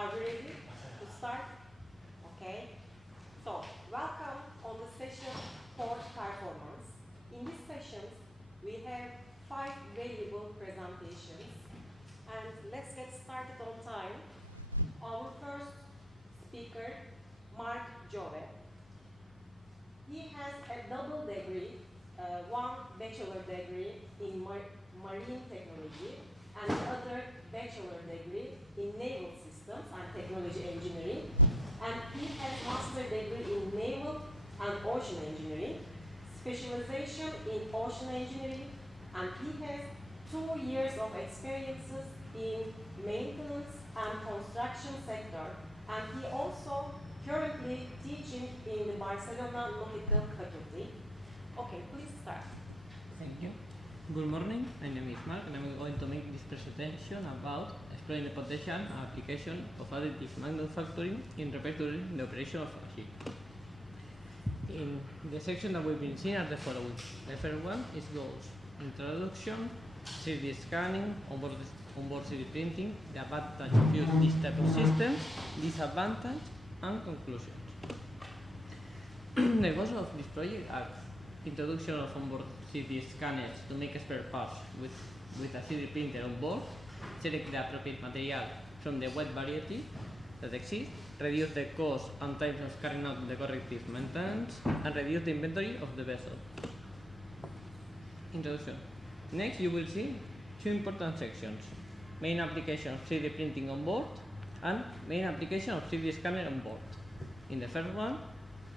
Are you ready to start? Okay. So, welcome on the session for performance. In these sessions, we have 5 valuable presentations. And let's get started on time. Our first speaker, Mark Jove. He has a double degree, one bachelor degree in marine technology and the other bachelor degree in naval systems and technology engineering. And he has master degree in naval and ocean engineering, specialization in ocean engineering, and he has 2 years of experiences in maintenance and construction sector, and he also currently teaching in the Barcelona Nautical Faculty. Okay, please start. Thank you. Good morning, my name is Mark and I'm going to make this presentation about exploring the potential and application of additive manufacturing in repertorying the operation of a ship. In the section that we've been seeing are the following. The first one is goals, introduction, 3D scanning, onboard 3D printing, the advantage of using this type of systems, disadvantage, and conclusions. The goals of this project are introduction of onboard 3D scanners to make spare parts with a 3D printer on board, select the appropriate material from the wide variety that exists, reduce the cost and time of carrying out the corrective maintenance, and reduce the inventory of the vessel. Introduction. Next, you will see 2 important sections: main application of 3D printing on board and main application of 3D scanner on board. In the first one,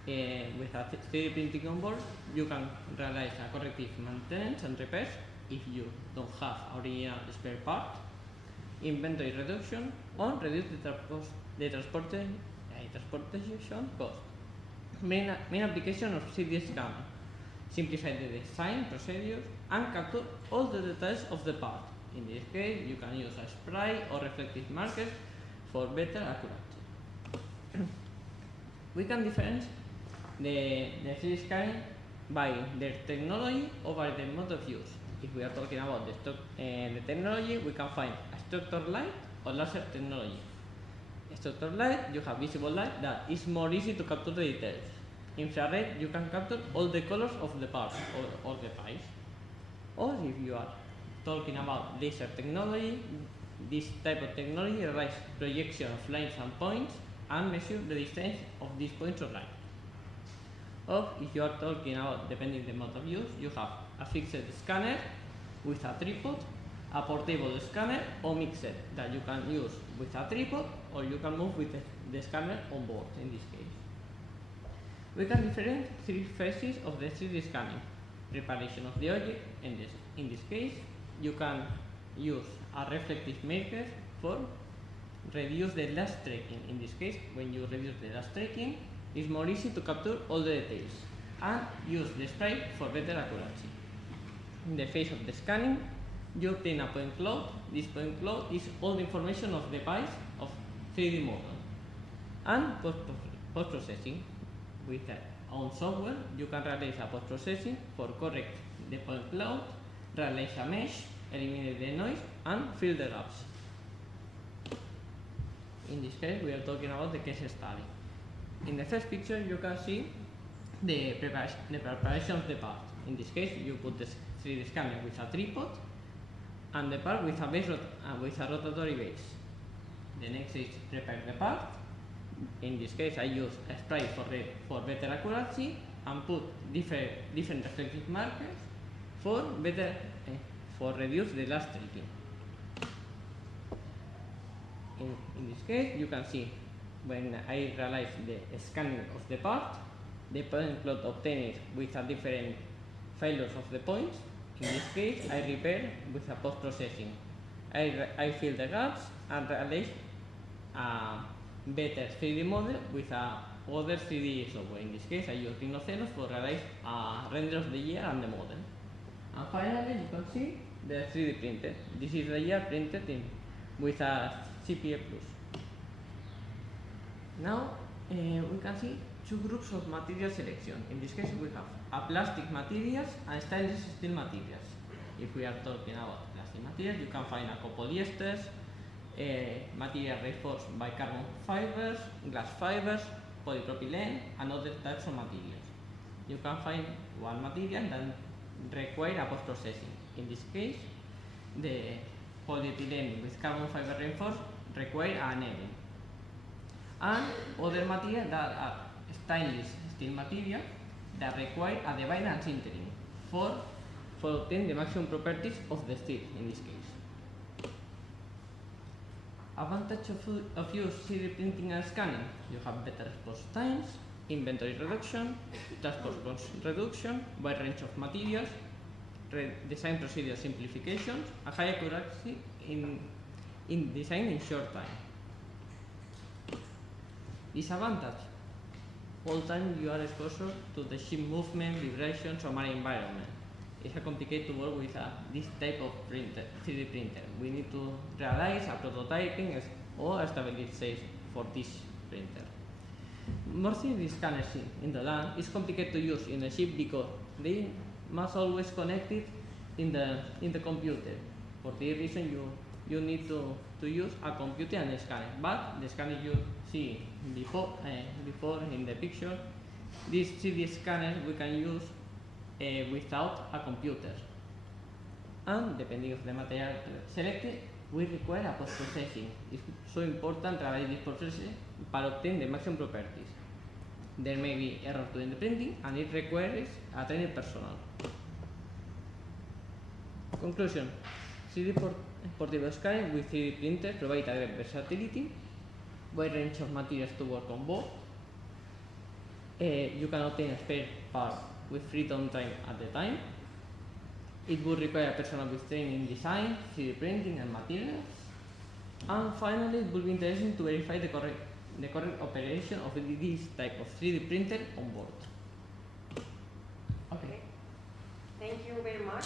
with a 3D printing on board, you can realize a corrective maintenance and repairs if you don't have original spare part, inventory reduction, or reduce the transportation cost. Main application of 3D scanner: simplify the design procedures and capture all the details of the part. In this case, you can use a spray or reflective markers for better accuracy. We can differentiate the 3D scanning by their technology or by the mode of use. If we are talking about the technology, we can find a structured light or laser technology. Structured light, you have visible light that is more easy to capture the details. Infrared, you can capture all the colors of the parts or the pipes. Or if you are talking about laser technology, this type of technology allows projection of lines and points and measure the distance of these points or lines. Or if you are talking about, depending the mode of use, you have a fixed scanner with a tripod, a portable scanner or mixed that you can use with a tripod or you can move with the scanner on board in this case. We can differentiate 3 phases of the 3D scanning. Preparation of the object, in this case, you can use a reflective marker for reduce the last tracking. In this case, when you reduce the last tracking, it's more easy to capture all the details and use the spray for better accuracy. In the phase of the scanning, you obtain a point cloud. This point cloud is all the information of the piece of 3D model. And post-processing. With our own software, you can realize a post-processing for correct the point cloud, realize a mesh, eliminate the noise, and fill the gaps. In this case, we are talking about the case study. In the first picture, you can see the preparation of the part. In this case, you put the 3D scanner with a tripod and the part with a base with a rotatory base. The next is prepare the part. In this case, I use a spray for better accuracy and put different reflective markers for reduce the last tracking. In this case, you can see when I realize the scanning of the part, the point cloud obtained with a different failures of the points. In this case, I repair with a post-processing. I fill the gaps and realize a better 3D model with other 3D software. In this case, I use Rhinoceros for realize a render of the year and the model. And finally, you can see the 3D printer. This is the year printed with a CPA+. Now, we can see 2 groups of material selection. In this case, we have a plastic materials and stainless steel materials. If we are talking about plastic materials, you can find a copolyesters, material reinforced by carbon fibers, glass fibers, polypropylene, and other types of materials. You can find one material that requires a post-processing. In this case, the polyethylene with carbon fiber reinforced require an annealing. And other materials that are stainless steel material that require a dividing and sintering for obtain the maximum properties of the steel in this case. Advantage of use 3D printing and scanning: you have better response times, inventory reduction, transport cost reduction, wide range of materials, design procedure simplifications, a high accuracy in design in short time. Disadvantage: all time you are exposed to the ship movement, vibrations, or marine environment. It's complicated to work with this type of printer, 3D printer. We need to realize a prototyping or stabilization for this printer. More 3D scanners in the land is complicated to use in the ship because they must always connect it in the computer. For this reason, you need to use a computer and a scanner. But the scanner you see before in the picture, this 3D scanner we can use without a computer. And depending of the material selected, we require a post-processing. It's so important to realize this processing to obtain the maximum properties. There may be error during the printing, and it requires a trained personnel. Conclusion: 3D portable scanner with 3D printer provide a great versatility, wide range of materials to work on board. You can obtain a spare part with free downtime at the time. It would require a personnel with training in design, 3D printing, and materials. And finally, it would be interesting to verify the correct operation of this type of 3D printer on board. Okay. Thank you very much.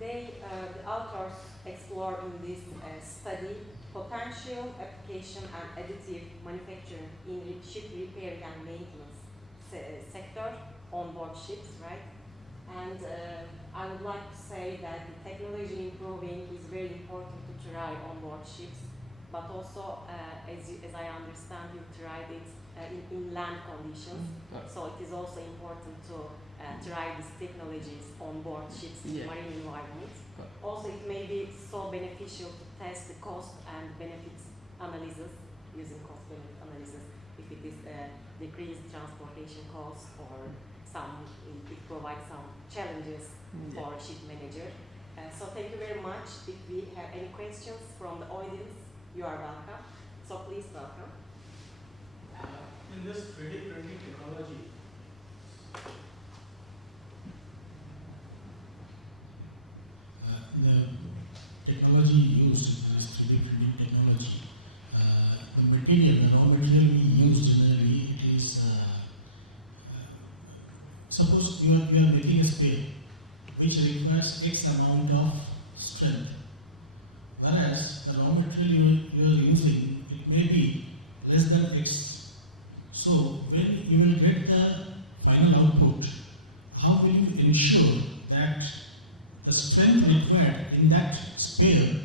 The authors explore in this study potential application and additive manufacturing in ship repair and maintenance sector on board ships, right? And I would like to say that the technology improving is very important to try on board ships, but also, as I understand, you tried it in land conditions. So it is also important to try these technologies on board ships in marine environments. Also, it may be so beneficial to test the cost and benefits analysis, using cost benefit analysis, if it is decreased transportation costs or it provides some challenges for ship manager. So thank you very much. If we have any questions from the audience, you are welcome. So please welcome. In this 3D printing technology, the technology used in this 3D printing technology, the material, the raw material we use generally, it is, suppose you are making a spade which requires X amount of strength, whereas the raw material you are using, it may be less than X. So when you will get the final output, how will you ensure that the strength required in that spare,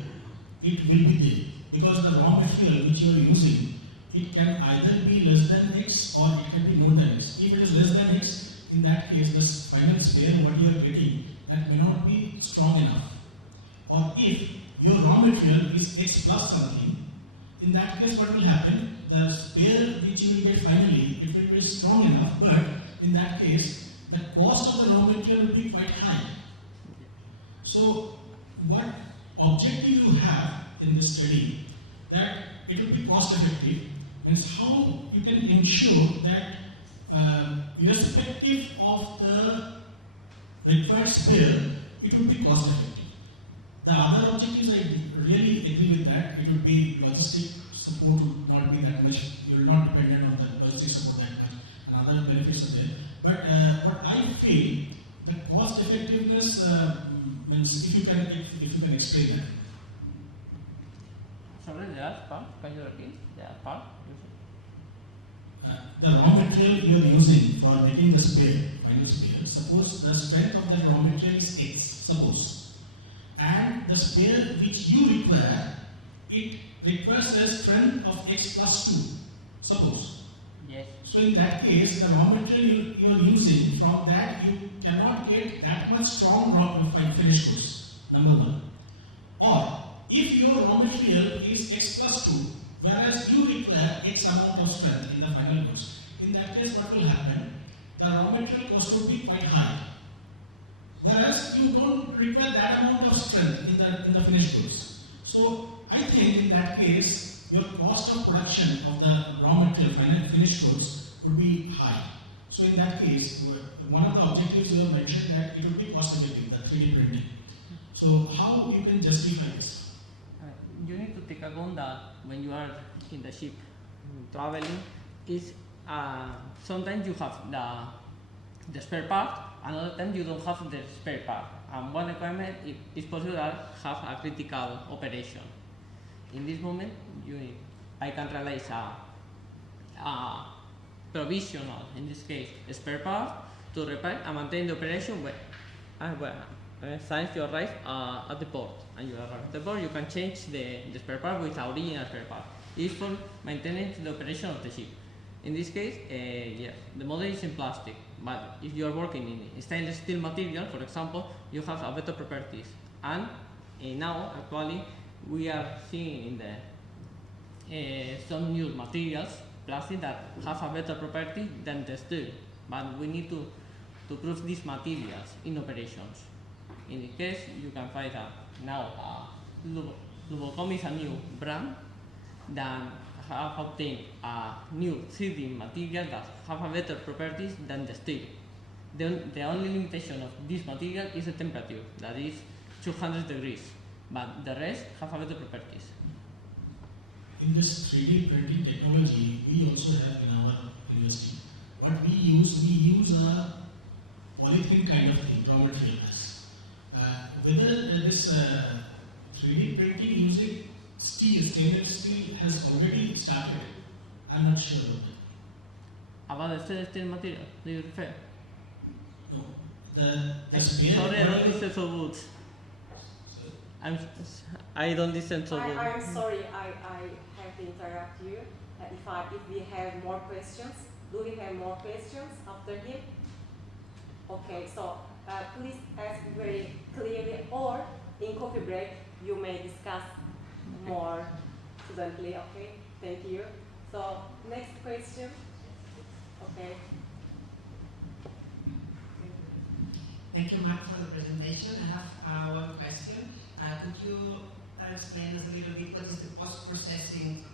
it will be there? Because the raw material which you are using, it can either be less than X or it can be more than X. If it is less than X, in that case, the final spare what you are getting, that may not be strong enough. Or if your raw material is X plus something, in that case what will happen? The spare which you will get finally, if it is strong enough, but in that case, the cost of the raw material will be quite high. So, what objective you have in this study, that it will be cost effective, means how you can ensure that irrespective of the required spare, it will be cost effective. The other objectives, I really agree with that. It would be logistic support would not be that much. You are not dependent on the logistic support that much, and other benefits are there. But what I feel, the cost effectiveness means if you can explain that. Sorry, the last part. Can you repeat the last part? the raw material you are using for making the spare, final spare, suppose the strength of that raw material is X, suppose, and the spare which you require, it requires a strength of X plus 2, suppose. Yes. So in that case, the raw material you are using, from that you cannot get that much strong finished goods, number one. Or, if your raw material is X plus 2, whereas you require X amount of strength in the final goods, in that case what will happen? The raw material cost would be quite high. Whereas you don't require that amount of strength in the finished goods. So I think in that case, your cost of production of the raw material, final finished goods, would be high. So in that case, one of the objectives you have mentioned that it would be cost effective, the 3D printing. So how you can justify this? You need to take account that when you are in the ship traveling, is sometimes you have the spare part, another time you don't have the spare part. And one requirement is possible to have a critical operation. In this moment, I can realize a provisional, in this case, a spare part to repair and maintain the operation since you arrive at the port. And you arrive at the port, you can change the spare part with the original spare part. It's for maintaining the operation of the ship. In this case, yes, the model is in plastic, but if you are working in stainless steel material, for example, you have a better properties. And now, actually, we are seeing in the some new materials, plastic, that have a better property than the steel. But we need to prove these materials in operations. In this case, you can find that now Lubocom is a new brand that have obtained a new 3D material that have a better properties than the steel. The only limitation of this material is the temperature, that is 200 degrees, but the rest have a better properties. In this 3D printing technology, we also have in our university. What we use a polythene kind of thing, raw materials. Whether this 3D printing using steel, stainless steel has already started, I'm not sure about that. About the stainless steel material, do you refer? No, the spare. Sorry, I don't listen so good. I don't listen so good. I'm sorry, I have to interrupt you. If we have more questions, do we have more questions after him? Okay, so please ask very clearly, or in coffee break you may discuss more fluently. Okay, thank you. So next question. Okay. Thank you, Mark, for the presentation. I have one question. Could you explain us a little bit what is the post-processing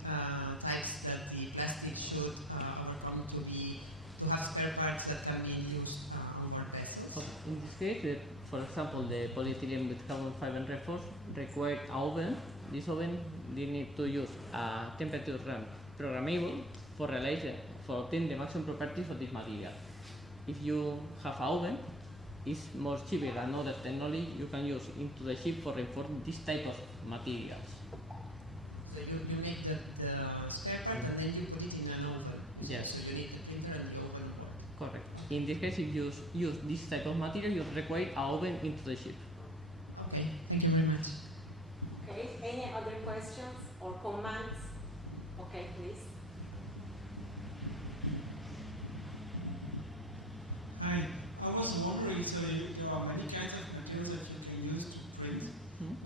types that the plastic should overcome to have spare parts that can be used on board vessels? In this case, for example, the polyethylene with carbon fiber reinforced require an oven. This oven, they need to use a temperature ramp programmable for obtain the maximum properties of this material. If you have an oven, it's more cheaper than other technology you can use into the ship for reinforcing this type of materials. So you make the spare part and then you put it in an oven. Yes. So you need the printer and the oven board. Correct. In this case, if you use this type of material, you require an oven into the ship. Okay, thank you very much. Okay, any other questions or comments? Okay, please. I was wondering, so there are many kinds of materials that you can use to print,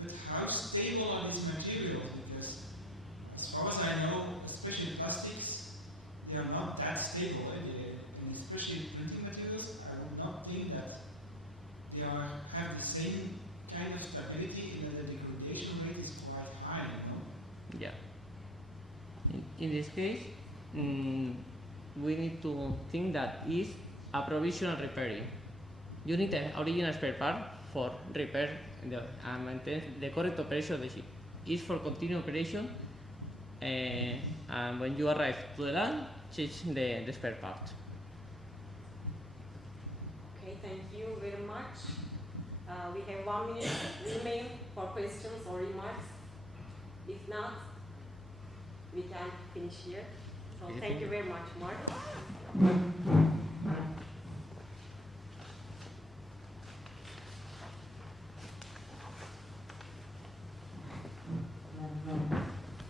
but how stable are these materials? Because as far as I know, especially plastics, they are not that stable. And especially printing materials, I would not think that they have the same kind of stability, and that the degradation rate is quite high, you know? Yeah. In this case, we need to think that is a provisional repairing. You need an original spare part for repair and maintain the correct operation of the ship. It's for continued operation, and when you arrive to the land, change the spare part. Okay, thank you very much. We have 1 minute remain for questions or remarks. If not, we can finish here. So thank you very much, Mark.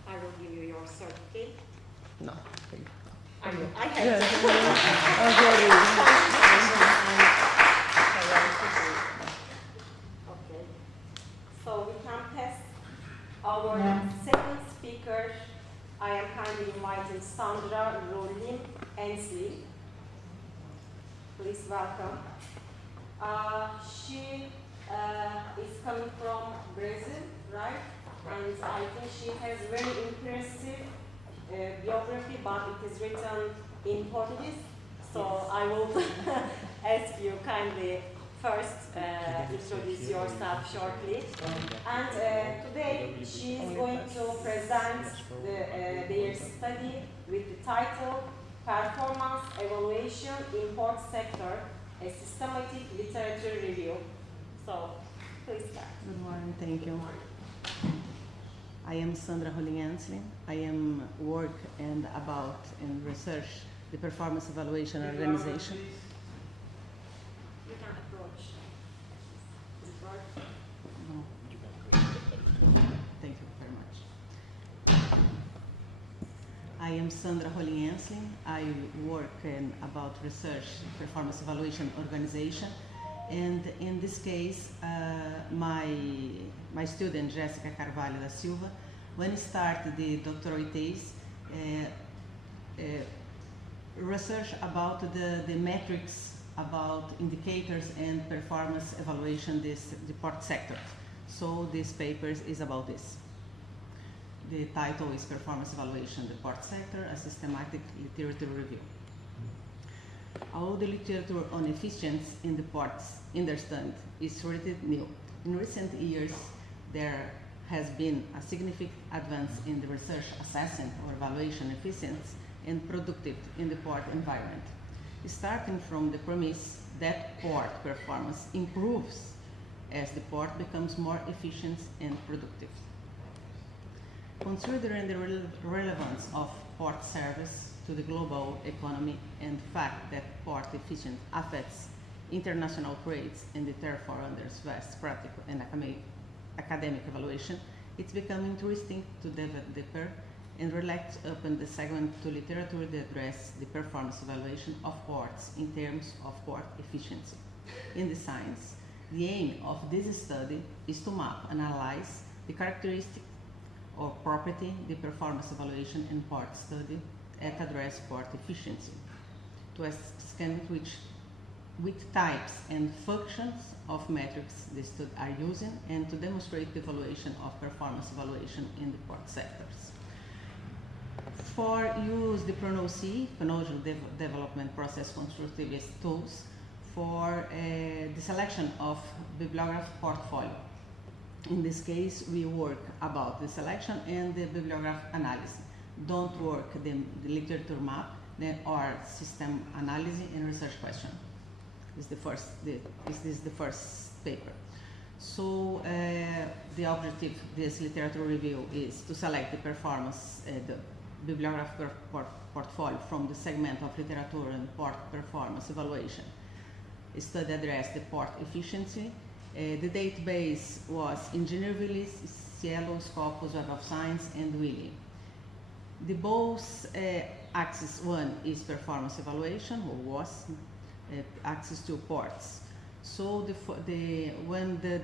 I will give you your certificate. No, thank you. I have Yes, to. I'm sorry. Okay. So we can pass our second speaker. I am kindly inviting Sandra Rolim Ensley. Please welcome. She is coming from Brazil, right? And I think she has very impressive biography, but it is written in Portuguese. So I will ask you kindly first introduce yourself shortly. And today she is going to present their study with the title Performance Evaluation in Port Sector, a Systematic Literature Review. So please start. Good morning, thank you. I am Sandra Rolim. I am work and about and research the performance evaluation organization. You can approach. Does it work? No. Thank you very much. I am Sandra Rolim. I work in about research performance evaluation organization. And in this case, my student Jessica Carvalho da Silva, when he started the doctoral thesis, research about the metrics, about indicators and performance evaluation the port sector. So this paper is about this. The title is Performance Evaluation, the Port Sector, a Systematic Literature Review. All the literature on efficiency in the ports understand is relatively new. In recent years, there has been a significant advance in the research assessment or evaluation efficiency and productivity in the port environment, starting from the premise that port performance improves as the port becomes more efficient and productive. Considering the relevance of port service to the global economy and the fact that port efficiency affects international trades and therefore under vast practical and academic evaluation, it's become interesting to dive deeper and reflect upon the segment to literature that address the performance evaluation of ports in terms of port efficiency. In the science, the aim of this study is to map and analyze the characteristic or property the performance evaluation and port study at address port efficiency, to scan which types and functions of metrics the study are using and to demonstrate the evaluation of performance evaluation in the port sectors. For use the PRONOC, Development Process Constructivist tools for the selection of bibliograph portfolio. In this case, we work about the selection and the bibliograph analysis. Don't work the literature map or system analysis and research question. This is the first paper. So the objective of this literature review is to select the performance, the bibliograph portfolio from the segment of literature and port performance evaluation. Study address the port efficiency. The database was Engineer-Willis, Cielo, Scopus, Web of Science, and Willy. The both axis one is performance evaluation, or was axis 2 ports. So when the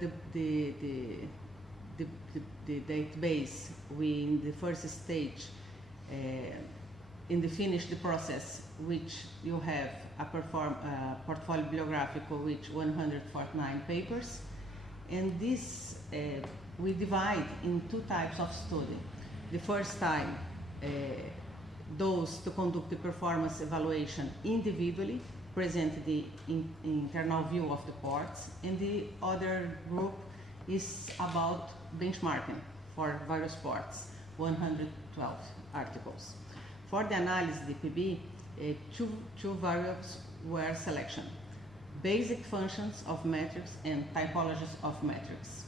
database, we in the first stage, in the finish the process, which you have a portfolio bibliographical which 149 papers, and this we divide in two types of study. The first time, those to conduct the performance evaluation individually, present the internal view of the ports, and the other group is about benchmarking for various ports, 112 articles. For the analysis, the PB, two variables were selection: basic functions of metrics and typologies of metrics.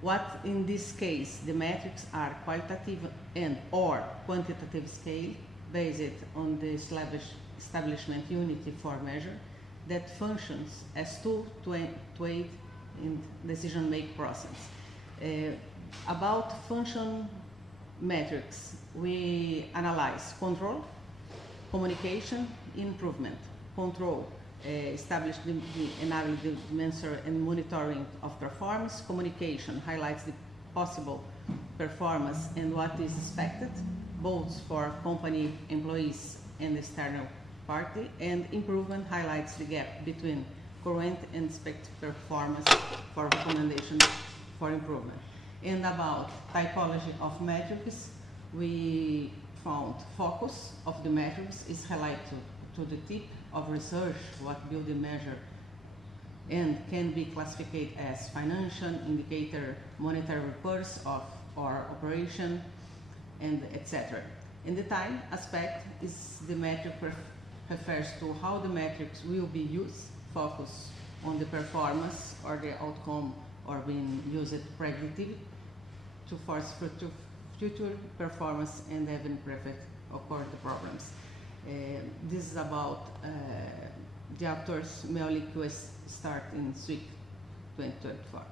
What in this case, the metrics are qualitative and or quantitative scale based on the establishment unity for measure that functions as tool to aid in decision-making process. About function metrics, we analyze control, communication, improvement. Control, establish the enable the measure and monitoring of performance. Communication highlights the possible performance and what is expected, both for company employees and external party. And improvement highlights the gap between current and expected performance for recommendations for improvement. And about typology of metrics, we found focus of the metrics is highlighted to the tip of research what will be measured and can be classified as financial indicator, monetary purpose of or operation, and etc. And the time aspect is the metric refers to how the metrics will be used, focus on the performance or the outcome or being used predictive to force future performance and even prevent occur the problems. This is about the authors mainly start in week 2024.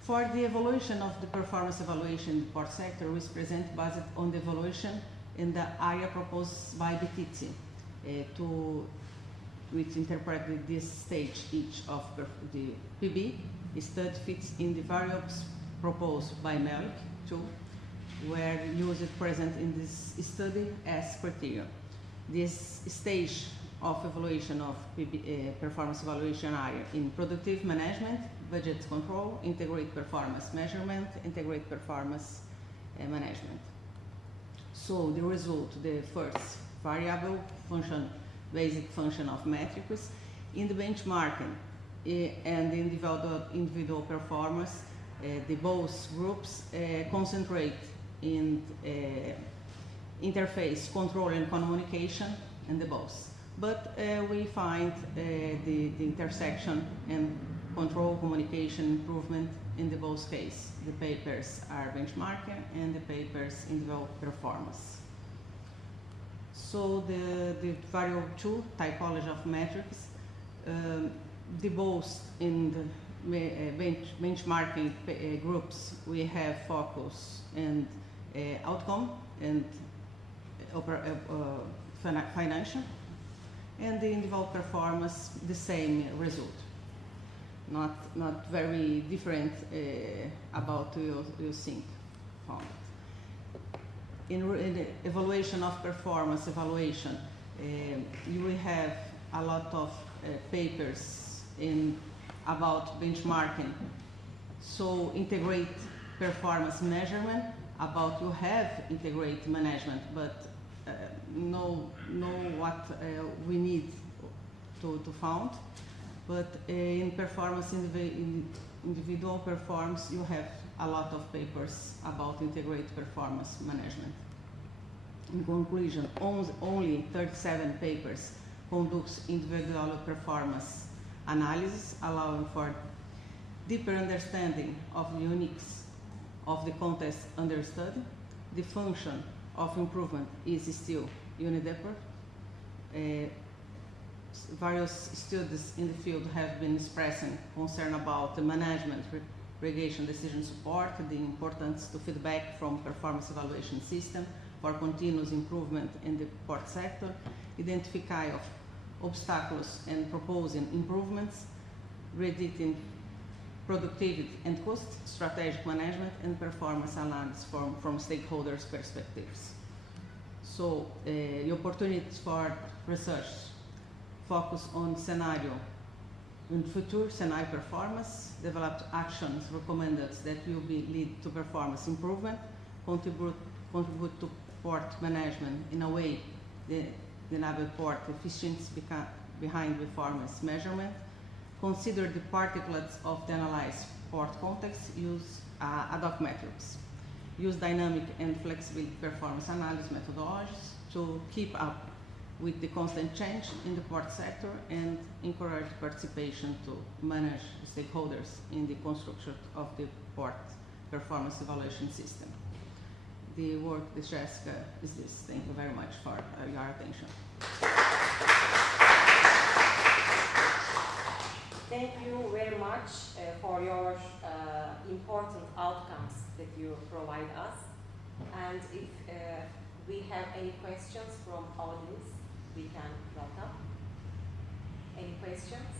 For the evaluation of the performance evaluation in the port sector, we present based on the evaluation in the area proposed by BTC which interpreted this stage each of the PB study fits in the variables proposed by MELIC too, were used present in this study as criteria. This stage of evaluation of performance evaluation area in productive management, budget control, integrate performance measurement, integrate performance management. So the result, the first variable function, basic function of metrics in the benchmarking and the individual performance, the both groups concentrate in interface control and communication and the both. But we find the intersection and control communication improvement in the both cases. The papers are benchmarking and the papers individual performance. So the variable 2 typology of metrics, the both in the benchmarking groups we have focus and outcome and financial, and the individual performance the same result. Not very different about you think found. In the evaluation of performance evaluation, you will have a lot of papers about benchmarking. So integrate performance measurement about you have integrate management, but know what we need to found. But in performance, in individual performance, you have a lot of papers about integrated performance management. In conclusion, only 37 papers conducts individual performance analysis, allowing for deeper understanding of the uniques of the context under study. The function of improvement is still unidirectional. Various studies in the field have been expressing concern about the management, regulation, decision support, the importance to feedback from performance evaluation system for continuous improvement in the port sector, identify of obstacles and proposing improvements, predicting productivity and cost, strategic management, and performance analysis from stakeholders' perspectives. So the opportunities for research focus on scenario in future scenario performance, developed actions recommended that will be lead to performance improvement, contribute to port management in a way the enable port efficiency behind performance measurement, consider the particulates of the analyzed port context, use ad hoc metrics, use dynamic and flexible performance analysis methodologies to keep up with the constant change in the port sector and encourage participation to manage the stakeholders in the construction of the port performance evaluation system. the work this Jessica is this. Thank you very much for your attention. Thank you very much for your important outcomes that you provide us. And if we have any questions from audience, we can welcome. Any questions,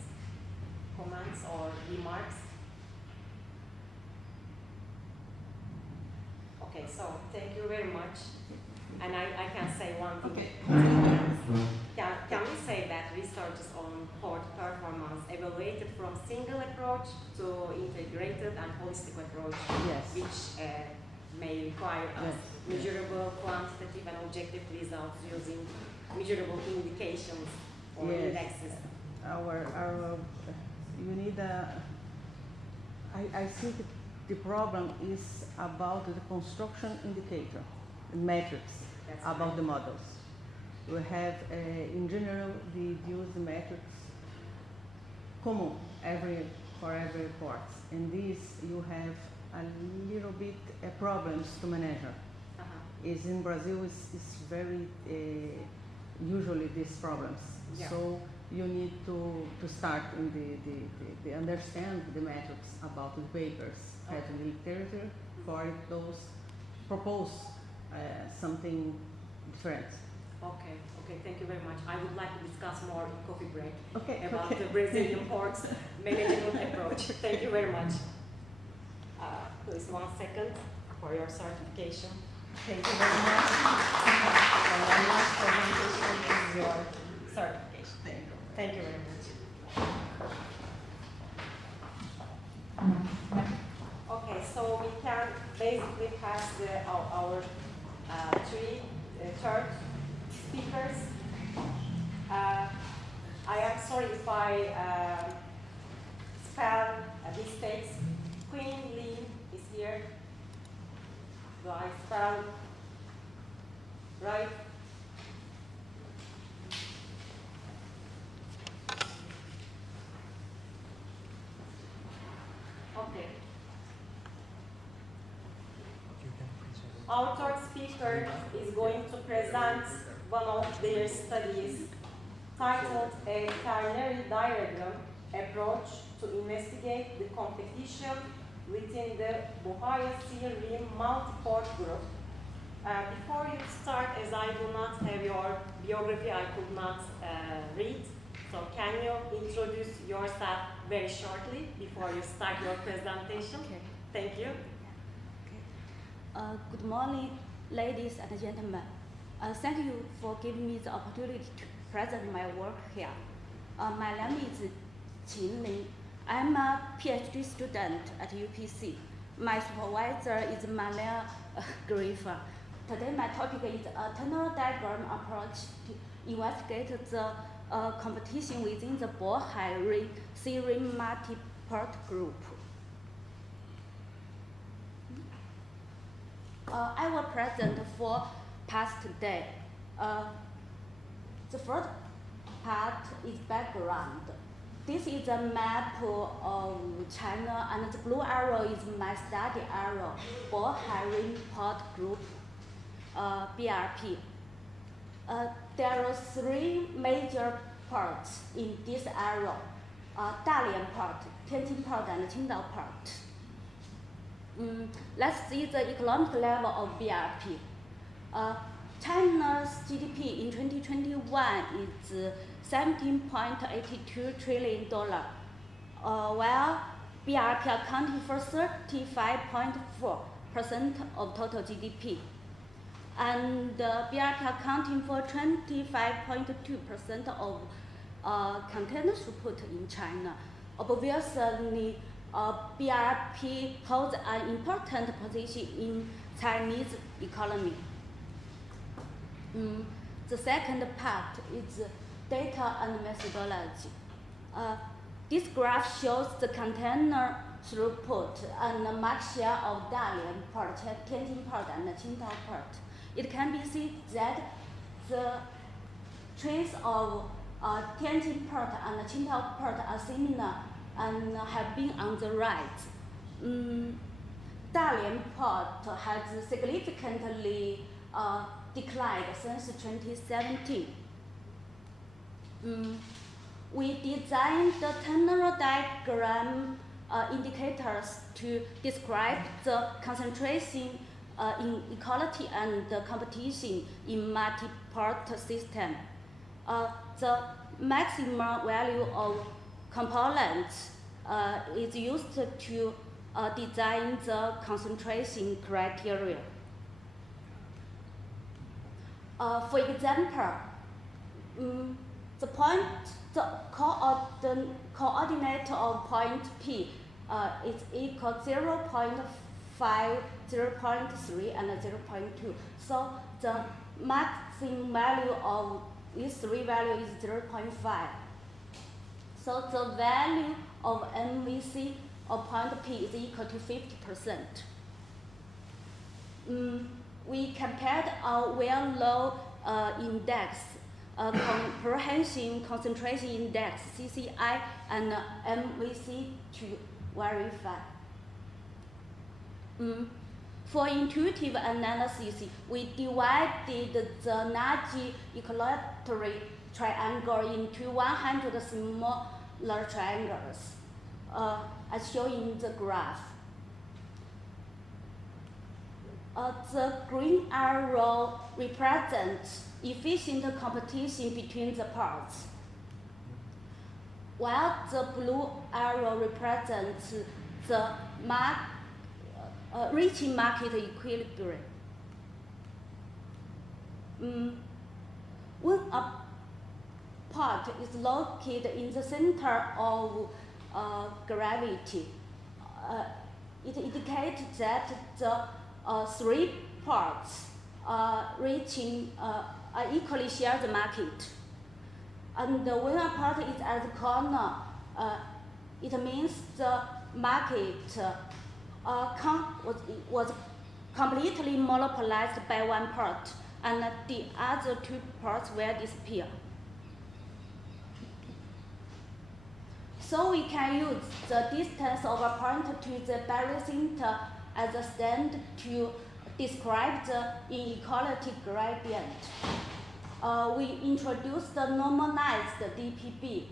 comments, or remarks? Okay, so thank you very much. And I can say one thing. Okay. Can we say that research on port performance evaluated from single approach to integrated and holistic approach, Yes. which may require us measurable, quantitative, and objective results using measurable indications or Yes. indexes? You need I think the problem is about the construction indicator, metrics, That's about right. the models. We have, in general, we use the metrics common for every port. And this, you have a little bit problems to manage. Is in Brazil is very usually these problems. Yeah. So you need to start in the understand the metrics about the papers, have the literature for those propose something different. Okay, thank you very much. I would like to discuss more in coffee break about Okay. the Brazilian ports management approach. Thank you very much. Please 1 second for your certification. Thank you very much. And one last presentation is your certification. Thank you very much. Okay, so we can basically pass our third speakers. I am sorry if I spell mistakes. Queen Lee is here. Do I spell right? Okay. Our third speaker is going to present one of their studies titled A Ternary Diagram Approach to Investigate the Competition within the Bohaya Sea Rim Multiport Group. Before you start, as I do not have your biography, I could not read. So can you introduce yourself very shortly before you start your presentation? Okay. Thank you. Good morning, ladies and gentlemen. Thank you for giving me the opportunity to present my work here. My name is Qin Ling. I'm a PhD student at UPC. My supervisor is Malia Griffa. Today my topic is a ternary diagram approach to investigate the competition within the Bohaya Sea Rim Multiport Group. I will present 4 parts today. The first part is background. This is a map of China, and the blue arrow is my study arrow, Bohaya Port Group, BRP. There are 3 major ports in this arrow, Dalian Port, Tianjin Port, and Qingdao Port. Let's see the economic level of BRP. China's GDP in 2021 is $17.82 trillion, while BRP accounting for 35.4% of total GDP, and BRP accounting for 25.2% of container throughput in China. Obviously, BRP holds an important position in Chinese economy. The second part is data and methodology. This graph shows the container throughput and the market share of Dalian Port, Tianjin Port, and Qingdao Port. It can be seen that the trends of Tianjin Port and Qingdao Port are similar and have been on the rise. Dalian port has significantly declined since 2017. We designed the tunnel diagram indicators to describe the concentration inequality and the competition in multi-port system. The maximum value of components is used to design the concentration criteria. For example, the coordinate of point P is equal 0.5, 0.3, and 0.2. So the maximum value of these three values is 0.5. So the value of MVC of point P is equal to 50%. We compared our well-low index, comprehensive concentration index, CCI, and MVC to verify. For intuitive analysis, we divided the large equilateral triangle into 100 smaller triangles, as shown in the graph. The green arrow represents efficient competition between the parts, while the blue arrow represents the reaching market equilibrium. When a part is located in the center of gravity, it indicates that the three parts reaching equally share the market. And when a part is at the corner, it means the market was completely monopolized by one part, and the other two parts will disappear. So we can use the distance of a point to the barycenter as a standard to describe the inequality gradient. We introduced the normalized DPB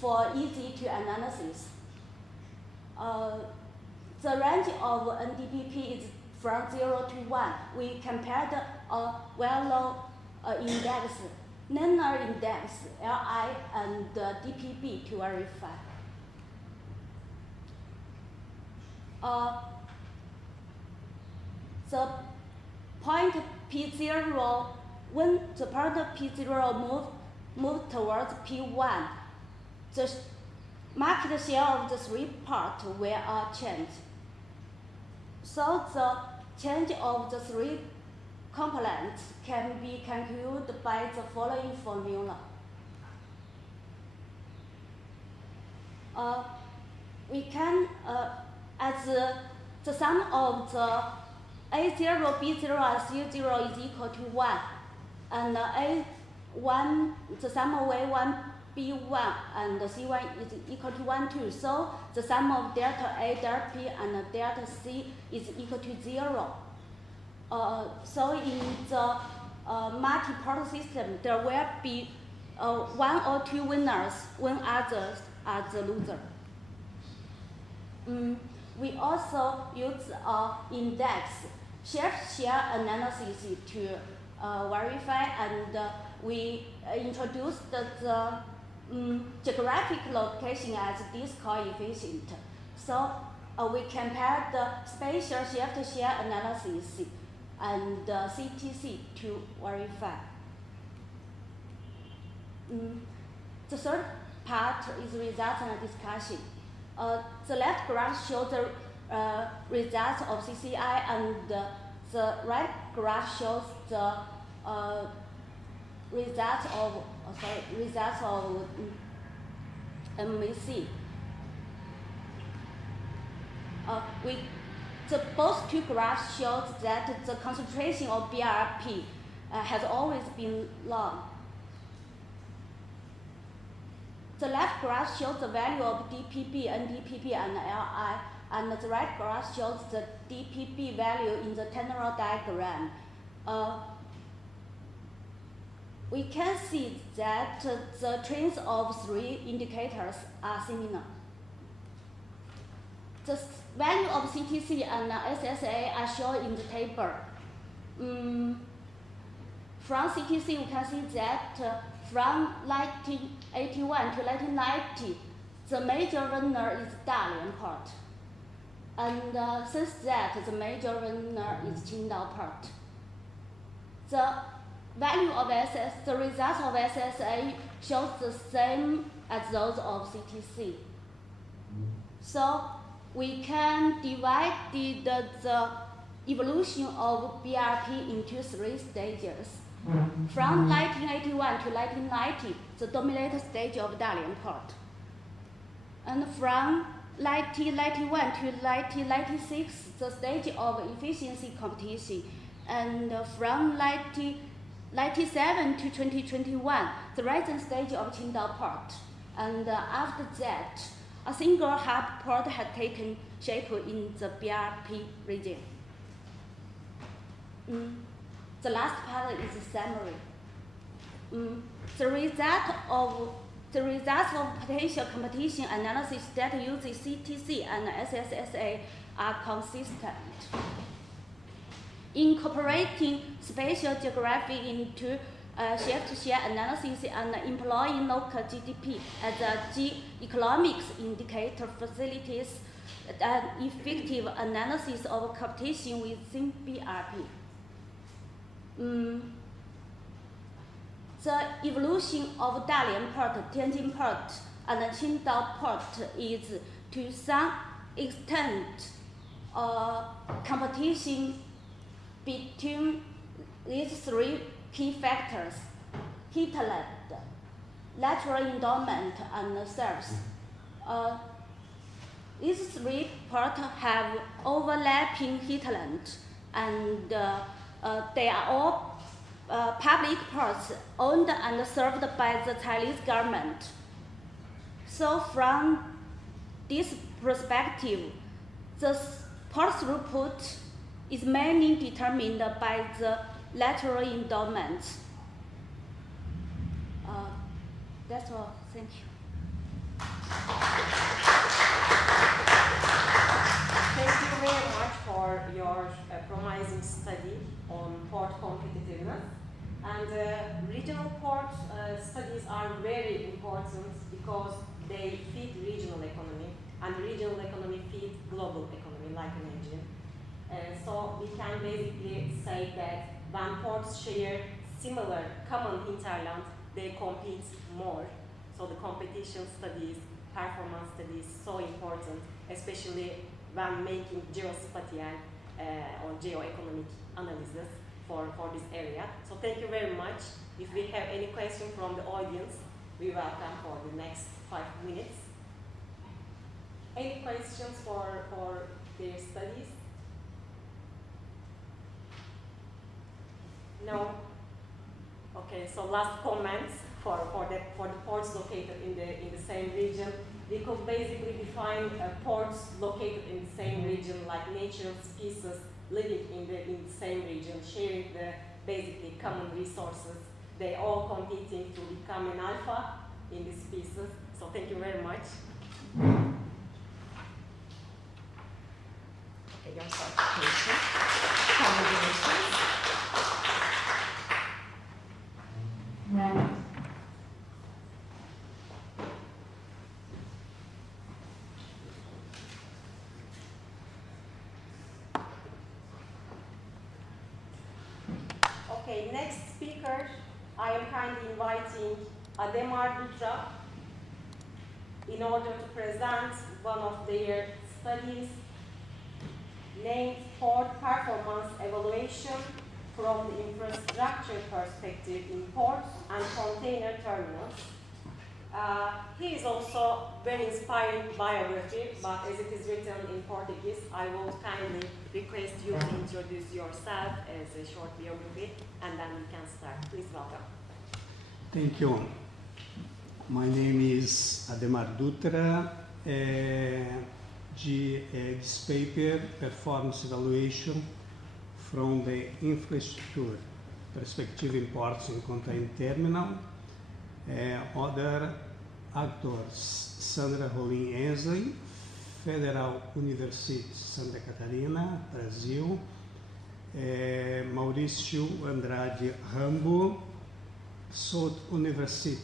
for easy to analysis. The range of NDPP is from 0 to 1. We compared a well-low index, linear index, Li, and DPB to verify. The point P0, when the point P0 move towards P1, the market share of the three parts will change. So the change of the three components can be calculated by the following formula. We can, as the sum of the A0, B0, and C0 is equal to 1, and A1, the sum of A1, B1, and C1 is equal to 1, 2. So the sum of delta A, delta P, and delta C is equal to 0. So in the multi-part system, there will be one or two winners when others are the loser. We also use index share analysis to verify, and we introduced the geographic location as this coefficient. So we compare the spatial shift share analysis and CTC to verify. The third part is results and discussion. The left graph shows the results of CCI, and the right graph shows the results of MVC. Both two graphs show that the concentration of BRP has always been low. The left graph shows the value of DPB, NDPB, and Li and the red graph shows the DPB value in the general diagram. We can see that the trends of three indicators are similar. The value of CTC and SSA are shown in the table. From CTC, we can see that from 1981 to 1990, the major winner is Dalian port. And since that, the major winner is Qingdao port. The value of the results of SSA shows the same as those of CTC. So we can divide the evolution of BRP into three stages. From 1981 to 1990, the dominant stage of Dalian port. And from 1991 to 1996, the stage of efficiency competition. And from 1997 to 2021, the rising stage of Qingdao port. And after that, a single hub port had taken shape in the BRP region. The last part is a summary. The results of potential competition analysis that uses CTC and SSSA are consistent. Incorporating spatial geography into shift-share analysis and employing local GDP as a key economics indicator facilitates an effective analysis of competition within BRP. The evolution of Dalian port, Tianjin port, and Qingdao port is to some extent competition between these three key factors: hinterland, lateral endowment, and service. These three ports have overlapping hinterland, and they are all public ports owned and served by the Chinese government. So from this perspective, the port throughput is mainly determined by the lateral endowment. That's all. Thank you. Thank you very much for your promising study on port competitiveness. And regional port studies are very important because they feed regional economy, and regional economy feeds global economy like an engine. So we can basically say that when ports share similar common hinterland, they compete more. So the competition studies, performance studies, so important, especially when making geospatial or geoeconomic analysis for this area. So thank you very much. If we have any question from the audience, we welcome for the next 5 minutes. Any questions for their studies? No? Okay, so last comments for the ports located in the same region. We could basically define ports located in the same region like natural species living in the same region, sharing the basically common resources. They all competing to become an alpha in this species. So thank you very much. Okay, your certification. Congratulations. Okay, next speaker, I am kindly inviting Ademar Dutra in order to present one of their studies named Port Performance Evaluation from the Infrastructure Perspective in Ports and Container Terminals. He is also very inspiring biography, but as it is written in Portuguese, I will kindly request you to introduce yourself as a short biography, and then we can start. Please welcome. Thank you. My name is Ademar Dutra. this paper, performance evaluation from the infrastructure perspective in ports and container terminal. Other actors, Sandra Rolim Ensley, Federal University Santa Catarina, Brasil, Maurício Andrade Rambo, South University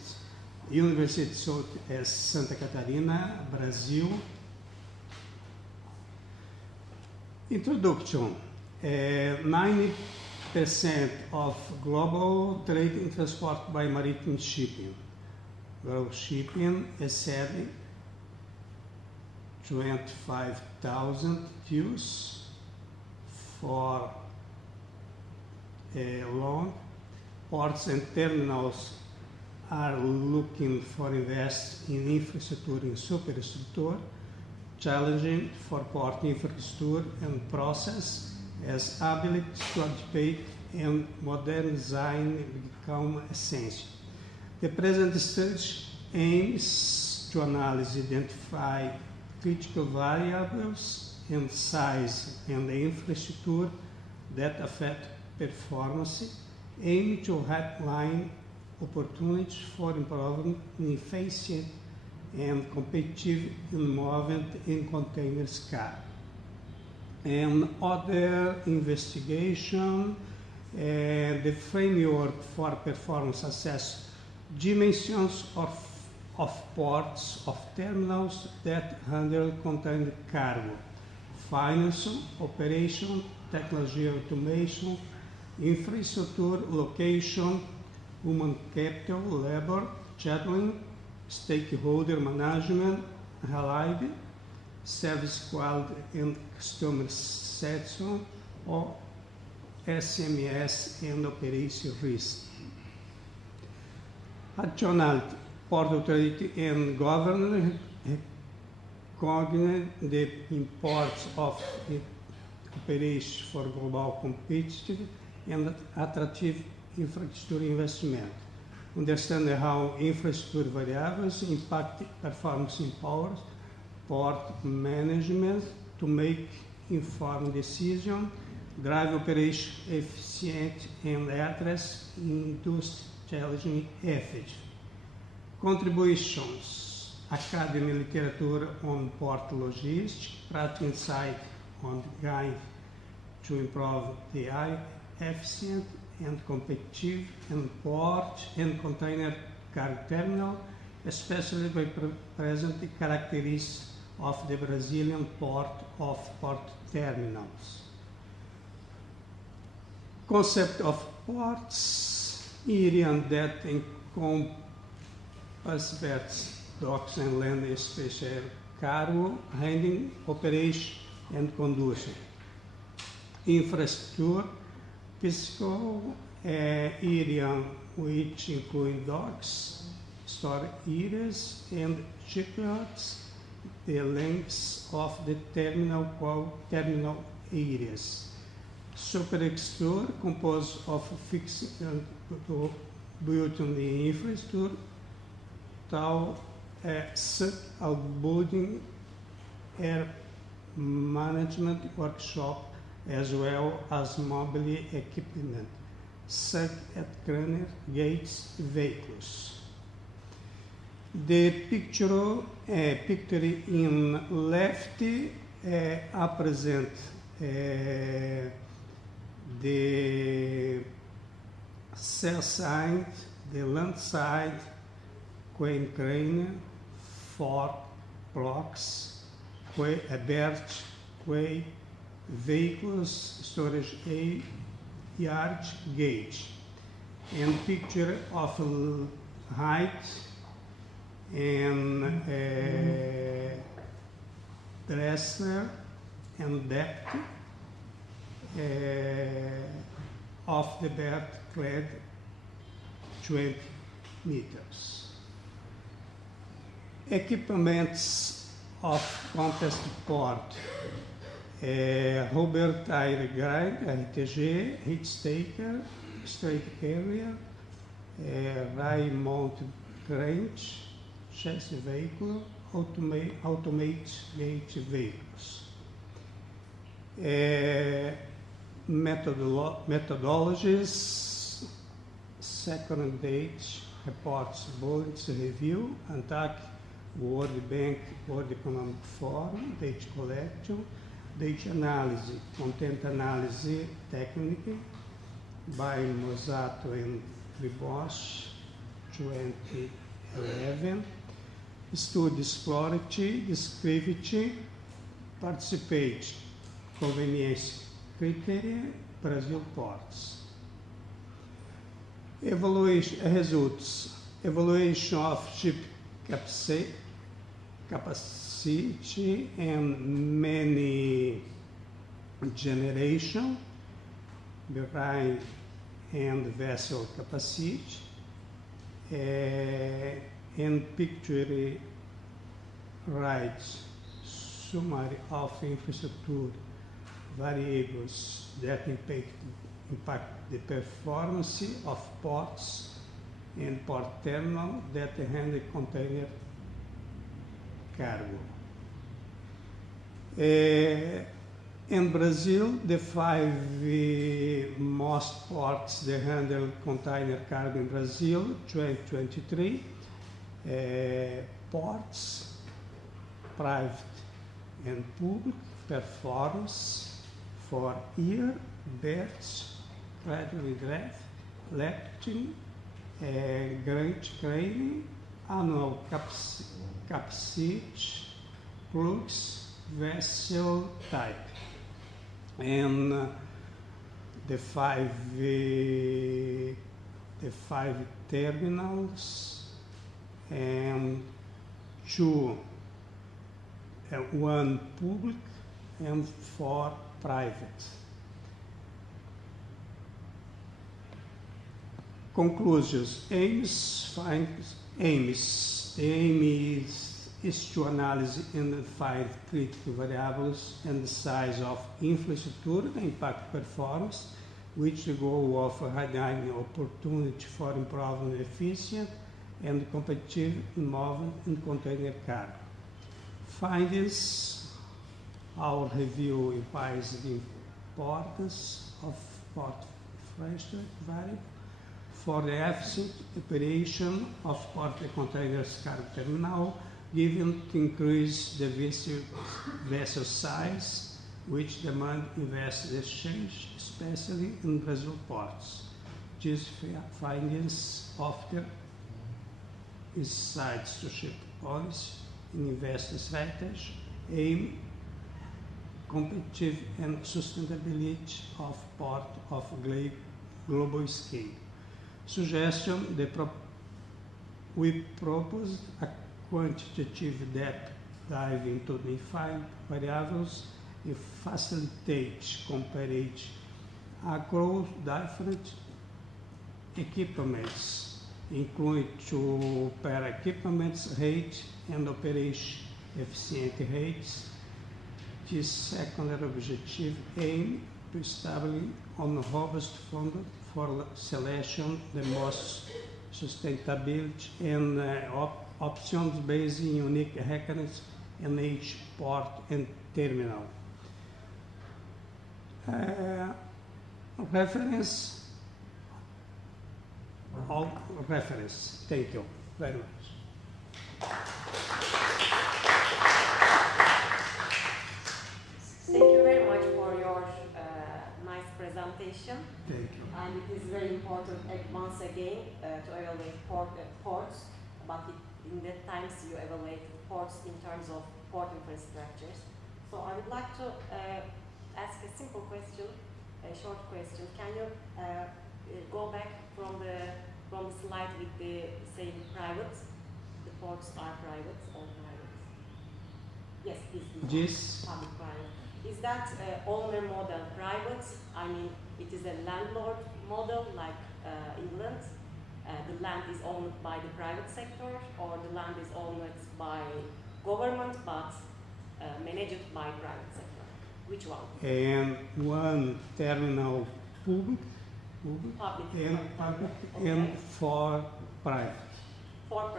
South Santa Catarina, Brasil. Introduction. 90% of global trade and transport by maritime shipping. Global shipping is selling 25,000 TEUs for long. Ports and terminals are looking for invest in infrastructure and superstructure, challenging for port infrastructure and process as ability to anticipate and modern design become essential. The present study aims to analyze, identify critical variables and size and the infrastructure that affect performance, aim to outline opportunities for improving efficient and competitive movement in containers car. And other investigation, the framework for performance assess dimensions of ports, of terminals that handle container cargo, finance, operation, technology automation, infrastructure, location, human capital, labor, scheduling, stakeholder management, reliability, service quality and customer satisfaction, or SMS and operation risk. Additionality, Port Authority and government recognize the importance of the operation for global competitive and attractive infrastructure investment. Understand how infrastructure variables impact performance in port management to make informed decisions, drive operation efficient and address industry challenging efforts. Contributions, academic literature on port logistics, practical insight on guide to improve the efficient and competitive in port and container cargo terminal, especially by present characteristics of the Brazilian port terminals. Concept of ports, area that encompass berths, docks and land special cargo, handling, operation and conduction. Infrastructure, physical area which include docks, store areas and shipyards, the lengths of the terminal called terminal areas. Superstructure composed of fixed built on the infrastructure, tal building, air management workshop, as well as mobile equipment, such as crane, gates, vehicles. The picture in left presents the sail side, the land side, crane, four blocks, berth, quay, vehicles, storage yard, gauge, and picture of height and dresser and depth of the berth clad 20 meters. Equipments of compass port. Robert Tire Guide, RTG, heat staker, straight area, rail mount range, chassis vehicle, automate vehicles. Methodologies, second date, reports, bullets, review, attack, World Bank, World Economic Forum, data collection, data analysis, content analysis technique by Mosato and Ribosch, 2011. Study exploratory, descriptive, participate, convenience criteria, Brazil ports. Evaluation results, evaluation of ship capacity and many generation, behind and vessel capacity, and picture rights summary of infrastructure variables that impact the performance of ports and port terminal that handle container cargo. In Brazil, the 5 most ports that handle container cargo in Brazil, 2023, ports, private and public, performance for year, berths, gradually draft, lifting, grant training, annual capacity, plugs, vessel type. And the five terminals and one public and 4 private. Conclusions, aims, aims. The aim is to analyze and define critical variables and the size of infrastructure and impact performance, which the goal of highlighting opportunity for improving efficient and competitive movement in container cargo. Findings, our review implies the importance of port infrastructure for the efficient operation of port containers cargo terminal, given to increase the vessel size, which demand investment exchange, especially in Brazil ports. These findings offer insights to ship policy, investment strategy, aim, competitive and sustainability of port of global scale. Suggestion, we proposed a quantitative depth dive into the 5 variables and facilitate comparison across different equipments, including to per equipment's rate and operation efficiency rates. This secondary objective aim to establish on robust fund for selection the most sustainability and options based in unique requirements in each port and terminal. Reference. All reference. Thank you very much. Thank you very much for your nice presentation. Thank you. And it is very important once again to evaluate ports, but in the times you evaluate ports in terms of port infrastructures. So I would like to ask a simple question, a short question. Can you go back from the slide with the saying private? The ports are private or private? Yes, please. Yes. Public private. Is that owner model private? I mean, it is a landlord model like England. The land is owned by the private sector, or the land is owned by government but managed by private sector. Which one? And one terminal public Public. and 4 private. 4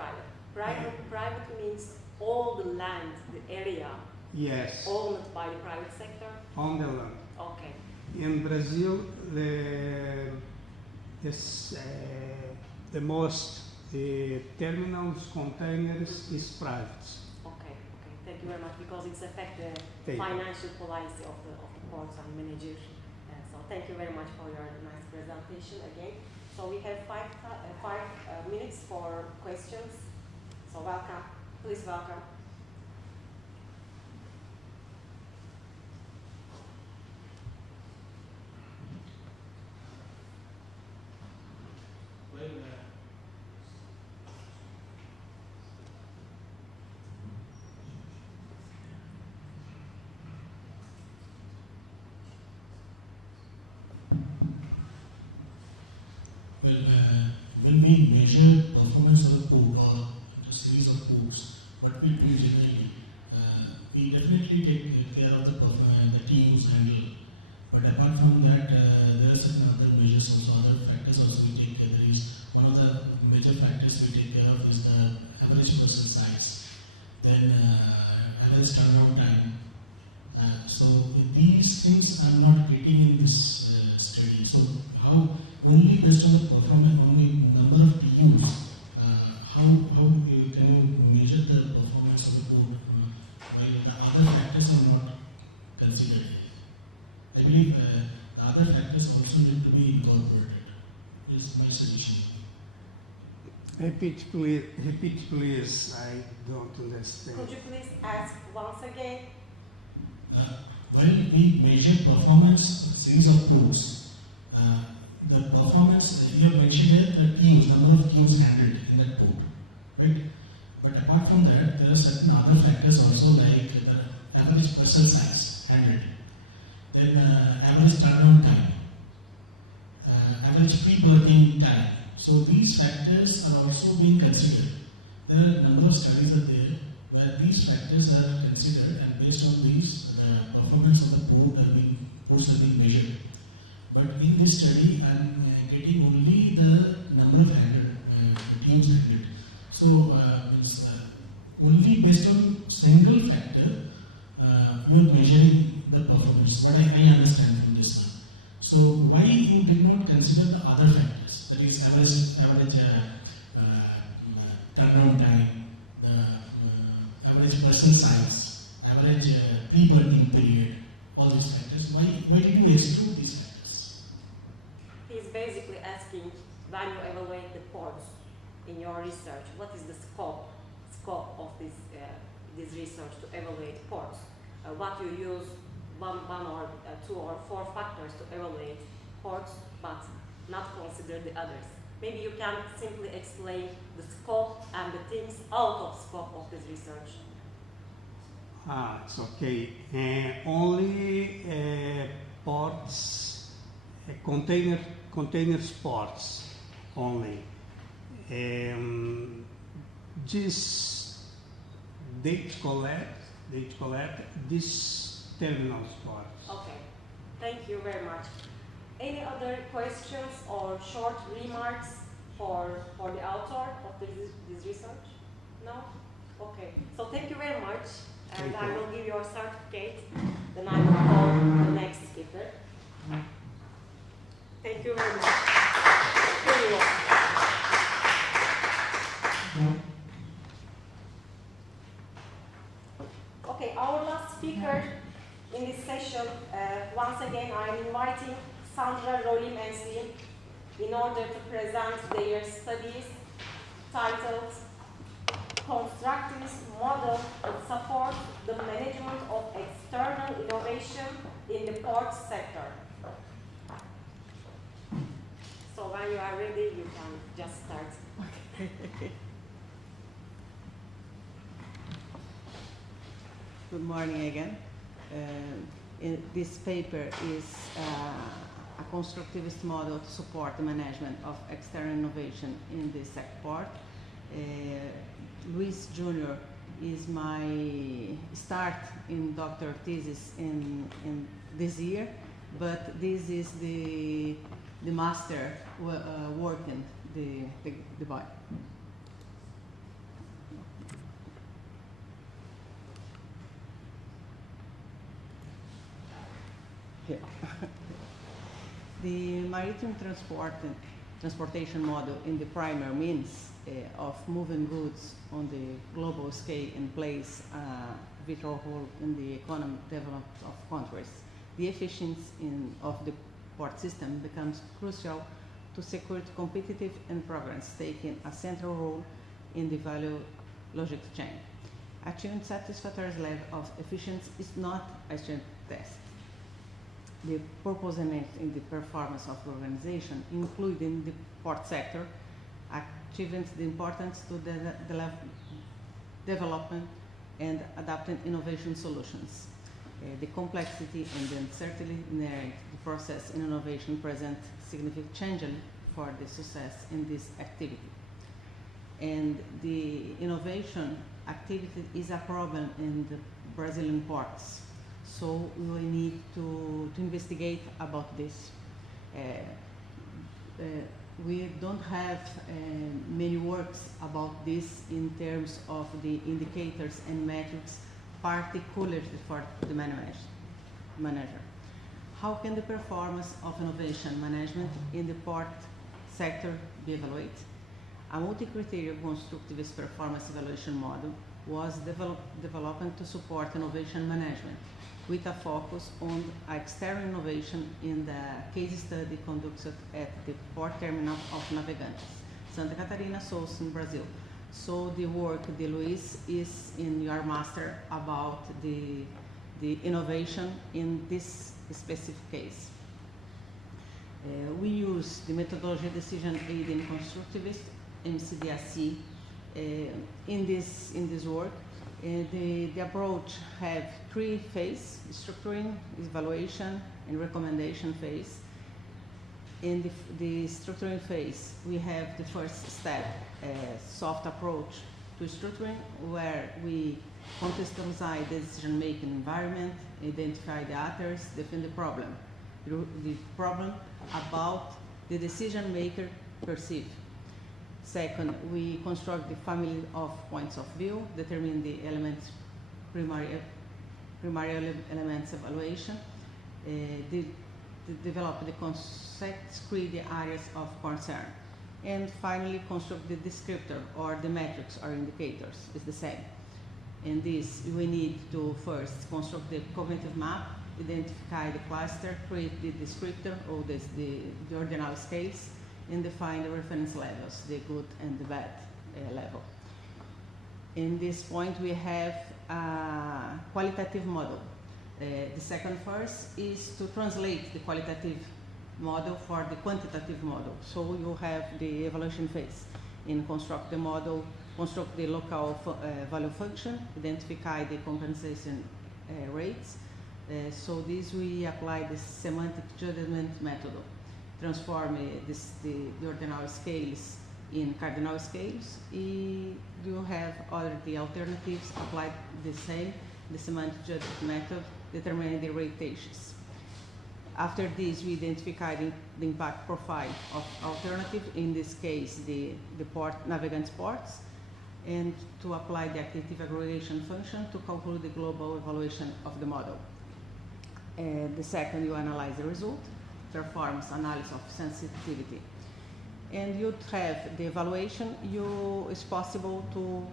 private. Private means all the land, the area, Yes, owned by the private sector? on the land. Okay. In Brazil, the most terminals, containers is private. Okay, okay. Thank you very much, because it's affect the Thank you. financial policy of the ports and managers. So thank you very much for your nice presentation again. So we have five minutes for questions. So welcome, please welcome. Well, when we measure performance of a code or a series of codes, what we do generally, we definitely take care of the TU's handle. But apart from that, there are certain other measures also, other factors also we take care. There is one of the major factors we take care of is the average person size, then average turnaround time. So these things are not getting in this study. So how only based on the performance, only number of TUs, how can you measure the performance of the code while the other factors are not considered? I believe the other factors also need to be incorporated. Is my suggestion. Repeat, please. I don't understand. Could you please ask once again? While we measure performance of series of codes, the performance you have mentioned here, the queues, number of queues handled in that code, right? But apart from that, there are certain other factors also, like the average parcel size handled, then average turnaround time, average pre-birthing time. So these factors are also being considered. There are a number of studies are there where these factors are considered, and based on these, the performance of the code codes are being measured. But in this study, I am getting only the number of handled, TUs handled. So only based on single factor, you are measuring the performance. What I understand from this now. So why you did not consider the other factors? That is average turnaround time, the average person size, average pre-birthing period, all these factors. Why did you exclude these factors? He's basically asking, when you evaluate the ports in your research, what is the scope of this research to evaluate ports? What you use one or two or four factors to evaluate ports, but not consider the others. Maybe you can simply explain the scope and the things out of scope of this research. It's okay. Only ports, container ports only. This date collect this terminal ports. Okay, thank you very much. Any other questions or short remarks for the author of this research? No? Okay, so thank you very much, and Thank I you. will give you a certificate. Then I will call the next speaker. Thank you very much. Here you are. Okay, our last speaker in this session, once again, I am inviting Sandra, Rolim, and Slim in order to present their studies titled Constructivist Model to Support the Management of External Innovation in the Port Sector. So when you are ready, you can just start. Good morning again. This paper is a constructivist model to support the management of external innovation in the sector. Luis Jr. is my start in doctor thesis in this year, but this is the master working the boy. The maritime transportation model in the primary means of moving goods on the global scale and plays a vital role in the economic development of countries. The efficiency of the port system becomes crucial to secure competitive and progress, taking a central role in the value logistics chain. Achieving satisfactory level of efficiency is not a strength test. The purpose and aim in the performance of the organization, including the port sector, achieving the importance to the development and adapting innovation solutions. The complexity and the uncertainty inherent in the process in innovation present significant challenge for the success in this activity. And the innovation activity is a problem in the Brazilian ports. So we will need to investigate about this. We don't have many works about this in terms of the indicators and metrics, particularly for the manager. How can the performance of innovation management in the port sector be evaluated? A multi-criteria constructivist performance evaluation model was developed to support innovation management, with a focus on external innovation in the case study conducted at the port terminal of Navegantes, Santa Catarina, South in Brazil. So the work, de Luis, is in your master about the innovation in this specific case. We use the methodology decision aiding constructivist, MCDSC, in this work. The approach have three phases: structuring, evaluation, and recommendation phase. In the structuring phase, we have the first step, soft approach to structuring, where we contextualize the decision-making environment, identify the actors, define the problem about the decision maker perceived. Second, we construct the family of points of view, determine the elements, primary elements evaluation, develop the concepts, create the areas of concern, and finally construct the descriptor or the metrics or indicators. It's the same. In this, we need to first construct the cognitive map, identify the cluster, create the descriptor or the ordinal scales, and define the reference levels, the good and the bad level. In this point, we have a qualitative model. The second phase is to translate the qualitative model for the quantitative model. So you have the evaluation phase in construct the model, construct the local value function, identify the compensation rates. So this we apply the semantic judgment method, transform the ordinal scales in cardinal scales. You have the alternatives, apply the same, the semantic judgment method, determine the rotations. After this, we identify the impact profile of alternative, in this case, the port, navigant ports, and to apply the active aggregation function to conclude the global evaluation of the model. The second, you analyze the result, performs analysis of sensitivity. And you have the evaluation, it's possible to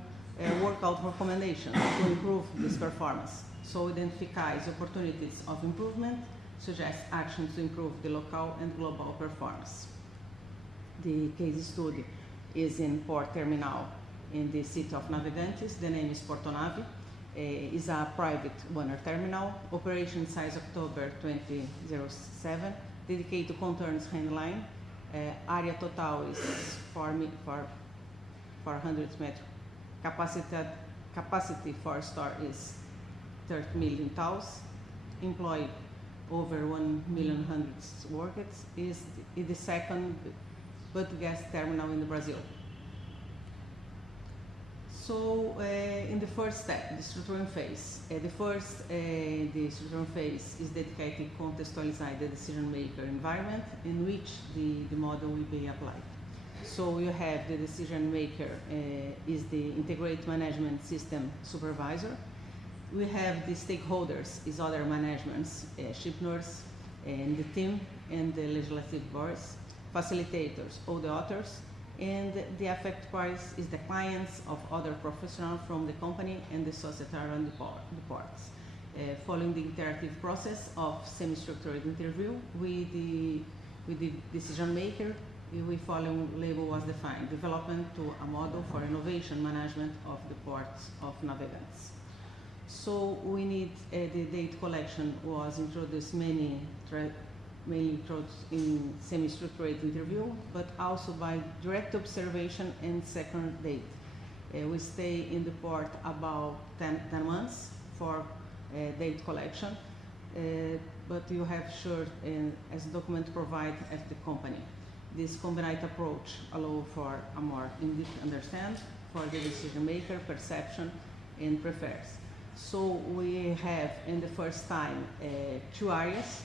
work out recommendations to improve this performance. So identifies opportunities of improvement, suggests actions to improve the local and global performance. The case study is in port terminal in the city of Navegantes. The name is Portonave. Is a private water terminal. Operation size October 2007. Dedicated to containers handling. Area total is 400 meters. Capacity for store is 30 million tons. Employed over 1 million hundreds workers. Is the second but gas terminal in Brazil. So in the first step, the structuring phase, the structuring phase is dedicated to contextualize the decision maker environment in which the model will be applied. So you have the decision maker is the integrated management system supervisor. We have the stakeholders is other managements, ship nurse, and the team and the legislative boards, facilitators, all the authors, and the affected parties is the clients of other professionals from the company and the societal parts. Following the iterative process of semi-structured interview with the decision maker, we follow label was defined, development to a model for innovation management of the ports of navigants. So we need the data collection was introduced mainly introduced in semi-structured interview, but also by direct observation and second date. We stay in the port about 10 months for data collection, but you have shared as document provided at the company. This combined approach allows for a more in-depth understand for the decision maker, perception, and prefers. So we have in the first time 2 areas,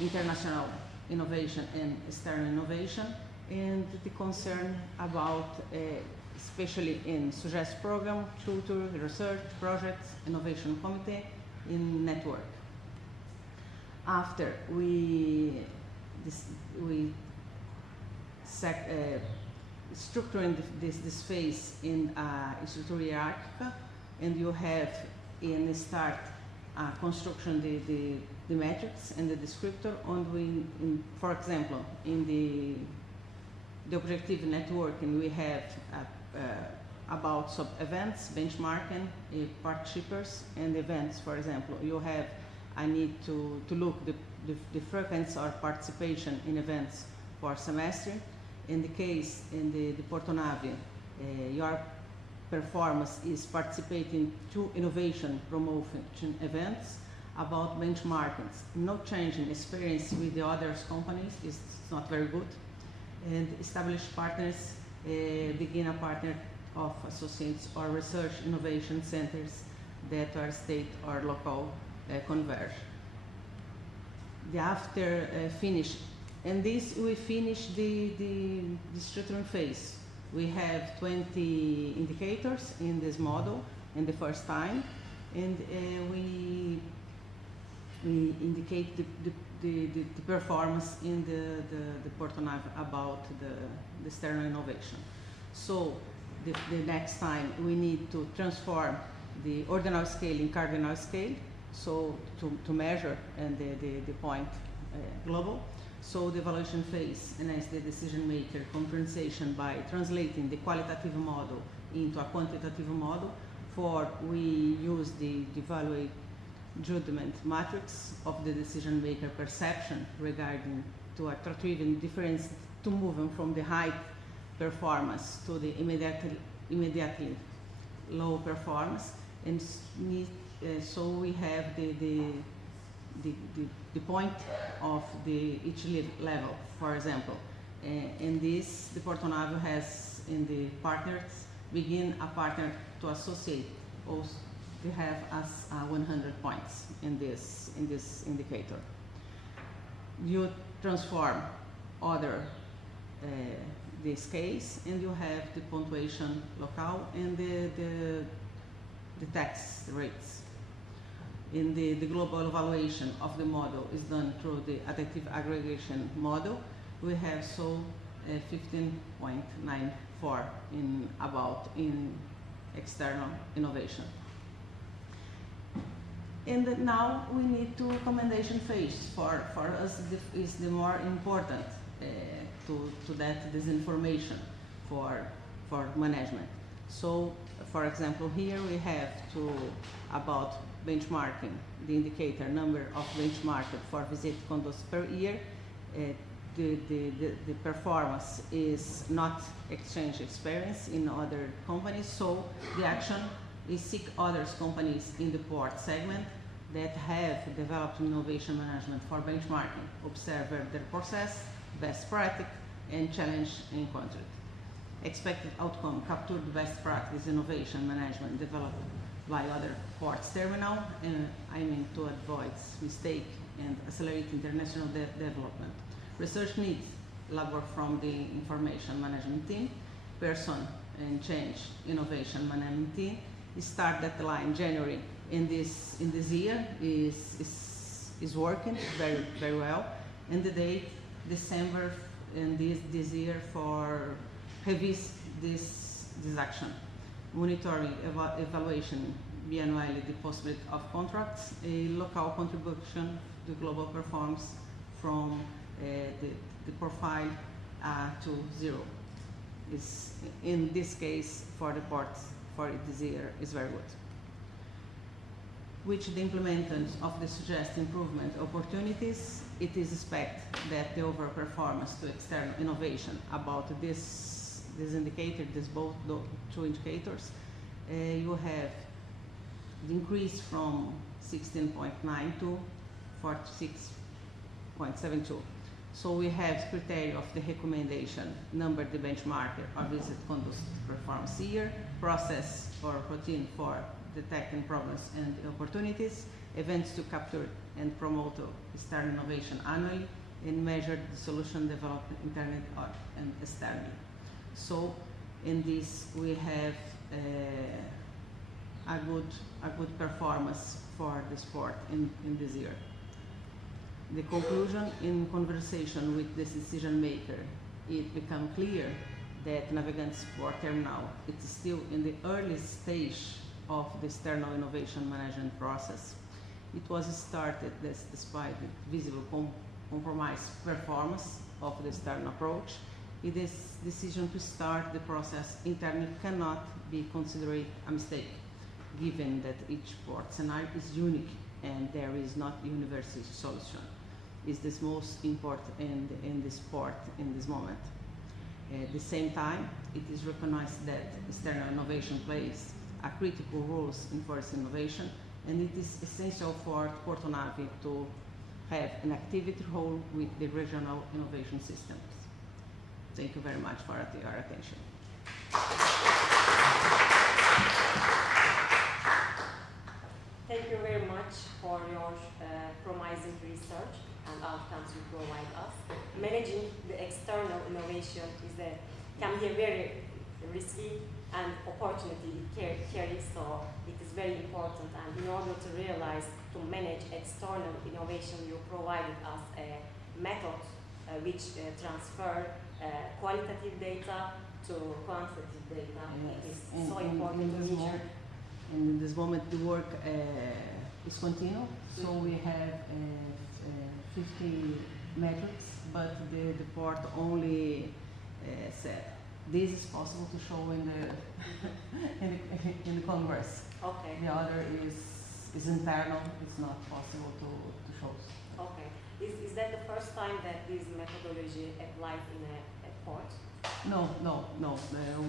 international innovation and external innovation, and the concern about especially in suggest program, tutor, research, projects, innovation committee, in network. After we structuring this phase in a structure hierarchical, and you have in the start construction the metrics and the descriptor, and for example in the objective networking we have about sub events, benchmarking, participants and events. For example, you have I need to look the frequency or participation in events for semester. In the case in the Portonave, your performance is participating to innovation promotion events. About benchmarking, no change in experience with the other companies is not very good, and established partners begin a partner of associates or research innovation centers that are state or local converge. The after finish, and this we finish the structuring phase. We have 20 indicators in this model in the first time, and we indicate the performance in the Portonave about the external innovation. So the next time we need to transform the ordinal scale in cardinal scale, so to measure and the point global. So the evaluation phase enhances the decision maker compensation by translating the qualitative model into a quantitative model. For we use the evaluate judgment matrix of the decision maker perception regarding to attractive difference to moving from the high performance to the immediately low performance, and so we have the point of each level. For example, in this the Portonave has in the partners begin a partner to associate also. We have as 100 points in this indicator. You transform other this case, and you have the punctuation local and the tax rates. In the global evaluation of the model is done through the adaptive aggregation model. We have 15.94 in external innovation. And now we need to recommendation phase. For us is the more important to that this information for management. So for example here we have to about benchmarking the indicator number of benchmarked for visit conducts per year. The performance is not exchange experience in other companies, so the action is seek other companies in the port segment that have developed innovation management for benchmarking, observe their process, best practice, and challenge encountered. Expected outcome, capture the best practice innovation management developed by other ports terminal, and aiming to avoid mistake and accelerate international development. Research needs labor from the information management team, person and change innovation management team. Start that line January in this year is working very well, and the date December in this year for revise this action. Monitoring evaluation biannually the possibility of contracts, a local contribution to global performance from the profile to 0. Is in this case for the ports for this year is very good. Which the implementers of the suggest improvement opportunities, it is expected that the overall performance to external innovation about this indicator, both two indicators, you have the increase from 16.9 to 46.72. So we have criteria of the recommendation, number the benchmarker or visit conduct performance year, process or routine for detecting problems and opportunities, events to capture and promote external innovation annually, and measure the solution developed internally and externally. So in this we have a good performance for the sport in this year. The conclusion in conversation with the decision maker, it became clear that Navigante Sport Terminal is still in the early stage of the external innovation management process. It was started despite the visible compromised performance of the external approach. This decision to start the process internally cannot be considered a mistake, given that each port scenario is unique and there is not universal solution. Is this most important in this port in this moment. At the same time, it is recognized that external innovation plays a critical role in forest innovation, and it is essential for Porto Navi to have an activity role with the regional innovation systems. Thank you very much for your attention. Thank you very much for your promising research and outcomes you provide us. Managing the external innovation can be a very risky and opportunity it carries, so it is very important. And in order to realize, to manage external innovation, you provided us a method which transfer qualitative data to quantitative data. It is so important to measure. In this moment, the work is continual, so we have 50 metrics, but the port only said this is possible to show in the Congress. Okay. The other is internal; it's not possible to show. Okay. Is that the first time that this methodology applied in a port? No.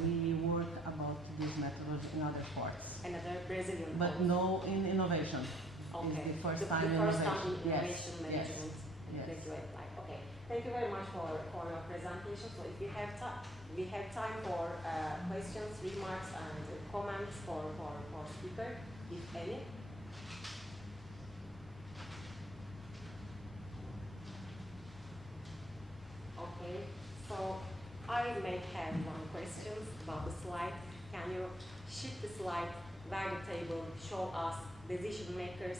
We work about this methodology in other ports. Another Brazilian But port? no in innovation. Okay. It's the first time the first time in Yes, innovation management yes. that you applied. Okay. Thank you very much for your presentation. So if we have time, for questions, remarks, and comments for speaker, if any. Okay. So I may have one question about the slide. Can you shift the slide where the table show us decision makers?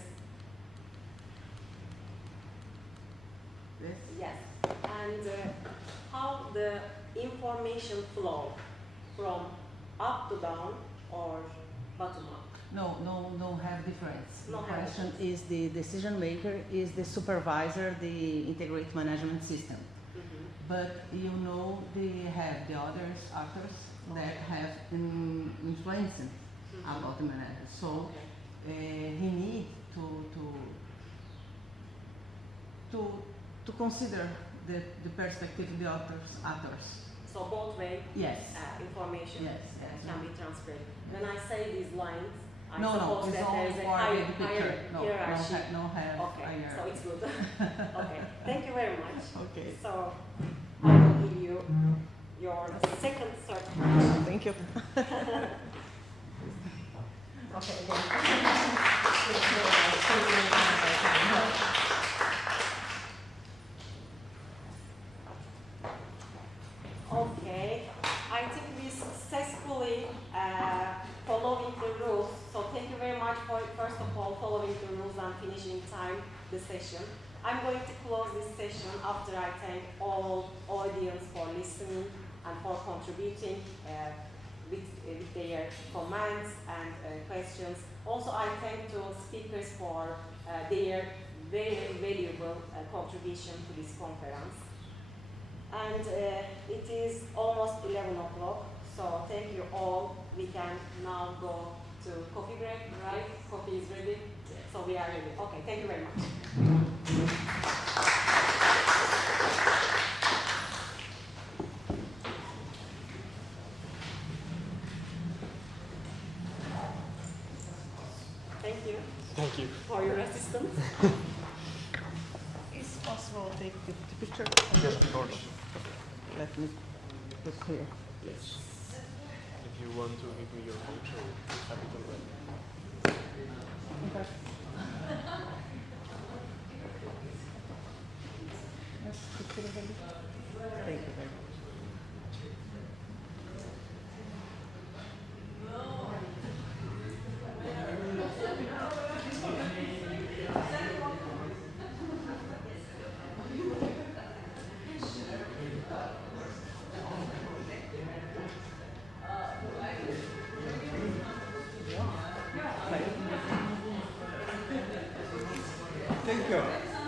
Yes. And how the information flow from up to down or bottom up? No have difference. No The have question difference. is the decision maker is the supervisor, the integrated management system. But they have the others actors that have influence about the manager. So he need to consider the perspective of the actors. So both ways, Yes. information Yes. can be transferred. When I say these lines, I No, suppose it's that all there is a for higher, the picture. hierarchy. No have Okay, higher. so it's good. Okay, thank you very much. Okay. So I will give you your second certification. Thank you. Okay, I think we successfully following the rules. So thank you very much for, first of all, following the rules and finishing time the session. I'm going to close this session after I thank all audience for listening and for contributing with their comments and questions. Also, I thank to speakers for their very valuable contribution to this conference. And it is almost 11 o'clock, so thank you all. We can now go to coffee break, right? Coffee is ready, so we are ready. Okay, thank you very much. Thank you for your assistance. Is possible to take the picture? Yes, of course. Let me put here. Yes. If you want to give me your picture, happy to wait. Okay. Yes, picture ready. Thank you very much.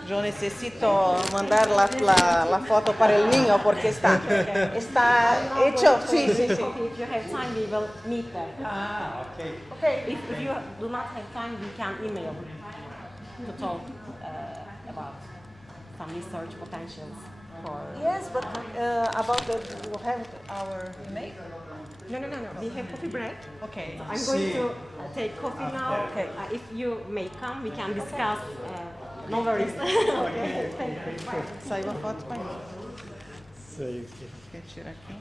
Yo necesito mandar la foto para el niño porque está hecho. Sí, sí, sí. If you have time, we will meet there. Ah, okay. Okay. If you do not have time, we can email to talk about some research potentials for. Yes, but about the, you have our email? No. We have coffee break. Okay. I'm going to take coffee now. Okay. If you may come, we can discuss. No worries. Okay. Thank you. Bye. Saiu a foto para mim. Sei. Quer tirar aqui?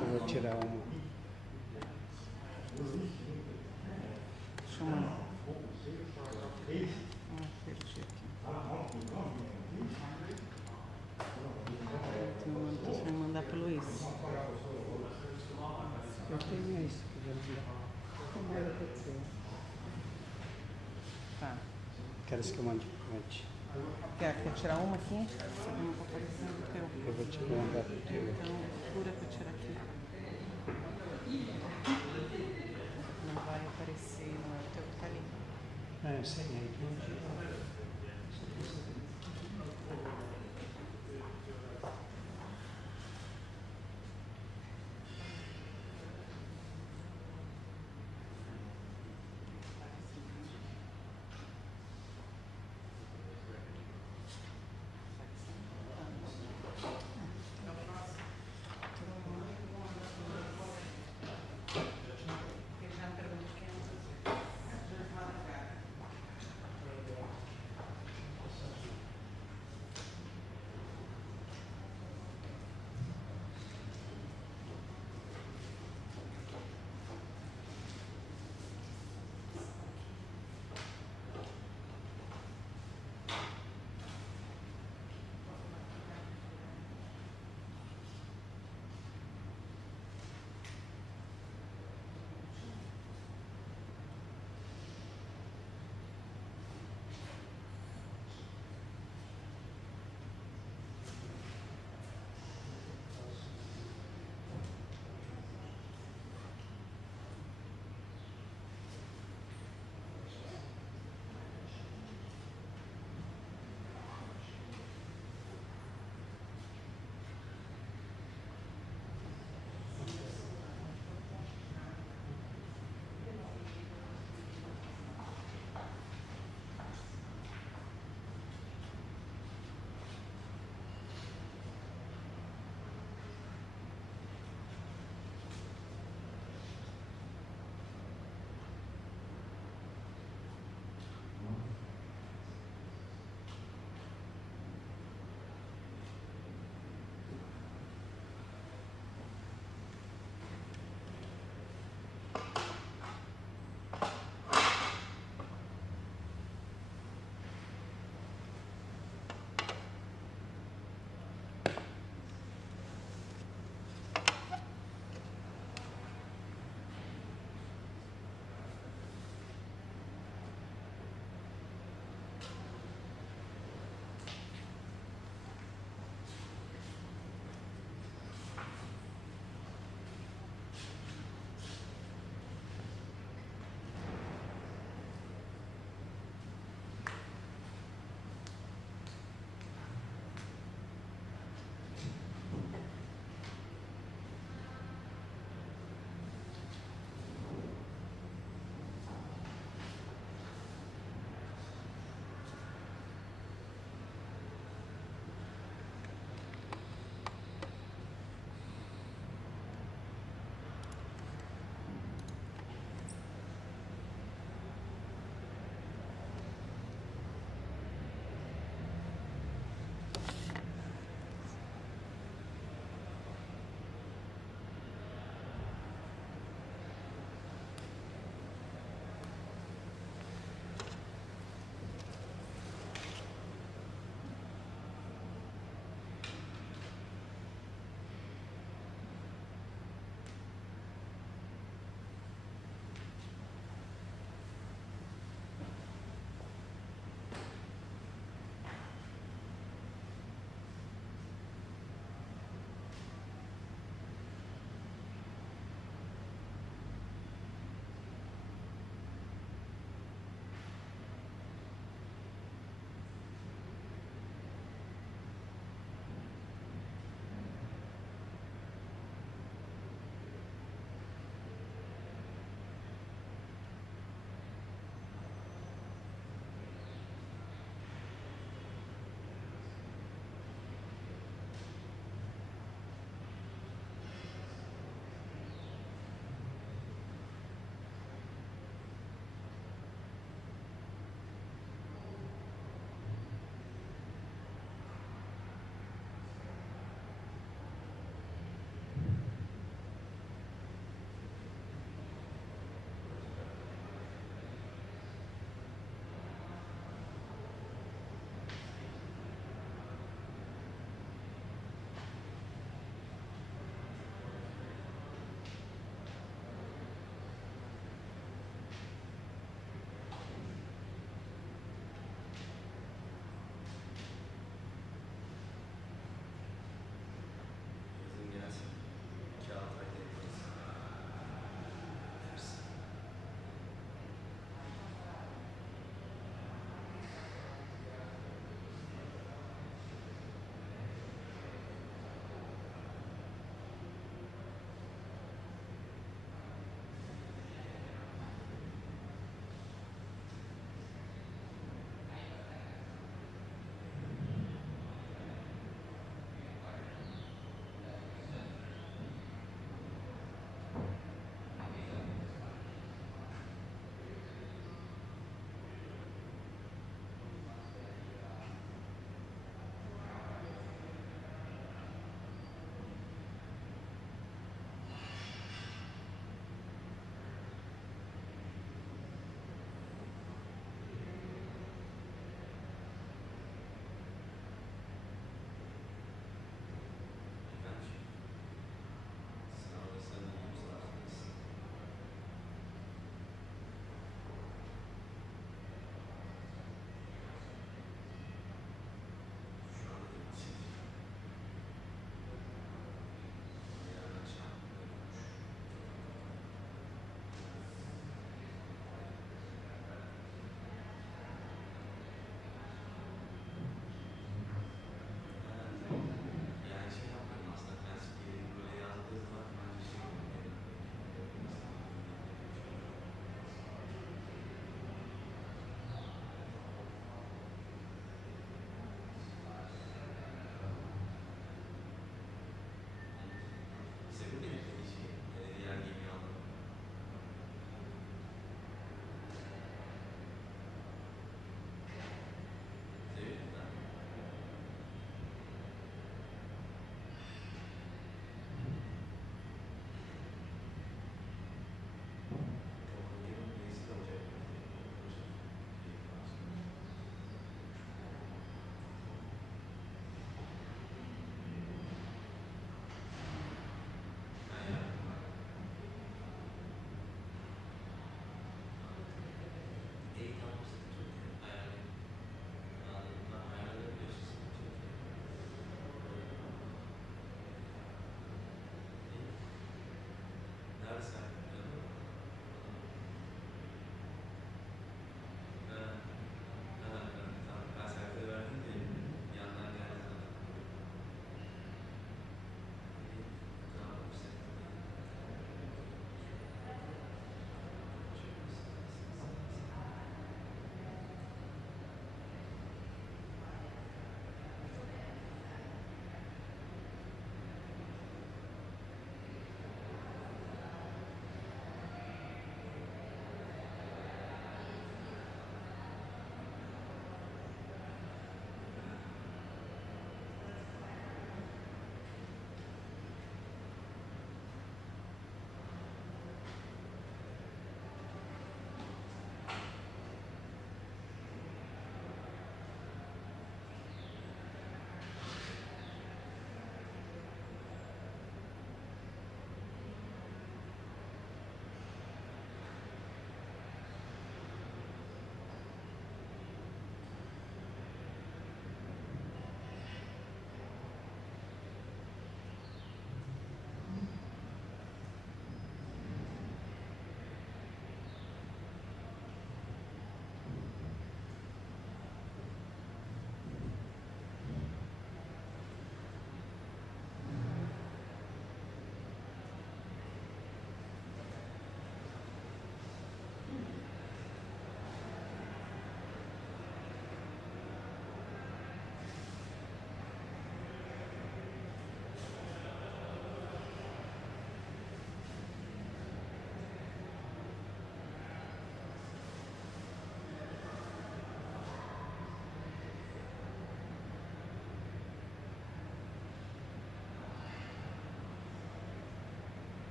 Eu vou tirar uma. Deixa eu mandar. Perdi aqui. Então, vou mandar para o Luiz. Eu tenho isso. Como é que eu Tá. Queres que eu mande antes? Quer tirar uma aqui? Uma para aparecer no teu. Eu vou te mandar para o teu. Então, procura para tirar aqui. Não vai aparecer, não é o teu que está ali. Ah, eu sei, aí tem.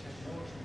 technology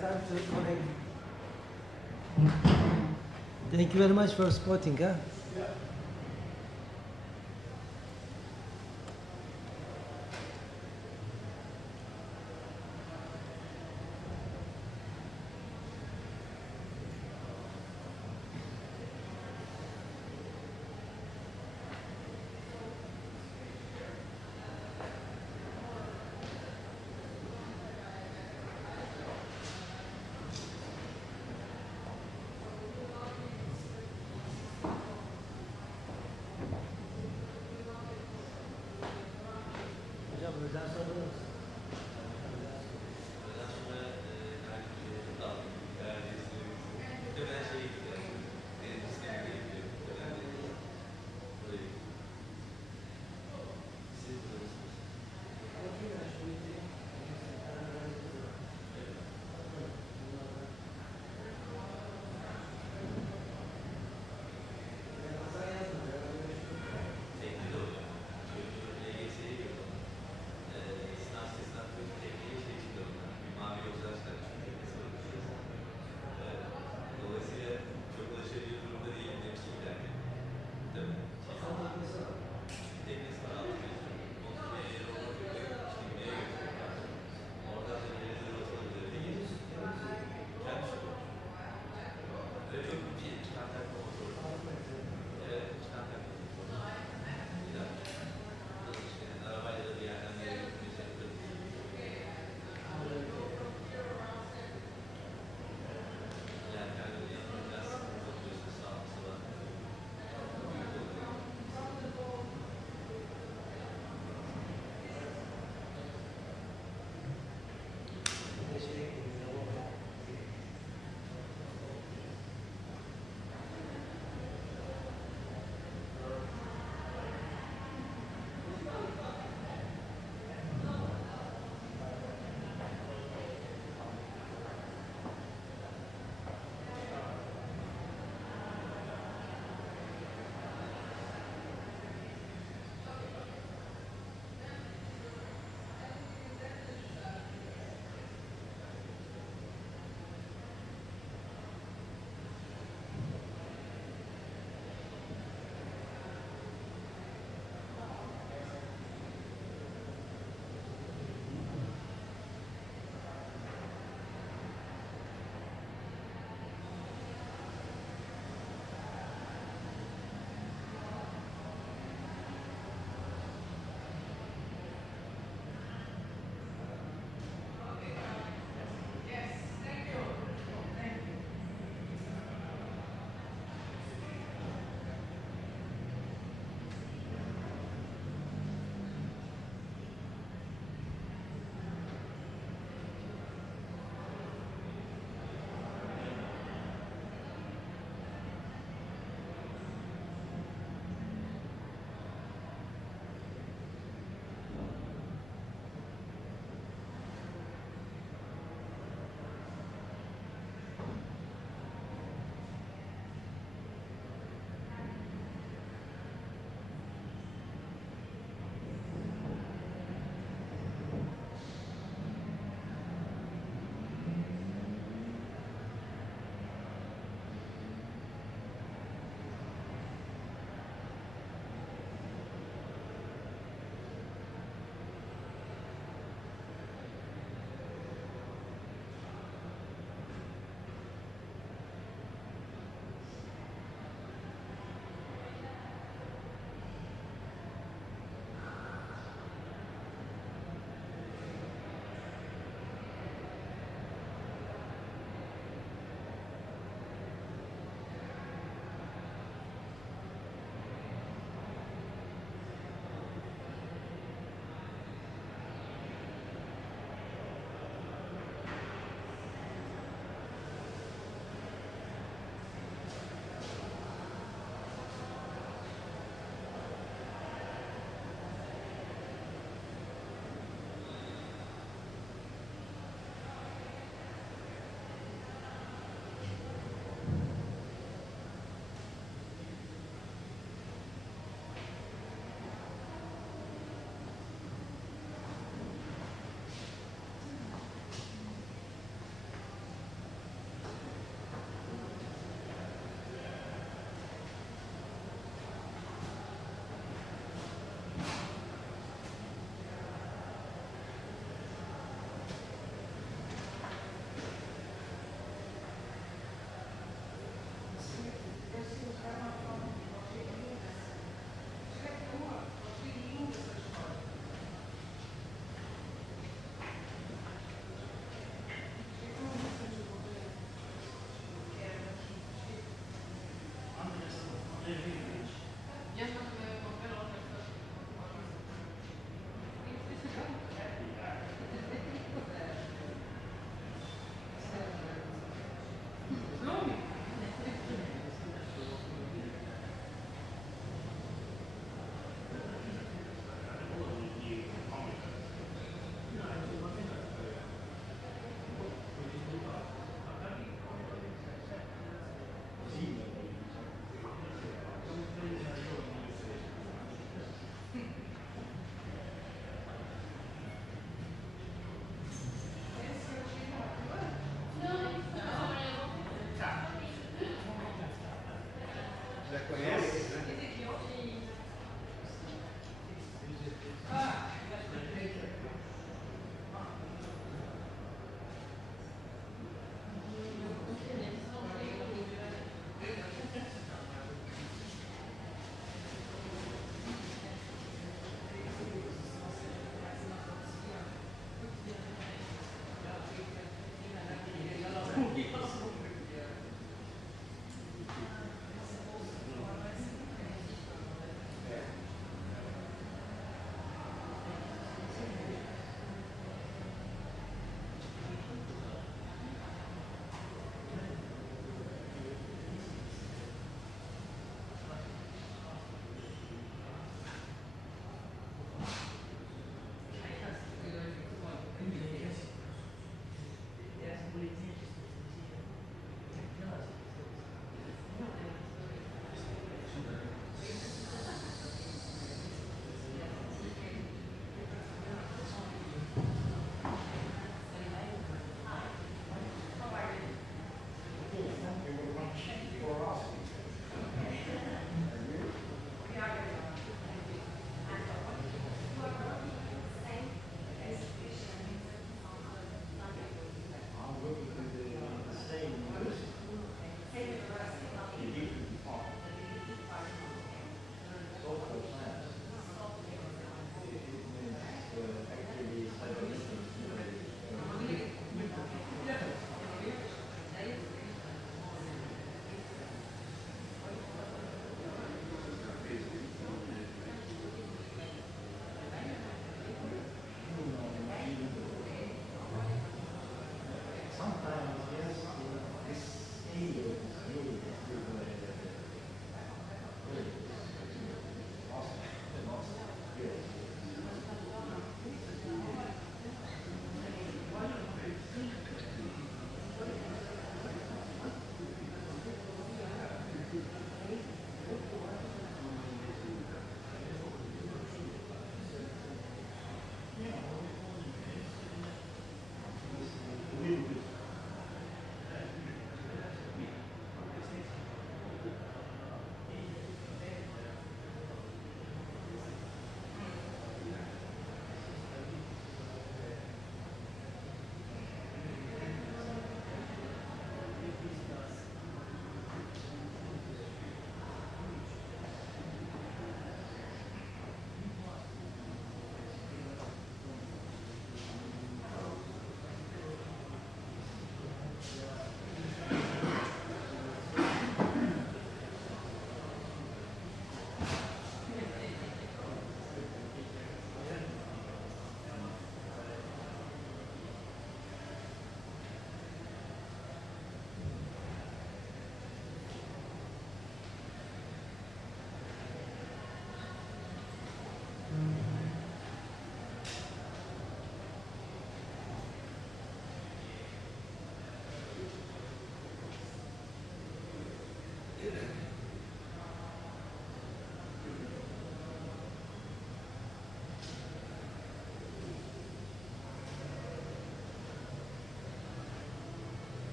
time to connect. Thank you very much for spotting. Huh? Hocam buradan sorunuz.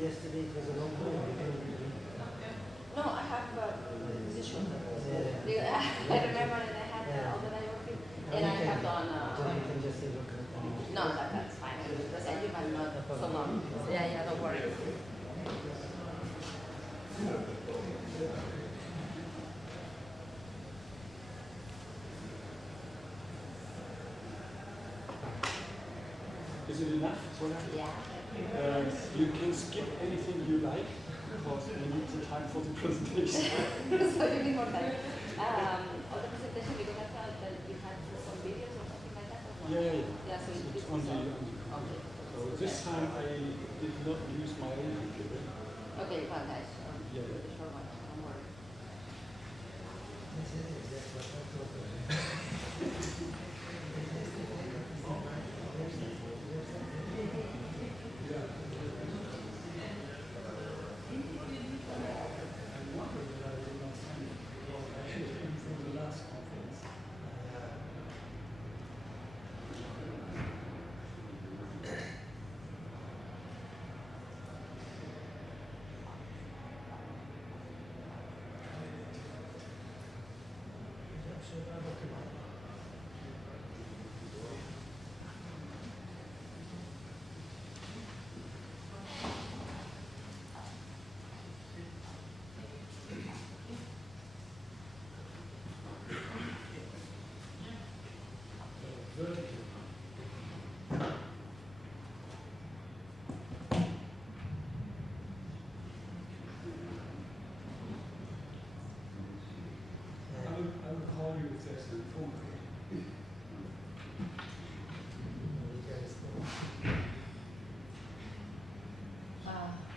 yesterday it was a long time. No, I have position. I remember that I had all the night working, and I have done. You can just say, look. No, that's fine. I will present you, but not so long. Yeah, don't worry. Is it enough for now? Yeah. You can skip anything you like because we need the time for the presentation. So you need more time. On the presentation, because I thought that you had some videos or something like that. Or not? Yeah. So It's on the Okay. So this time I did not use my own computer. Okay, well, guys. Yeah. The short one. Don't worry. I will call you if there's an phone.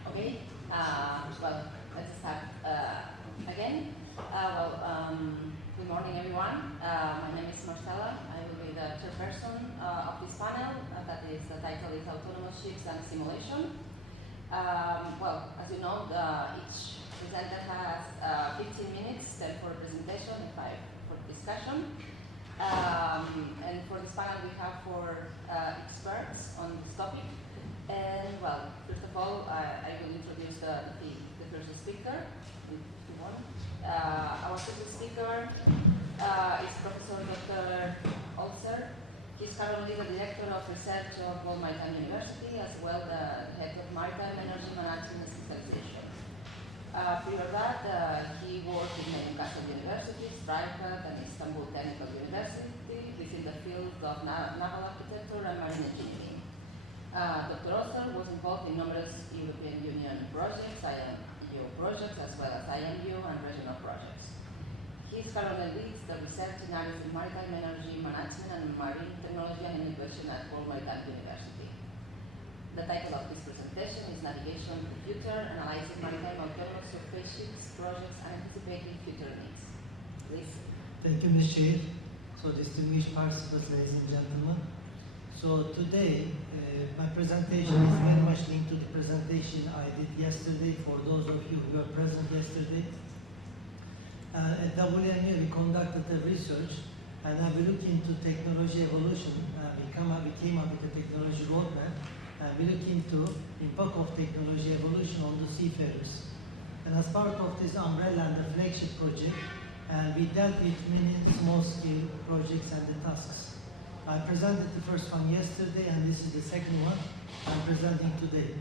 Okay. Well, let's start again. Good morning, everyone. My name is Marcela. I will be the chairperson of this panel. That is, the title is Autonomous Shifts and Simulation. As you know, each presenter has 15 minutes, 10 for presentation and 5 for discussion. And for this panel, we have 4 experts on this topic. And first of all, I will introduce the first speaker. Our first speaker is Professor Dr. Olser. He's currently the Director of Research of Maritime University, as well the Head of Maritime Energy Management Specialization. Prior that, he worked in Newcastle University, Strasbourg, and Istanbul Technical University within the field of naval architecture and marine engineering. Dr. Olser was involved in numerous European Union projects, IMU projects, as well as IMU and regional projects. He currently leads the research in areas in maritime energy management and marine technology and innovation at Maritime University. The title of this presentation is Navigation to the Future, Analyzing Maritime Autonomous Surface Ships Projects and Anticipating Future Needs. Please. Thank you, Ms. Chair. So, distinguished participants, ladies and gentlemen. So, today, my presentation is very much linked to the presentation I did yesterday for those of you who were present yesterday. At WMU, we conducted the research and we looked into technology evolution. We came up with a technology roadmap. We look into impact of technology evolution on the seafarers. And as part of this umbrella and the flagship project, we dealt with many small-scale projects and the tasks. I presented the first one yesterday, and this is the second one I'm presenting today.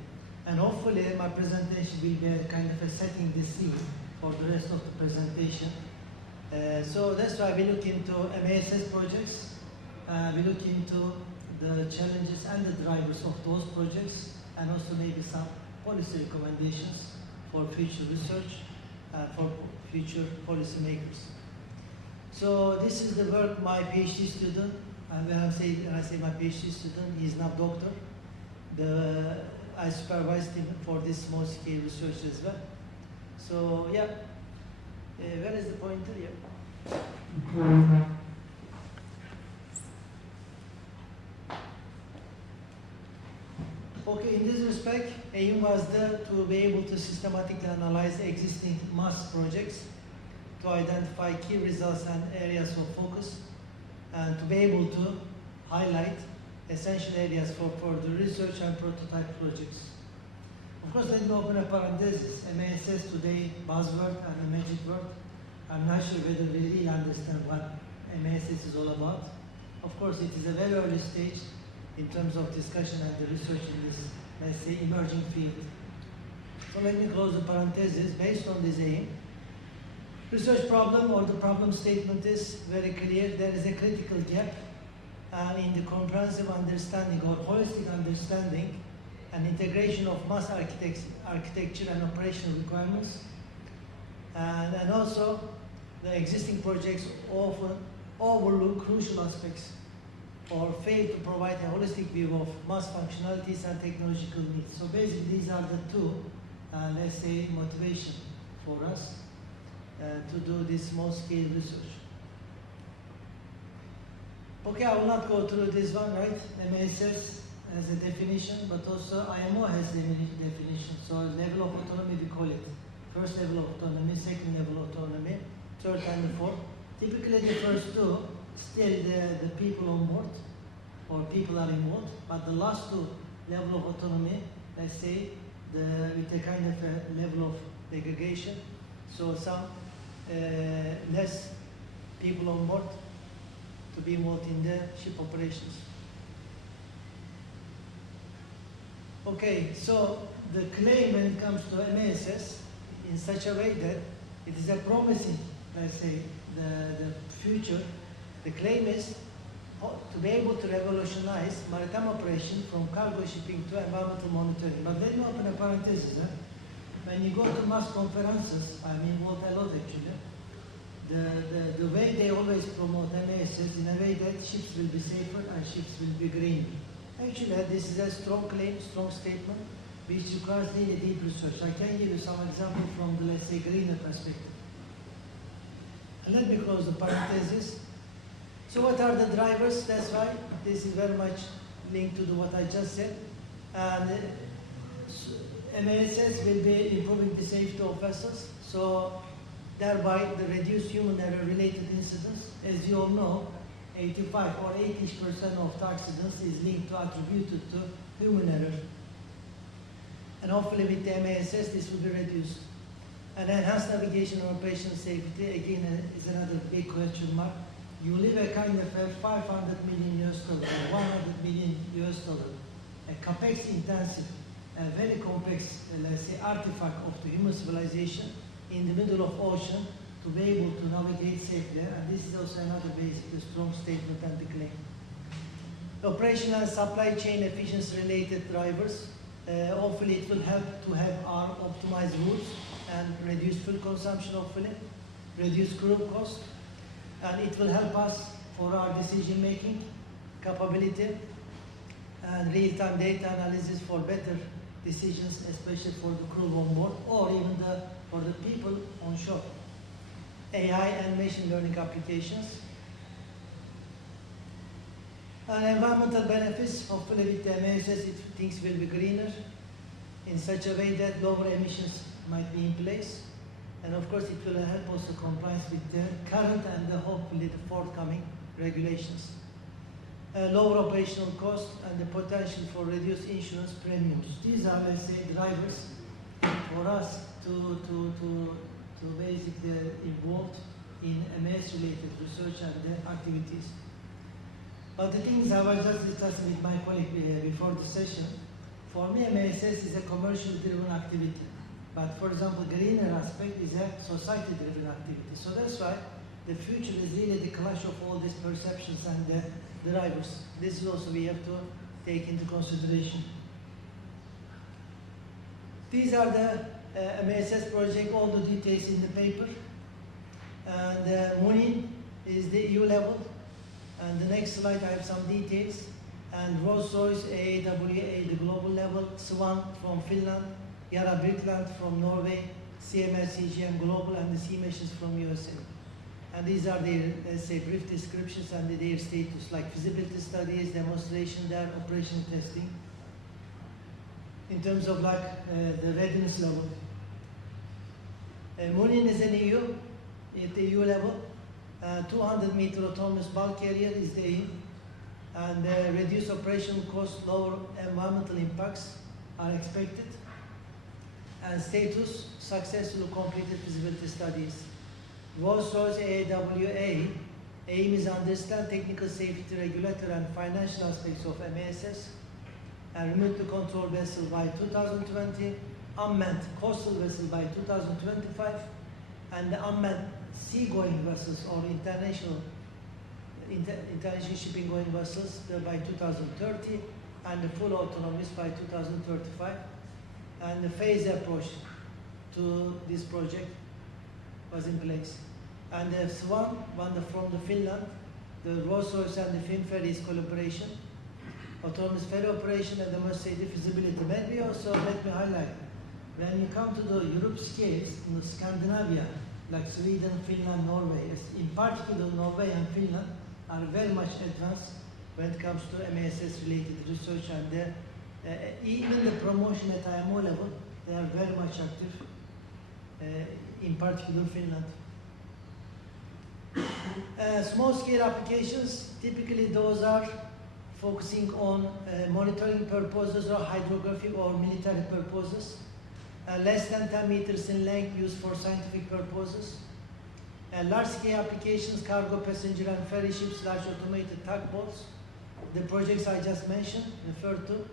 And hopefully my presentation will be a kind of a setting the scene for the rest of the presentation. So that's why we look into MASS projects, we look into the challenges and the drivers of those projects, and also maybe some policy recommendations for future research, for future policymakers. So this is the work my PhD student, and when I say my PhD student, he is now doctor. I supervised him for this small scale research as well. So yeah, where is the pointer here? Okay, in this respect, aim was to be able to systematically analyze existing mass projects, to identify key results and areas of focus, and to be able to highlight essential areas for further research and prototype projects. Of course, let me open a parenthesis. MASS today, buzzword and a magic word. I'm not sure whether we really understand what MASS is all about. Of course, it is a very early stage in terms of discussion and the research in this, let's say, emerging field. So let me close the parenthesis. Based on this aim, research problem or the problem statement is very clear. There is a critical gap in the comprehensive understanding or holistic understanding and integration of mass architecture and operational requirements. And also, the existing projects often overlook crucial aspects or fail to provide a holistic view of mass functionalities and technological needs. So basically, these are the two, let's say, motivation for us to do this small-scale research. Okay, I will not go through this one, right? MASS has a definition, but also IMO has a definition. So level of autonomy, we call it. First level of autonomy, second level of autonomy, third and the fourth. Typically the first two, still the people on board, or people are involved, but the last two level of autonomy, let's say, with a kind of a level of segregation. So some less people on board to be involved in the ship operations. Okay, so the claim when it comes to MASS in such a way that it is a promising, let's say, the future. The claim is to be able to revolutionize maritime operation from cargo shipping to environmental monitoring. But let me open a parenthesis. When you go to mass conferences, I'm involved a lot actually, the way they always promote MASS is in a way that ships will be safer and ships will be green. Actually, this is a strong claim, strong statement, which requires really deep research. I can give you some example from the, let's say, greener perspective. And let me close the parenthesis. So what are the drivers? That's why this is very much linked to what I just said. And MASS will be improving the safety of vessels, so thereby the reduced human error related incidents. As you all know, 85 or 80% of the accidents is linked to attributed to human error. And hopefully with the MASS this will be reduced. And enhanced navigation and operational safety, again, is another big question mark. You leave a kind of a $500 million US dollar, $100 million US dollar, a capex intensive, a very complex, let's say, artifact of the human civilization in the middle of ocean to be able to navigate safely. And this is also another basically strong statement and the claim. Operational and supply chain efficiency related drivers. Hopefully it will help to have our optimized routes and reduce fuel consumption, hopefully, reduce crew cost, and it will help us for our decision making capability and real-time data analysis for better decisions, especially for the crew on board or even for the people on shore. AI and machine learning applications. And environmental benefits, hopefully with the MASS, things will be greener in such a way that lower emissions might be in place. And of course, it will help also compliance with the current and hopefully the forthcoming regulations. Lower operational cost and the potential for reduced insurance premiums. These are, let's say, drivers for us to basically involved in MASS-related research and activities. But the things I was just discussing with my colleague before the session, for me, MASS is a commercial-driven activity. But for example, greener aspect is a society-driven activity. So that's why the future is really the clash of all these perceptions and the drivers. This is also we have to take into consideration. These are the MASS project, all the details in the paper. And Munin is the EU level. And the next slide, I have some details. And Rolls-Royce, AAWA, the global level, Swan from Finland, Yara Birkeland from Norway, CMS, CGM Global, and the Sea Missions from USA. And these are their, let's say, brief descriptions and their status, like feasibility studies, demonstration there, operational testing. In terms of like the readiness level. Munin is an EU, at the EU level. 200-meter autonomous bulk carrier is the aim. And reduced operational costs, lower environmental impacts are expected. and status successfully completed feasibility studies. Rolls-Royce AWA aim is understand technical safety, regulatory and financial aspects of MASS and remotely controlled vessel by 2020, unmanned coastal vessel by 2025, and the unmanned sea-going vessels or international shipping going vessels by 2030, and the full autonomous by 2035. And the phase approach to this project was in place. And the SWAN, one from the Finland, the Rolls-Royce and the Finferries collaboration, autonomous ferry operation, and I must say the feasibility. Maybe also let me highlight, when you come to the Europe scales, in Scandinavia, like Sweden, Finland, Norway, in particular Norway and Finland are very much advanced when it comes to MASS related research, and even the promotion at IMO level, they are very much active, in particular Finland. Small scale applications, typically those are focusing on monitoring purposes or hydrographic or military purposes. Less than 10 meters in length used for scientific purposes. Large scale applications, cargo, passenger and ferry ships, large automated tugboats. The projects I just mentioned, referred to.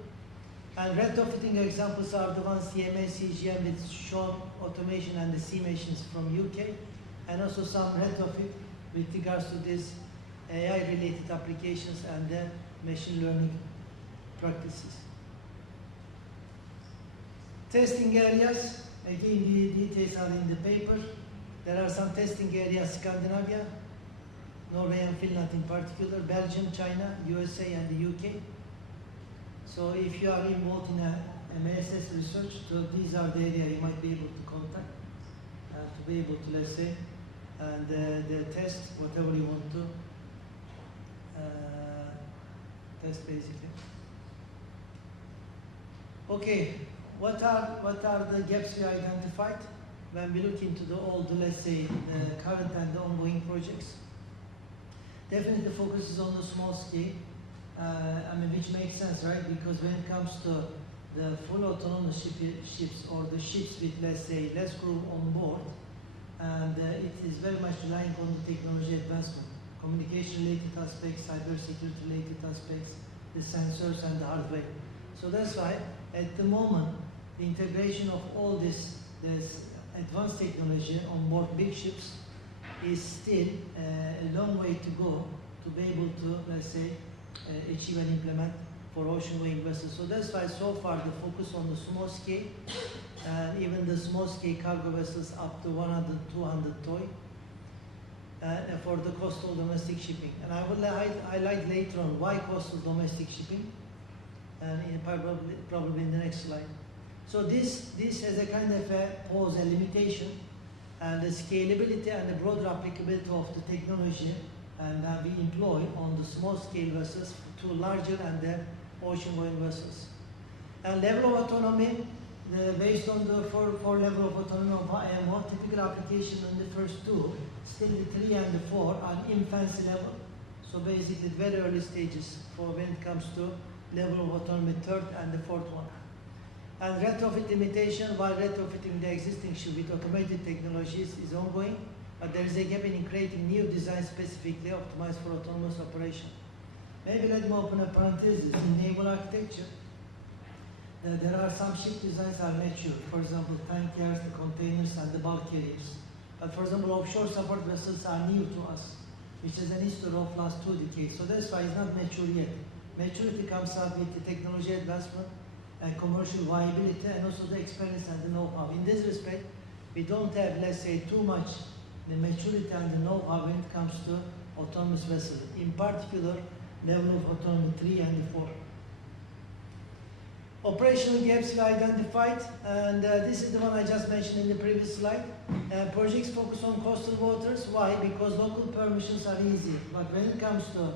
And retrofitting examples are the ones CMA, CGM with Sean Automation and the C Machines from UK, and also some retrofit with regards to these AI related applications and machine learning practices. Testing areas, again the details are in the paper. There are some testing areas, Scandinavia, Norway and Finland in particular, Belgium, China, USA and the UK. So if you are involved in a MASS research, so these are the areas you might be able to contact to be able to, let's say, and the test whatever you want to test basically. Okay, what are the gaps we identified when we look into all the, let's say, the current and the ongoing projects? Definitely the focus is on the small scale. Which makes sense, right? Because when it comes to the full autonomous ships or the ships with, let's say, less crew on board, and it is very much relying on the technology advancement, communication-related aspects, cybersecurity-related aspects, the sensors and the hardware. So that's why, at the moment, the integration of all this advanced technology on board big ships is still a long way to go to be able to, let's say, achieve and implement for ocean-going vessels. So that's why so far the focus on the small scale, and even the small scale cargo vessels up to 100, 200 toy for the coastal domestic shipping. And I will highlight later on why coastal domestic shipping, and probably in the next slide. So this has a kind of a pose, a limitation, and the scalability and the broader applicability of the technology and we employ on the small scale vessels to larger and the ocean-going vessels. And level of autonomy, based on the four level of autonomy of IMO, typical application in the first two, still the 3 and the 4 are infancy level. So basically very early stages for when it comes to level of autonomy, third and the fourth one. And retrofit limitation, while retrofitting the existing ship with automated technologies is ongoing, but there is a gap in creating new designs specifically optimized for autonomous operation. Maybe let me open a parenthesis. In naval architecture, there are some ship designs are mature. For example, tankers, the containers, and the bulk carriers. But for example, offshore support vessels are new to us, which is an history of last 2 decades. So that's why it's not mature yet. Maturity comes up with the technology advancement and commercial viability, and also the experience and the know-how. In this respect, we don't have, let's say, too much the maturity and the know-how when it comes to autonomous vessels. In particular, level of autonomy 3 and 4. Operational gaps we identified, and this is the one I just mentioned in the previous slide. Projects focus on coastal waters. Why? Because local permissions are easy, but when it comes to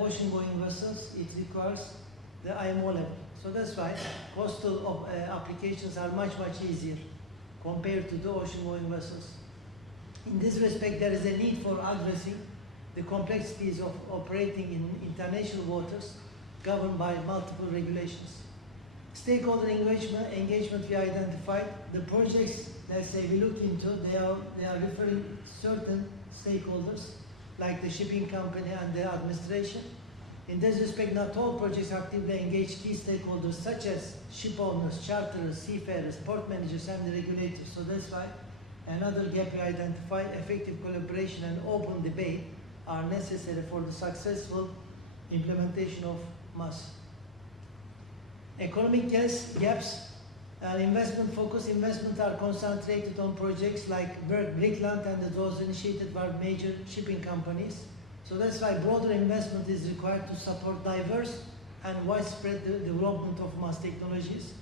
ocean-going vessels, it requires the IMO level. So that's why coastal applications are much easier compared to the ocean-going vessels. In this respect, there is a need for addressing the complexities of operating in international waters governed by multiple regulations. Stakeholder engagement we identified. The projects, let's say, we looked into, they are referring certain stakeholders, like the shipping company and the administration. In this respect, not all projects actively engage key stakeholders such as ship owners, charterers, seafarers, port managers, and the regulators. So that's why another gap we identified, effective collaboration and open debate are necessary for the successful implementation of MAS. Economic gaps and investment-focused investments are concentrated on projects like Brickland and those initiated by major shipping companies. So that's why broader investment is required to support diverse and widespread development of MAS technologies.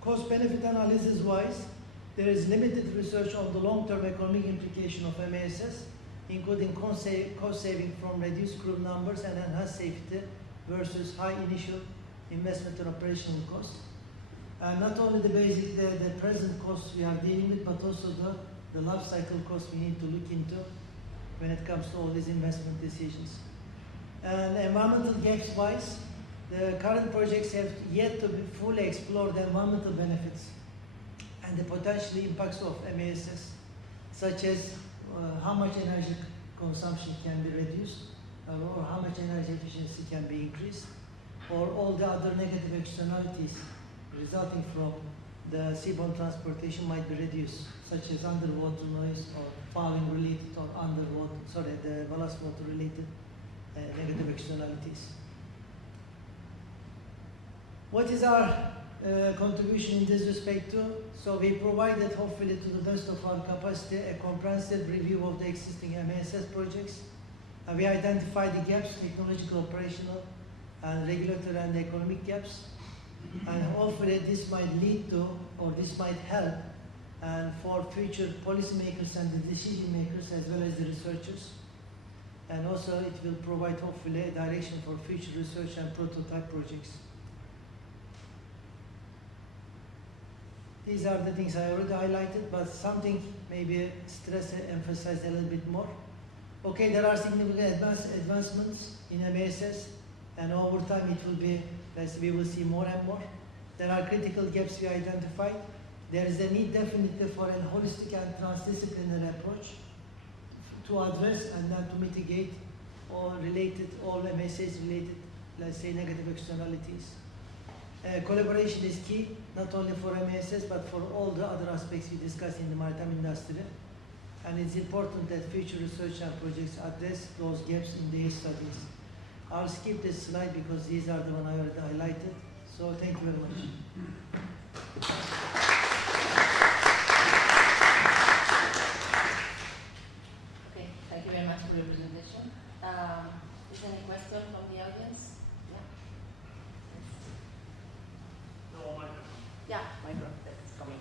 Cost-benefit analysis-wise, there is limited research on the long-term economic implication of MASs, including cost saving from reduced crew numbers and enhanced safety versus high initial investment and operational costs. Not only the basic, the present costs we are dealing with, but also the life cycle costs we need to look into when it comes to all these investment decisions. And environmental gaps wise, the current projects have yet to be fully explore the environmental benefits and the potential impacts of MASs, such as how much energy consumption can be reduced, or how much energy efficiency can be increased, or all the other negative externalities resulting from the seaborne transportation might be reduced, such as underwater noise or fouling related or the ballast water related negative externalities. What is our contribution in this respect too? So we provided, hopefully to the best of our capacity, a comprehensive review of the existing MASs projects. We identified the gaps, technological, operational, and regulatory and economic gaps. And hopefully this might lead to, or this might help, and for future policymakers and the decision makers as well as the researchers. And also it will provide hopefully a direction for future research and prototype projects. These are the things I already highlighted, but something maybe stress emphasized a little bit more. Okay, there are significant advancements in MASs, and over time it will be, we will see more and more. There are critical gaps we identified. There is a need definitely for a holistic and transdisciplinary approach to address and then to mitigate all MASs related, let's say, negative externalities. Collaboration is key, not only for MASs, but for all the other aspects we discuss in the maritime industry. And it's important that future research and projects address those gaps in their studies. I'll skip this slide because these are the ones I already highlighted. So thank you very much. Okay, thank you very much for your presentation. Is there any question from the audience? Yeah, micro, that's coming.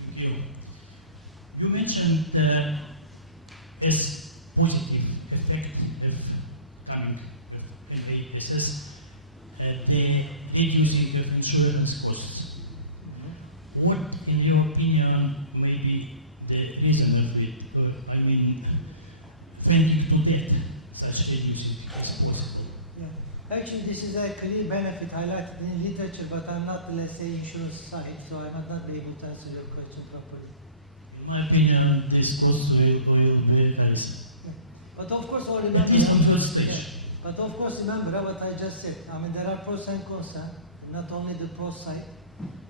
Thank you. You mentioned as positive effect of coming of MASs the reducing of insurance costs. What, in your opinion, may be the reason of it? I mean, thinking to that such reducing as possible. Yeah. Actually, this is a clear benefit highlighted in literature, but I'm not, let's say, insurance side, so I might not be able to answer your question properly. In my opinion, this cost will be very high. Yeah. But of course, all remember. At least on first stage. Yeah. But of course, remember what I just said. I mean, there are pros and cons, not only the pros side.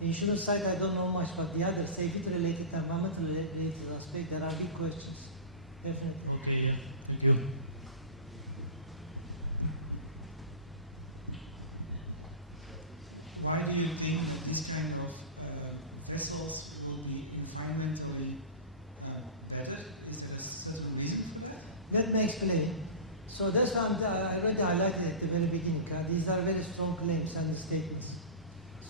Insurance side, I don't know much, but the other safety-related, environmental-related aspect, there are big questions. Definitely. Okay, yeah. Thank you. Why do you think that this kind of vessels will be environmentally better? Is there a certain reason for that? Let me explain. So that's why I already highlighted at the very beginning. These are very strong claims and statements.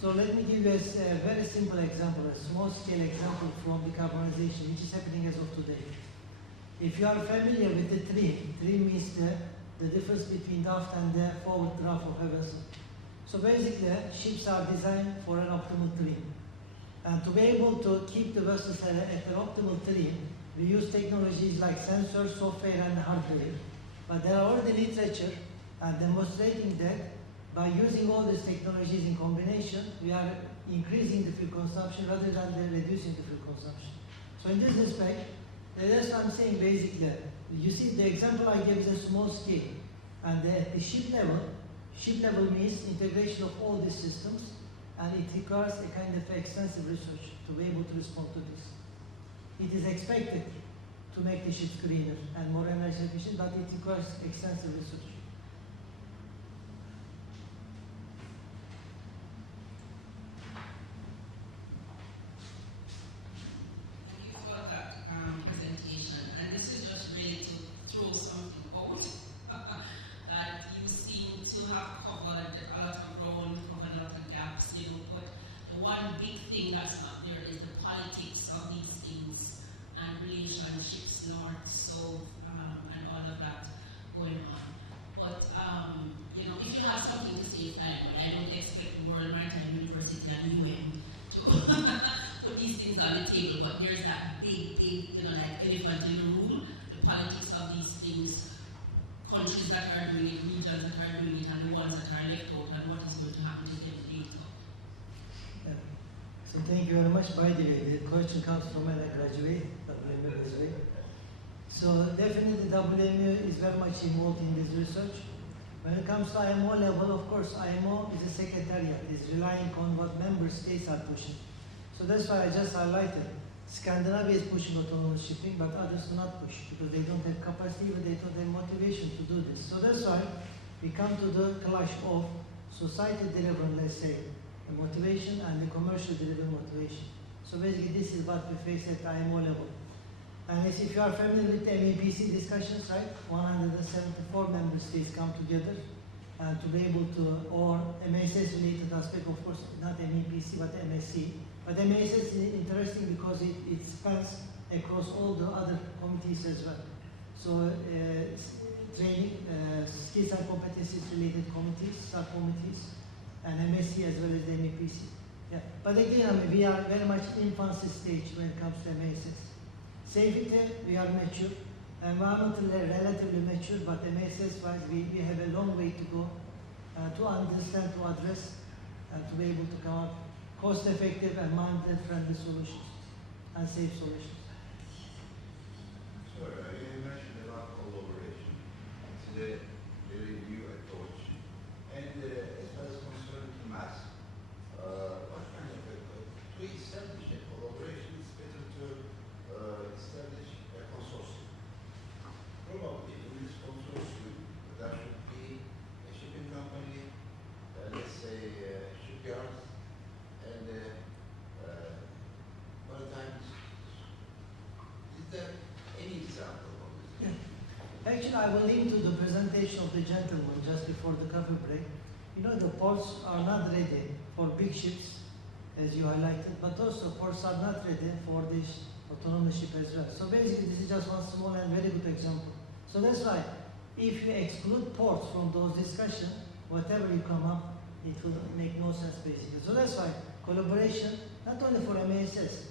So let me give you a very simple example, a small-scale example from decarbonization, which is happening as of today. If you are familiar with the trim means the difference between the aft and the forward draft of a vessel. So basically, ships are designed for an optimal trim. And to be able to keep the vessels at an optimal trim, we use technologies like sensors, software, and hardware. But there are already literature demonstrating that by using all these technologies in combination, we are increasing the fuel consumption rather than reducing the fuel consumption. So in this respect, that's what I'm saying basically. You see, the example I gave is a small scale. And at the ship level means integration of all these systems, and it requires a kind of extensive research to be able to respond to this. It is expected to make the ships greener and more energy efficient, but it requires extensive research. Thank you for that presentation. And this is just really to throw something out. That you seem to have covered a lot of ground, covered a lot of gaps, but the one big thing that's not there is the politics of these things and relationships, north, south, and all of that going on. But, if you have something to say, fine, but I don't expect the World Maritime University and UN to put these things on the table, but there's that big, like elephant in the room, the politics of these things, countries that are doing it, regions that are doing it, and the ones that are left out, and what is going to happen to them later. So thank you very much. By the way, the question comes from a graduate, WMU graduate. So definitely WMU is very much involved in this research. When it comes to IMO level, of course, IMO is a secretariat, is relying on what member states are pushing. So that's why I just highlighted. Scandinavia is pushing autonomous shipping, but others do not push because they don't have capacity or they don't have motivation to do this. So that's why we come to the clash of society delivering, let's say, the motivation and the commercial delivery motivation. So basically this is what we face at IMO level. And as if you are familiar with the MEPC discussions, right? 174 member states come together and to be able to, or MSS related aspect, of course, not MEPC but MSC. But MSS is interesting because it spans across all the other committees as well. So training, skills and competencies related committees, subcommittees, and MSc as well as the MEPC. Yeah. But again, we are very much infancy stage when it comes to MSS. Safety, we are mature. Environmentally, relatively mature, but MSS-wise, we have a long way to go to understand, to address, and to be able to come up cost-effective and minded-friendly solutions and safe solutions. So you mentioned about collaboration. It's a very new approach. And as far as concerned mass, what kind of to establish a collaboration, it's better to establish a consortium. Probably in this consortium, there should be a shipping company, let's say shipyards, and maritime. Is there any example of this? Actually, I will link to the presentation of the gentleman just before the coffee break. The ports are not ready for big ships, as you highlighted, but also ports are not ready for this autonomous ship as well. So basically, this is just one small and very good example. So that's why, if you exclude ports from those discussions, whatever you come up, it will make no sense basically. So that's why collaboration, not only for MASS,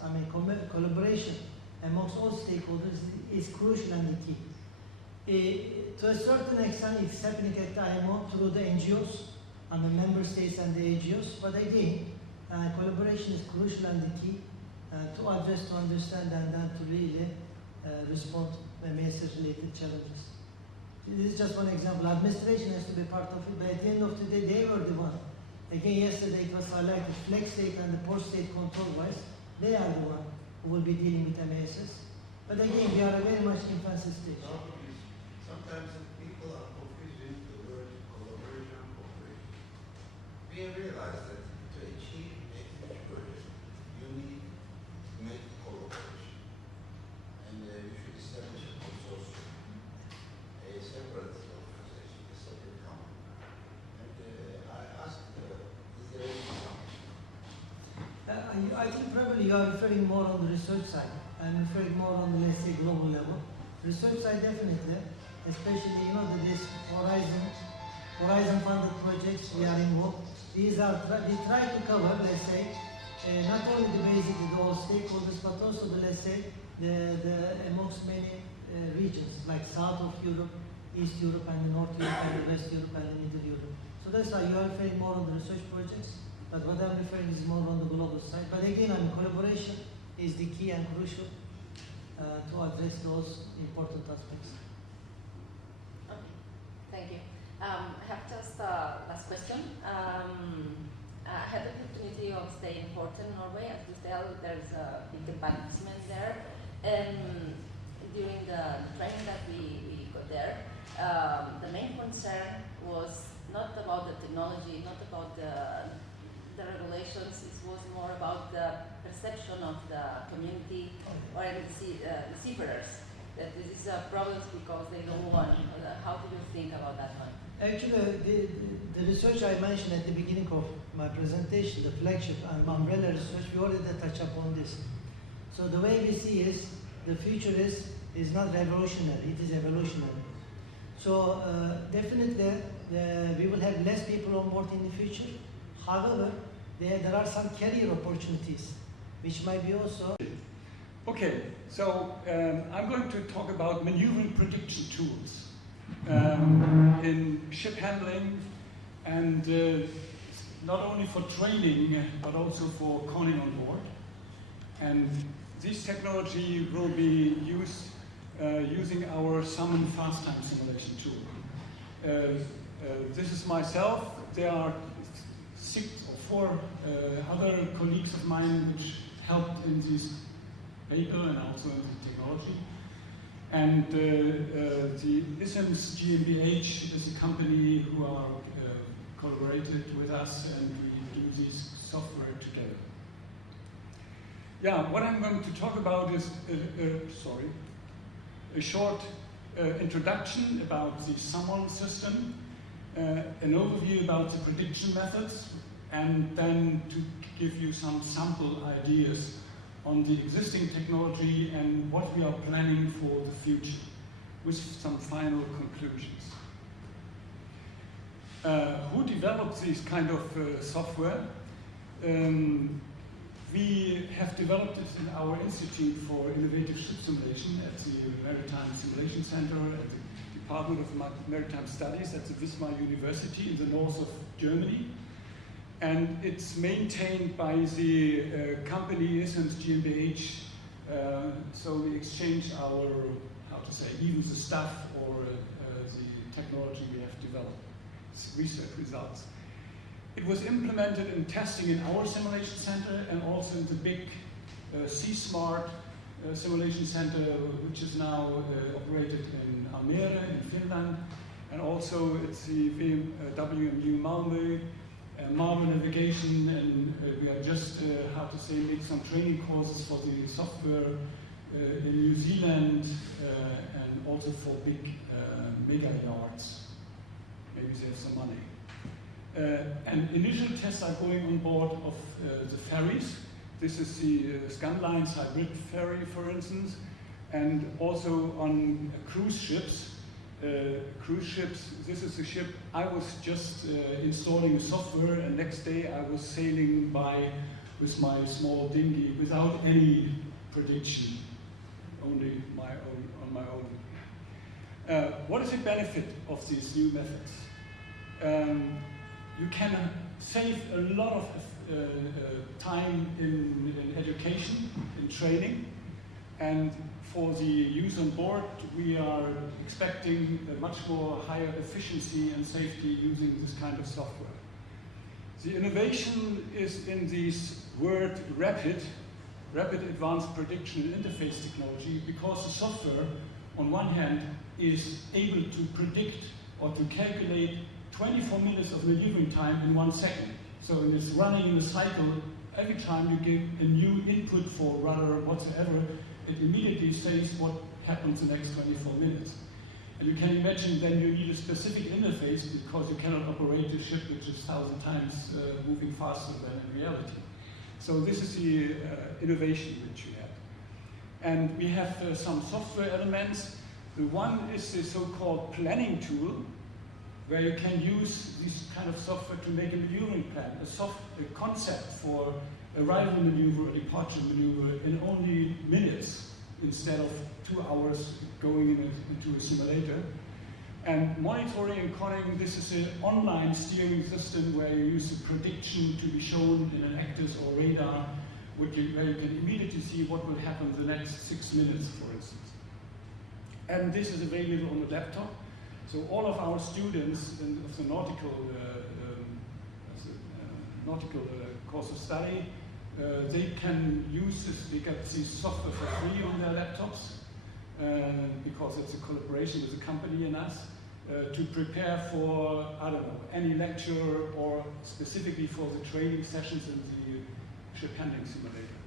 collaboration amongst all stakeholders is crucial and the key. To a certain extent, it's happening at IMO through the NGOs, member states and the AGOs, but again, collaboration is crucial and the key to address, to understand, and then to really respond to MASS-related challenges. This is just one example. Administration has to be part of it, but at the end of the day, they were the one. Again, yesterday it was highlighted, flex state and the port state control-wise, they are the one who will be dealing with MASS. But again, we are very much infancy stage. Sometimes people are confusing the word collaboration and cooperation. We have realized that to achieve a huge project, you need to make collaboration. And you should establish a consortium, a separate organization, a separate company. And I asked, is there any example? I think probably you are referring more on the research side. I'm referring more on the, let's say, global level. Research side definitely, especially, this Horizon funded projects we are involved. We try to cover, let's say, not only basically the all stakeholders, but also the, let's say, the amongst many regions, like South of Europe, East Europe, and North Europe, and West Europe, and Middle Europe. So that's why you are referring more on the research projects, but what I'm referring is more on the global side. But again, collaboration is the key and crucial to address those important aspects. Okay, thank you. I have just last question. I had the opportunity of staying in Horten, Norway. As you tell, there's a big advancement there. During the training that we got there, the main concern was not about the technology, not about the regulations. It was more about the perception of the community or the seafarers. That this is a problem because they don't want. How do you think about that one? Actually, the research I mentioned at the beginning of my presentation, the flagship and umbrella research, we already touched upon this. So the way we see is, the future is not revolutionary, it is evolutionary. So definitely we will have less people on board in the future. However, there are some career opportunities, which might be also... Okay, so I'm going to talk about maneuvering prediction tools in ship handling, and not only for training but also for conning on board. And this technology will be used using our summon fast time simulation tool. This is myself. There are 6 or 4 other colleagues of mine which helped in this paper and also in the technology. And the ISIMS GmbH is a company who are collaborated with us, and we do this software together. Yeah, what I'm going to talk about is a short introduction about the summon system, an overview about the prediction methods, and then to give you some sample ideas on the existing technology and what we are planning for the future, with some final conclusions. Who developed this kind of software? We have developed it in our Institute for Innovative Ship Simulation at the Maritime Simulation Center at the Department of Maritime Studies at the Wismar University in the north of Germany. And it's maintained by the company ISIMS GmbH, so we exchange our, even the stuff or the technology we have developed, research results. It was implemented in testing in our simulation center and also in the big C-Smart simulation center, which is now operated in Almere in Finland, and also it's the WMU Malmö, Marvel Navigation, and we are just, made some training courses for the software in New Zealand and also for big mega yards. Maybe they have some money. And initial tests are going on board of the ferries. This is the Scandlines hybrid ferry, for instance, and also on cruise ships. This is a ship. I was just installing software, and next day I was sailing by with my small dinghy without any prediction, only on my own. What is the benefit of these new methods? You can save a lot of time in education, in training, and for the use on board, we are expecting a much more higher efficiency and safety using this kind of software. The innovation is in this word rapid advanced prediction and interface technology, because the software, on one hand, is able to predict or to calculate 24 minutes of maneuvering time in 1 second. So it's running the cycle. Every time you give a new input for rudder or whatsoever, it immediately says what happens the next 24 minutes. And you can imagine then you need a specific interface, because you cannot operate a ship which is 1,000 times moving faster than in reality. So this is the innovation which we have. And we have some software elements. The one is the so-called planning tool, where you can use this kind of software to make a maneuvering plan, a concept for arrival maneuver, a departure maneuver in only minutes instead of 2 hours going into a simulator. And monitoring and conning, this is an online steering system where you use a prediction to be shown in an ACTIS or radar, where you can immediately see what will happen the next 6 minutes, for instance. And this is available on the laptop. So all of our students of the nautical course of study, they can use this, they get this software for free on their laptops, because it's a collaboration with the company and us, to prepare for, I don't know, any lecture or specifically for the training sessions in the ship handling simulator.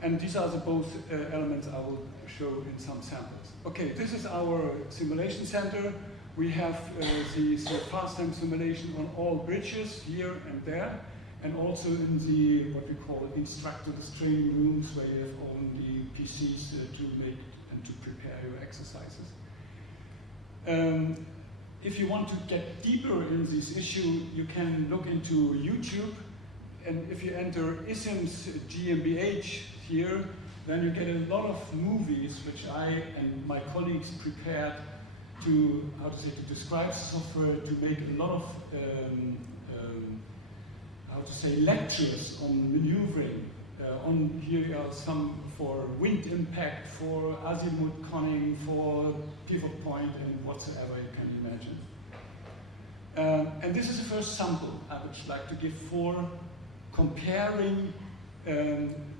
And these are the both elements I will show in some samples. Okay, this is our simulation center. We have the fast-time simulation on all bridges here and there, and also in the, what we call instructors training rooms, where you have only PCs to make and to prepare your exercises. If you want to get deeper in this issue, you can look into YouTube, and if you enter ISIM's GmbH here, then you get a lot of movies which I and my colleagues prepared to, to describe software, to make a lot of, lectures on maneuvering. Here are some for wind impact, for azimuth conning, for pivot point, and whatsoever you can imagine. And this is the first sample I would like to give for comparing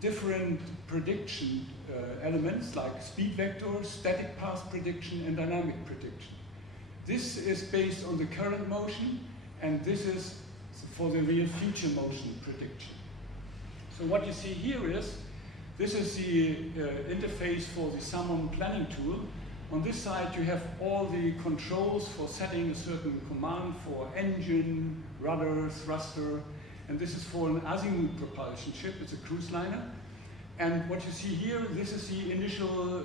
different prediction elements like speed vector, static path prediction, and dynamic prediction. This is based on the current motion, and this is for the real future motion prediction. So what you see here is, this is the interface for the Salmon planning tool. On this side you have all the controls for setting a certain command for engine, rudder, thruster, and this is for an azimuth propulsion ship. It's a cruise liner. And what you see here, this is the initial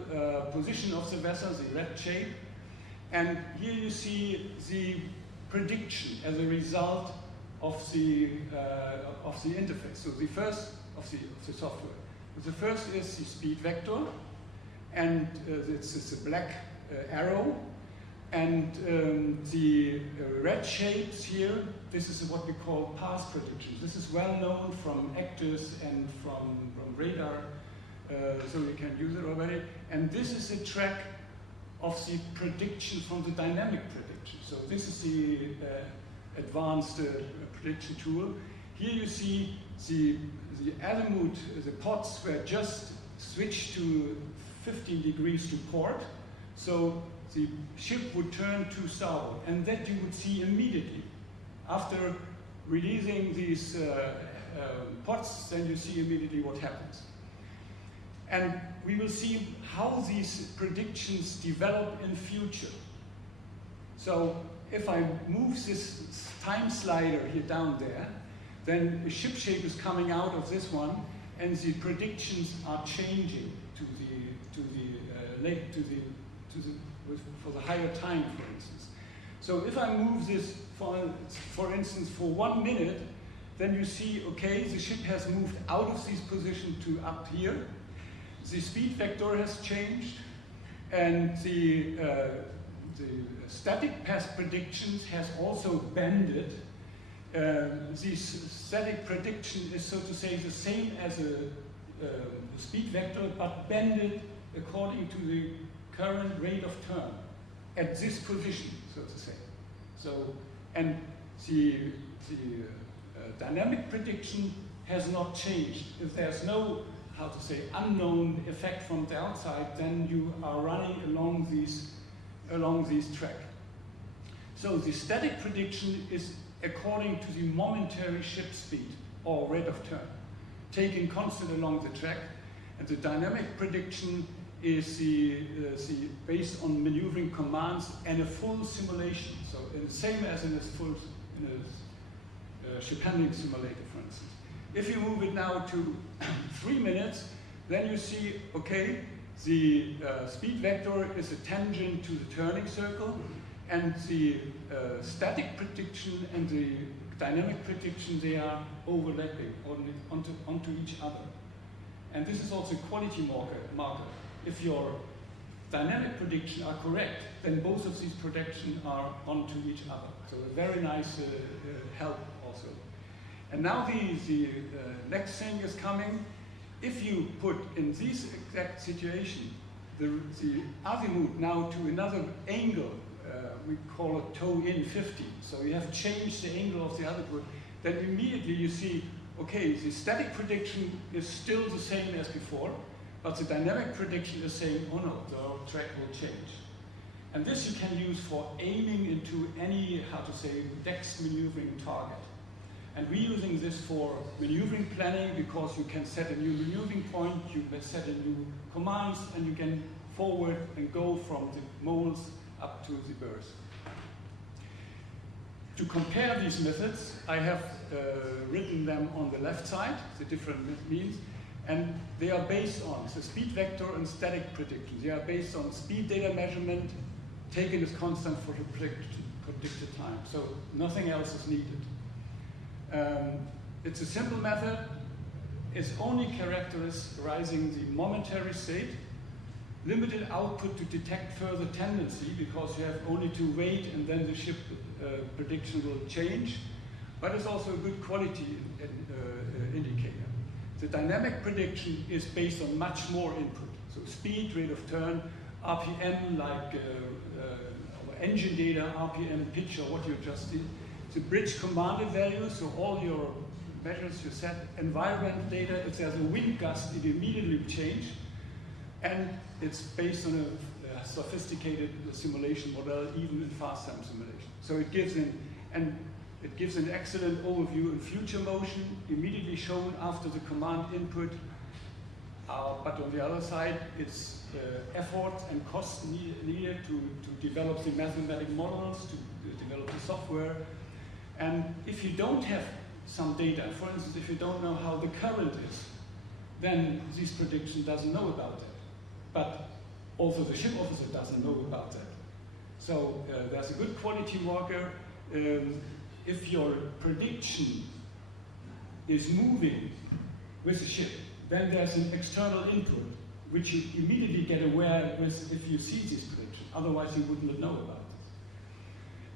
position of the vessel, the red shape. And here you see the prediction as a result of the interface. So the first of the software. The first is the speed vector, and it's a black arrow. And the red shapes here, this is what we call path predictions. This is well known from ACTIS and from radar, so you can use it already. And this is the track of the prediction from the dynamic prediction. So this is the advanced prediction tool. Here you see the azimuth, the pods were just switched to 15 degrees to port. So the ship would turn to starboard, and that you would see immediately. After releasing these pods, then you see immediately what happens. And we will see how these predictions develop in future. So if I move this time slider here down there, then a ship shape is coming out of this one, and the predictions are changing for the higher time, for instance. So if I move this, for instance, for 1 minute, then you see, okay, the ship has moved out of this position to up here. The speed vector has changed, and the static path predictions has also bended. This static prediction is, so to say, the same as a speed vector, but bended according to the current rate of turn at this position, so to say. So, and the dynamic prediction has not changed. If there's no, unknown effect from the outside, then you are running along these track. So the static prediction is according to the momentary ship speed or rate of turn, taken constant along the track, and the dynamic prediction is based on maneuvering commands and a full simulation. So the same as in a ship handling simulator, for instance. If you move it now to 3 minutes, then you see, okay, the speed vector is a tangent to the turning circle, and the static prediction and the dynamic prediction, they are overlapping onto each other. And this is also a quality marker. If your dynamic predictions are correct, then both of these predictions are onto each other. So a very nice help also. And now the next thing is coming. If you put in this exact situation the azimuth now to another angle, we call it toe in 50. So you have changed the angle of the azimuth, then immediately you see, okay, the static prediction is still the same as before, but the dynamic prediction is saying, oh no, the track will change. And this you can use for aiming into any, how to say, DEX maneuvering target. And we're using this for maneuvering planning because you can set a new maneuvering point, you can set a new commands, and you can forward and go from the moles up to the burst. To compare these methods, I have written them on the left side, the different means, and they are based on the speed vector and static prediction. They are based on speed data measurement taken as constant for the predicted time. So nothing else is needed. It's a simple method. It's only characterizing the momentary state, limited output to detect further tendency because you have only to wait and then the ship prediction will change, but it's also a good quality indicator. The dynamic prediction is based on much more input. So speed, rate of turn, RPM, like engine data, RPM, pitch, or what you just did. The bridge commanded value, so all your measures you set, environment data, if there's a wind gust, it immediately change. And it's based on a sophisticated simulation model, even in fast time simulation. So it gives an excellent overview in future motion, immediately shown after the command input. But on the other side, it's effort and cost needed to develop the mathematical models, to develop the software. And if you don't have some data, for instance, if you don't know how the current is, then this prediction doesn't know about that. But also the ship officer doesn't know about that. So there's a good quality marker. If your prediction is moving with the ship, then there's an external input which you immediately get aware with if you see this prediction. Otherwise you wouldn't know about it.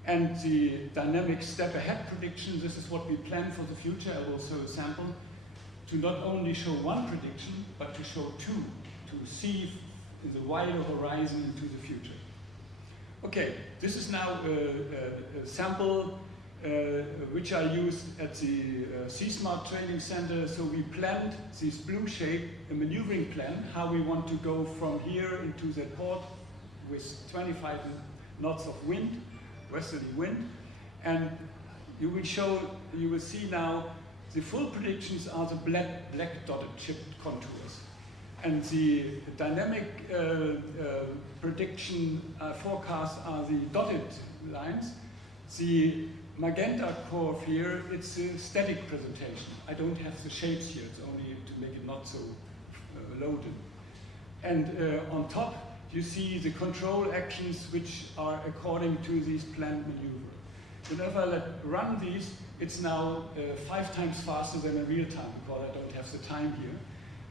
And the dynamic step ahead prediction, this is what we plan for the future. I will show a sample to not only show one prediction, but to show two, to see in the wider horizon into the future. Okay, this is now a sample which I used at the C-Smart Training Center. So we planned this blue shape, a maneuvering plan, how we want to go from here into that port with 25 knots of wind, westerly wind. And you will see now the full predictions are the black dotted chip contours. And the dynamic prediction forecasts are the dotted lines. The magenta curve here, it's a static presentation. I don't have the shapes here, it's only to make it not so loaded. And on top, you see the control actions which are according to these planned maneuver. Whenever I run these, it's now 5 times faster than in real time because I don't have the time here.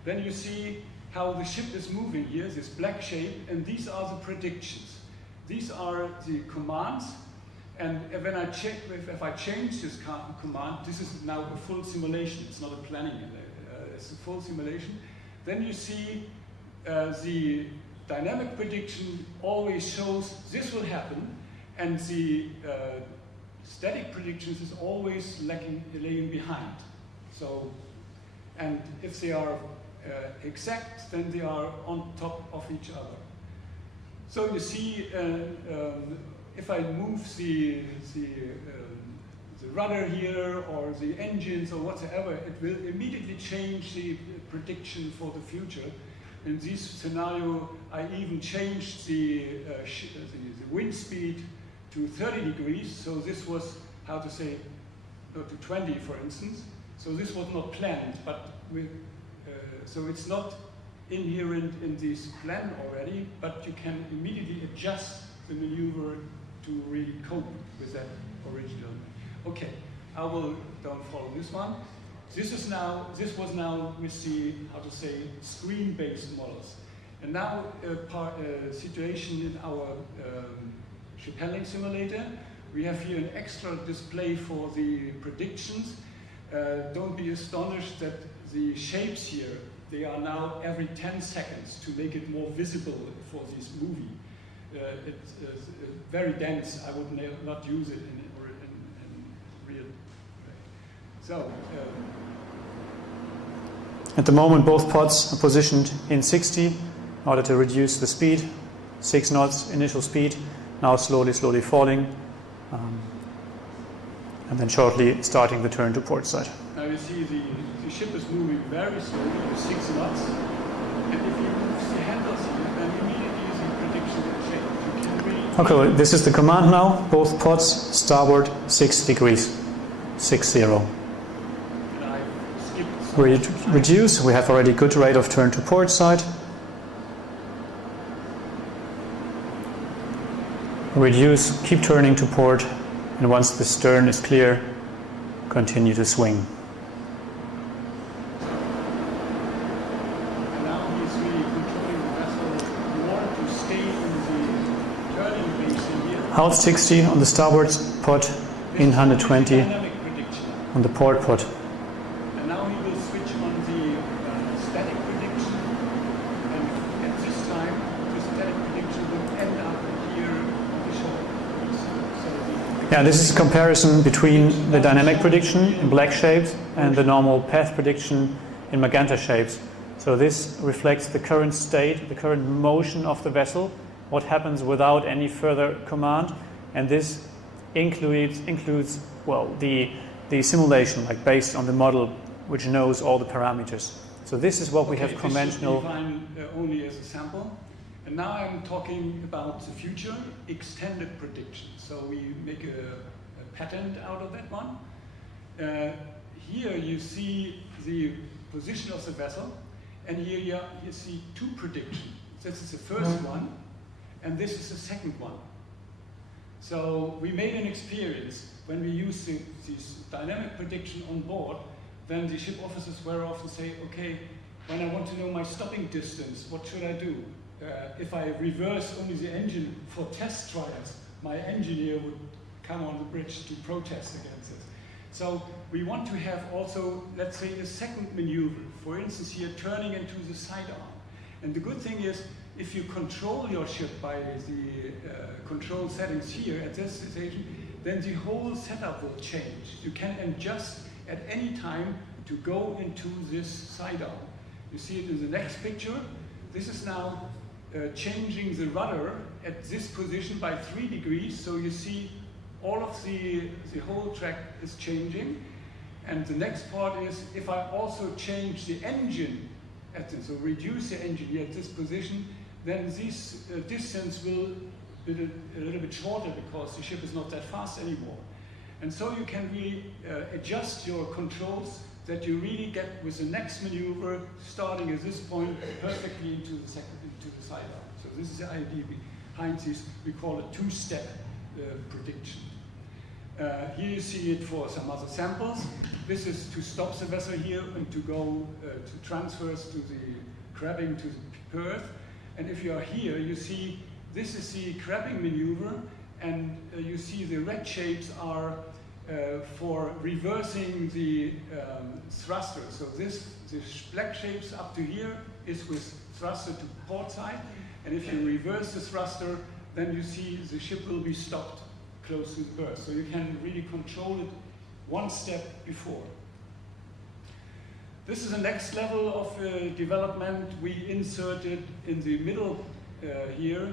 Then you see how the ship is moving here, this black shape, and these are the predictions. These are the commands, and when I check, if I change this command, this is now a full simulation, it's not a planning, it's a full simulation. Then you see the dynamic prediction always shows this will happen, and the static predictions is always lagging behind. So, and if they are exact, then they are on top of each other. So you see, if I move the rudder here or the engines or whatever, it will immediately change the prediction for the future. In this scenario, I even changed the wind speed to 30 degrees. So this was, how to say, to 20, for instance. So this was not planned, but so it's not inherent in this plan already, but you can immediately adjust the maneuver to really cope with that original. Okay, don't follow this one. This was now with the, how to say, screen-based models. And now a situation in our ship handling simulator. We have here an extra display for the predictions. Don't be astonished that the shapes here, they are now every 10 seconds to make it more visible for this movie. It's very dense. I would not use it in real. So. At the moment, both pods are positioned in 60 in order to reduce the speed. 6 knots initial speed, now slowly falling, and then shortly starting the turn to port side. Now you see the ship is moving very slowly with 6 knots, and if you move the handles here, then immediately the prediction will change. You can really... Okay, this is the command now. Both pods starboard 6 degrees, 60. Reduce, we have already good rate of turn to port side. Reduce, keep turning to port, and once the stern is clear, continue to swing. And now he's really controlling the vessel more to stay in the turning basin here. Out 60 on the starboard pod, in 120 on the port pod. And now he will switch on the static prediction, and at this time the static prediction will end up here on the shore. Yeah, this is a comparison between the dynamic prediction in black shapes and the normal path prediction in magenta shapes. So this reflects the current state, the current motion of the vessel, what happens without any further command, and this includes well, the simulation, like based on the model which knows all the parameters. So this is what we have conventional. This should be defined only as a sample. And now I'm talking about the future extended prediction. So we make a patent out of that one. Here you see the position of the vessel, and here you see 2 predictions. This is the first one, and this is the second one. So we made an experience when we use this dynamic prediction on board. Then the ship officers very often say, okay, when I want to know my stopping distance, what should I do? If I reverse only the engine for test trials, my engineer would come on the bridge to protest against it. So we want to have also, let's say, a second maneuver. For instance, here turning into the sidearm. And the good thing is, if you control your ship by the control settings here at this station, then the whole setup will change. You can adjust at any time to go into this sidearm. You see it in the next picture. This is now changing the rudder at this position by 3 degrees. So you see all of the whole track is changing. And the next part is if I also change the engine so reduce the engine here at this position, then this distance will be a little bit shorter because the ship is not that fast anymore. And so you can really adjust your controls that you really get with the next maneuver starting at this point perfectly into the sidearm. So this is the idea behind this. We call it 2-step prediction. Here you see it for some other samples. This is to stop the vessel here and to go to transfers to the crabbing to the berth. And if you are here, you see this is the crabbing maneuver, and you see the red shapes are for reversing the thruster. So the black shapes up to here is with thruster to port side, and if you reverse the thruster, then you see the ship will be stopped close to the berth. So you can really control it one step before. This is the next level of development. We inserted in the middle here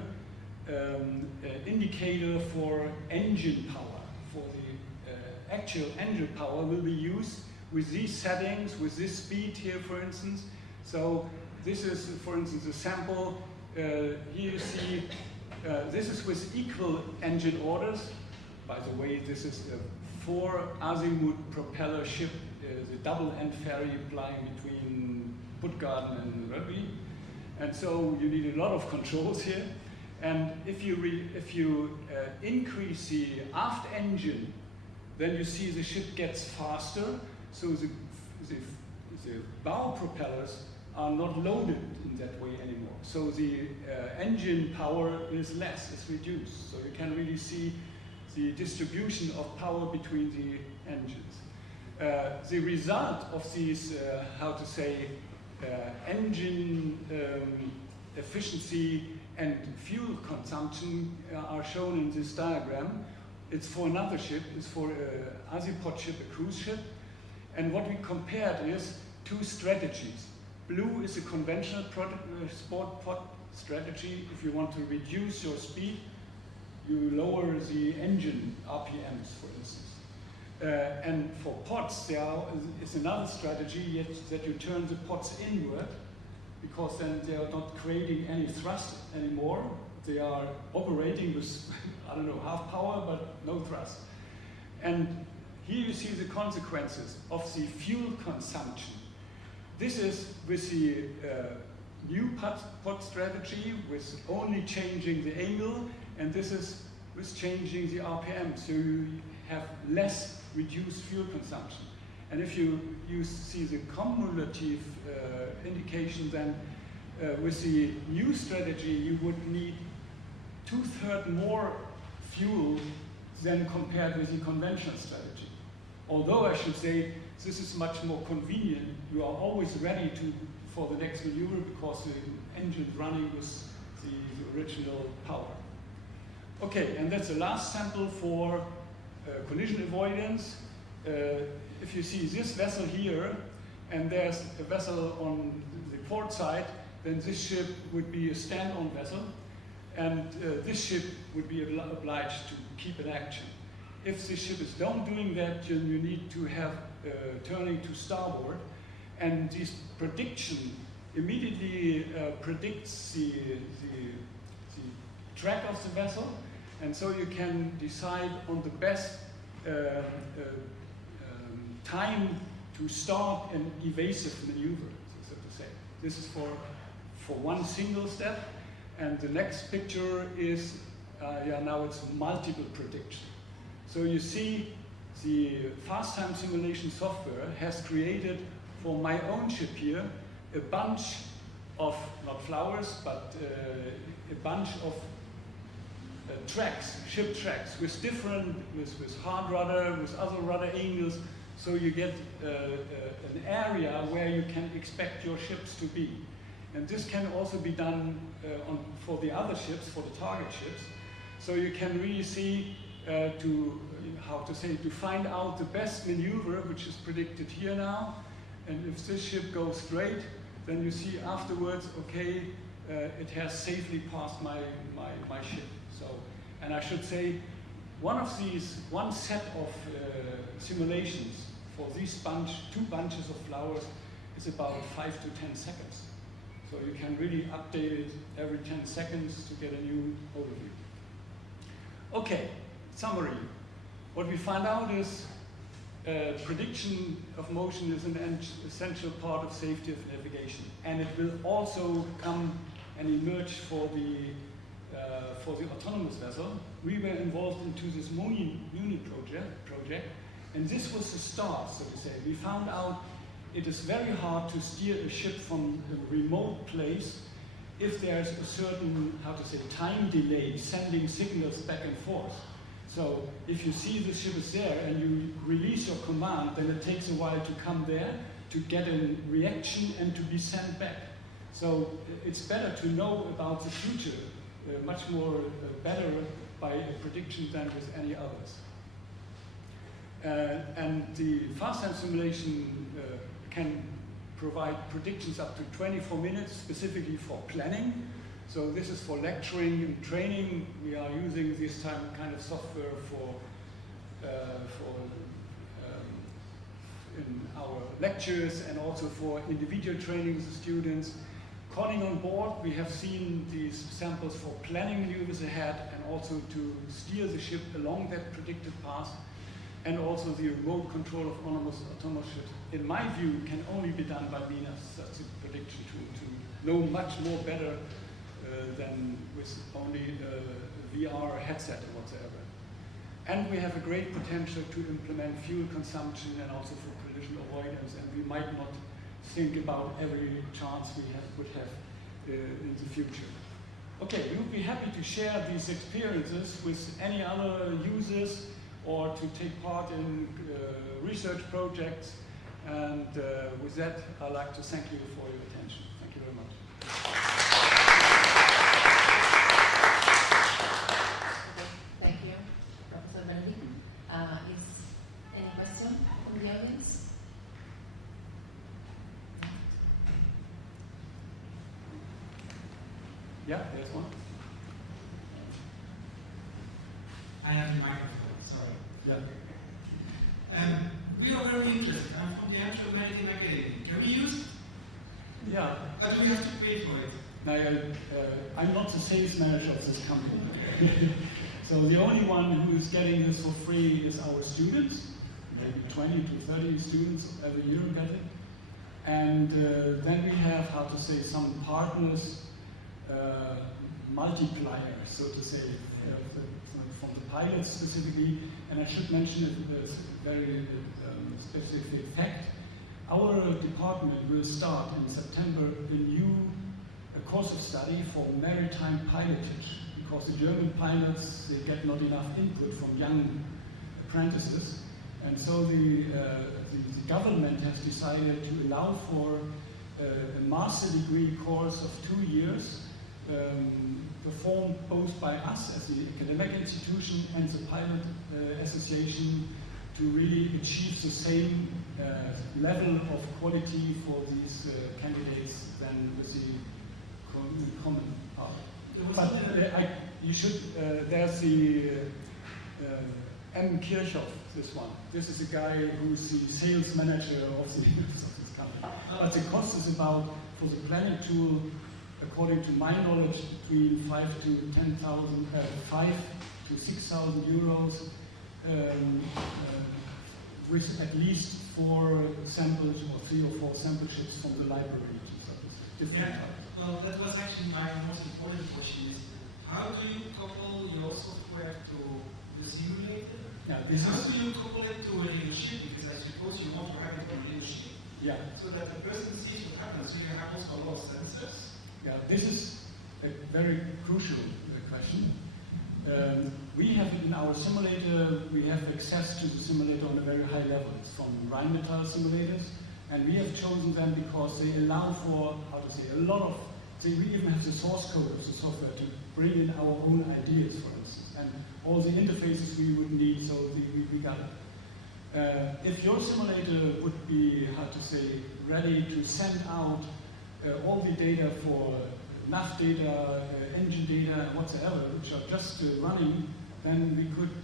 indicator for engine power. For the actual engine power will be used with these settings, with this speed here, for instance. So this is, for instance, a sample. Here you see this is with equal engine orders. By the way, this is a 4-azimuth propeller ship, the double-end ferry plying between Puttgarden and Rugby. And so you need a lot of controls here. And if you increase the aft engine, then you see the ship gets faster, so the bow propellers are not loaded in that way anymore. So the engine power is less, it's reduced. So you can really see the distribution of power between the engines. The result of these, engine efficiency and fuel consumption are shown in this diagram. It's for another ship, it's for a Azipod ship, a cruise ship. And what we compared is two strategies. Blue is a conventional sport pod strategy. If you want to reduce your speed, you lower the engine RPMs, for instance. And for pods, there is another strategy that you turn the pods inward, because then they are not creating any thrust anymore. They are operating with, I don't know, half power, but no thrust. And here you see the consequences of the fuel consumption. This is with the new pod strategy, with only changing the angle, and this is with changing the RPM, so you have less reduced fuel consumption. And if you see the cumulative indication, then with the new strategy, you would need 2/3 more fuel than compared with the conventional strategy. Although I should say, this is much more convenient. You are always ready for the next maneuver because the engine is running with the original power. Okay, and that's the last sample for collision avoidance. If you see this vessel here, and there's a vessel on the port side, then this ship would be a stand-on vessel, and this ship would be obliged to keep in action. If the ship is not doing that, you need to have turning to starboard, and this prediction immediately predicts the track of the vessel, and so you can decide on the best time to start an evasive maneuver, so to say. This is for one single step, and the next picture is, now it's multiple prediction. So you see the fast time simulation software has created for my own ship here a bunch of, not flowers, but a bunch of tracks, ship tracks with hard rudder, with other rudder angles, so you get an area where you can expect your ships to be. And this can also be done for the other ships, for the target ships. So you can really see to find out the best maneuver, which is predicted here now. And if this ship goes straight, then you see afterwards, okay, it has safely passed my ship. So, and I should say, one set of simulations for these two bunches of flowers is about 5 to 10 seconds. So you can really update it every 10 seconds to get a new overview. Okay, summary. What we find out is prediction of motion is an essential part of safety of navigation, and it will also come and emerge for the autonomous vessel. We were involved into this Muni project, and this was the start, so to say. We found out it is very hard to steer a ship from a remote place if there's a certain, time delay, sending signals back and forth. So if you see the ship is there and you release your command, then it takes a while to come there, to get a reaction and to be sent back. So it's better to know about the future, much more better by a prediction than with any others. And the fast time simulation can provide predictions up to 24 minutes, specifically for planning. So this is for lecturing and training. We are using this kind of software in our lectures and also for individual training with the students. Calling on board, we have seen these samples for planning maneuvers ahead and also to steer the ship along that predicted path, and also the remote control of autonomous ships, in my view, can only be done by MENA, such a prediction to know much more better than with only a VR headset or whatsoever. And we have a great potential to implement fuel consumption and also for collision avoidance, and we might not think about every chance would have in the future. Okay, we would be happy to share these experiences with any other users or to take part in research projects. And with that, I'd like to thank you for your attention. Thank you very much. Okay, thank you, Professor Benedict. Is any question from the audience? Yeah, there's one. I have the microphone, sorry. Yeah. We are very interested. I'm from the Amsterdam Maritime Academy. Can we use it? Yeah. Or do we have to pay for it? Now, I'm not the sales manager of this company. So the only one who is getting this for free is our students, maybe 20 to 30 students every year get it. And then we have, how to say, some partners, multipliers, so to say, from the pilots specifically. And I should mention a very specific fact. Our department will start in September a new course of study for maritime pilotage, because the German pilots, they get not enough input from young apprentices. And so the government has decided to allow for a master degree course of 2 years, performed both by us as the academic institution and the pilot association, to really achieve the same level of quality for these candidates than with the common part. But you should, there's the M. Kirchhoff, this one. This is a guy who's the sales manager of this company. But the cost is about, for the planning tool, according to my knowledge, between 5 to 10,000, 5 to 6,000 euros, with at least 4 samples or 3 or 4 sample ships from the library. Well, that was actually my most important question: is how do you couple your software to the simulator? Yeah, how do you couple it to a real ship? Because I suppose you want to have it on a real ship. Yeah. So that the person sees what happens. So you have also a lot of sensors. Yeah, this is a very crucial question. We have in our simulator, we have access to the simulator on a very high level. It's from Rheinmetall simulators, and we have chosen them because they allow for, how to say, a lot of, we even have the source code of the software to bring in our own ideas, for instance, and all the interfaces we would need, so we got it. If your simulator would be, how to say, ready to send out all the data for nav data, engine data, and whatsoever, which are just running, then we could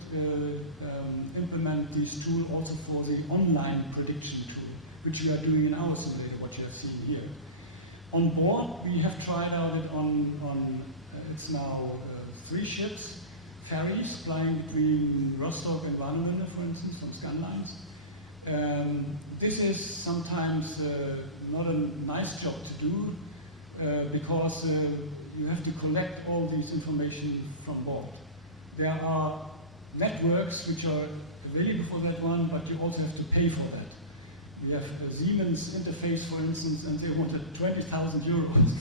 implement this tool also for the online prediction tool, which we are doing in our simulator, what you have seen here. On board, we have tried out it on it's now 3 ships, ferries flying between Rostock and Warnemünde, for instance, from Scandlines. This is sometimes not a nice job to do, because you have to collect all this information from board. There are networks which are available for that one, but you also have to pay for that. We have a Siemens interface, for instance, and they wanted 20,000 euros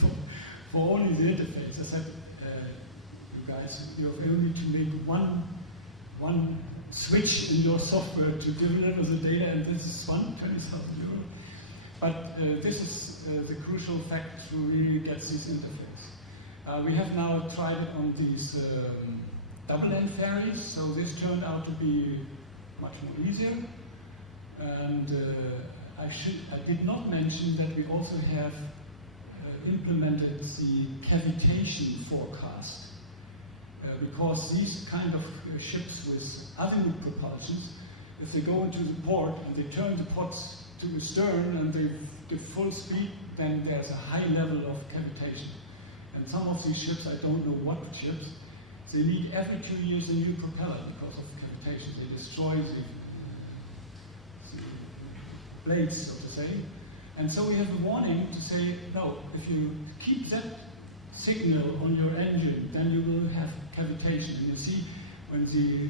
for only the interface. I said, you guys, you only need to make one switch in your software to deliver the data, and this is 20,000 euros. But this is the crucial fact to really get this interface. We have now tried it on these double-end ferries, so this turned out to be much more easier. And I did not mention that we also have implemented the cavitation forecast, because these kind of ships with azimuth propulsions, if they go into the port and they turn the ports to the stern and they give full speed, then there's a high level of cavitation. And some of these ships, I don't know what ships, they need every 2 years a new propeller because of cavitation. They destroy the blades, so to say. And so we have a warning to say, no, if you keep that signal on your engine, then you will have cavitation. And you see when the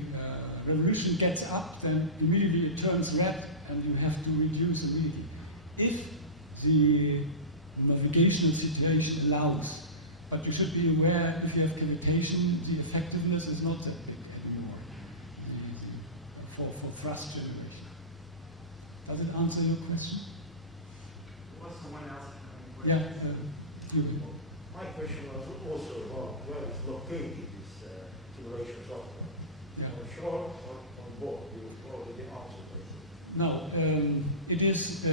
revolution gets up, then immediately it turns red and you have to reduce immediately. If the navigational situation allows, but you should be aware if you have cavitation, the effectiveness is not that big anymore for thrust generation. Does it answer your question? What's the one else? Yeah. My question was also about where it's located, this simulation software. On shore or on board? You already answered, I think. No, it is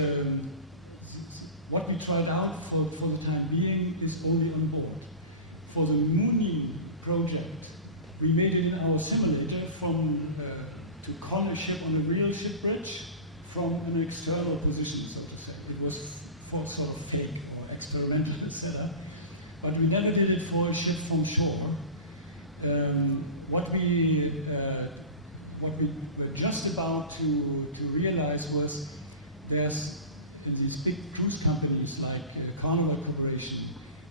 what we tried out for the time being is only on board. For the Mooney project, we made it in our simulator from to con a ship on a real ship bridge from an external position, so to say. It was for sort of fake or experimental setup, but we never did it for a ship from shore. What we were just about to realize was there's in these big cruise companies like Carnival Corporation,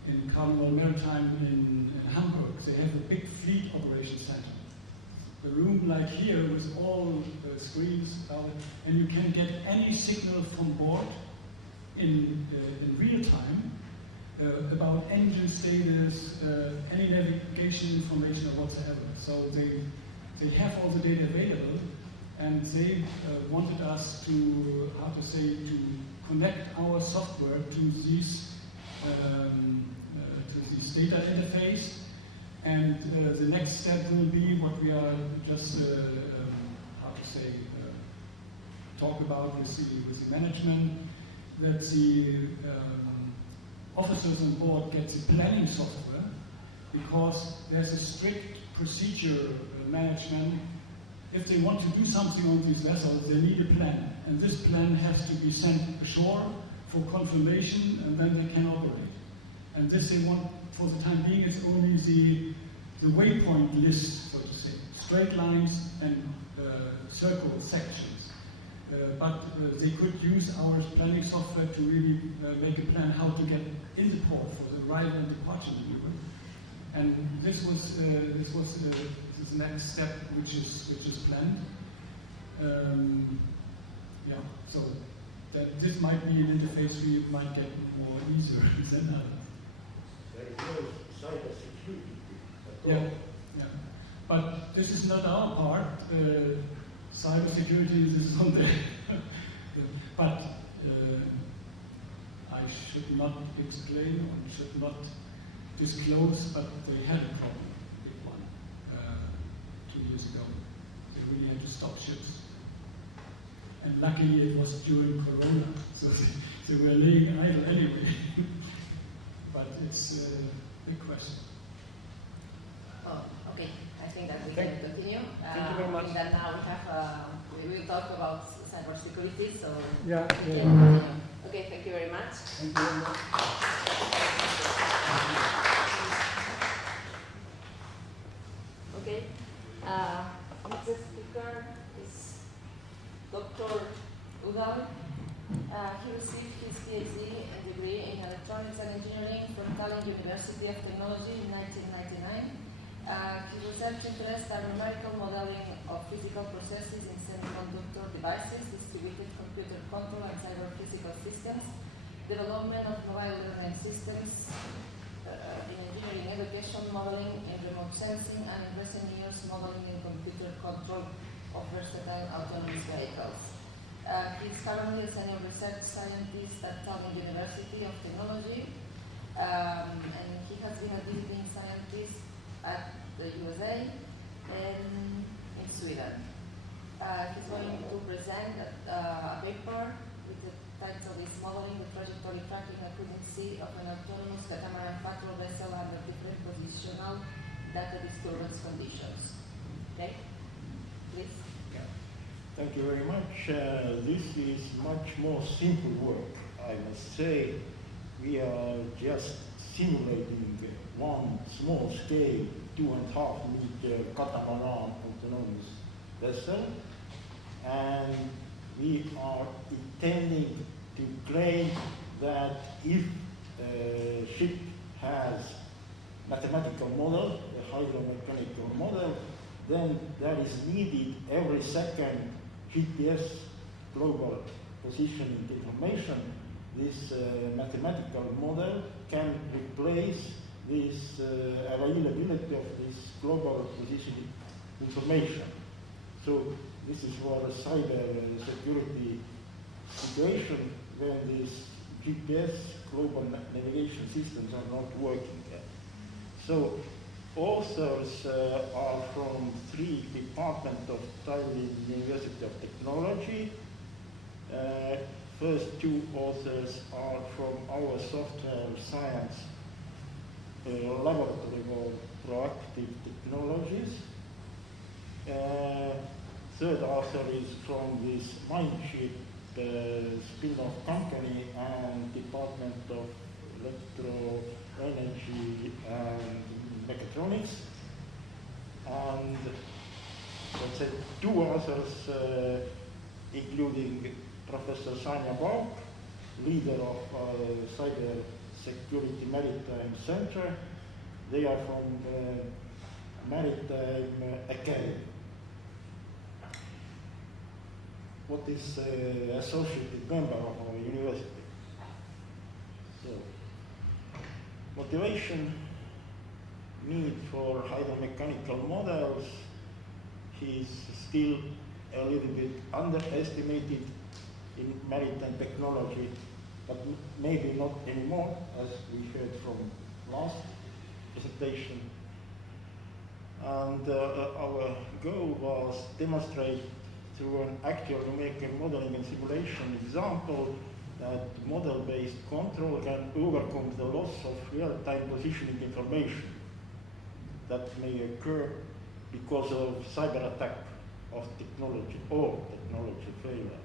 in Carnival Maritime in Hamburg, they have a big fleet operations center. A room like here with all screens about it, and you can get any signal from board in real time about engine status, any navigation information or whatsoever. So they have all the data available, and they wanted us to, to connect our software to this data interface. And the next step will be what we are just, talk about with the management, that the officers on board get the planning software, because there's a strict procedure management. If they want to do something on these vessels, they need a plan, and this plan has to be sent ashore for confirmation, and then they can operate. And this they want, for the time being, it's only the waypoint list, so to say, straight lines and circle sections. But they could use our planning software to really make a plan how to get in the port for the arrival and departure maneuver. And this was the next step, which is planned. So that this might be an interface we might get more easier than others. There is no cyber security at all. Yeah. But this is not our part. Cyber security is not there. But I should not explain or should not disclose, but they had a problem, a big one, 2 years ago. They really had to stop ships. And luckily it was during Corona, so they were laying idle anyway. But it's a big question. Oh, okay. I think that we Thank can continue. Thank you very much. And then now we will talk about cybersecurity, so Yeah, we yeah. can continue. Okay, thank you very much. Thank you very much. Okay. Next speaker is Dr. Udal. He received his PhD degree in electronics and engineering from Tallinn University of Technology in 1999. His research interests are numerical modeling of physical processes in semiconductor devices, distributed computer control and cyber physical systems, development of mobile learning systems, in engineering education modeling in remote sensing, and in recent years modeling in computer control of versatile autonomous vehicles. He is currently a senior research scientist at Tallinn University of Technology, and he has been a visiting scientist at the USA and in Sweden. He's going to present a paper with the title is Modeling the Trajectory Tracking Accuracy of an Autonomous Catamaran Patrol Vessel under Different Positional Data Disturbance Conditions. Okay? Please. Thank you very much. This is much more simple work, I must say. We are just simulating one small scale, 2.5 meter catamaran autonomous vessel, and we are intending to claim that if a ship has mathematical model, a hydromechanical model, then there is needed every second GPS global positioning information. This mathematical model can replace this availability of this global positioning information. So this is for a cyber security situation when these GPS global navigation systems are not working. So authors are from 3 departments of Tallinn University of Technology. First 2 authors are from our software science laboratory for proactive technologies. Third author is from this Mindshift spin-off company and Department of Electro Energy and Mechatronics. And let's say 2 authors, including Professor Sanja Bauk, leader of Cyber Security Maritime Center. They are from Maritime Academy. What is associated member of our university? So, motivation, need for hydromechanical models is still a little bit underestimated in maritime technology, but maybe not anymore, as we heard from last presentation. And our goal was demonstrate through an actual numerical modeling and simulation example that model-based control can overcome the loss of real-time positioning information that may occur because of cyber attack of technology or technology failure.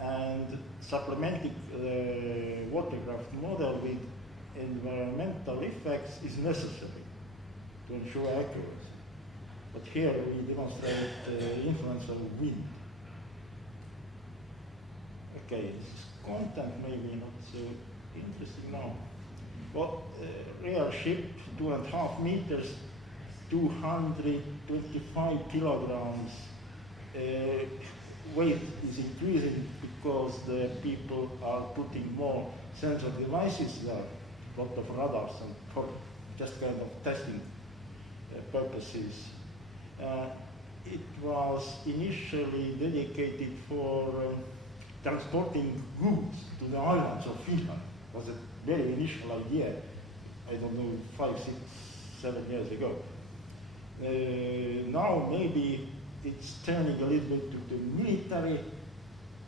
And supplementing the watercraft model with environmental effects is necessary to ensure accuracy. But here we demonstrate the influence of wind. Okay, this content maybe not so interesting now. But real ship, 2.5 meters, 225 kilograms. Weight is increasing because the people are putting more sensor devices there, lot of radars and for just kind of testing purposes. It was initially dedicated for transporting goods to the islands of Finland. It was a very initial idea, I don't know, 5, 6, 7 years ago. Now maybe it's turning a little bit to the military,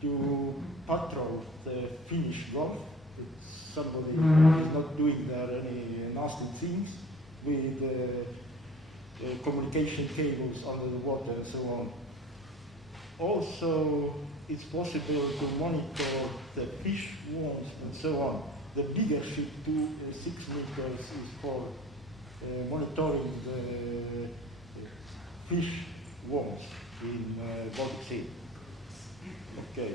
to patrol the Finnish Gulf. It's somebody is not doing there any nasty things with communication cables under the water and so on. Also, it's possible to monitor the fish swarms and so on. The bigger ship, 6 meters, is for monitoring the fish swarms in Baltic Sea. Okay.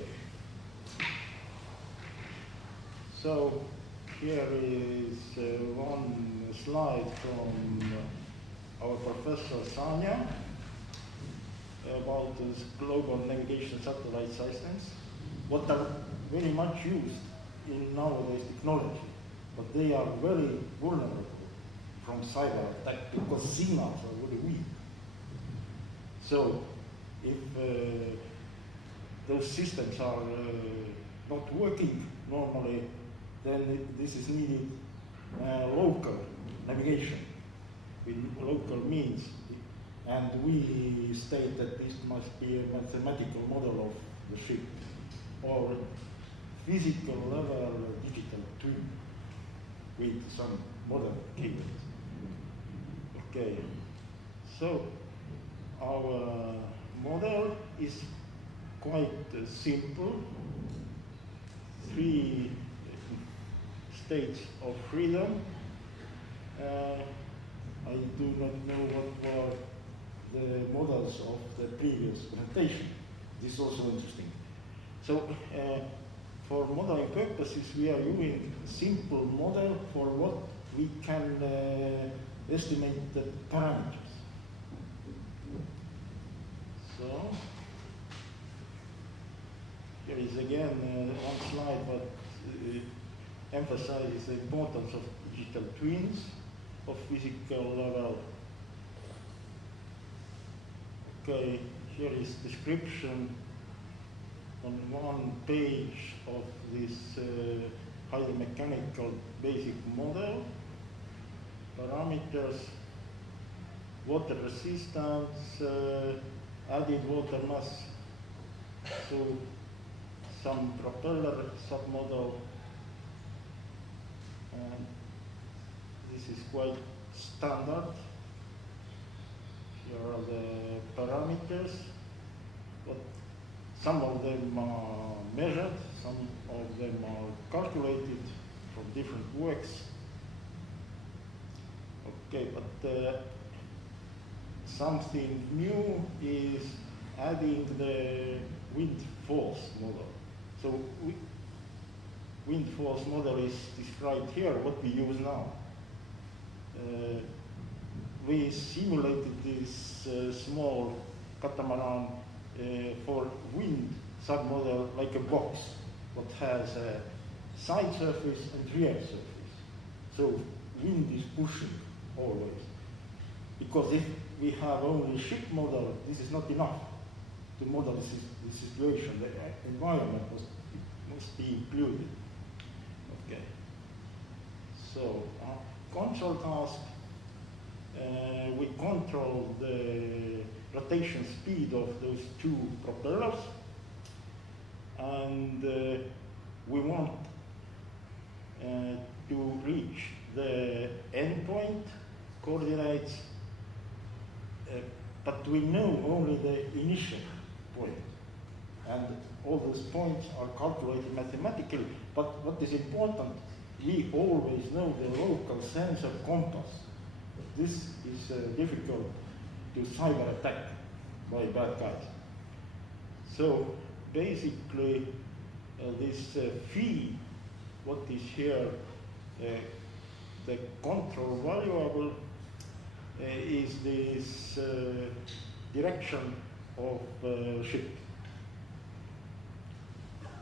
So here is one slide from our Professor Sanja about this global navigation satellite systems, what are very much used in nowadays technology, but they are very vulnerable from cyber attack because signals are very weak. So if those systems are not working normally, then this is needed local navigation with local means. And we state that this must be a mathematical model of the ship or physical level digital twin with some model cables. Okay, so our model is quite simple. 3 states of freedom. I do not know what were the models of the previous presentation. This is also interesting. So for modeling purposes, we are using a simple model for what we can estimate the parameters. So, here is again one slide that emphasizes the importance of digital twins of physical level. Okay, here is description on one page of this hydromechanical basic model. Parameters, water resistance, added water mass to some propeller submodel. And this is quite standard. Here are the parameters, but some of them are measured, some of them are calculated from different works. Okay, but something new is adding the wind force model. So wind force model is described here, what we use now. We simulated this small catamaran for wind submodel like a box that has a side surface and rear surface. So wind is pushing always. Because if we have only ship model, this is not enough to model the situation. The environment must be included. Okay. So control task, we control the rotation speed of those two propellers, and we want to reach the endpoint coordinates, but we know only the initial point, and all those points are calculated mathematically. But what is important, we always know the local sensor compass. This is difficult to cyber attack by bad guys. So basically, this phi, what is here, the control variable is this direction of ship,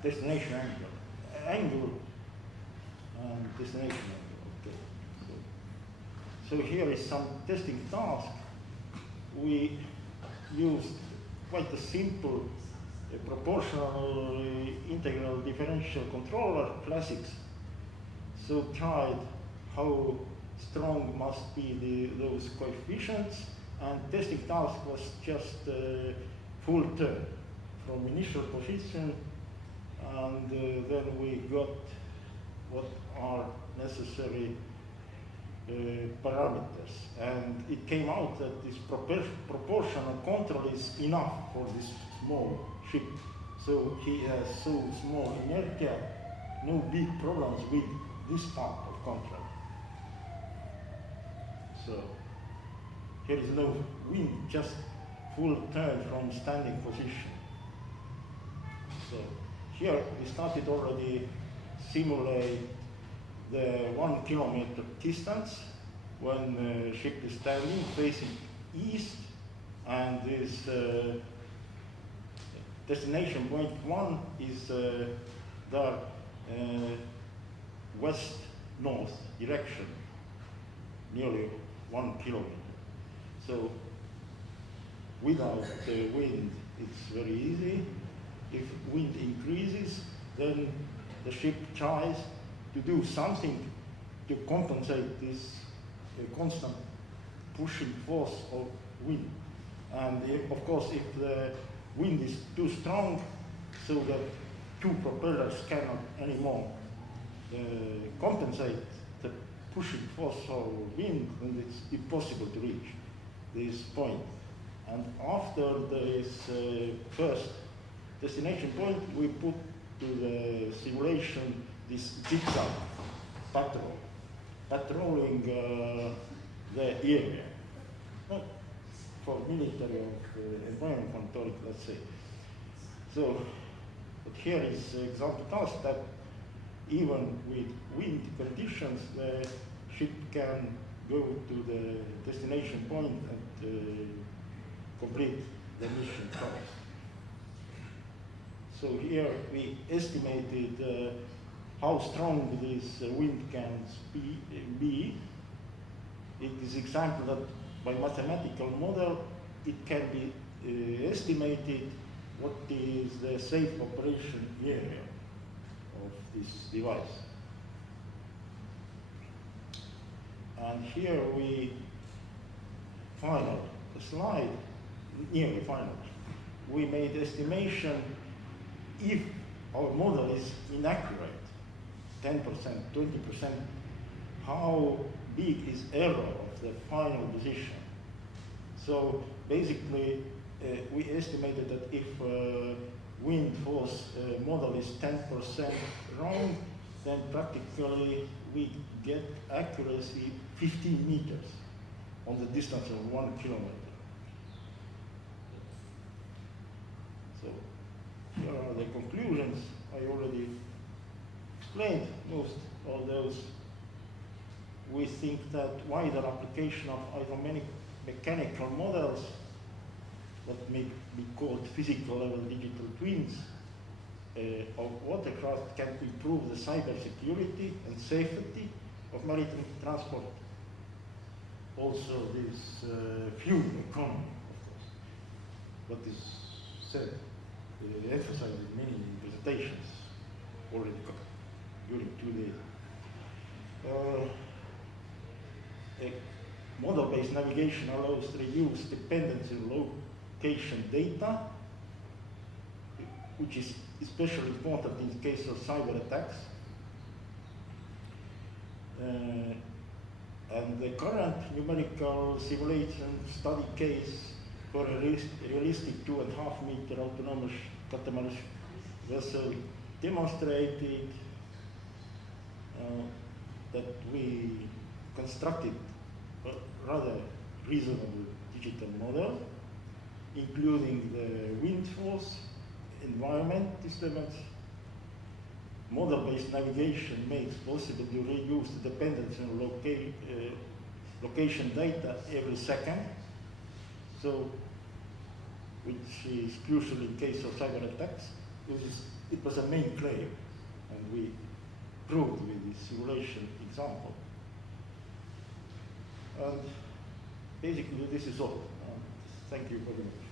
destination angle, and destination angle. Okay. So here is some testing task. We used quite a simple proportional integral differential controller, classics. So tried how strong must be those coefficients, and testing task was just full turn from initial position, and then we got what are necessary parameters, and it came out that this proportional control is enough for this small ship. So he has so small inertia, no big problems with this part of control. So here is no wind, just full turn from standing position. So here we started already simulate the 1 kilometer distance when the ship is standing facing east, and this destination point 1 is the west-north direction, nearly 1 kilometer. So without the wind, it's very easy. If wind increases, then the ship tries to do something to compensate this constant pushing force of wind. And of course, if the wind is too strong, so that two propellers cannot anymore compensate the pushing force of wind, then it's impossible to reach this point. And after this first destination point, we put to the simulation this zigzag patrol, patrolling the area, not for military or environment monitoring, let's say. So, but here is an example task that even with wind conditions, the ship can go to the destination point and complete the mission cost. So here we estimated how strong this wind can be. It is example that by mathematical model it can be estimated what is the safe operation area of this device. And here we final slide, nearly final. We made estimation if our model is inaccurate, 10%, 20%, how big is error of the final decision. So basically, we estimated that if wind force model is 10% wrong, then practically we get accuracy 15 meters on the distance of 1 kilometer. So here are the conclusions. I already explained most of those. We think that wider application of hydromechanical models that may be called physical level digital twins of watercraft can improve the cyber security and safety of maritime transport. Also this fuel economy, of course, what is said, emphasized in many presentations already during 2 days. A model-based navigation allows to reduce dependency on location data, which is especially important in the case of cyber attacks. And the current numerical simulation study case for a realistic 2.5 meter autonomous catamaran vessel demonstrated that we constructed a rather reasonable digital model, including the wind force, environment disturbance. Model-based navigation makes possible to reduce the dependency on location data every second, so which is crucial in case of cyber attacks. It was a main claim, and we proved with this simulation example. And basically, this is all. Thank you very much.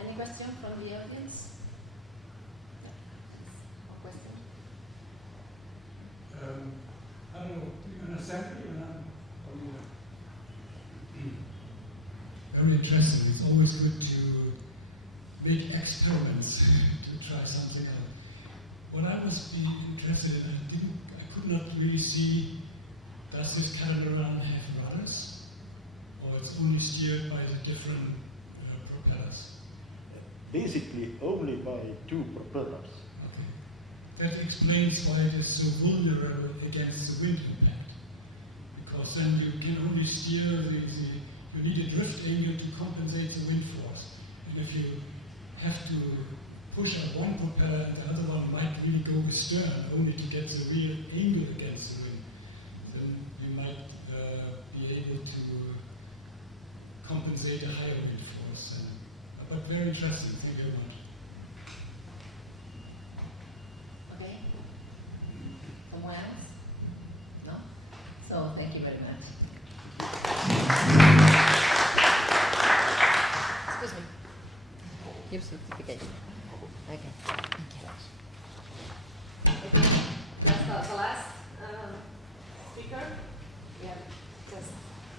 Any question from the audience? Or question? I don't know, an assembly very interesting. It's always good to make experiments to try something out. What I was interested in, I could not really see, does this catamaran have rudders, or it's only steered by the different propellers? Basically, only by 2 propellers. Okay. That explains why it is so vulnerable against the wind impact. Because then you can only steer you need a drift angle to compensate the wind force. And if you have to push up one propeller and the other one might really go astern only to get the real angle against the wind, then you might be able to compensate a higher wind force. But very interesting. Thank you very much. Okay. Someone else? No? So thank you very much. Excuse me. Give certification. Okay. Thank you. That's the last speaker. Yeah, just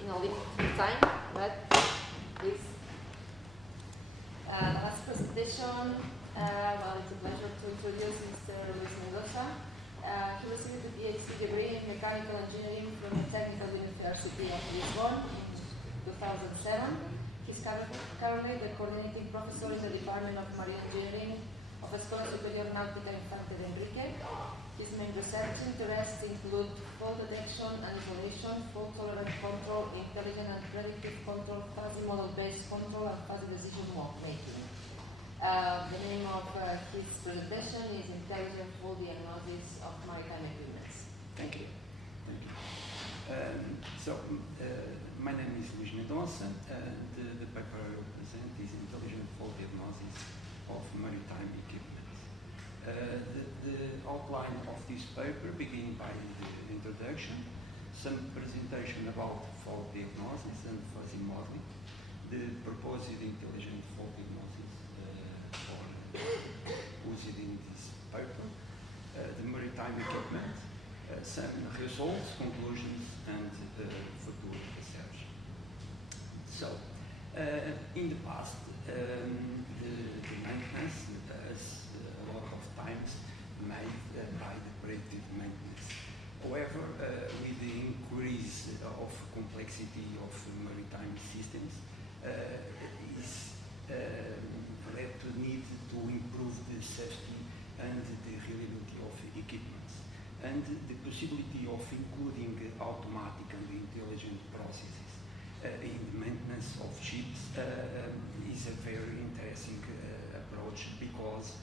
in a limited time, but please. The last presentation, well, it's a pleasure to introduce Mr. Luis Mendoza. He received a PhD degree in mechanical engineering from the Technical University of Lisbon in 2007. He's currently the coordinating professor in the Department of Marine Engineering of Escola Superior Náutica Infante de Enrique. His main research interests include fault detection and isolation, fault-tolerant control, intelligent and predictive control, fuzzy model-based control, and fuzzy decision making. The name of his presentation is Intelligent Fault Diagnosis of Maritime Equipments. Thank you. Thank you. My name is Luís Mendonça, and the paper I will present is Intelligent Fault Diagnosis of Maritime Equipment. The outline of this paper begins by the introduction, some presentation about fault diagnosis and fuzzy modeling, the proposed intelligent fault diagnosis for used in this paper, the maritime equipment, some results, conclusions, and future research. In the past, the maintenance is a lot of times made by the predictive maintenance. However, with the increase of complexity of maritime systems, is led to need to improve the safety and the reliability of equipments. And the possibility of including automatic and intelligent processes in the maintenance of ships is a very interesting approach, because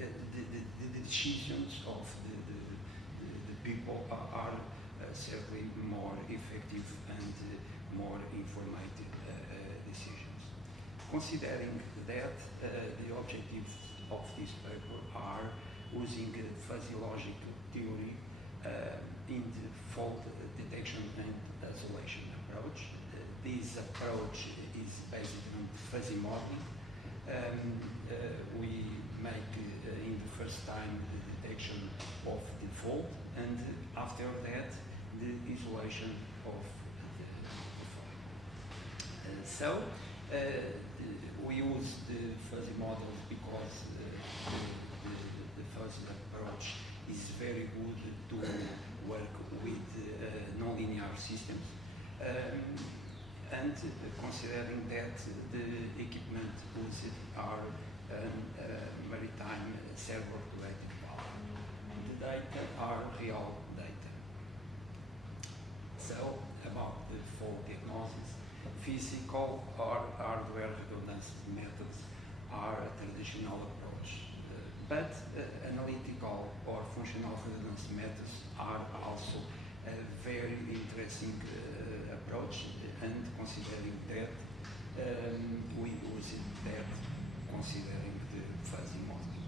the decisions of the people are certainly more effective and more informative decisions. Considering that, the objectives of this paper are using fuzzy logic theory in the fault detection and isolation approach. This approach is based on fuzzy modeling. We make in the first time the detection of the fault, and after that the isolation of the fault. We use the fuzzy models because the fuzzy approach is very good to work with nonlinear systems, and considering that the equipment used are maritime server-related power. The data are real data. About the fault diagnosis, physical or hardware redundancy methods are a traditional approach, but analytical or functional redundancy methods are also a very interesting approach, and considering that we use that considering the fuzzy modeling.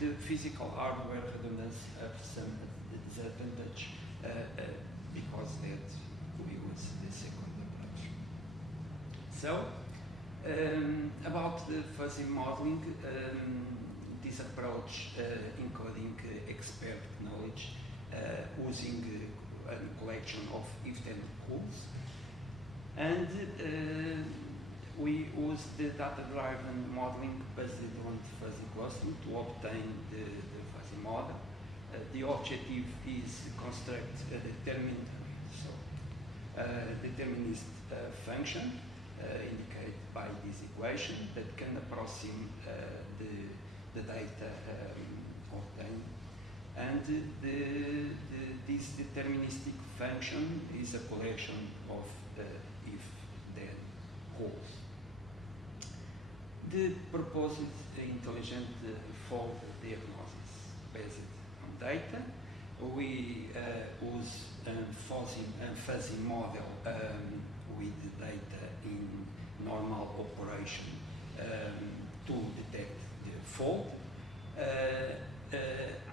The physical hardware redundancy have some disadvantage because that we use the second approach. About the fuzzy modeling, this approach including expert knowledge using a collection of if-then rules, and we use the data-driven modeling based on fuzzy clustering to obtain the fuzzy model. The objective is construct a determinist function indicated by this equation that can approximate the data obtained. And this deterministic function is a collection of if-then rules. The proposed intelligent fault diagnosis based on data, we use a fuzzy model with data in normal operation to detect the fault.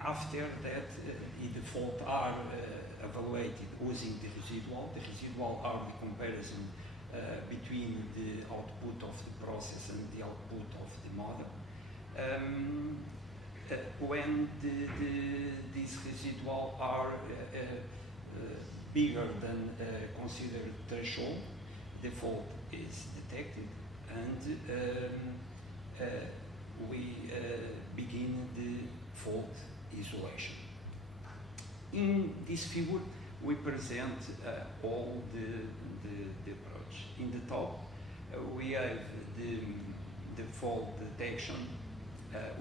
After that, the fault are evaluated using the residual. The residual are the comparison between the output of the process and the output of the model. When these residual are bigger than considered threshold, the fault is detected, and we begin the fault isolation. In this figure, we present all the approach. In the top, we have the fault detection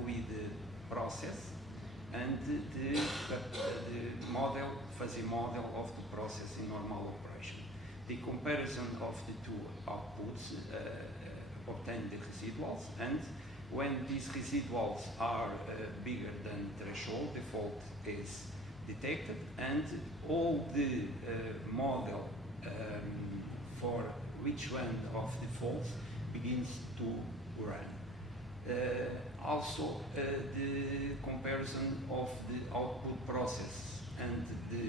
with the process, and the fuzzy model of the process in normal operation. The comparison of the two outputs obtain the residuals, and when these residuals are bigger than threshold, the fault is detected, and all the model for which one of the faults begins to run. Also, the comparison of the output process and the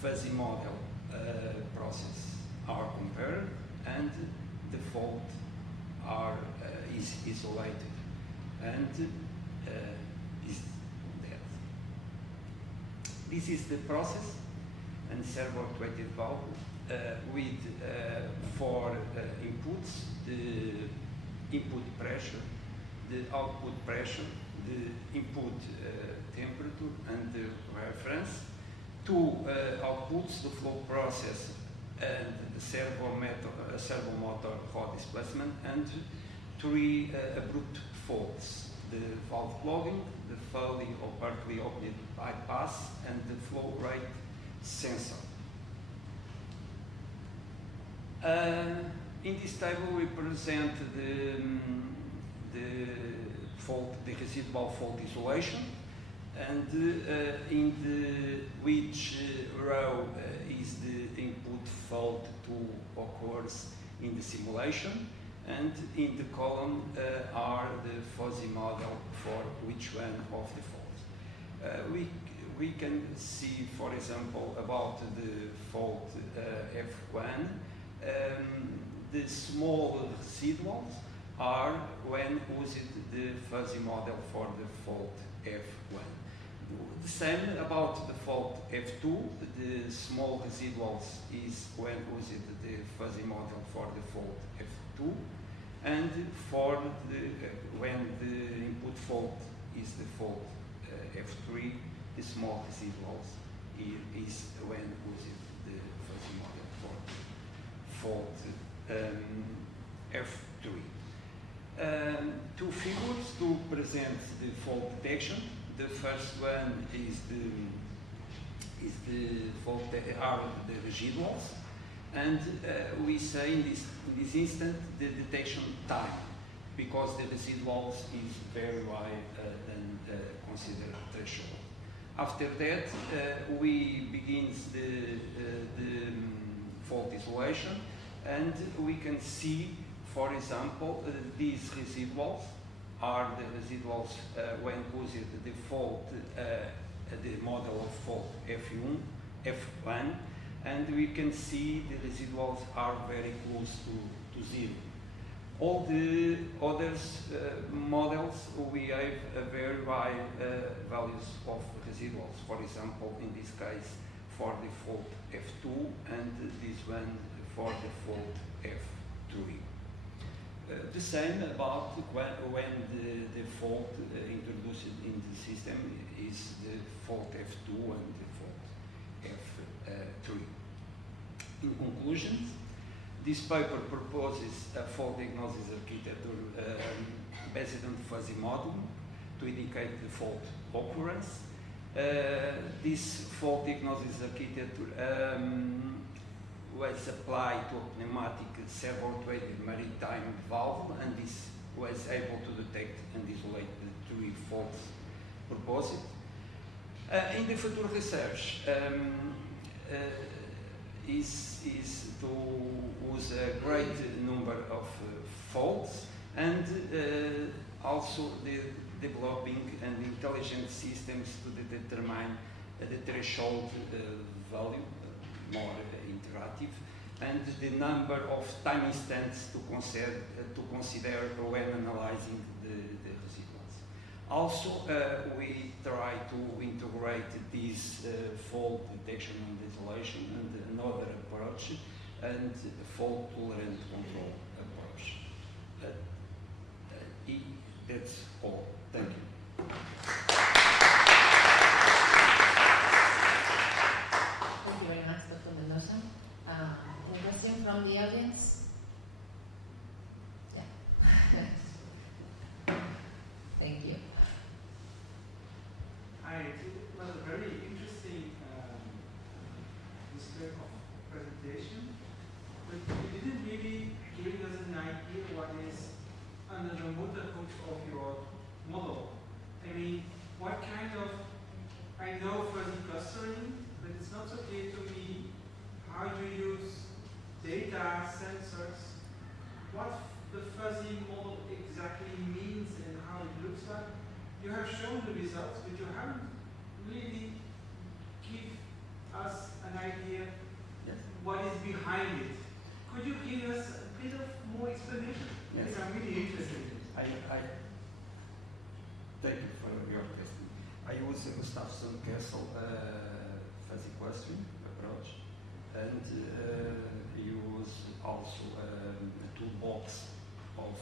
fuzzy model process are compared, and the fault is isolated and is dead. This is the process and servo-actuated valve with four inputs: the input pressure, the output pressure, the input temperature, and the reference. Two outputs, the flow process and the servo motor for displacement, and three abrupt faults: the valve clogging, the fully or partly opened bypass, and the flow rate sensor. In this table we present the residual fault isolation, and in which row is the input fault to occurs in the simulation, and in the column are the fuzzy model for which one of the faults. We can see, for example, about the fault F1, the small residuals are when used the fuzzy model for the fault F1. The same about the fault F2, the small residuals is when used the fuzzy model for the fault F2, and for when the input fault is the fault F3, the small residuals is when used the fuzzy model for the fault F3. Two figures to present the fault detection. The first one is the fault are the residuals, and we say in this instant the detection time, because the residuals is very wide than considered threshold. After that, we begins the fault isolation, and we can see, for example, these residuals are the residuals when used the fault, the model of fault F1, and we can see the residuals are very close to zero. All the others models, we have very high values of residuals. For example, in this case, for the fault F2, and this one for the fault F3. The same about when the fault introduced in the system is the fault F2 and the fault F3. In conclusion, this paper proposes a fault diagnosis architecture based on fuzzy model to indicate the fault occurrence. This fault diagnosis architecture was applied to a pneumatic servo-actuated maritime valve, and this was able to detect and isolate the three faults proposed. In the future research is to use a great number of faults, and also the developing and intelligent systems to determine the threshold value, more interactive, and the number of time instants to consider when analyzing the residuals. Also, we try to integrate this fault detection and isolation and another approach, and fault tolerant control approach. That's all. Thank you. Thank you very much, Dr. Mendoza. Any question from the audience? Yeah. Thank you. It was a very interesting display of presentation, but you didn't really give us an idea what is under the motor coach of your model. I mean, what kind of know fuzzy clustering, but it's not so clear to me how you use data, sensors, what the fuzzy model exactly means and how it looks like. You have shown the results, but you haven't really give us an idea what is behind it. Could you give us a bit of more explanation? Yes. Because I'm really interested in it. I thank you for your question. I use a Gustafsson Castle fuzzy clustering approach, and use also a toolbox of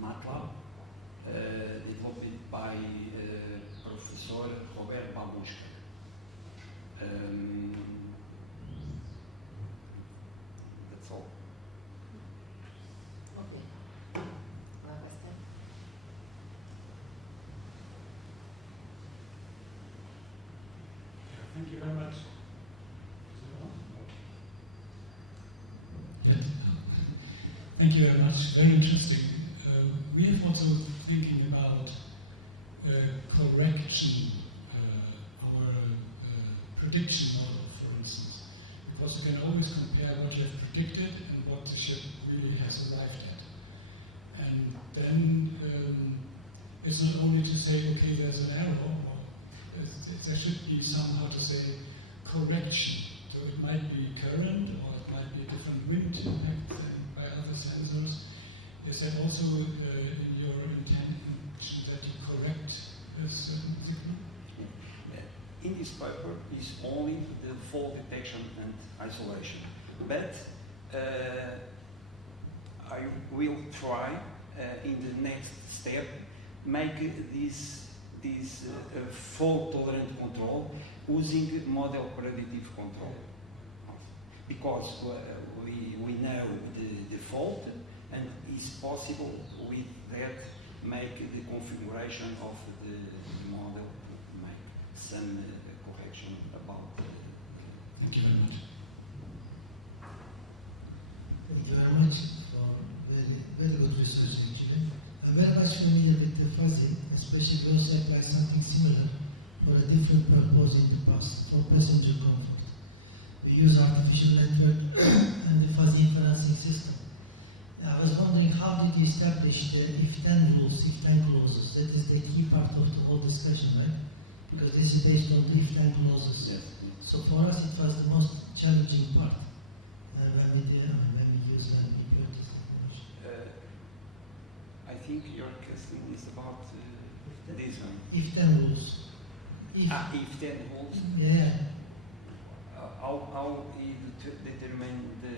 MATLAB developed by Professor Robert Babushka. That's all. Okay. Una question? Thank you very much. Yes. Thank you very much. Very interesting. We have also thinking about correction, our prediction model, for instance, because you can always compare what you have predicted and what the ship really has arrived at. And then it's not only to say, okay, there's an error, or there should be somehow to say correction. So it might be current, or it might be a different wind impact than by other sensors. Is that also in your intention that you correct a certain signal? In this paper is only the fault detection and isolation, but I will try in the next step make this fault tolerant control using model predictive control, because we know the fault, and it's possible with that make the configuration of the model, make some correction about. Thank you very much. Thank you very much for very good research actually. I'm very much familiar with the fuzzy, especially we also apply something similar for a different purpose in the past, for passenger comfort. We use artificial network and the fuzzy inferencing system. I was wondering, how did you establish the if-then rules, if-then clauses? That is the key part of the whole discussion, right? Because this is based on the if-then clauses. Yes. So for us, it was the most challenging part when we use ambiguities technology. I think your question is about this one. If-then rules. If-then rules. Yeah. How you determine the...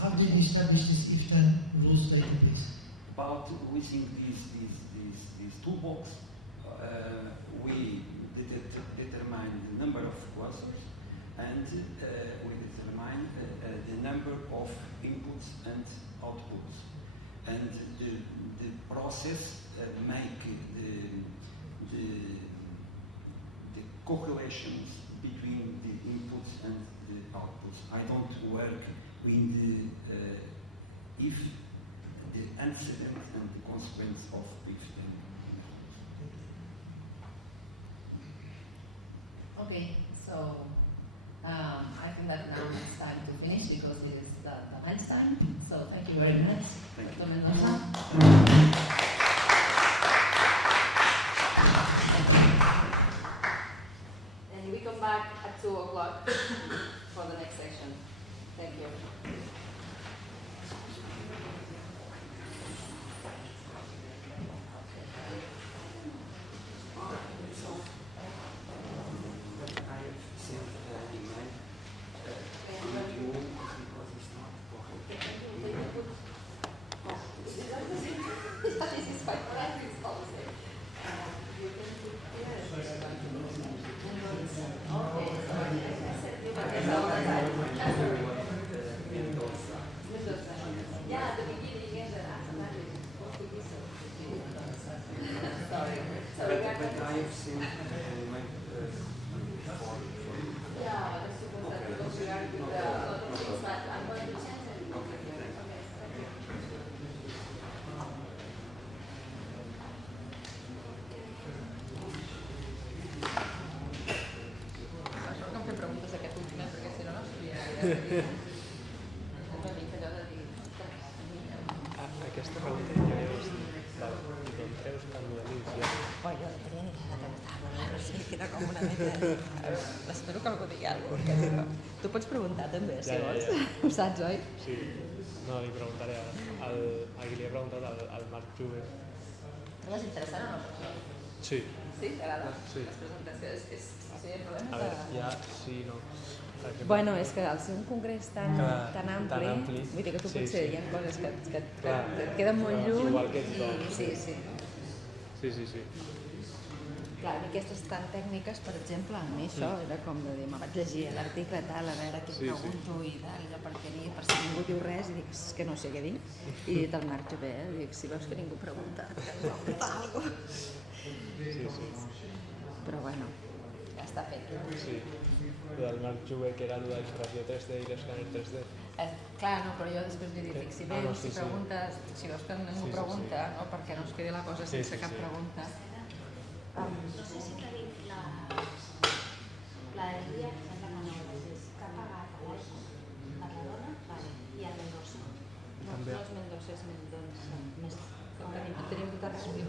How did you establish this if-then rules database? About using this toolbox, we determine the number of clusters, and we determine the number of inputs and outputs. And the process make the correlations between the inputs and the outputs. I don't work with the if, the antecedent and the consequence of if. Okay, so I think that now it's time to finish because it is the lunchtime. So thank you very much, Dr. Mendoza. And we come back at 2 o'clock for the next section. Thank you. Aquesta pregunta ja veus d'on treus tant de l'inici. Oh, jo no tenia ni idea de preguntar-me, o sigui que era com una mica... Espero que algú digui alguna cosa. Tu pots preguntar també, si vols. Ho saps, oi? Sí. No, li preguntaré a qui li he preguntat, al Marc Jove. Trobes interessant o no? Sí. Sí? T'agrada? Sí. Les presentacions? Sí, el problema A veure, ja, sí, no. Bueno, és que al ser un congrés tan ampli, vull dir que tu sí, potser sí. hi ha coses que et queden molt lluny. Igual que tothom. Sí, sí. Sí. Clar, i aquestes tan tècniques, per exemple, a mi això era com de dir, me vaig llegir l'article tal, a veure què pregunto i tal, i per què per si ningú diu res, i dic, és que no sé què dir. I dit el Marc Jové, dic, si veus que ningú pregunta, pregunta alguna cosa. Sí. Però bueno, ja està fet. Sí. Lo del Marc Jové, que era lo de l'expressió 3D i l'escàner 3D. Clar, no, però jo després li dic, si veus, si preguntes, si veus que ningú pregunta, no, perquè no es quedi la cosa sense cap pregunta. No sé si tenim la del dia, que sembla que no, és que ha pagat l'iPhone per la dona, i el Mendoza. No és Mendoza, és Mendoza. Tenim tot escrit.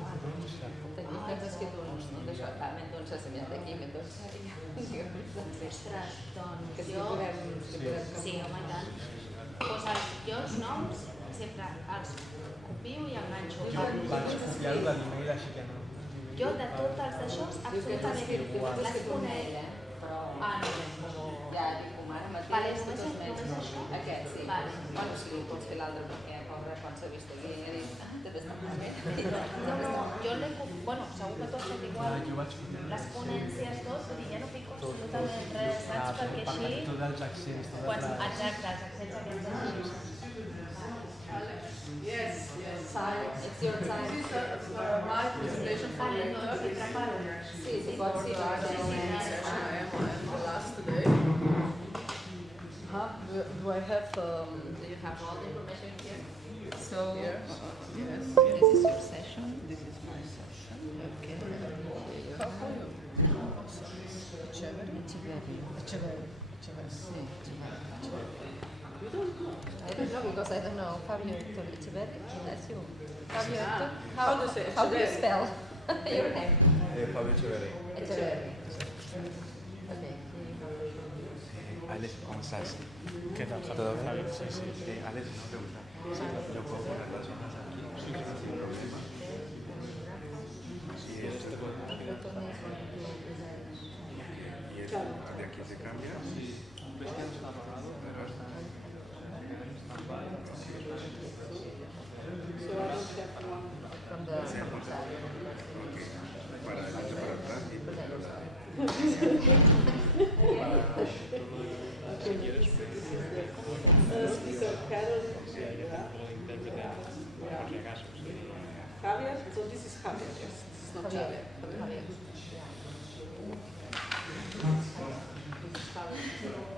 Tenim tots escrit d'això. Mendoza se m'ha d'aquí, Mendoza. Ostres, doncs jo... Sí, home, i tant. Jo els noms sempre els copio i enganxo. Vaig copiar-ho de l'email, així que no. Jo de tots els d'això, absolutament les conec. Ah, no, ja dic, mare, Matías, tots els mesos. Aquest, sí. Bueno, sí, pots fer l'altre, perquè pobre, quan s'ha vist aquí, he dit, també està malament. No, jo l'he copiat, bueno, segur que tots són igual. Les ponències, tot, vull dir, ja no pico absolutament res, saps? Perquè així... Tots els accents, Exacte, els accents aquests. Yes. It's your time. This is my presentation for later. Sí, pots dir. I am the last today. Do I have... Do you have all the information here? So, yes. This is your session, this is my session. Okay. How are you? Echeverri. I don't know, because I don't know. Fabio Echeverri, that's you. Fabio, How do you say how do you spell your name? Fabio Echeverri. Echeverri. Okay. Alex, ¿cómo estás? ¿Qué tal? ¿Todo bien? Sí. Alex, una pregunta. ¿Yo puedo poner las hojas aquí? Sin problema. Si es de y el de aquí se cambia. From the side. Para adelante, para atrás y para Si quieres, por si acaso. Javier, so this is Javier, yes. It's not Javier.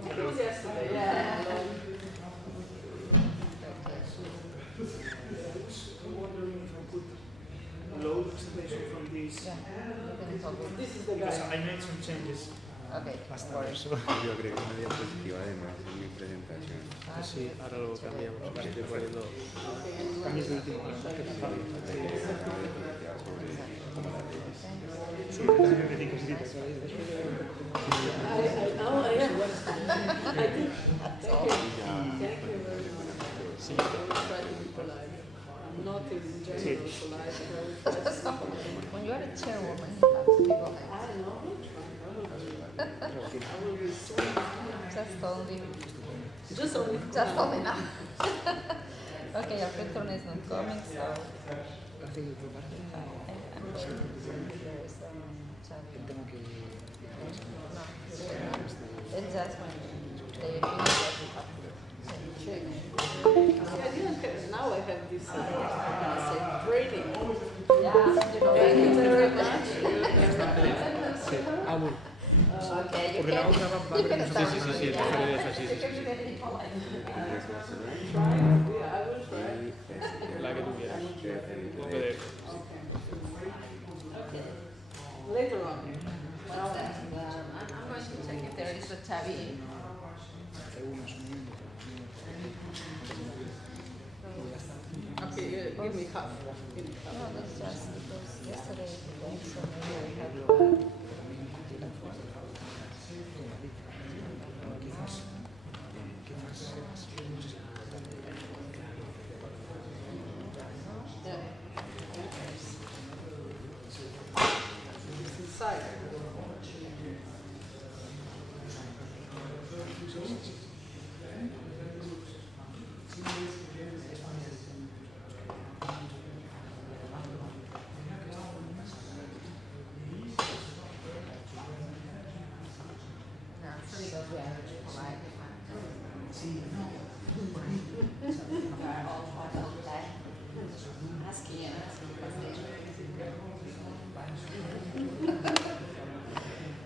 It was yesterday, yeah. I'm wondering if I could load information from this. This is the guy. Because I made some changes. Okay. Yo creo que una diapositiva además en mi presentación. Sí, ahora lo cambiamos. Estoy poniendo cambios de último. Not in general polite. When you are a chairwoman, you have to be polite. I know. I will be so Just only now. Okay, your patron is not coming, so. It's just when they finish what you have to check. I didn't have, now I have this training. Yeah, you know, thank you very much. Okay, you Porque la otra va you can start. Sí, preferiré así, sí. La que tú quieras. Later on. I'm going to check if there is a tab in. Okay, give me half. No, that's just because yesterday so maybe I had It's inside.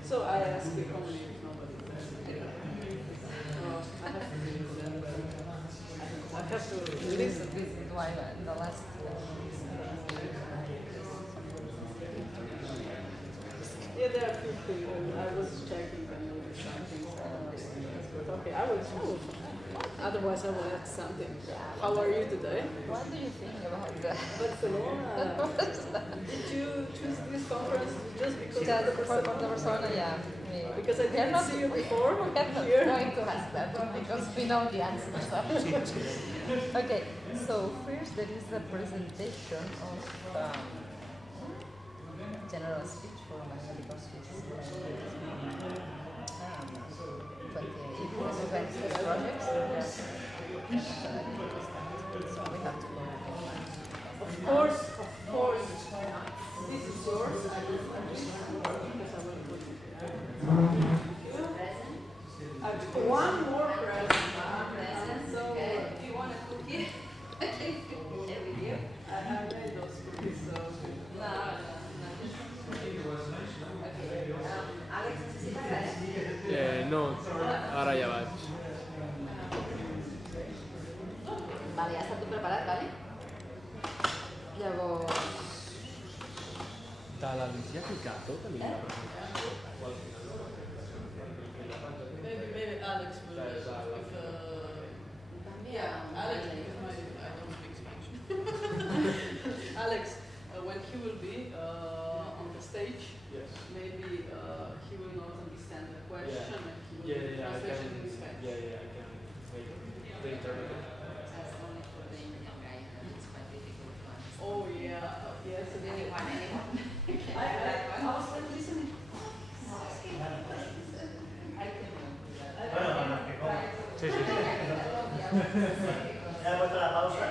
So I asked you how many nobody. I have to listen. This is why the last. Yeah, there are a few things, and I was checking and noticed something. But okay, I will too. Otherwise, I will ask something. How are you today? What do you think about that? Barcelona. Did you choose this conference just because Just of the for the persona, yeah. Because I We're didn't not- see you before We're not here. going to ask that one because we know the answer. Okay, so first there is the presentation of general speech for mathematical speech. 20 projects. So we have to go. Of course, this is yours. I will because I will put it here. One more present. So, do you want a cookie? I made those cookies, so. No, ara ja vaig. Vale, ja està tot preparat, vale? Llavors... Da la Lucia Picato tenim la presentació. Maybe Alex will. Yeah, Alex, because I don't speak Spanish. Alex, when he will be on the stage, maybe he will not understand the question and he will translate it in his head. I can make the interpreter. That's only for the Indian guy, it's quite difficult to understand. Oh yeah, yes. Anyone. I was like listening. Sí, sí. ¿Ya ha puesto la pausa?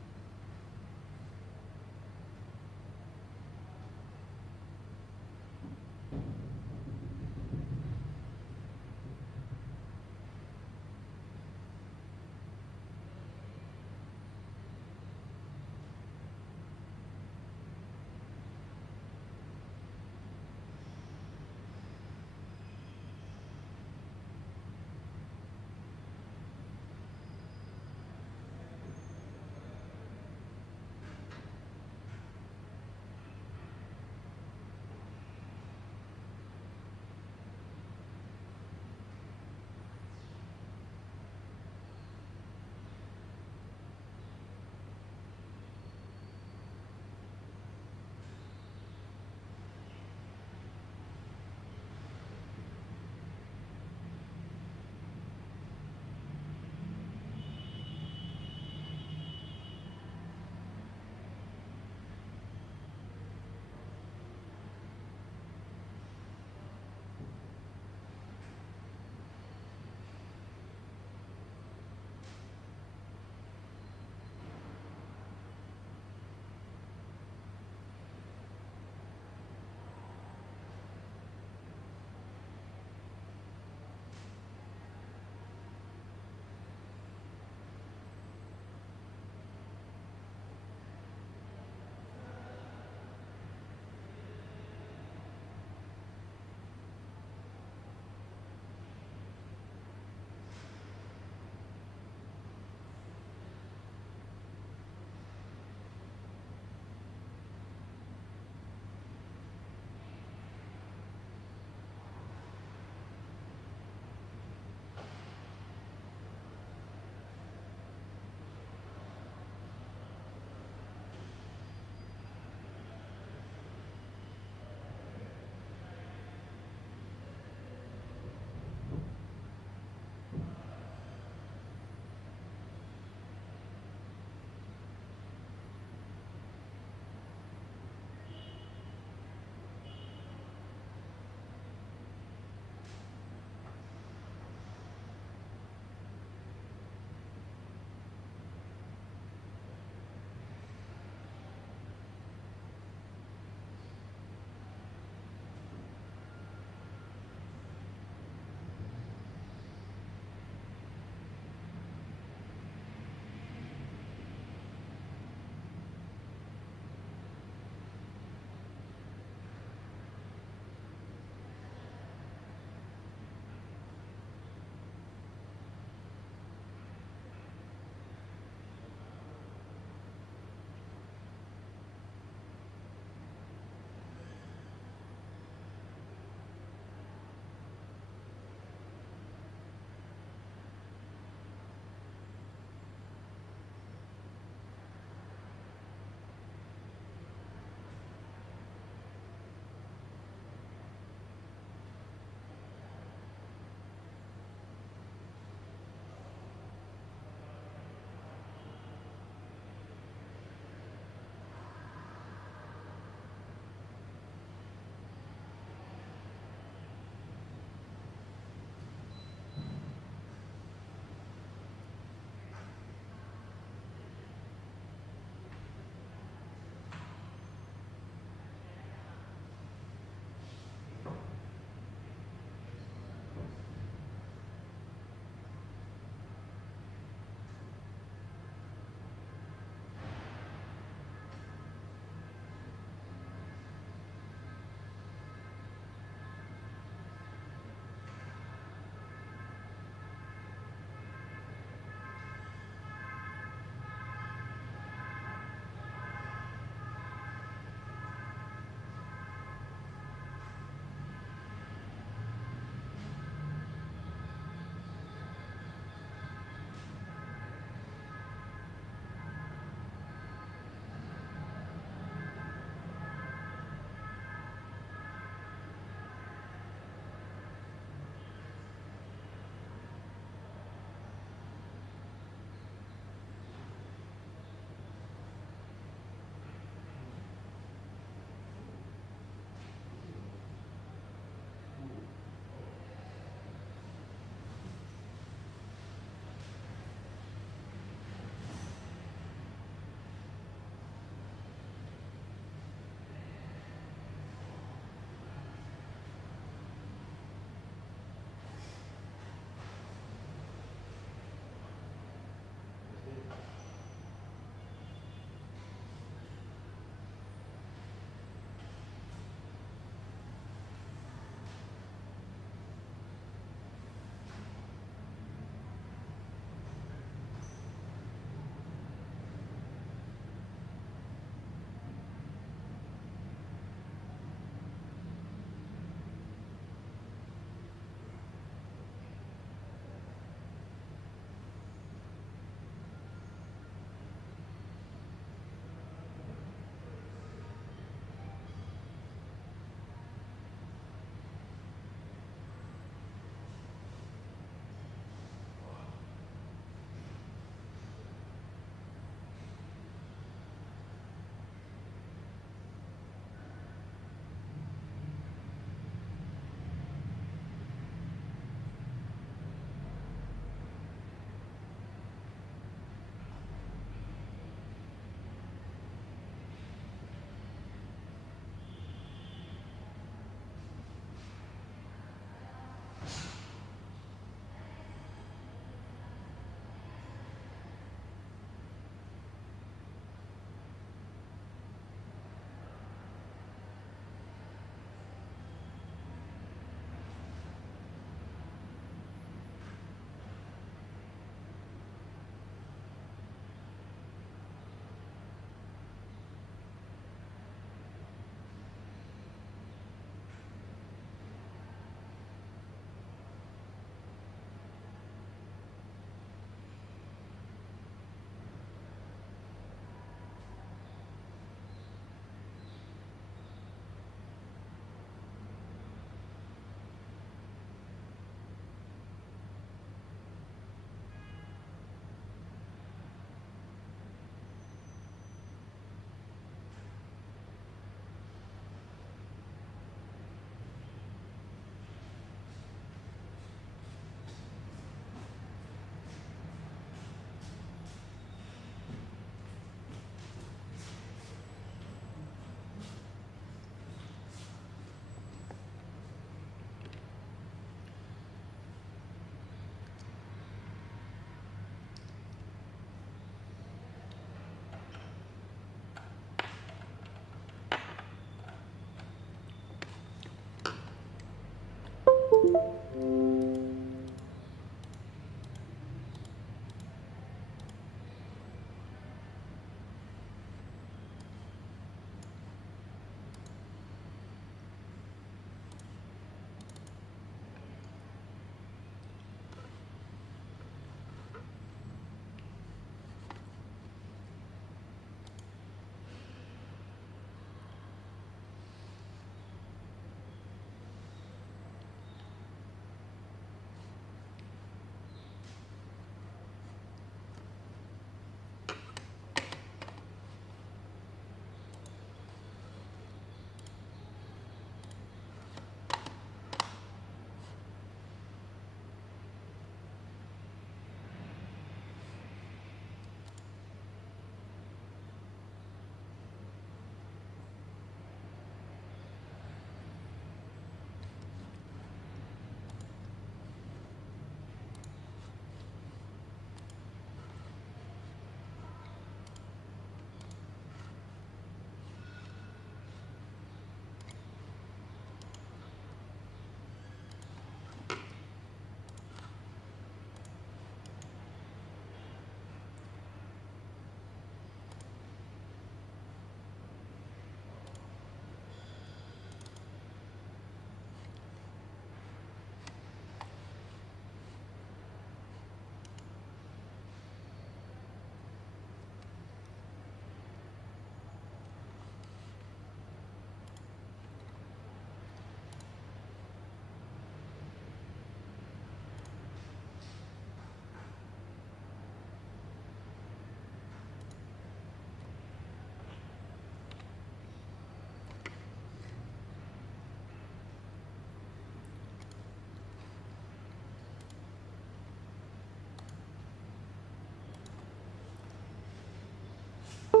No,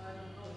I don't know.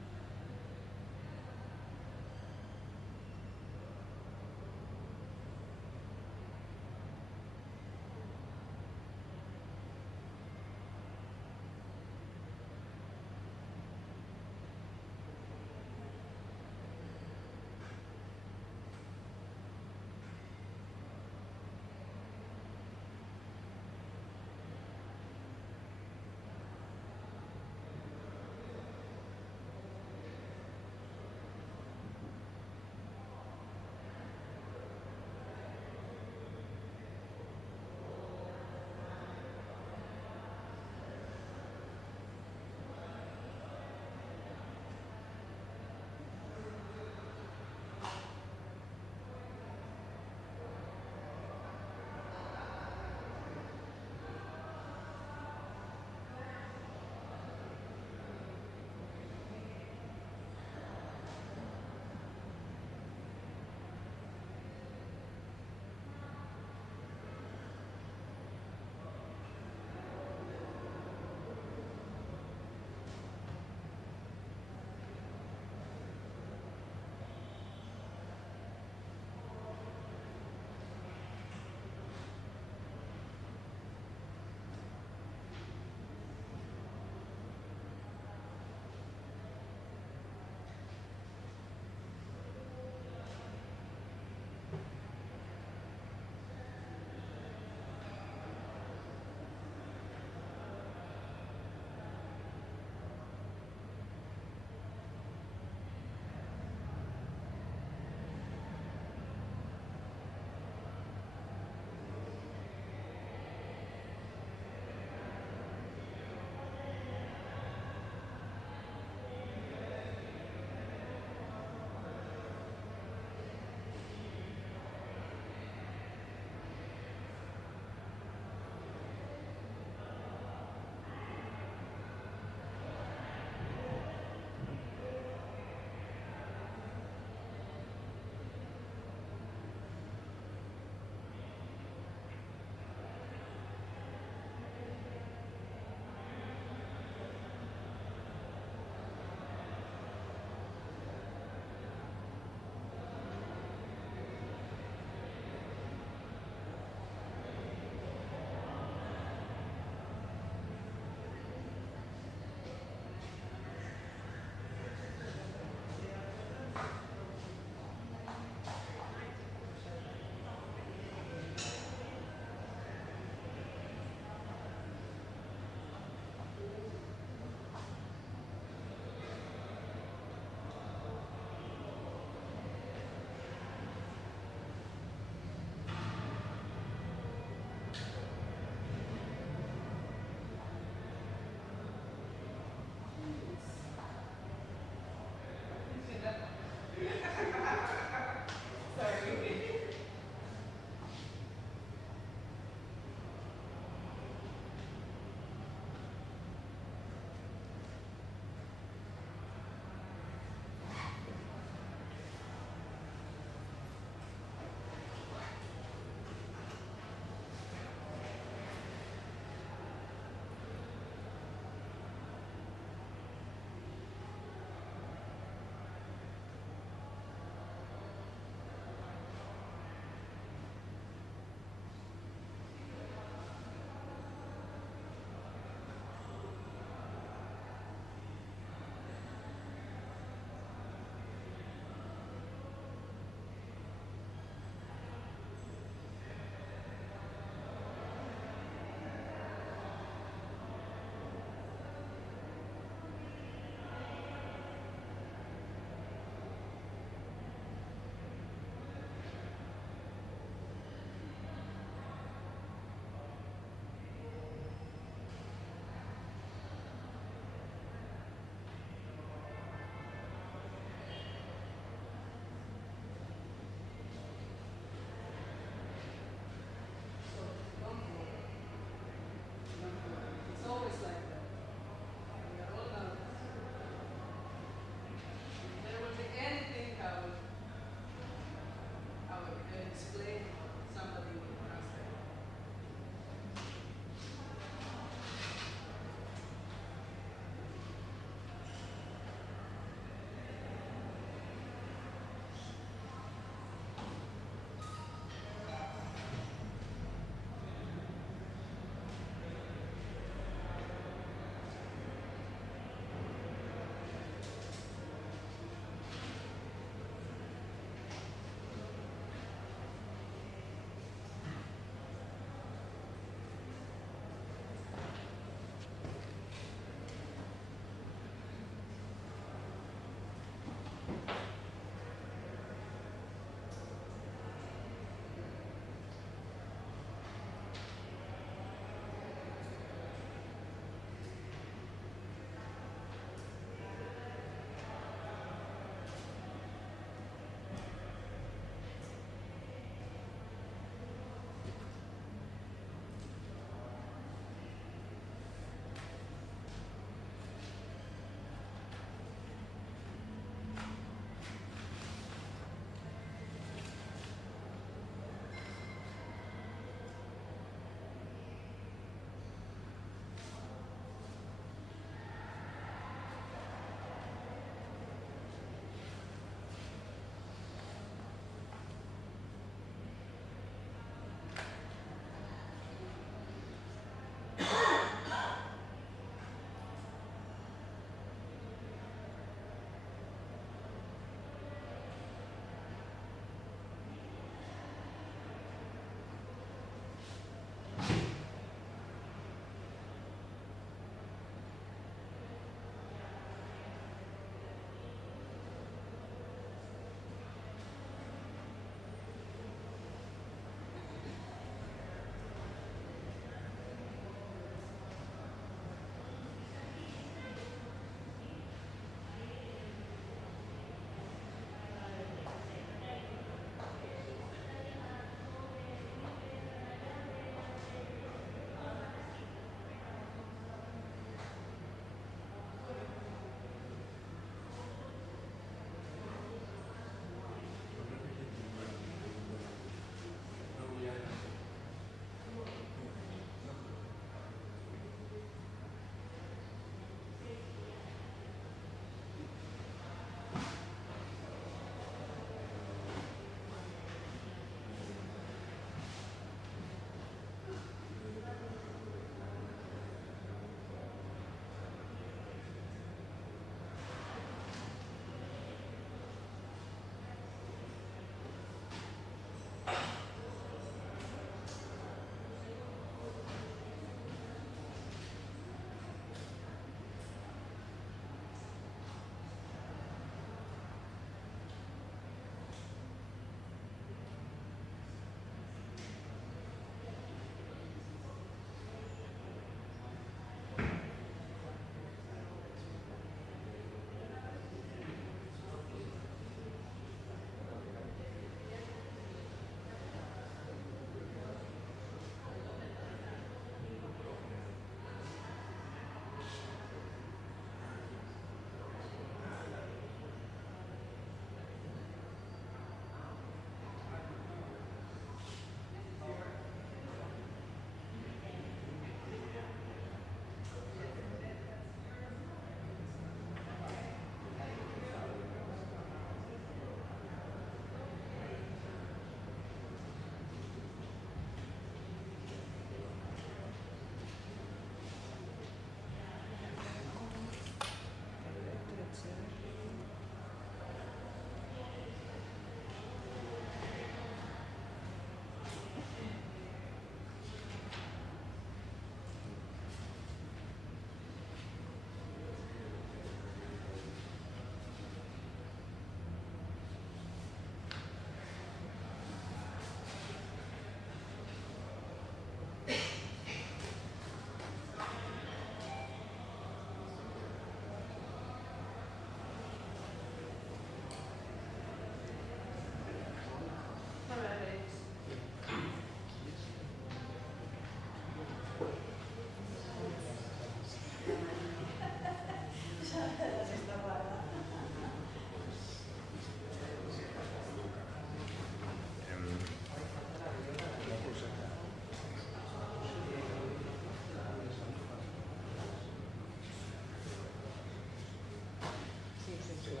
Oye,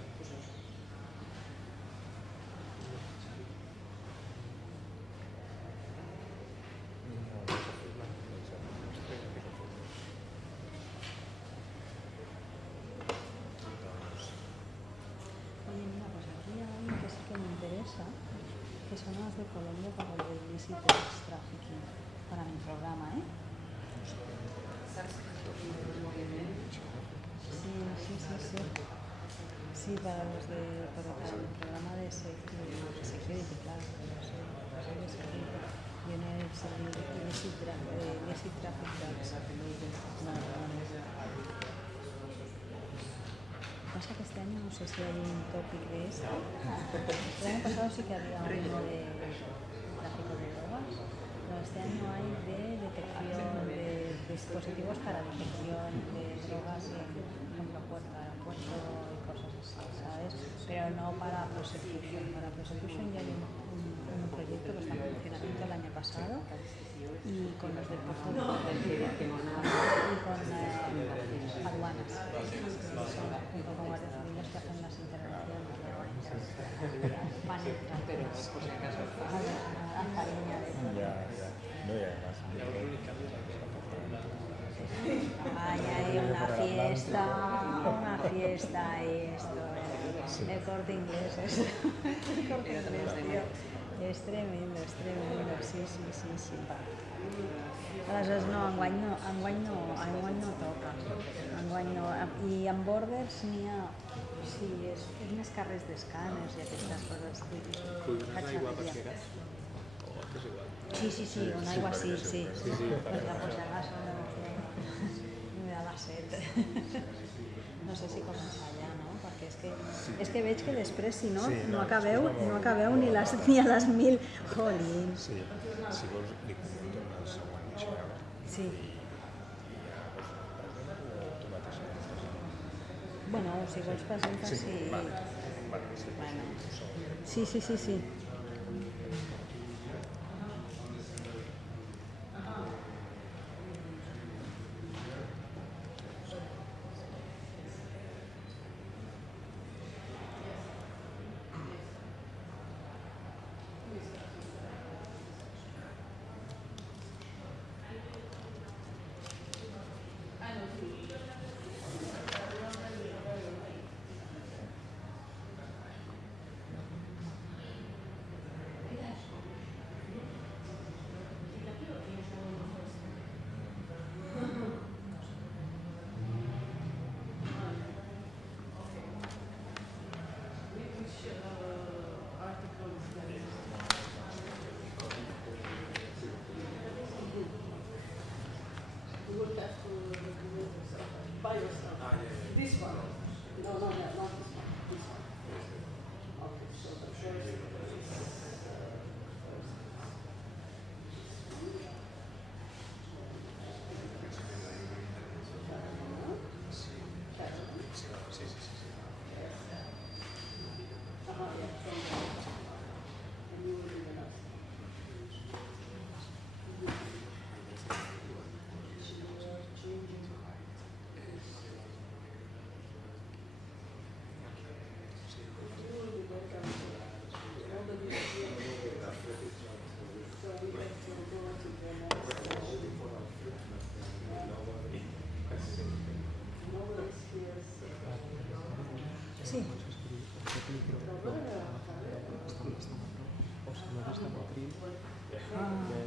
mira, pues aquí hay algo que sí que me interesa, que son las de Colombia para el illicit tax trafficking, para mi programa, ¿eh? Sí. Sí, para el programa de security, claro, pero sí, de security. Viene el illicit traffic tax. Pasa que este año no sé si hay un topic de esto. El año pasado sí que había uno de tráfico de drogas, pero este año hay de detección de dispositivos para detección de drogas en, por ejemplo, puerta de aeropuerto y cosas así, ¿sabes? Pero no para prosecution. Para prosecution ya hay un proyecto que está en funcionamiento el año pasado y con los del Pozo y con aduanas, son junto con guardias civiles que hacen las intervenciones van entrando Pero por si acaso a cariño de todo. no, y además el único cambio es la Ay, hay una fiesta y esto, el Corte Inglés es el Corte Inglés, tío. És tremendo, sí. Aleshores no, enguany no toca. Enguany no. I en Borders n'hi ha... Sí, és més carrers d'escàners i aquestes coses. ¿Cuidas aigua per si acaso? ¿O es igual? Sí, una aigua sí. Pues ya pues acaso me da la set. No sé si començar ja, no? Perquè és que veig que després, si no, no acabeu ni a les 1000. Jolín. Sí, si vols li comento en el següent xerrada. Sí. Tu mateixa. Bueno, si vols presenta, sí. Bueno. Sí. Sí.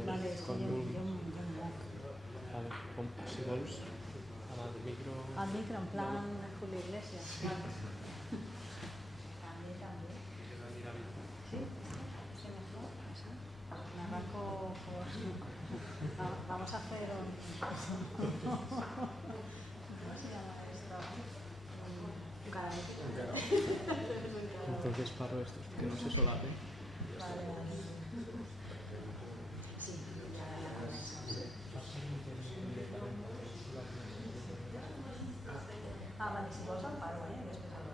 Vale, és que jo em moc. Si vols, amb el micro... El micro, en plan Julio Iglesias. Sí. ¿Se mejor? Me arranco por... Vamos a hacer un caramelo. Entonces paro esto, que no se solape. Vale. Vale, si vols el paro, després el paro.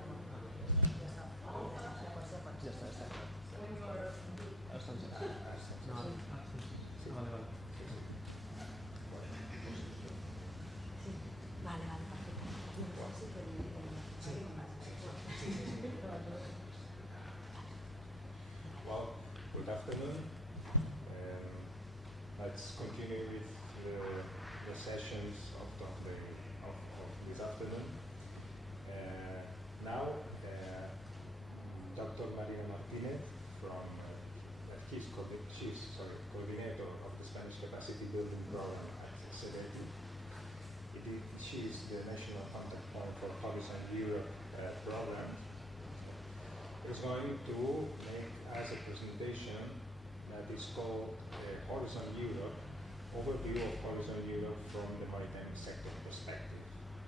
Ja està. Ja està. Està engegat. No, sí, vale. Vale, perfecte. Binet from she's coordinator of the Spanish Capacity Building Program at CEDETI. She is the national contact point for Horizon Europe program. Is going to make as a presentation that is called Horizon Europe, overview of Horizon Europe from the maritime sector perspective.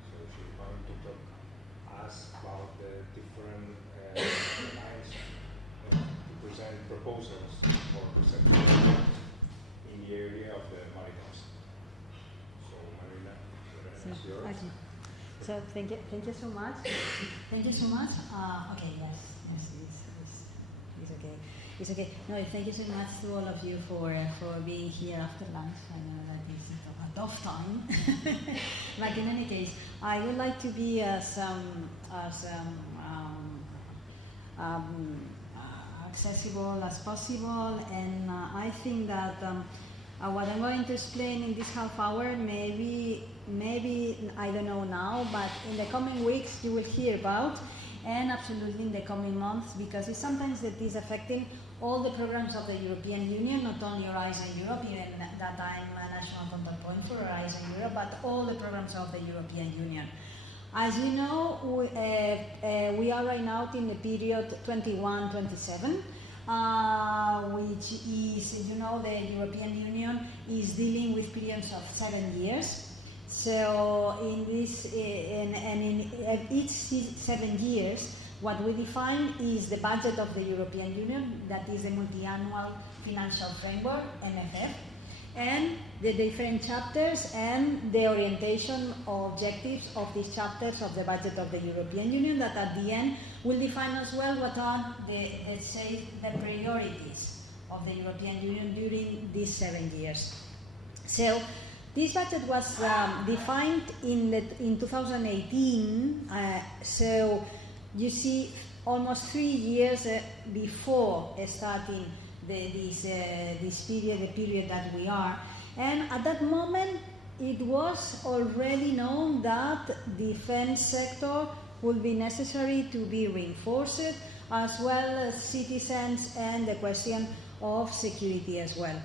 So she's going to talk us about the different lines to present proposals for research in the area of the maritime sector. So Marina, the is yours. Okay. So thank you so much. Thank you so much. Okay, yes, it's okay. It's okay. No, thank you so much to all of you for being here after lunch. I know that is a tough time. But in any case, I would like to be as accessible as possible, and I think that what I'm going to explain in this half hour, maybe I don't know now, but in the coming weeks you will hear about, and absolutely in the coming months, because it's sometimes that is affecting all the programs of the European Union, not only Horizon Europe, even that I'm a national contact point for Horizon Europe, but all the programs of the European Union. As you know, we are right now in the period 21-27, which is, you know, the European Union is dealing with periods of 7 years. So in this, in each 7 years, what we define is the budget of the European Union, that is the multi-annual financial framework, MFF, and the different chapters and the orientation or objectives of these chapters of the budget of the European Union, that at the end will define as well what are the priorities of the European Union during these 7 years. So this budget was defined in 2018, so you see almost 3 years before starting this period, the period that we are. And at that moment, it was already known that the defense sector would be necessary to be reinforced, as well as citizens and the question of security as well.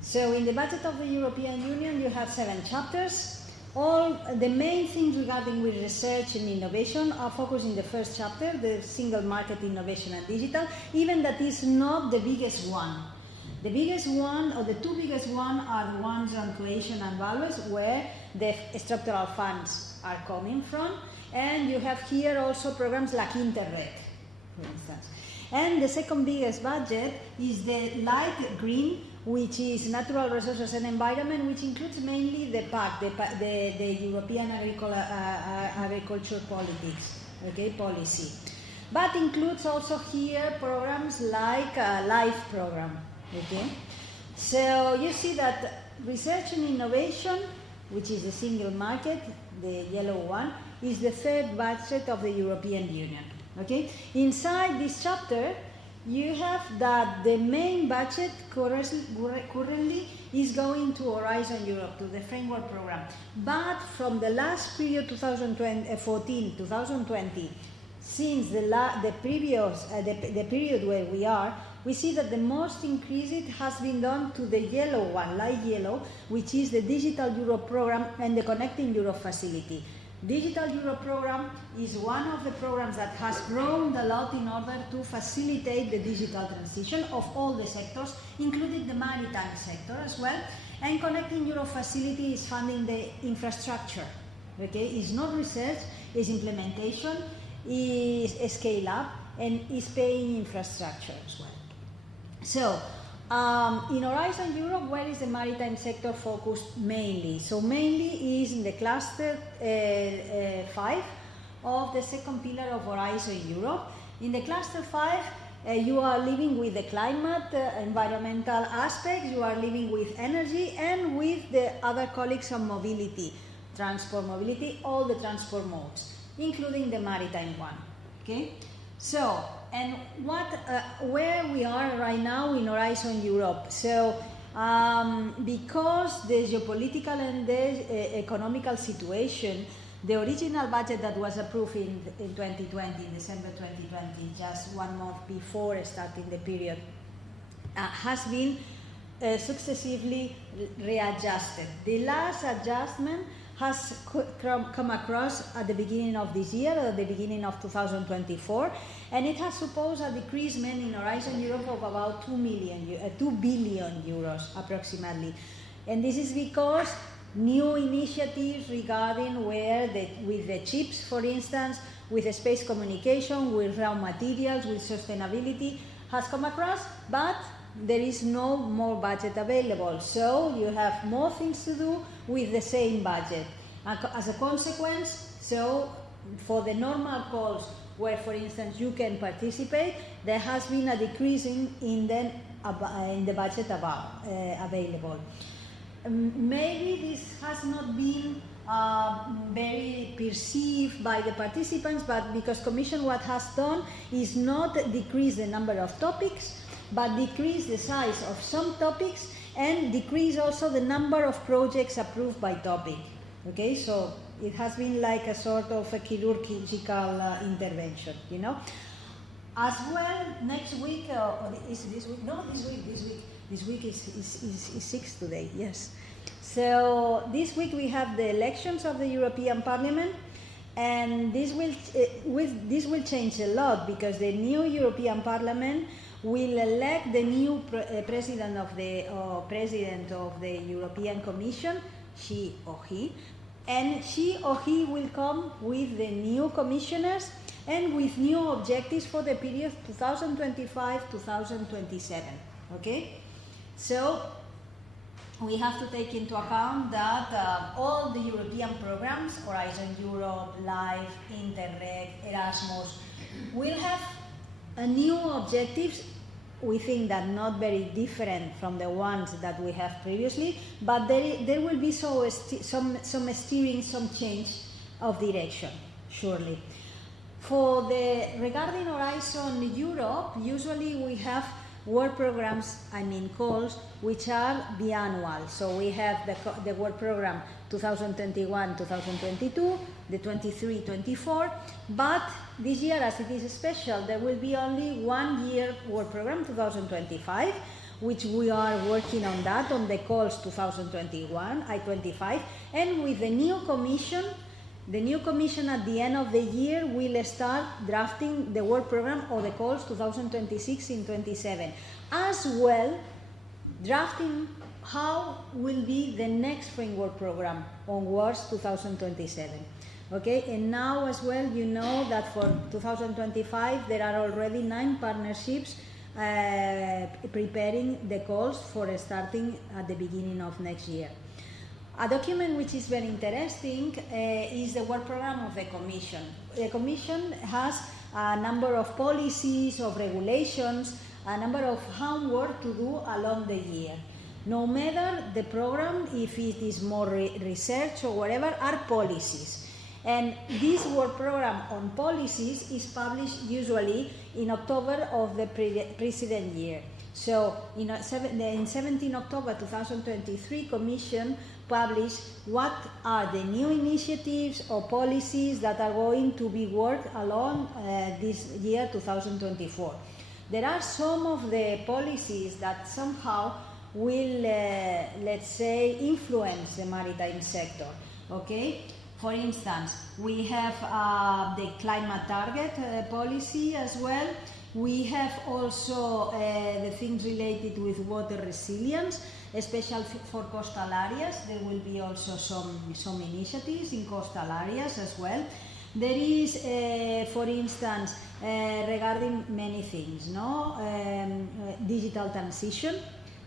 So in the budget of the European Union, you have 7 chapters. All the main things regarding with research and innovation are focused in the first chapter, the single market, innovation and digital, even that is not the biggest one. The biggest one, or the 2 biggest ones, are the ones on cohesion and values, where the structural funds are coming from. And you have here also programs like Interreg, for instance. And the second biggest budget is the light green, which is natural resources and environment, which includes mainly the PAC, the European agriculture politics, okay, policy. But includes also here programs like LIFE program, okay. So you see that research and innovation, which is the single market, the yellow one, is the 3rd budget of the European Union, okay. Inside this chapter, you have that the main budget currently is going to Horizon Europe, to the framework program. But from the last period, 2014-2020, since the period where we are, we see that the most increase has been done to the yellow one, light yellow, which is the Digital Europe program and the Connecting Europe facility. Digital Europe program is one of the programs that has grown a lot in order to facilitate the digital transition of all the sectors, including the maritime sector as well. And Connecting Europe facility is funding the infrastructure. Okay, it's not research, it's implementation, is scale up, and is paying infrastructure as well. So, in Horizon Europe, where is the maritime sector focused mainly? So mainly is in the cluster 5 of the second pillar of Horizon Europe. In the cluster 5, you are living with the climate, environmental aspects, you are living with energy, and with the other colleagues on mobility, transport mobility, all the transport modes, including the maritime one, okay? So, and where we are right now in Horizon Europe. So, because the geopolitical and the economical situation, The original budget that was approved in 2020, December 2020, just 1 month before starting the period, has been successively readjusted. The last adjustment has come across at the beginning of this year, at the beginning of 2024, and it has supposed a decreasement in Horizon Europe of about 2 billion euros approximately. And this is because new initiatives regarding with the chips, for instance, with space communication, with raw materials, with sustainability, has come across, but there is no more budget available. So you have more things to do with the same budget. As a consequence, so for the normal calls where, for instance, you can participate, there has been a decrease in the budget available. Maybe this has not been very perceived by the participants, but because Commission what has done is not decrease the number of topics, but decrease the size of some topics and decrease also the number of projects approved by topic. Okay, so it has been like a sort of a chirurgical intervention, you know. As well, next week, is this week? No, this week. This week is 6 today, yes. So this week we have the elections of the European Parliament, and this will change a lot because the new European Parliament will elect the new president of the European Commission, she or he, and she or he will come with the new commissioners and with new objectives for the period 2025-2027. Okay, so we have to take into account that all the European programs, Horizon Europe, LIFE, Interreg, Erasmus, will have new objectives. We think that not very different from the ones that we have previously, but there will be some steering, some change of direction, surely. Regarding Horizon Europe, usually we have work programs, calls, which are biannual. So we have the work program 2021-2022, the 23-24, but this year, as it is special, there will be only 1 year work program, 2025, which we are working on that, on the calls 2021, I-25, and with the new commission at the end of the year will start drafting the work program or the calls 2026 and 27, as well drafting how will be the next framework program onwards 2027. Okay, and now as well, you know that for 2025 there are already 9 partnerships preparing the calls for starting at the beginning of next year. A document which is very interesting is the work program of the Commission. The Commission has a number of policies, of regulations, a number of homework to do along the year. No matter the program, if it is more research or whatever, are policies. And this work program on policies is published usually in October of the preceding year. So in 17 October 2023, Commission published what are the new initiatives or policies that are going to be worked along this year 2024. There are some of the policies that somehow will, let's say, influence the maritime sector, okay? For instance, we have the climate target policy as well. We have also the things related with water resilience, especially for coastal areas. There will be also some initiatives in coastal areas as well. There is, for instance, regarding many things, no? Digital transition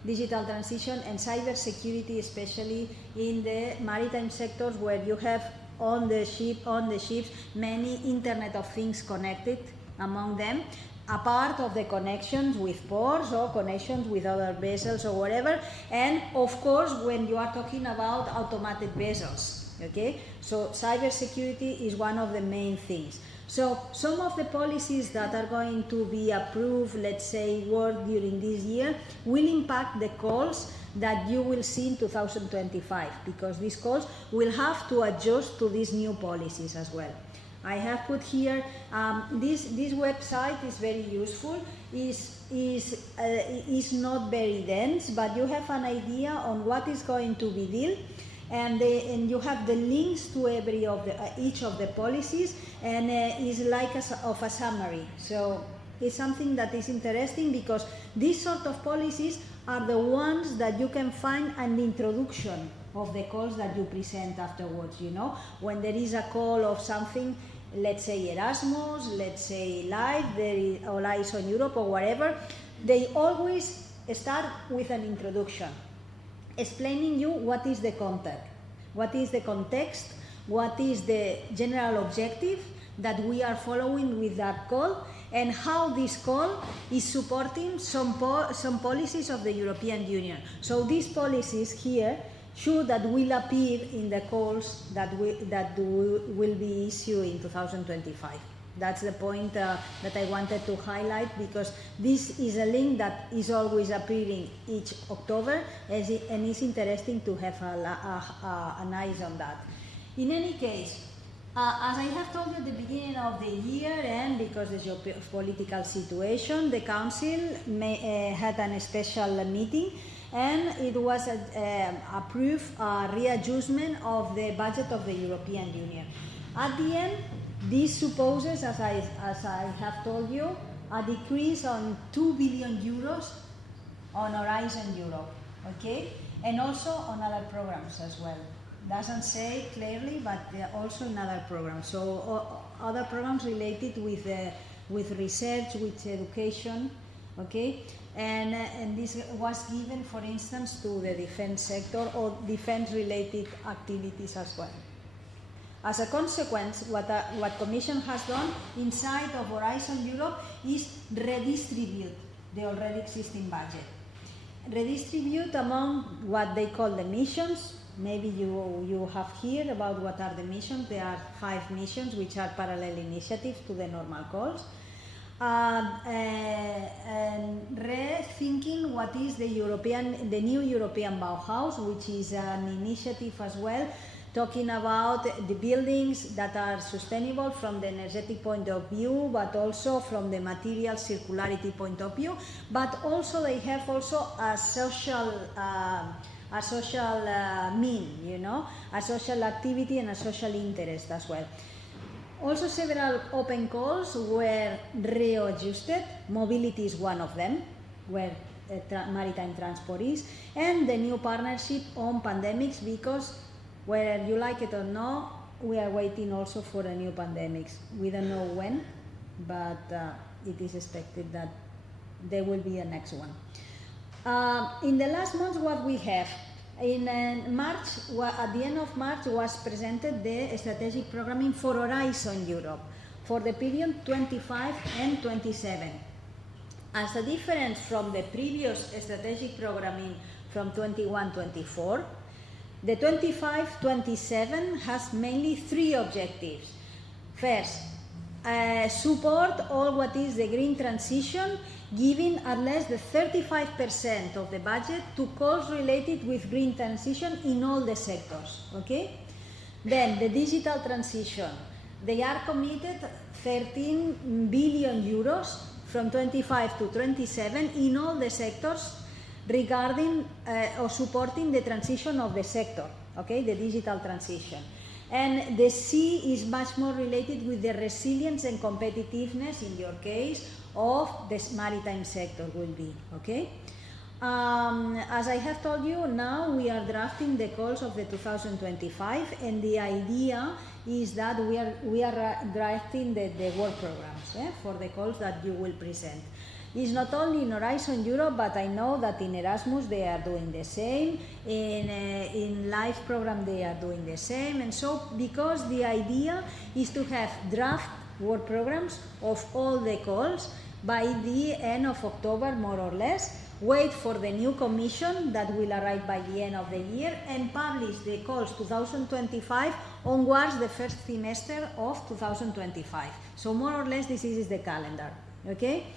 and cyber security, especially in the maritime sectors where you have on the ships many Internet of Things connected among them, a part of the connections with ports or connections with other vessels or whatever, and of course when you are talking about automated vessels, okay? So cyber security is one of the main things. So some of the policies that are going to be approved, let's say, work during this year will impact the calls that you will see in 2025, because these calls will have to adjust to these new policies as well. I have put here, this website is very useful, is not very dense, but you have an idea on what is going to be dealt, and you have the links to each of the policies, and is like a summary. So it's something that is interesting, because these sort of policies are the ones that you can find an introduction of the calls that you present afterwards, you know. When there is a call of something, let's say Erasmus, let's say LIFE, or Eyes on Europe, or whatever, they always start with an introduction, explaining you what is the context, what is the general objective that we are following with that call, and how this call is supporting some policies of the European Union. So these policies here that will appear in the calls that will be issued in 2025. That's the point that I wanted to highlight, because this is a link that is always appearing each October, and it's interesting to have an eyes on that. In any case, as I have told you at the beginning of the year, and because of the geopolitical situation, the Council had a special meeting, and it was approved a readjustment of the budget of the European Union. At the end, this supposes, as I have told you, a decrease on 2 billion euros on Horizon Europe, okay, and also on other programs as well. Doesn't say clearly, but also in other programs. So other programs related with research, with education, okay. And this was given, for instance, to the defense sector or defense-related activities as well. As a consequence, what Commission has done inside of Horizon Europe is redistribute the already existing budget. Redistribute among what they call the missions. Maybe you have heard about what are the missions. There are 5 missions which are parallel initiatives to the normal calls. And rethinking what is the new European Bauhaus, which is an initiative as well, talking about the buildings that are sustainable from the energetic point of view, but also from the material circularity point of view. But also they have also a social mean, you know, a social activity and a social interest as well. Also, several open calls were readjusted. Mobility is one of them, where maritime transport is, and the new partnership on pandemics, because whether you like it or not, we are waiting also for a new pandemics. We don't know when, but it is expected that there will be a next one. In the last month, what we have? In March, at the end of March, was presented the strategic programming for Horizon Europe for the period 25 and 27. As a difference from the previous strategic programming from 21-24, the 25-27 has mainly 3 objectives. First, support all what is the green transition, giving at least the 35% of the budget to calls related with green transition in all the sectors, okay? Then the digital transition. They are committed 13 billion euros from 25 to 27 in all the sectors regarding or supporting the transition of the sector, okay, the digital transition. And the C is much more related with the resilience and competitiveness, in your case, of the maritime sector will be, okay? As I have told you, now we are drafting the calls of the 2025, and the idea is that we are drafting the work programs for the calls that you will present. It's not only in Horizon Europe, but I know that in Erasmus they are doing the same, in LIFE program they are doing the same, and so because the idea is to have draft work programs of all the calls by the end of October, more or less, wait for the new commission that will arrive by the end of the year, and publish the calls 2025 onwards the first semester of 2025. So more or less this is the calendar, okay?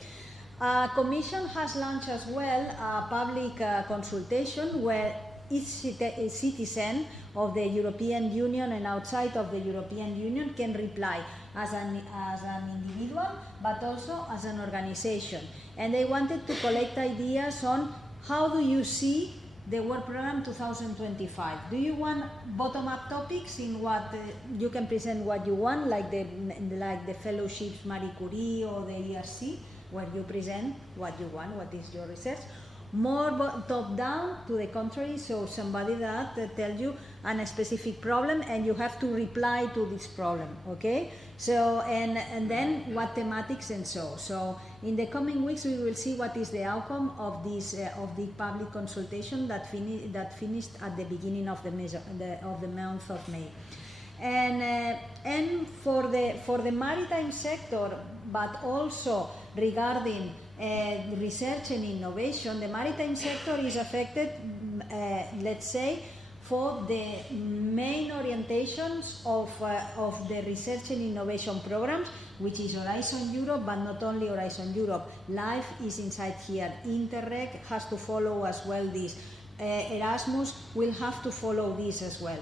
Commission has launched as well a public consultation where each citizen of the European Union and outside of the European Union can reply as an individual, but also as an organization. And they wanted to collect ideas on how do you see the work program 2025. Do you want bottom-up topics in what you can present what you want, like the fellowships Marie Curie or the ERC, where you present what you want, what is your research? More top-down, to the contrary, so somebody that tells you a specific problem and you have to reply to this problem, okay? So, and then what thematics and so. So in the coming weeks we will see what is the outcome of this of the public consultation that finished at the beginning of the month of May. And for the maritime sector, but also regarding research and innovation, the maritime sector is affected, let's say, for the main orientations of the research and innovation programs, which is Horizon Europe, but not only Horizon Europe. LIFE is inside here. Interreg has to follow as well this. Erasmus will have to follow this as well.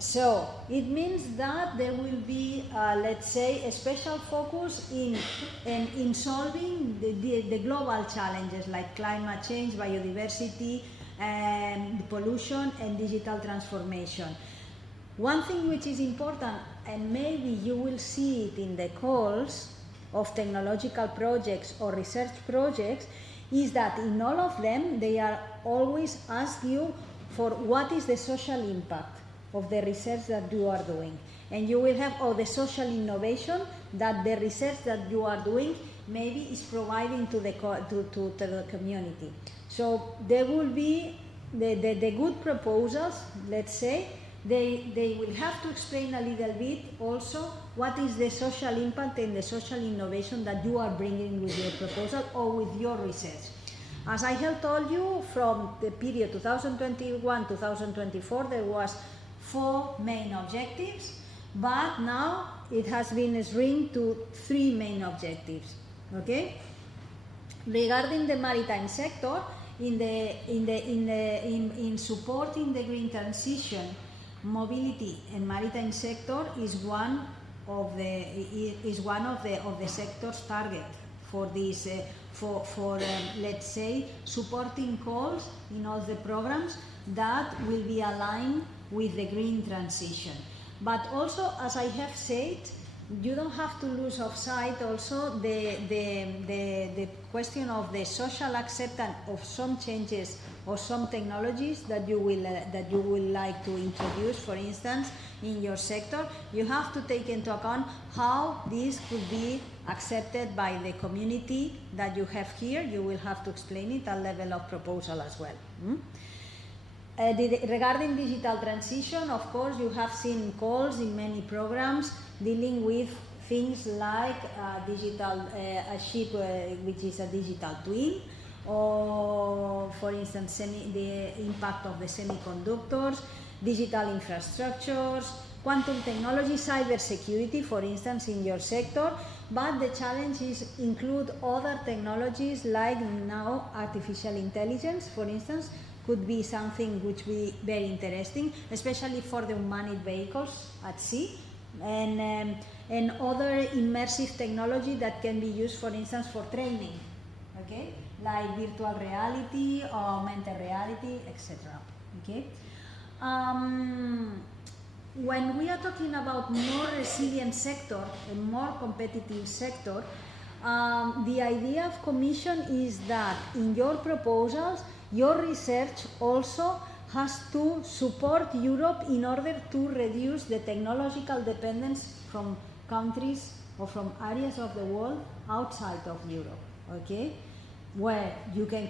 So it means that there will be, let's say, a special focus in solving the global challenges like climate change, biodiversity, pollution and digital transformation. One thing which is important, and maybe you will see it in the calls of technological projects or research projects, is that in all of them they are always ask you for what is the social impact of the research that you are doing. And you will have the social innovation that the research that you are doing maybe is providing to the community. So there will be the good proposals, let's say, they will have to explain a little bit also what is the social impact and the social innovation that you are bringing with your proposal or with your research. As I have told you, from the period 2021-2024, there was 4 main objectives, but now it has been shrunk to 3 main objectives. Okay? Regarding the maritime sector, in supporting the green transition, mobility and maritime sector is one of the sector's target for this let's say supporting calls in all the programs that will be aligned with the green transition. But also, as I have said, you don't have to lose of sight also the question of the social acceptance of some changes or some technologies that you will like to introduce, for instance, in your sector. You have to take into account how this could be accepted by the community that you have here. You will have to explain it at level of proposal as well. Regarding digital transition, of course, you have seen calls in many programs dealing with things like a ship which is a digital twin, or for instance the impact of the semiconductors, digital infrastructures, quantum technology, cyber security, for instance, in your sector. But the challenges include other technologies like now artificial intelligence, for instance, could be something which will be very interesting, especially for the unmanned vehicles at sea, and other immersive technology that can be used, for instance, for training, okay, like virtual reality or augmented reality, etc. Okay. When we are talking about more resilient sector, a more competitive sector, the idea of Commission is that in your proposals, your research also has to support Europe in order to reduce the technological dependence from countries or from areas of the world outside of Europe, okay? Where you can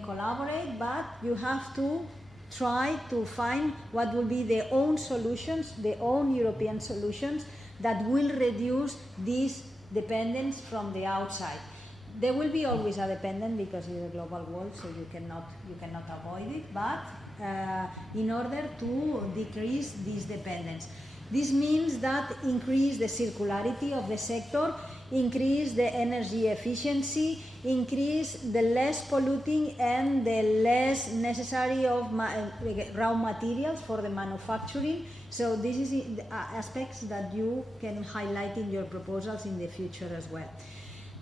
collaborate, but you have to try to find what will be their own solutions, their own European solutions that will reduce this dependence from the outside. There will be always a dependence because it's a global world, so you cannot avoid it, but in order to decrease this dependence. This means that increase the circularity of the sector increase the energy efficiency, increase the less polluting and the less necessary of raw materials for the manufacturing. So this is the aspects that you can highlight in your proposals in the future as well.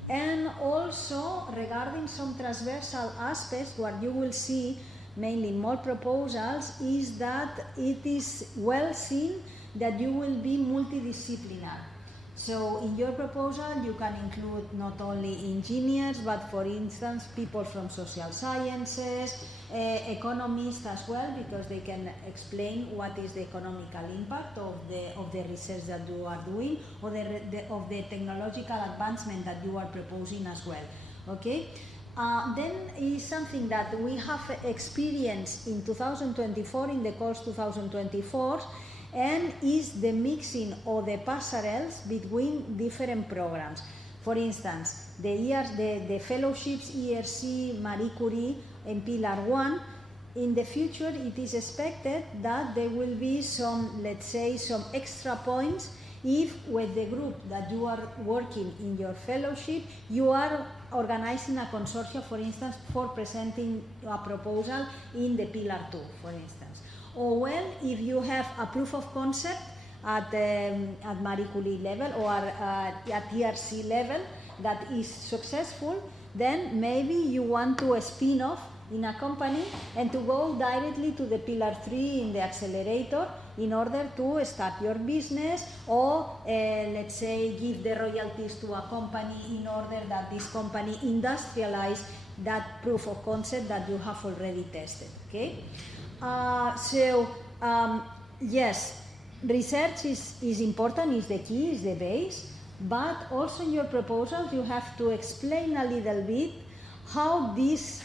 And also regarding some transversal aspects, what you will see mainly more proposals is that it is well seen that you will be multidisciplinary. So in your proposal you can include not only engineers, but for instance people from social sciences, economists as well, because they can explain what is the economical impact of the research that you are doing, or of the technological advancement that you are proposing as well. Okay. Then is something that we have experienced in 2024 in the course 2024, and is the mixing or the parallels between different programs. For instance, the fellowships ERC, Marie Curie and Pillar 1, in the future it is expected that there will be some, let's say, some extra points if with the group that you are working in your fellowship, you are organizing a consortium, for instance, for presenting a proposal in the Pillar 2, for instance. Or well, if you have a proof of concept at Marie Curie level or at ERC level that is successful, then maybe you want to spin off in a company and to go directly to the Pillar 3 in the accelerator in order to start your business, or let's say give the royalties to a company in order that this company industrialize that proof of concept that you have already tested. Okay. Yes, research is important, is the key, is the base, but also in your proposals you have to explain a little bit how this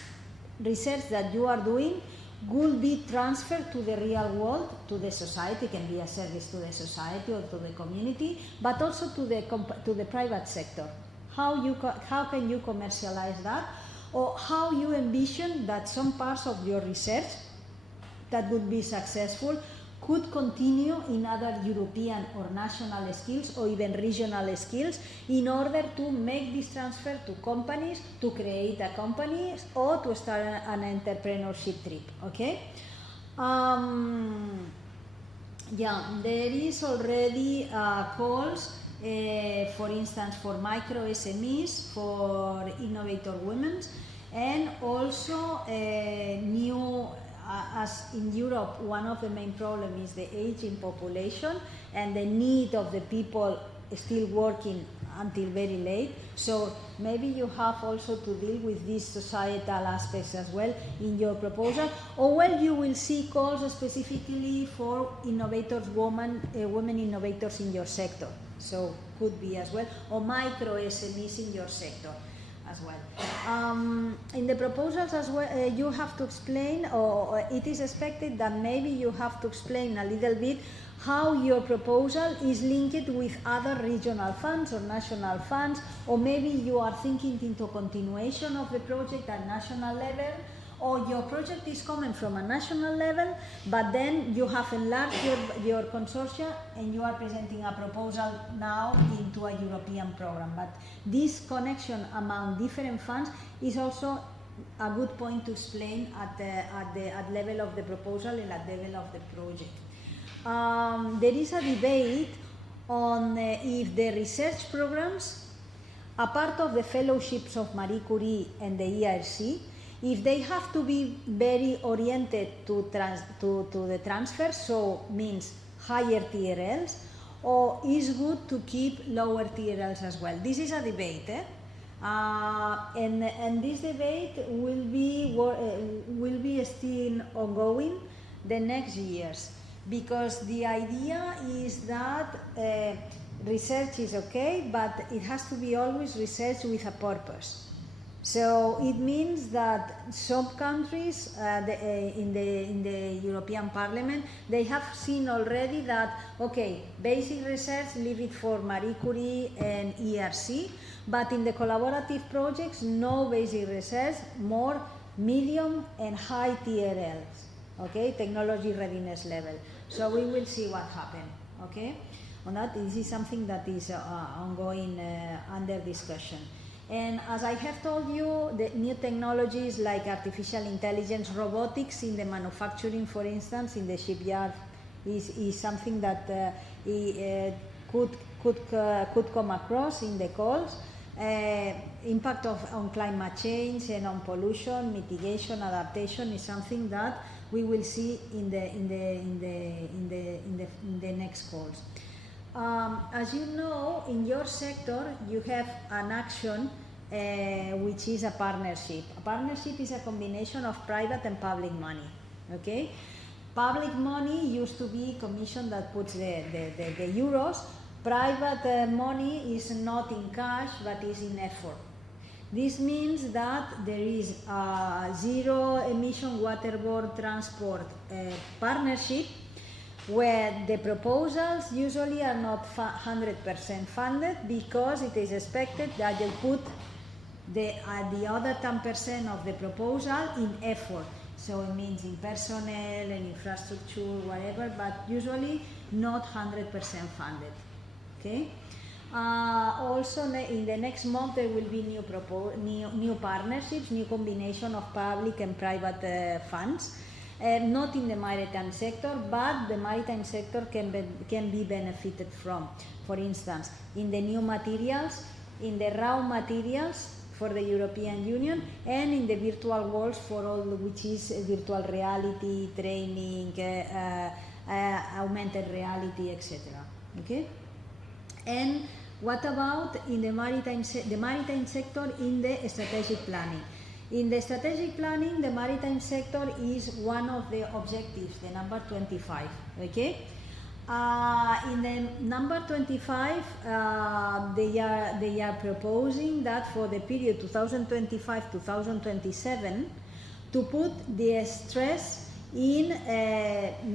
research that you are doing will be transferred to the real world, to the society. It can be a service to the society or to the community, but also to the private sector. How can you commercialize that, or how you envision that some parts of your research that would be successful could continue in other European or national skills or even regional skills in order to make this transfer to companies, to create a company or to start an entrepreneurship trip. Okay? Yeah, there is already calls, for instance, for micro SMEs, for innovator women, and also new. As in Europe, one of the main problems is the aging population and the need of the people still working until very late. So maybe you have also to deal with these societal aspects as well in your proposal. Or well, you will see calls specifically for innovators, women innovators in your sector. So could be as well, or micro SMEs in your sector as well. In the proposals as well, you have to explain, or it is expected that maybe you have to explain a little bit how your proposal is linked with other regional funds or national funds, or maybe you are thinking into continuation of the project at national level, or your project is coming from a national level, but then you have enlarged your consortia and you are presenting a proposal now into a European program. But this connection among different funds is also a good point to explain at level of the proposal and at level of the project. There is a debate on if the research programs, a part of the fellowships of Marie Curie and the ERC, if they have to be very oriented to the transfer, so means higher TRLs, or is good to keep lower TRLs as well. This is a debate, and this debate will be still ongoing the next years, because the idea is that research is okay, but it has to be always research with a purpose. So it means that some countries in the European Parliament, they have seen already that, okay, basic research, leave it for Marie Curie and ERC, but in the collaborative projects, no basic research, more medium and high TRLs, okay, technology readiness level. So we will see what happens, okay. on that. This is something that is ongoing, under discussion. And as I have told you, the new technologies like artificial intelligence, robotics in the manufacturing, for instance, in the shipyard, is something that could come across in the calls. Impact on climate change and on pollution, mitigation, adaptation is something that we will see in the next calls. As you know, in your sector, you have an action which is a partnership. A partnership is a combination of private and public money. Okay, public money used to be commission that puts the euros. Private money is not in cash but is in effort. This means that there is a zero emission waterborne transport partnership where the proposals usually are not 100% funded because it is expected that you put the other 10% of the proposal in effort. So it means in personnel and infrastructure, whatever, but usually not 100% funded. Okay. Also, in the next month there will be new partnerships, new combination of public and private funds. Not in the maritime sector, but the maritime sector can be benefited from. For instance, in the new materials, in the raw materials for the European Union, and in the virtual worlds for all which is virtual reality, training, augmented reality, etc. Okay. And what about in the maritime sector in the strategic planning? In the strategic planning, the maritime sector is one of the objectives, the number 25. Okay. In the number 25, they are proposing that for the period 2025-2027 to put the stress in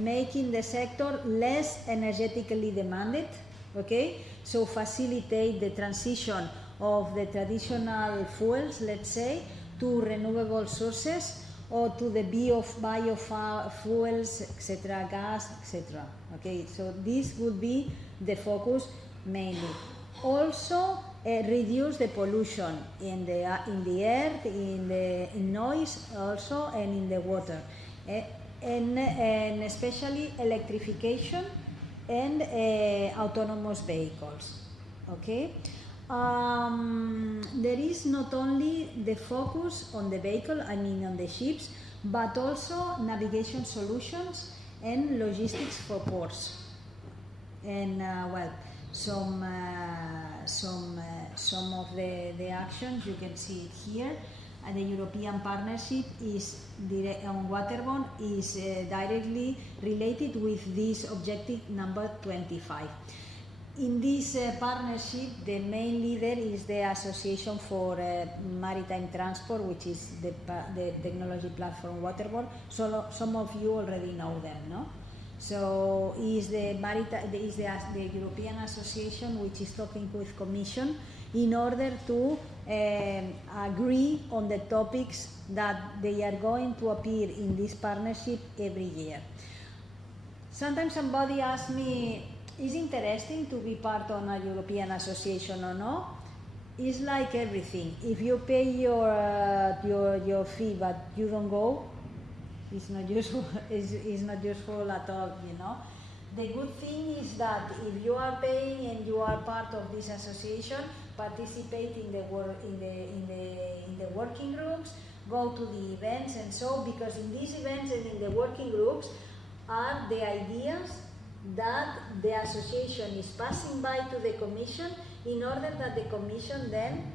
making the sector less energetically demanded. Okay, so facilitate the transition of the traditional fuels, let's say, to renewable sources or to the biofuels, etc., gas, etc. Okay, so this would be the focus mainly. Also, reduce the pollution in the air, in noise, also, and in the water, and especially electrification and autonomous vehicles. Okay. There is not only the focus on the vehicle, I mean on the ships, but also navigation solutions and logistics for ports. And well, some of the actions you can see it here. And the European partnership is on waterborne is directly related with this objective number 25. In this partnership, the main leader is the Association for Maritime Transport, which is the technology platform Waterborne. So some of you already know them, no? So is the European Association which is talking with Commission in order to agree on the topics that they are going to appear in this partnership every year. Sometimes somebody asks me, is it interesting to be part of a European association or no? It's like everything. If you pay your fee but you don't go, it's not useful. It's not useful at all, you know. The good thing is that if you are paying and you are part of this association, participate in the working groups, go to the events and so, because in these events and in the working groups are the ideas that the association is passing by to the Commission in order that the Commission then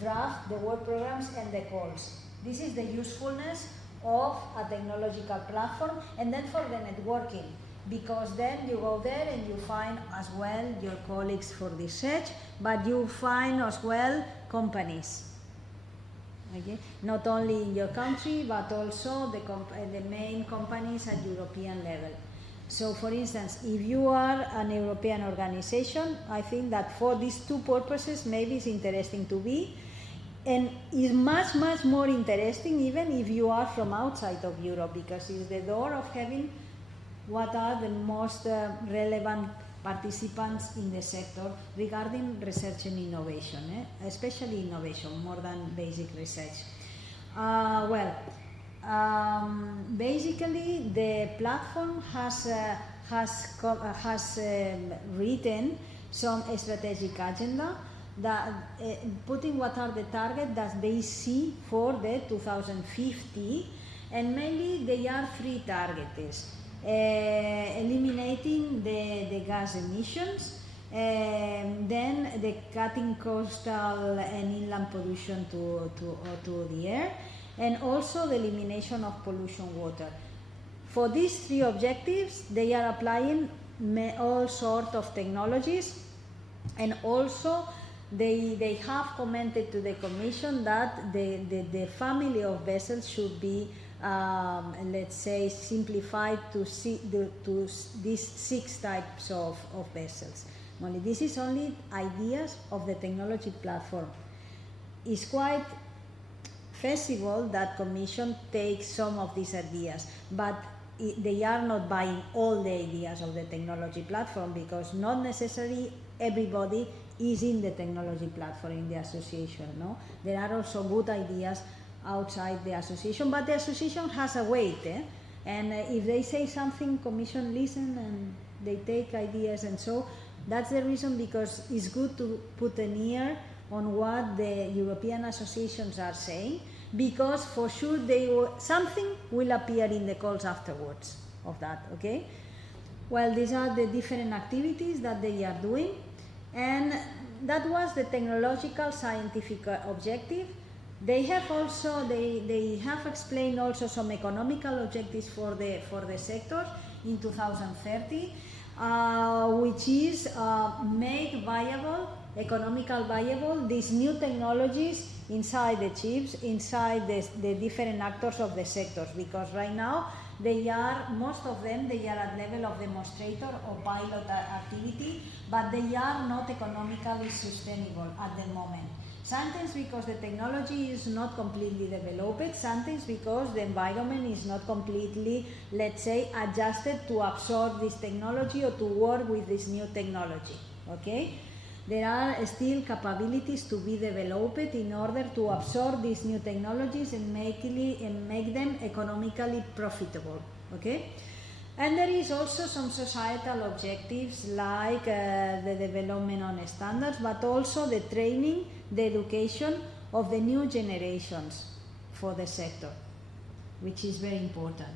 draft the work programs and the calls. This is the usefulness of a technological platform, and then for the networking, because then you go there and you find as well your colleagues for research, but you find as well companies. Okay? Not only in your country, but also the main companies at European level. So, for instance, if you are an European organization, I think that for these two purposes, maybe it's interesting to be, and it's much, much more interesting even if you are from outside of Europe, because it's the door of having what are the most relevant participants in the sector regarding research and innovation, especially innovation, more than basic research. Basically, the platform has written some strategic agenda that putting what are the targets that they see for the 2050, and mainly they are three targets: eliminating the gas emissions, then the cutting coastal and inland pollution to the air, and also the elimination of pollution water. For these three objectives, they are applying all sorts of technologies, and also they have commented to the Commission that the family of vessels should be, let's say, simplified to these 6 types of vessels. This is only ideas of the technology platform. It's quite feasible that Commission takes some of these ideas, but they are not buying all the ideas of the technology platform, because not necessarily everybody is in the technology platform in the association. No, there are also good ideas outside the association, but the association has a weight, and if they say something, Commission listen and they take ideas, and so that's the reason, because it's good to put an ear on what the European associations are saying, because for sure something will appear in the calls afterwards of that, okay? Well, these are the different activities that they are doing, and that was the technological scientific objective. They have also, they have explained also some economical objectives for the sector in 2030, which is make viable, economical viable, these new technologies inside the chips, inside the different actors of the sectors, because right now most of them are at level of demonstrator or pilot activity, but they are not economically sustainable at the moment. Sometimes because the technology is not completely developed, sometimes because the environment is not completely, let's say, adjusted to absorb this technology or to work with this new technology, okay? There are still capabilities to be developed in order to absorb these new technologies and make them economically profitable, okay? And there is also some societal objectives like the development on standards, but also the training, the education of the new generations for the sector, which is very important.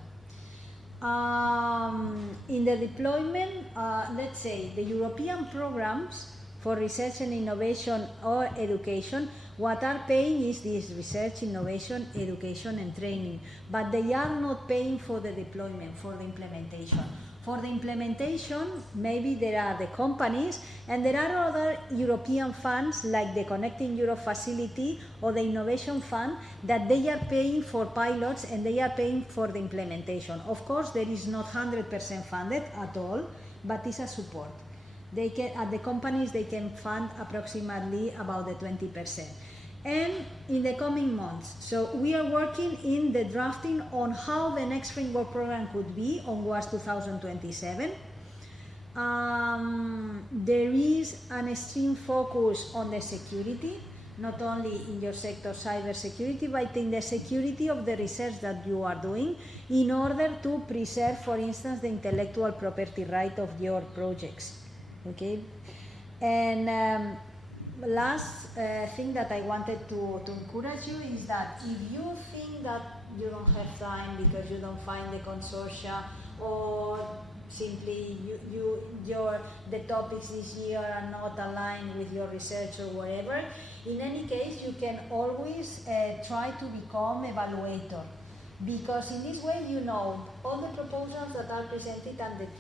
In the deployment, let's say the European programs for research and innovation or education, what are paying is this research, innovation, education and training, but they are not paying for the deployment, for the implementation. For the implementation, maybe there are the companies, and there are other European funds like the Connecting Europe Facility or the Innovation Fund that they are paying for pilots and they are paying for the implementation. Of course, there is not 100% funded at all, but it's a support. They can, at the companies, they can fund approximately about the 20%. And in the coming months, so we are working in the drafting on how the next framework program could be onwards 2027. There is an extreme focus on the security, not only in your sector cyber security, but in the security of the research that you are doing in order to preserve, for instance, the intellectual property right of your projects. Okay, and last thing that I wanted to encourage you is that if you think that you don't have time because you don't find the consortia, or simply the topics this year are not aligned with your research or whatever, in any case you can always try to become evaluator. Because in this way, you know all the proposals that are presented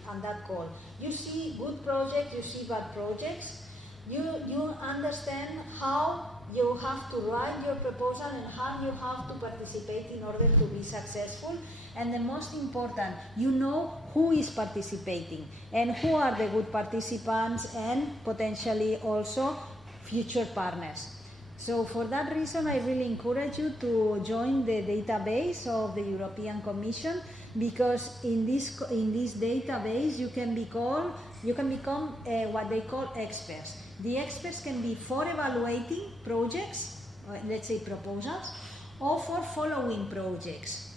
on that call. You see good projects, you see bad projects. You understand how you have to write your proposal and how you have to participate in order to be successful. And the most important, you know who is participating and who are the good participants and potentially also future partners. So for that reason, I really encourage you to join the database of the European Commission, because in this database you can be called you can become what they call experts. The experts can be for evaluating projects, let's say proposals, or for following projects.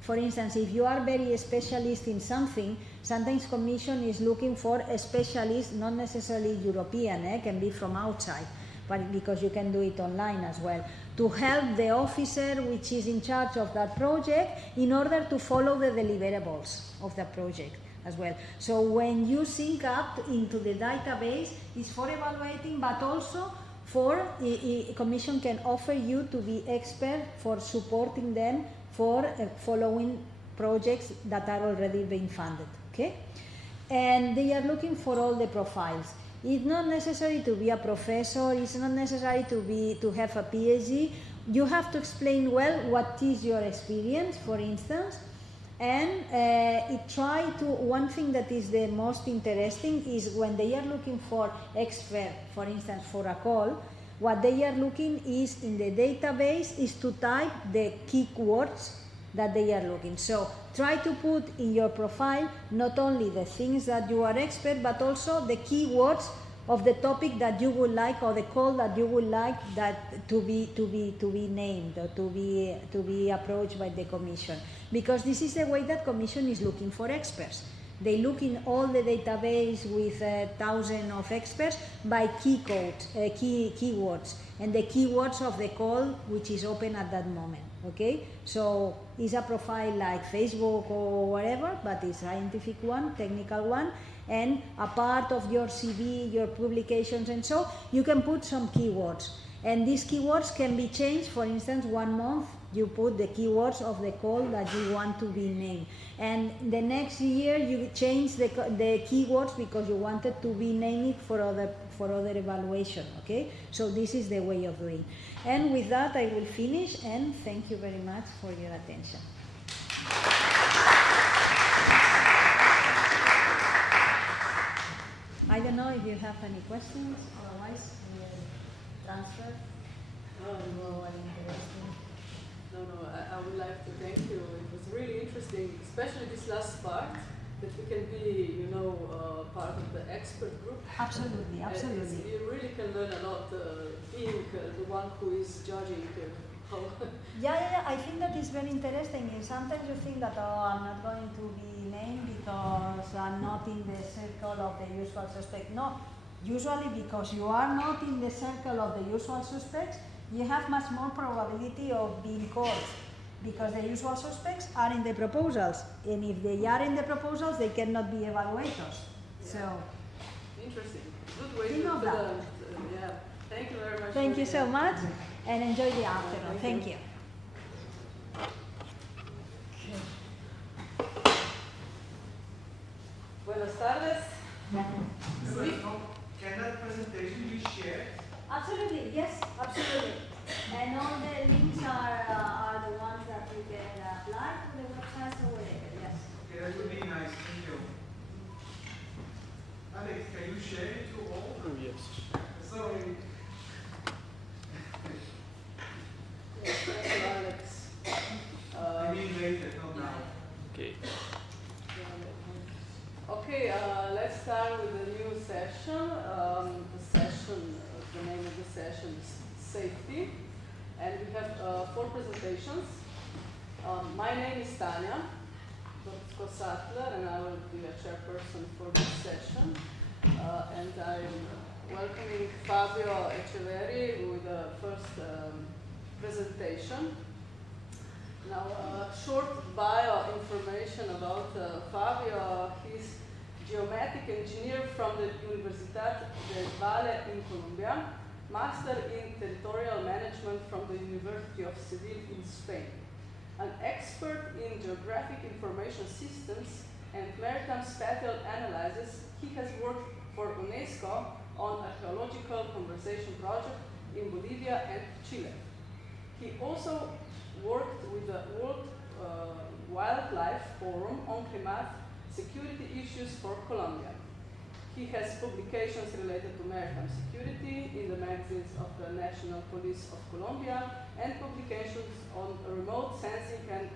For instance, if you are very specialist in something, sometimes Commission is looking for a specialist, not necessarily European, can be from outside, but because you can do it online as well, to help the officer which is in charge of that project in order to follow the deliverables of the project as well. So when you sync up into the database, it's for evaluating, but also for Commission can offer you to be expert for supporting them for following projects that are already being funded, okay? And they are looking for all the profiles. It's not necessary to be a professor, it's not necessary to have a PhD. You have to explain well what is your experience, for instance, and one thing that is the most interesting is when they are looking for expert, for instance, for a call, what they are looking is in the database is to type the keywords that they are looking. So try to put in your profile not only the things that you are expert, but also the keywords of the topic that you would like, or the call that you would like that to be named, or to be approached by the Commission. Because this is the way that Commission is looking for experts. They look in all the database with thousands of experts by keywords, and the keywords of the call which is open at that moment. Okay, so it's a profile like Facebook or whatever, but it's a scientific one, technical one, and a part of your CV, your publications, and so you can put some keywords. And these keywords can be changed. For instance, 1 month you put the keywords of the call that you want to be named, and the next year you change the keywords because you wanted to be named for other evaluation. Okay, so this is the way of doing. And with that I will finish, and thank you very much for your attention. I don't know if you have any questions, otherwise we will transfer. I would like to thank you. It was really interesting, especially this last part, that we can be, part of the expert group. Absolutely, absolutely. You really can learn a lot being the one who is judging how. Yeah, I think that is very interesting. And sometimes you think that, I'm not going to be named because I'm not in the circle of the usual suspects. No, usually because you are not in the circle of the usual suspects, you have much more probability of being called, because the usual suspects are in the proposals, and if they are in the proposals, they cannot be evaluators. Yeah. So, interesting. Good way think to of that. Yeah. Thank you very much. Thank you so much, and enjoy the afternoon. Thank you. Buenas tardes. Can that presentation be shared? Absolutely, yes, absolutely. And all the links are the ones that you can apply to the website or whatever, yes. Okay, that would be nice, thank you. Alex, can you share it to all? Yes. Sorry. Yes, thank you, Alex. I mean later, not now. Okay. Okay, let's start with the new session. The name of the session is Safety, and we have 4 presentations. My name is Tanya Sattler, and I will be a chairperson for this session. And I'm welcoming Fabio Echeverri with the first presentation. Now, short bio information about Fabio. He's geometric engineer from the Universidad del Valle in Colombia, master in territorial management from the University of Seville in Spain, an expert in geographic information systems and maritime spatial analysis. He has worked for UNESCO on archaeological conservation project in Bolivia and Chile. He also worked with the World Wildlife Forum on climate security issues for Colombia. He has publications related to maritime security in the magazines of the National Police of Colombia, and publications on remote sensing and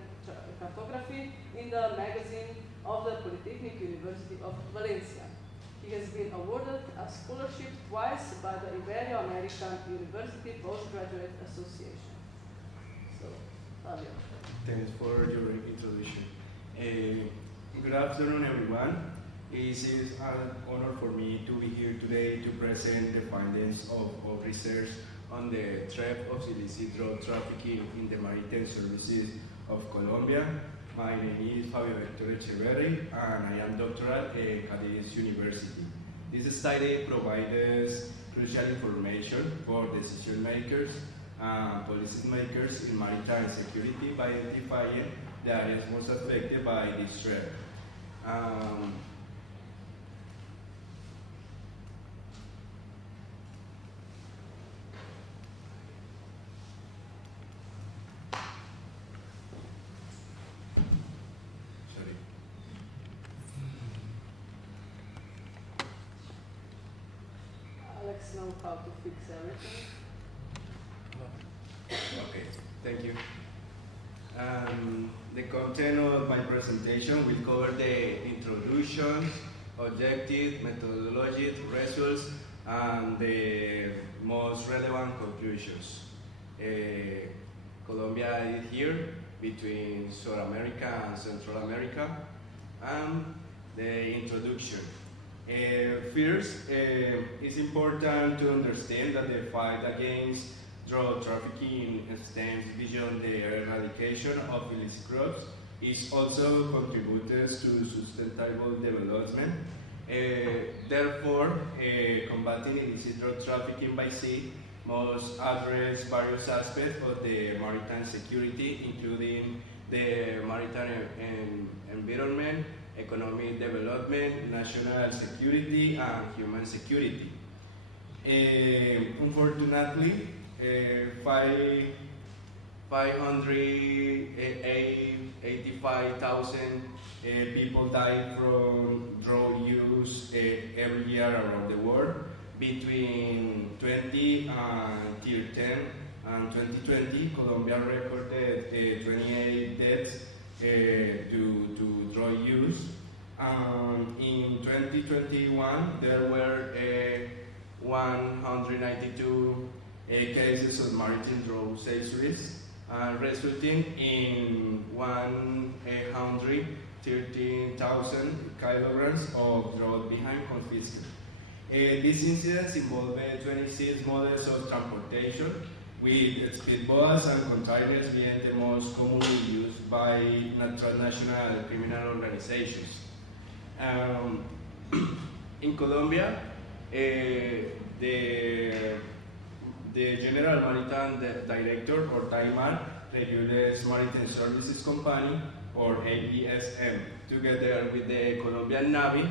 cartography in the magazine of the Polytechnic University of Valencia. He has been awarded a scholarship twice by the Ibero-American University Postgraduate Association. So, Fabio. Thanks for your introduction. Good afternoon, everyone. It is an honor for me to be here today to present the findings of research on the threat of illicit drug trafficking in the maritime services of Colombia. My name is Fabio Héctor Echeverri, and I am doctoral at Cadiz University. This study provides crucial information for decision makers and policy makers in maritime security by identifying the areas most affected by this threat. Alex knows how to fix everything. Okay, thank you. The content of my presentation will cover the introduction, objectives, methodologies, results, and the most relevant conclusions. Colombia is here between South America and Central America, and the introduction. First, it's important to understand that the fight against drug trafficking extends beyond the eradication of illicit crops. It also contributes to sustainable development. Therefore, combating illicit drug trafficking by sea must address various aspects of the maritime security, including the maritime environment, economic development, national security, and human security. Unfortunately, 585,000 people die from drug use every year around the world. Between 2010 and 2020, Colombia recorded 28 deaths due to drug use. In 2021, there were 192 cases of maritime drug sales, resulting in 113,000 kilograms of drug being confiscated. These incidents involved 26 models of transportation, with speedboats and containers being the most commonly used by transnational criminal organizations. In Colombia, the General Maritime Director, or TAIMAR, regulates Maritime Services Company, or APSM. Together with the Colombian Navy,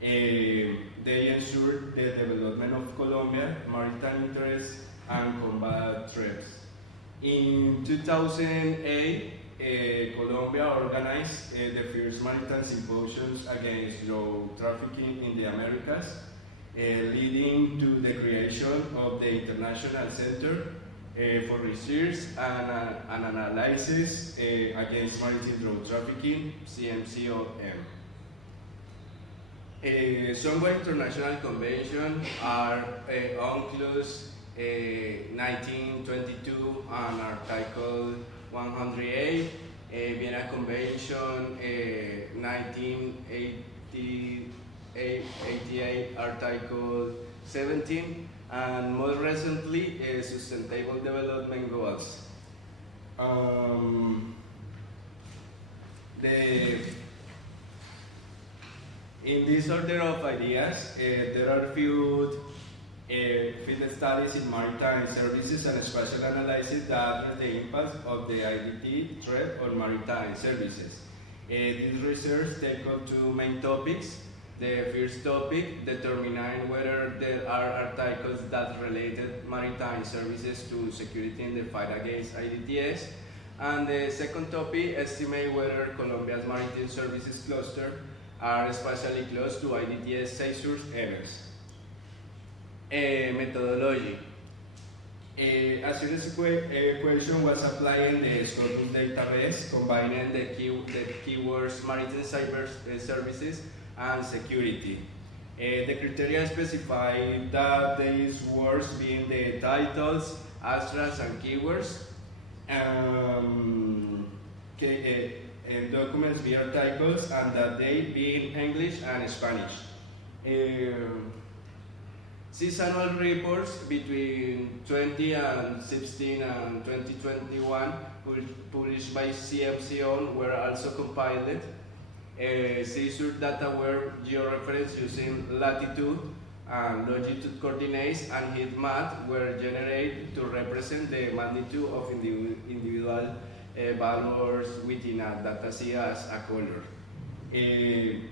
they ensure the development of Colombia maritime interests and combat threats. In 2008, Colombia organized the first maritime symposiums against drug trafficking in the Americas, leading to the creation of the International Center for Research and Analysis against Maritime Drug Trafficking, CMCOM. Some international conventions are UNCLOS 1922 and Article 108, Vienna Convention 1988, Article 17, and most recently, Sustainable Development Goals. In this order of ideas, there are few field studies in maritime services and spatial analysis that address the impact of the IDT threat on maritime services. This research takes on two main topics. The first topic, determining whether there are articles that related maritime services to security in the fight against IDTs. And the second topic, estimate whether Colombia's maritime services cluster are especially close to IDTs seizures events. Methodology. A series equation was applied in the Scopus database, combining the keywords maritime cyber services and security. The criteria specify that these words being the titles, abstracts, and keywords. And documents be articles, and that they be in English and Spanish. Seasonal reports between 2016 and 2021 published by CMCON were also compiled. Seizure data were georeferenced using latitude and longitude coordinates, and heat map were generated to represent the magnitude of individual values within a data set as a color. The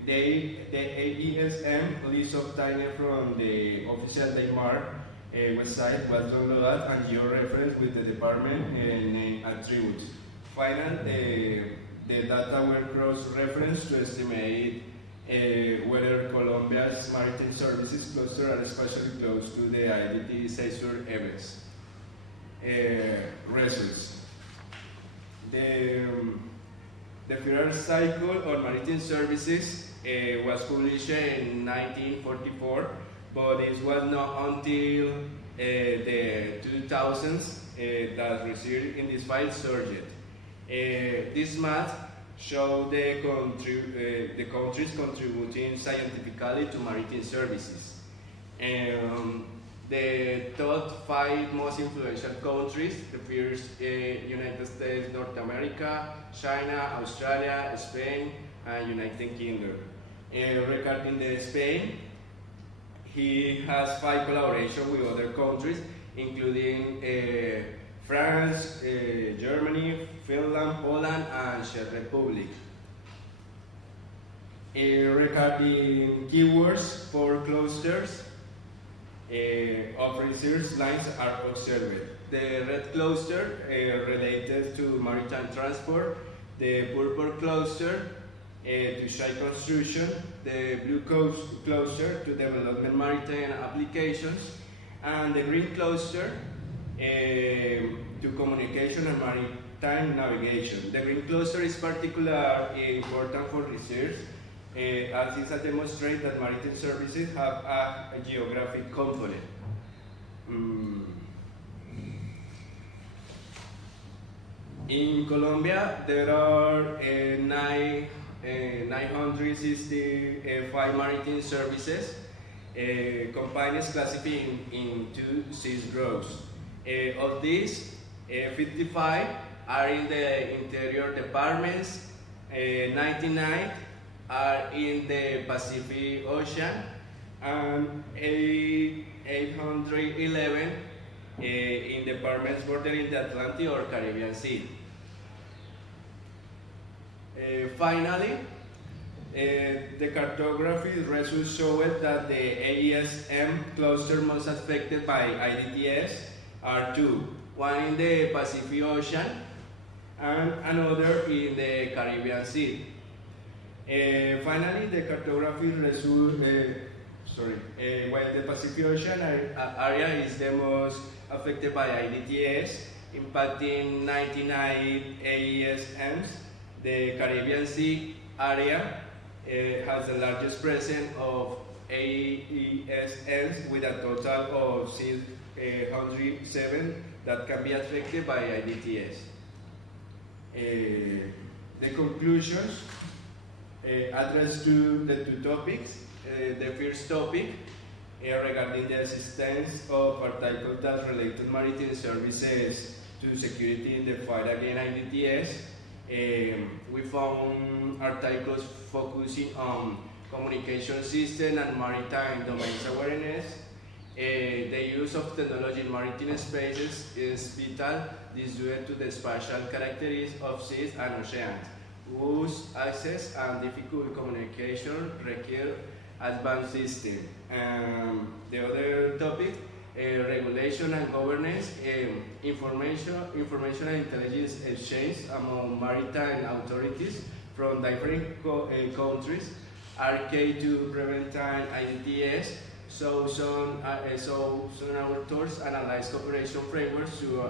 AESM list obtained from the official Denmark website was downloaded and georeferenced with the department name attributes. Finally, the data were cross-referenced to estimate whether Colombia's maritime services cluster are especially close to the IDT seizure events. Results. The first cycle on maritime services was published in 1944, but it was not until the 2000s that research in this file surged. This map shows the countries contributing scientifically to maritime services. The top 5 most influential countries: the first, United States, North America, China, Australia, Spain, and United Kingdom. Regarding the Spain, he has 5 collaborations with other countries, including France, Germany, Finland, Poland, and Czech Republic. Regarding keywords for clusters of research lines are observed. The red cluster related to maritime transport, the purple cluster to ship construction, the blue cluster to development maritime applications, and the green cluster to communication and maritime navigation. The green cluster is particularly important for research, as it demonstrates that maritime services have a geographic component. In Colombia, there are 965 maritime services, companies classified in 2 size groups. Of these, 55 are in the interior departments, 99 are in the Pacific Ocean, and 811 in departments bordering the Atlantic or Caribbean Sea. Finally, the cartography results showed that the AESM cluster most affected by IDTS are 2, one in the Pacific Ocean and another in the Caribbean Sea. Finally, the cartography results, while the Pacific Ocean area is the most affected by IDTS, impacting 99 AESMs, the Caribbean Sea area has the largest presence of AESMs with a total of 607 that can be affected by IDTS. The conclusions address the 2 topics. The first topic regarding the assistance of articles that relate to maritime services to security in the fight against IDTS. We found articles focusing on communication system and maritime domains awareness. The use of technology in maritime spaces is vital. This due to the spatial characteristics of seas and oceans, whose access and difficult communication require advanced systems. The other topic, regulation and governance, information and intelligence exchange among maritime authorities from different countries are key to prevent IDTS. So some authors analyze cooperation frameworks to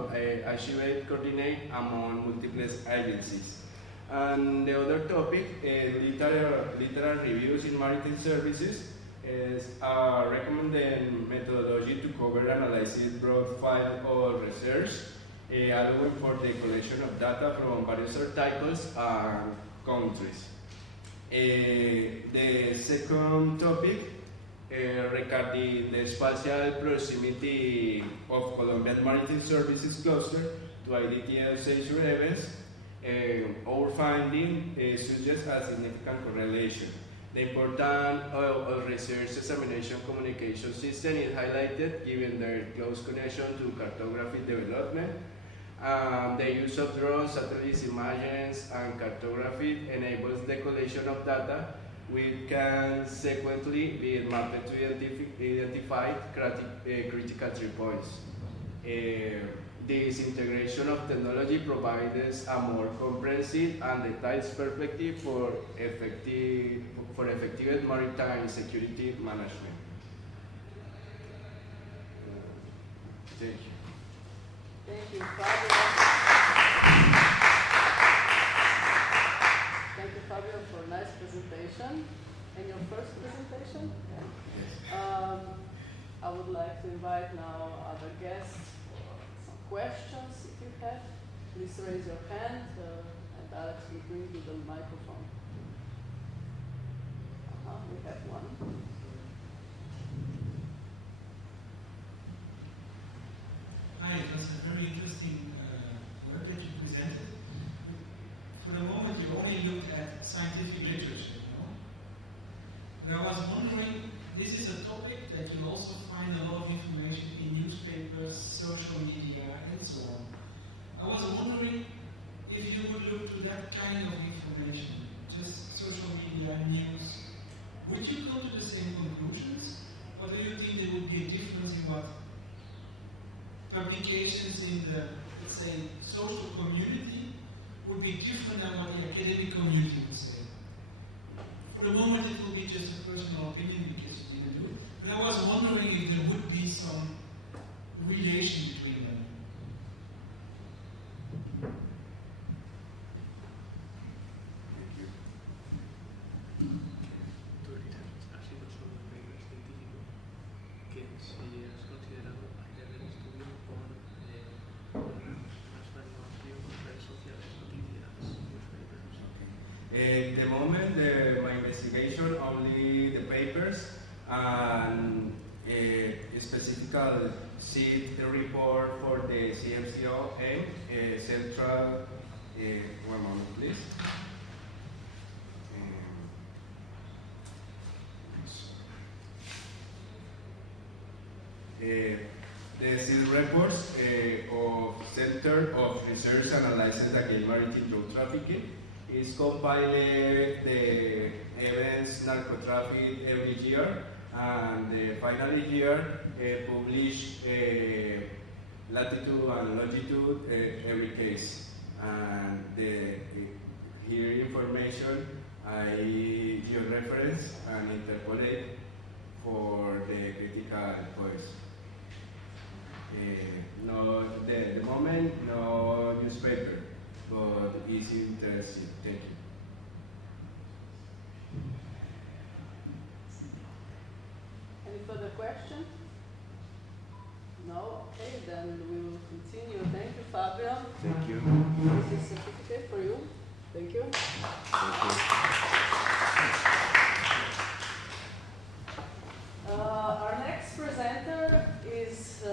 achieve coordinate among multiple agencies. And the other topic, literary reviews in maritime services, is recommended methodology to cover analysis broad file or research, allowing for the collection of data from various articles and countries. The second topic regarding the spatial proximity of Colombian Maritime Services Cluster to IDTL seizure events, our finding suggests a significant correlation. The importance of research examination communication system is highlighted given their close connection to cartography development. The use of drones, satellite images, and cartography enables the collection of data which can sequentially be mapped to identify critical tree points. This integration of technology provides a more comprehensive and detailed perspective for effective maritime security management. Thank you. Thank you, Fabio. Thank you, Fabio, for a nice presentation. And your first presentation? Yeah. I would like to invite now other guests for some questions, if you have. Please raise your hand, and Alex will bring you the microphone. We have one. Hi, it was a very interesting work that you presented. For the moment, you only looked at scientific literature, you know? But I was wondering, this is a topic that you also find a lot of information in newspapers, social media, and so on. I was wondering if you would look to that kind of information, just social media, news, would you come to the same conclusions? Or do you think there would be a difference in what publications in the, let's say, social community would be different than what the academic community would say? For the moment, it will be just a personal opinion because you didn't do it. But I was wondering if there would be some relation between them. At the moment, my investigation only the papers and specific seed report for the CMCO and central. One moment, please. The seed reports of Center of Research Analysis Against Maritime Drug Trafficking is compiled the events narco-traffic every year, and the final year publish latitude and longitude every case. And here information I give reference and interpolate for the critical points. No, the moment no newspaper, but it's interesting. Thank you. Any further questions? No? Okay, then we will continue. Thank you, Fabio. Thank you. This is a certificate for you. Thank you. Thank you. Our next presenter is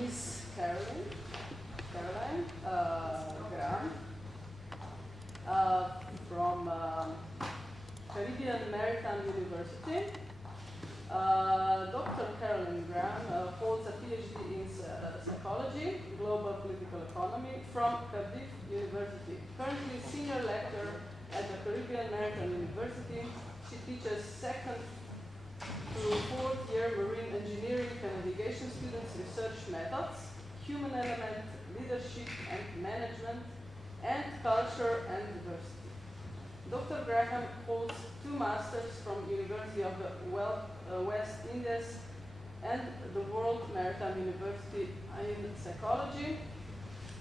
Miss Caroline Graham from Caribbean Maritime University. Dr. Caroline Graham holds a PhD in psychology, global political economy from Cardiff University. Currently senior lecturer at the Caribbean Maritime University. She teaches second through fourth year marine engineering and navigation students research methods, human element, leadership and management, and culture and diversity. Dr. Graham holds 2 masters from University of the West Indies and the World Maritime University in psychology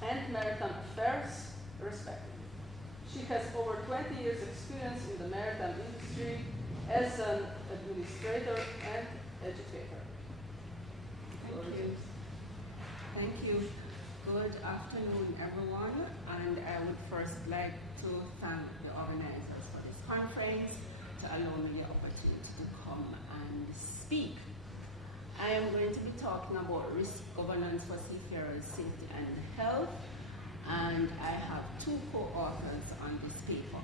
and maritime affairs, respectively. She has over 20 years experience in the maritime industry as an administrator and educator. Thank you. Good afternoon, everyone. And I would first like to thank the organizers for this conference to allow me the opportunity to come and speak. I am going to be talking about risk governance for seafarers' safety and health, and I have two co-authors on this paper.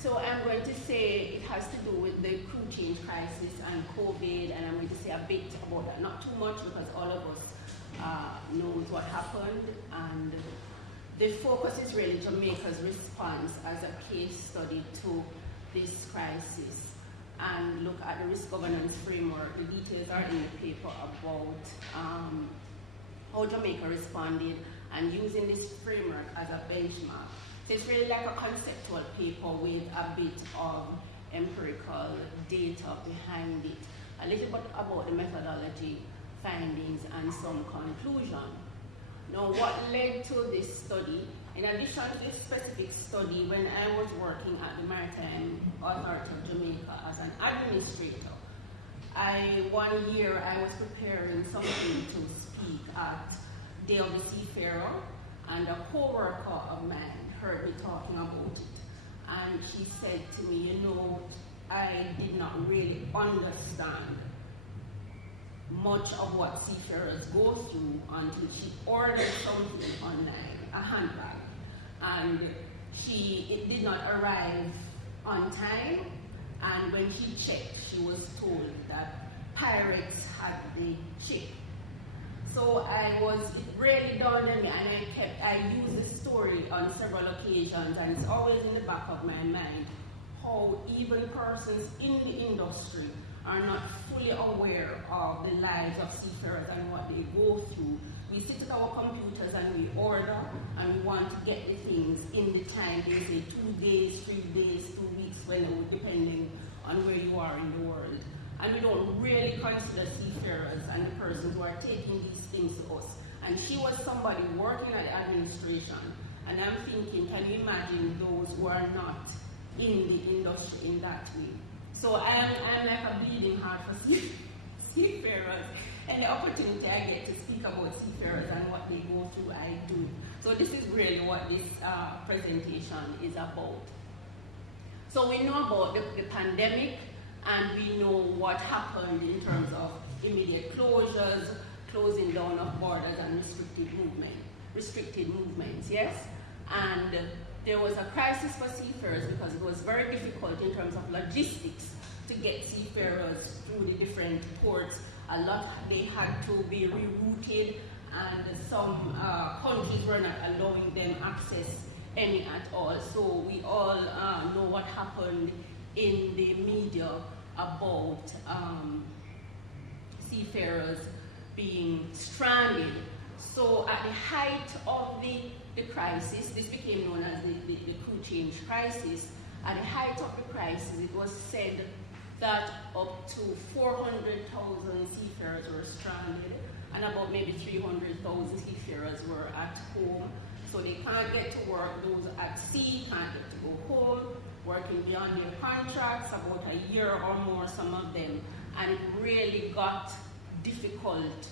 So I'm going to say it has to do with the crew change crisis and COVID, and I'm going to say a bit about that. Not too much because all of us knows what happened, and the focus is really Jamaica's response as a case study to this crisis, and look at the risk governance framework. The details are in the paper about how Jamaica responded, and using this framework as a benchmark. So it's really like a conceptual paper with a bit of empirical data behind it, a little bit about the methodology, findings, and some conclusion. Now, what led to this study? In addition to this specific study, when I was working at the Maritime Authority of Jamaica as an administrator, one year I was preparing something to speak at Day of the Seafarer, and a co-worker of mine heard me talking about it. And she said to me, you know, I did not really understand much of what seafarers go through until she ordered something online, a handbag. And it did not arrive on time, and when she checked, she was told that pirates had the ship. So it really dawned on me, and I used the story on several occasions, and it's always in the back of my mind how even persons in the industry are not fully aware of the lives of seafarers and what they go through. We sit at our computers and we order, and we want to get the things in the time. They say 2 days, 3 days, 2 weeks, depending on where you are in the world. And we don't really consider seafarers and the persons who are taking these things to us. And she was somebody working at the administration, and I'm thinking, can you imagine those who are not in the industry in that way? So I'm like a bleeding heart for seafarers, and the opportunity I get to speak about seafarers and what they go through, I do. So this is really what this presentation is about. So we know about the pandemic, and we know what happened in terms of immediate closures, closing down of borders, and restricted movements, yes? And there was a crisis for seafarers because it was very difficult in terms of logistics to get seafarers through the different ports. A lot, they had to be rerouted, and some countries were not allowing them access any at all. So we all know what happened in the media about seafarers being stranded. So at the height of the crisis, this became known as the crew change crisis. At the height of the crisis, it was said that up to 400,000 seafarers were stranded, and about maybe 300,000 seafarers were at home. So they can't get to work. Those at sea can't get to go home, working beyond their contracts, about a year or more, some of them. And it really got difficult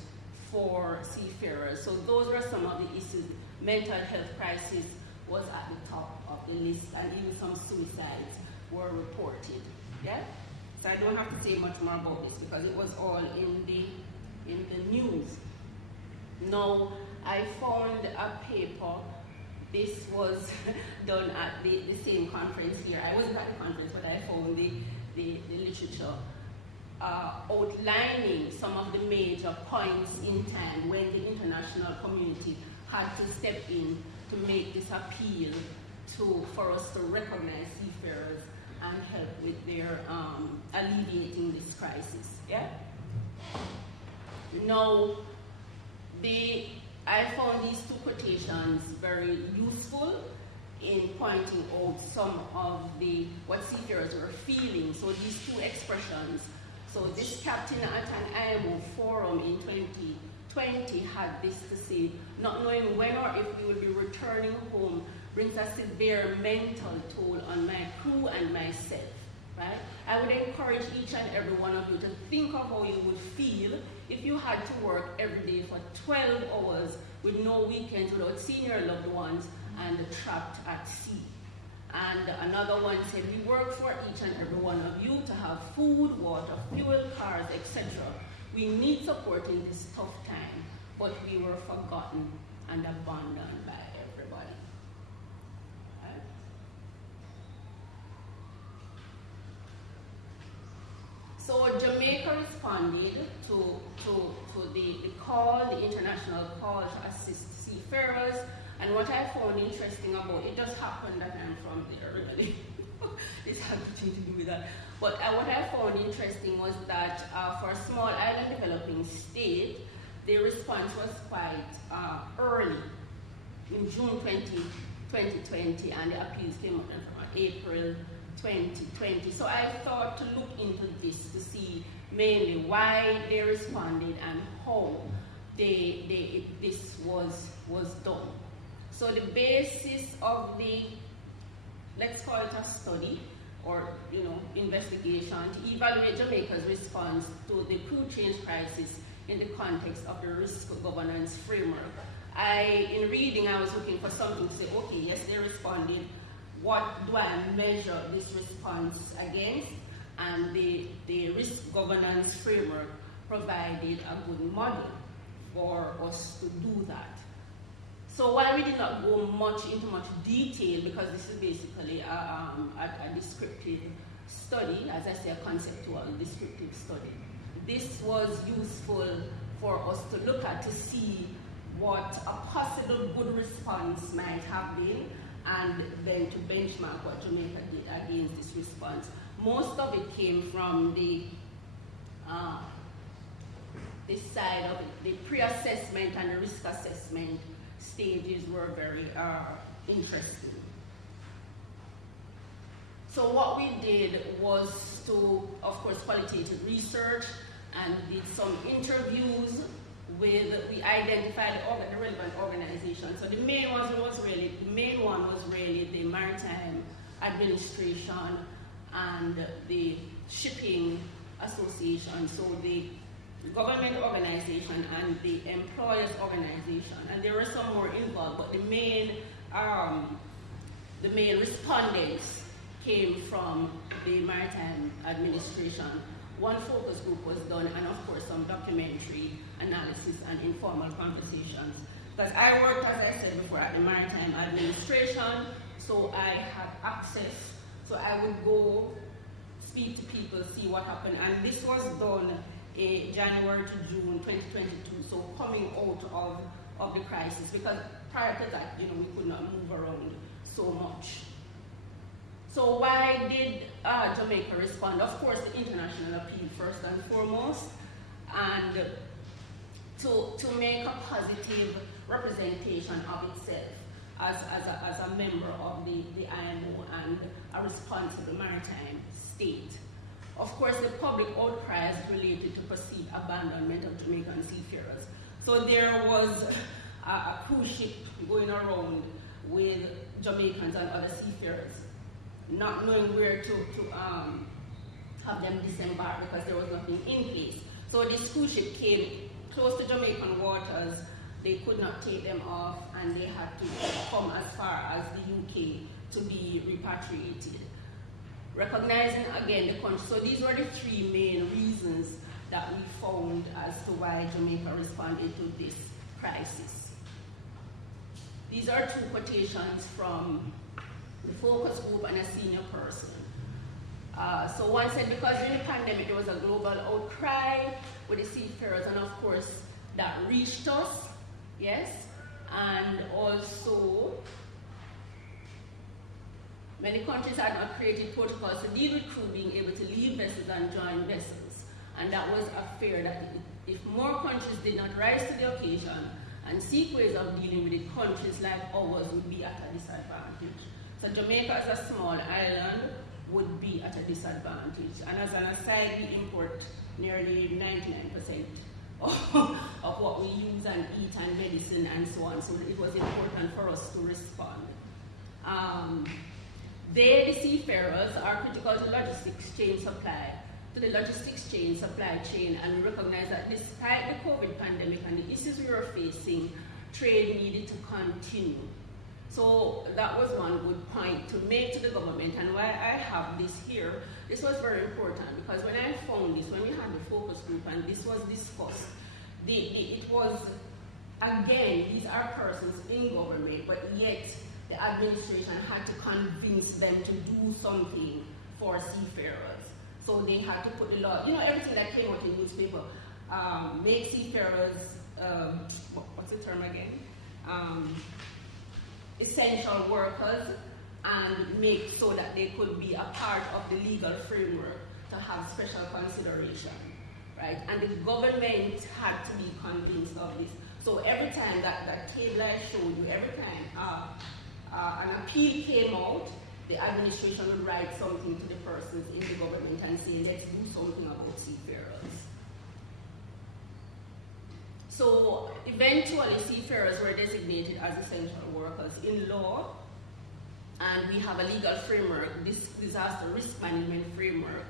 for seafarers. So those were some of the issues. Mental health crisis was at the top of the list, and even some suicides were reported. Yeah? So I don't have to say much more about this because it was all in the news. Now, I found a paper. This was done at the same conference here. I wasn't at the conference, but I found the literature outlining some of the major points in time when the international community had to step in to make this appeal for us to recognize seafarers and help with their alleviating this crisis. Yeah? Now, I found these two quotations very useful in pointing out some of what seafarers were feeling. So these two expressions. So this captain at an IMO forum in 2020 had this to say, not knowing when or if we would be returning home brings a severe mental toll on my crew and myself, right? I would encourage each and every one of you to think of how you would feel if you had to work every day for 12 hours with no weekends, without seeing your loved ones, and trapped at sea. And another one said, we work for each and every one of you to have food, water, fuel, cars, etc. We need support in this tough time, but we were forgotten and abandoned by everybody. Right? So Jamaica responded to the call, the international call to assist seafarers. And what I found interesting about it, just happened that I'm from there, really. This had nothing to do with that. But what I found interesting was that for a small island developing state, the response was quite early, in June 2020, and the appeals came up in April 2020. So I thought to look into this to see mainly why they responded and how this was done. So the basis of the, let's call it a study or investigation to evaluate Jamaica's response to the crew change crisis in the context of the risk governance framework. In reading, I was looking for something to say, okay, yes, they responded. What do I measure this response against? And the risk governance framework provided a good model for us to do that. So while we did not go into much detail, because this is basically a descriptive study, as I say, a conceptual descriptive study, this was useful for us to look at to see what a possible good response might have been, and then to benchmark what Jamaica did against this response. Most of it came from this side of it. The pre-assessment and the risk assessment stages were very interesting. So what we did was to, of course, qualitative research and did some interviews we identified the relevant organizations. So the main one was really the Maritime Administration and the Shipping Association. So the government organization and the employers organization, and there were some more involved, but the main respondents came from the Maritime Administration. One focus group was done, and of course some documentary analysis and informal conversations. Because I worked, as I said before, at the Maritime Administration, so I had access. So I would go speak to people, see what happened, and this was done January to June 2022, so coming out of the crisis, because prior to that, we could not move around so much. So why did Jamaica respond? Of course, the international appeal first and foremost, and to make a positive representation of itself as a member of the IMO and a responsible maritime state. Of course, the public outcries related to perceived abandonment of Jamaican seafarers. So there was a cruise ship going around with Jamaicans and other seafarers, not knowing where to have them disembark because there was nothing in place. So this cruise ship came close to Jamaican waters. They could not take them off, and they had to come as far as the UK to be repatriated. Recognizing again the country. So these were the three main reasons that we found as to why Jamaica responded to this crisis. These are two quotations from the focus group and a senior person. So one said, because during the pandemic there was a global outcry with the seafarers, and of course that reached us, yes, and also many countries had not created protocols to deal with crew being able to leave vessels and join vessels. And that was a fear that if more countries did not rise to the occasion and seek ways of dealing with it, countries like ours would be at a disadvantage. So Jamaica as a small island would be at a disadvantage. And as an aside, we import nearly 99% of what we use and eat and medicine and so on. So it was important for us to respond. They, the seafarers, are critical to the logistics supply chain, and we recognize that despite the COVID pandemic and the issues we were facing, trade needed to continue. So that was one good point to make to the government, and why I have this here. This was very important because when I found this, when we had the focus group and this was discussed, it was, again, these are persons in government, but yet the administration had to convince them to do something for seafarers. So they had to put the law, everything that came out in the newspaper, make seafarers, what's the term again? Essential workers, and make so that they could be a part of the legal framework to have special consideration, right? And the government had to be convinced of this. So every time that table I showed you, every time an appeal came out, the administration would write something to the persons in the government and say, let's do something about seafarers. So eventually seafarers were designated as essential workers in law, and we have a legal framework, this disaster risk management framework.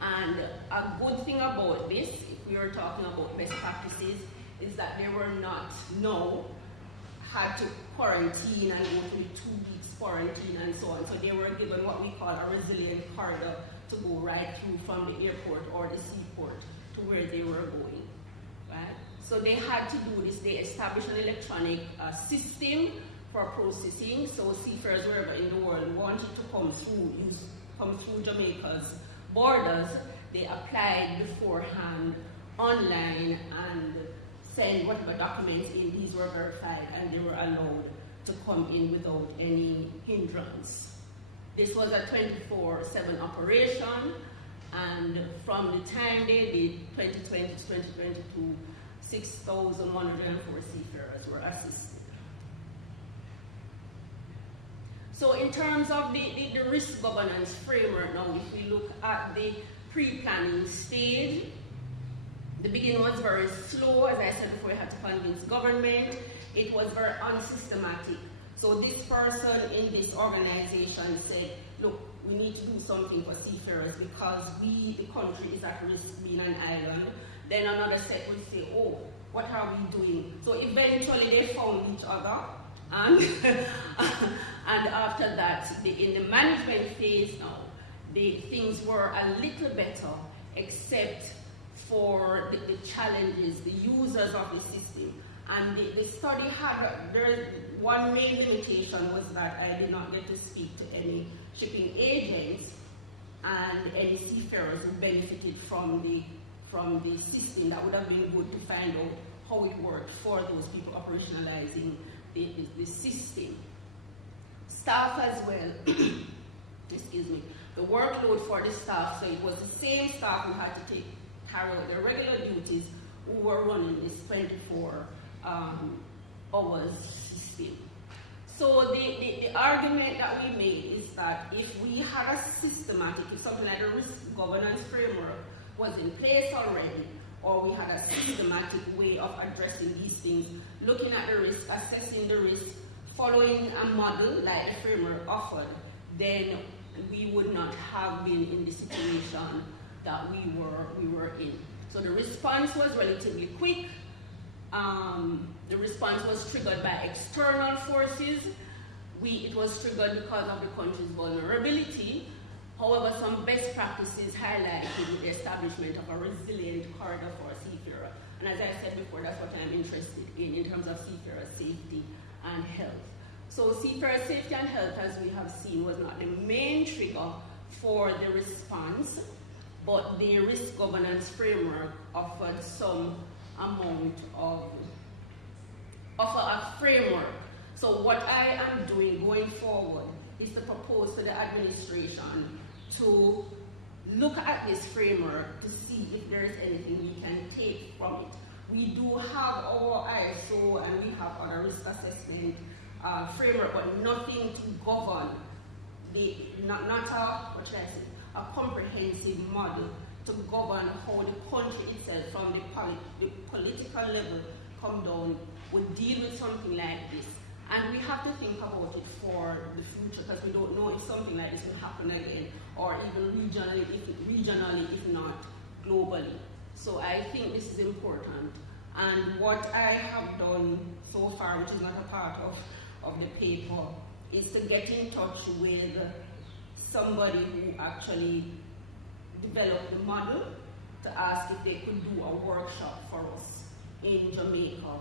And a good thing about this, if we are talking about best practices, is that they were not had to quarantine and go through 2 weeks quarantine and so on. So they were given what we call a resilient corridor to go right through from the airport or the seaport to where they were going, right? So they had to do this. They established an electronic system for processing. So seafarers wherever in the world wanted to come through Jamaica's borders, they applied beforehand online and send whatever documents in. These were verified and they were allowed to come in without any hindrance. This was a 24/7 operation, and from the time they did 2020 to 2022, 6,104 seafarers were assisted. So in terms of the risk governance framework now, if we look at the pre-planning stage, the beginning was very slow. As I said before, we had to convince government. It was very unsystematic. So this person in this organization said, look, we need to do something for seafarers because the country is at risk being an island. Then another set would say, oh, what are we doing? So eventually they found each other. And, and after that, in the management phase now, things were a little better, except for the challenges, the users of the system. And the study had, one main limitation was that I did not get to speak to any shipping agents and any seafarers who benefited from the system. That would have been good to find out how it worked for those people operationalizing the system. Staff as well, excuse me, the workload for the staff, so it was the same staff who had to carry out their regular duties who were running this 24 hours system. So the argument that we made is that if we had a systematic, if something like a risk governance framework was in place already, or we had a systematic way of addressing these things, looking at the risk, assessing the risk, following a model like the framework offered, then we would not have been in the situation that we were in. So the response was relatively quick. The response was triggered by external forces. It was triggered because of the country's vulnerability. However, some best practices highlighted with the establishment of a resilient corridor for a seafarer. And as I said before, that's what I'm interested in terms of seafarer safety and health. So seafarer safety and health, as we have seen, was not the main trigger for the response, but the risk governance framework offered some amount of a framework. So what I am doing going forward is to propose to the administration to look at this framework to see if there is anything we can take from it. We do have our ISO and we have other risk assessment framework, but nothing to govern a comprehensive model to govern how the country itself, from the political level, come down, would deal with something like this. And we have to think about it for the future, because we don't know if something like this will happen again, or even regionally, if not globally. So I think this is important. And what I have done so far, which is not a part of the paper, is to get in touch with somebody who actually developed the model, to ask if they could do a workshop for us in Jamaica.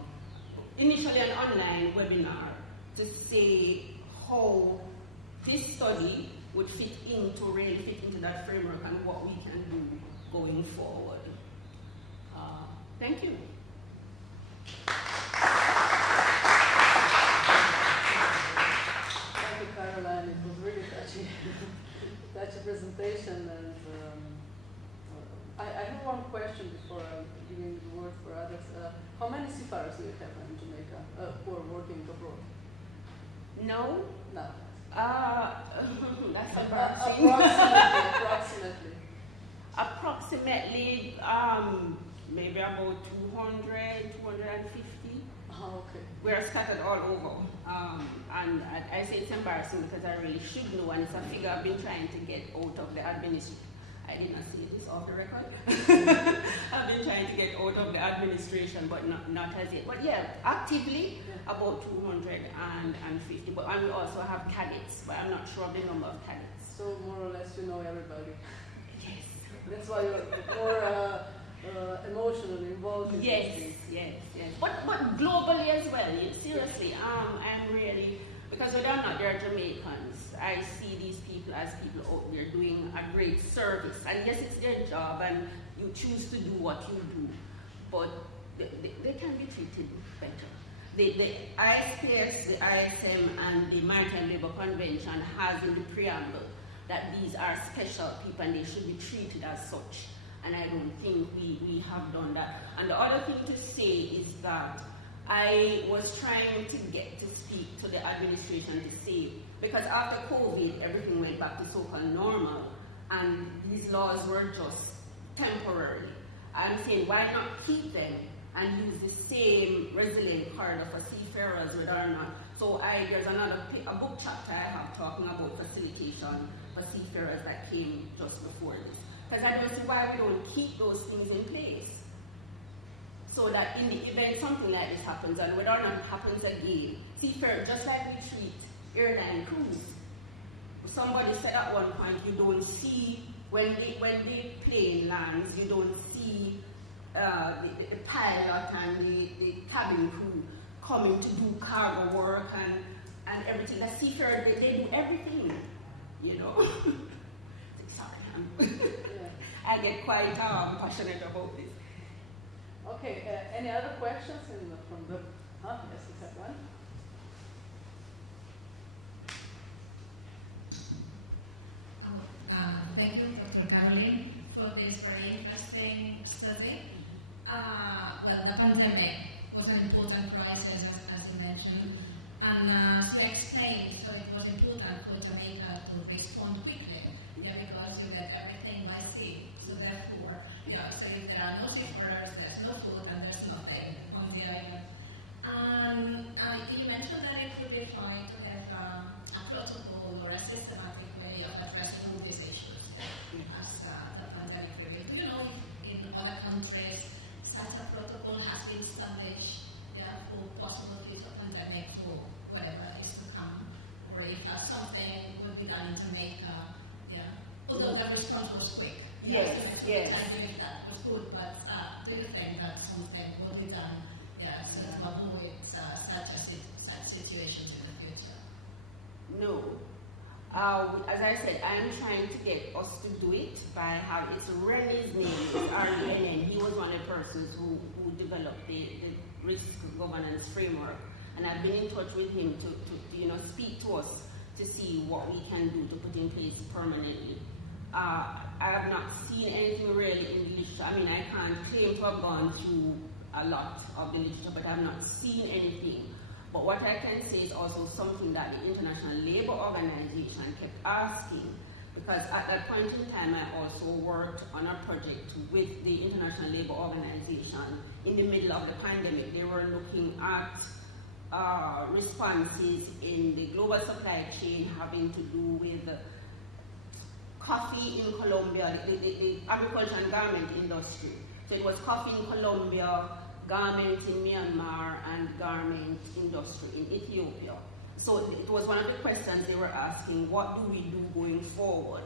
Initially an online webinar to say how this study would really fit into that framework and what we can do going forward. Thank you. Thank you, Caroline. It was really touchy presentation. And I have one question before giving the word for others. How many seafarers do you have in Jamaica who are working abroad? No. No. That's embarrassing. Approximately, maybe about 200, 250. Oh, okay. We're scattered all over. And I say it's embarrassing because I really should know, and it's a figure I've been trying to get out of the administration. I did not say this off the record. I've been trying to get out of the administration, but not as yet. But yeah, actively, about 250. But and we also have cadets, but I'm not sure of the number of cadets. So more or less you know everybody. Yes. That's why you're more emotionally involved in yes, these things. Yes. But globally as well. Seriously, I'm really, because whether or not they're Jamaicans, I see these people as people out there doing a great service. And yes, it's their job, and you choose to do what you do, but they can be treated better. The ISPS, the ISM, and the Maritime Labour Convention has in the preamble that these are special people and they should be treated as such. And I don't think we have done that. And the other thing to say is that I was trying to get to speak to the administration to say, because after COVID, everything went back to so-called normal, and these laws were just temporary. I'm saying, why not keep them and use the same resilient corridor for seafarers, whether or not. So there's a book chapter I have talking about facilitation for seafarers that came just before this. Because I don't see why we don't keep those things in place. So that in the event something like this happens, and whether or not it happens again, seafarers, just like we treat airline crews. Somebody said at one point, you don't see, when the plane lands, you don't see the pilot and the cabin crew coming to do cargo work and everything. The seafarers, they do everything, you know. Sorry, I get quite passionate about this. Okay, any other questions from the, yes, we have one. Thank you, Dr. Caroline, for this very interesting study. Well, the pandemic was an important crisis, as you mentioned, and as you explained, so it was important for Jamaica to respond quickly, because you get everything by sea. So therefore, so if there are no seafarers, there's no food, and there's nothing on the island. And you mentioned that it would be fine to have a protocol or a systematic way of addressing all these issues as the pandemic period. Do you know if in other countries such a protocol has been established for possibilities of pandemic or whatever is to come, or if something would be done in Jamaica, although the response was quick. Yes. That was good, but do you think that something will be done so to avoid such situations in the future? No. As I said, I'm trying to get us to do it by having, it's René's name, RENN. He was one of the persons who developed the risk governance framework. And I've been in touch with him to speak to us to see what we can do to put in place permanently. I have not seen anything really in the literature. I mean, I can't claim to have gone through a lot of the literature, but I have not seen anything. But what I can say is also something that the International Labour Organization kept asking, because at that point in time I also worked on a project with the International Labour Organization in the middle of the pandemic. They were looking at responses in the global supply chain having to do with coffee in Colombia, the agriculture and garment industry. So it was coffee in Colombia, garments in Myanmar, and garment industry in Ethiopia. So it was one of the questions they were asking, what do we do going forward?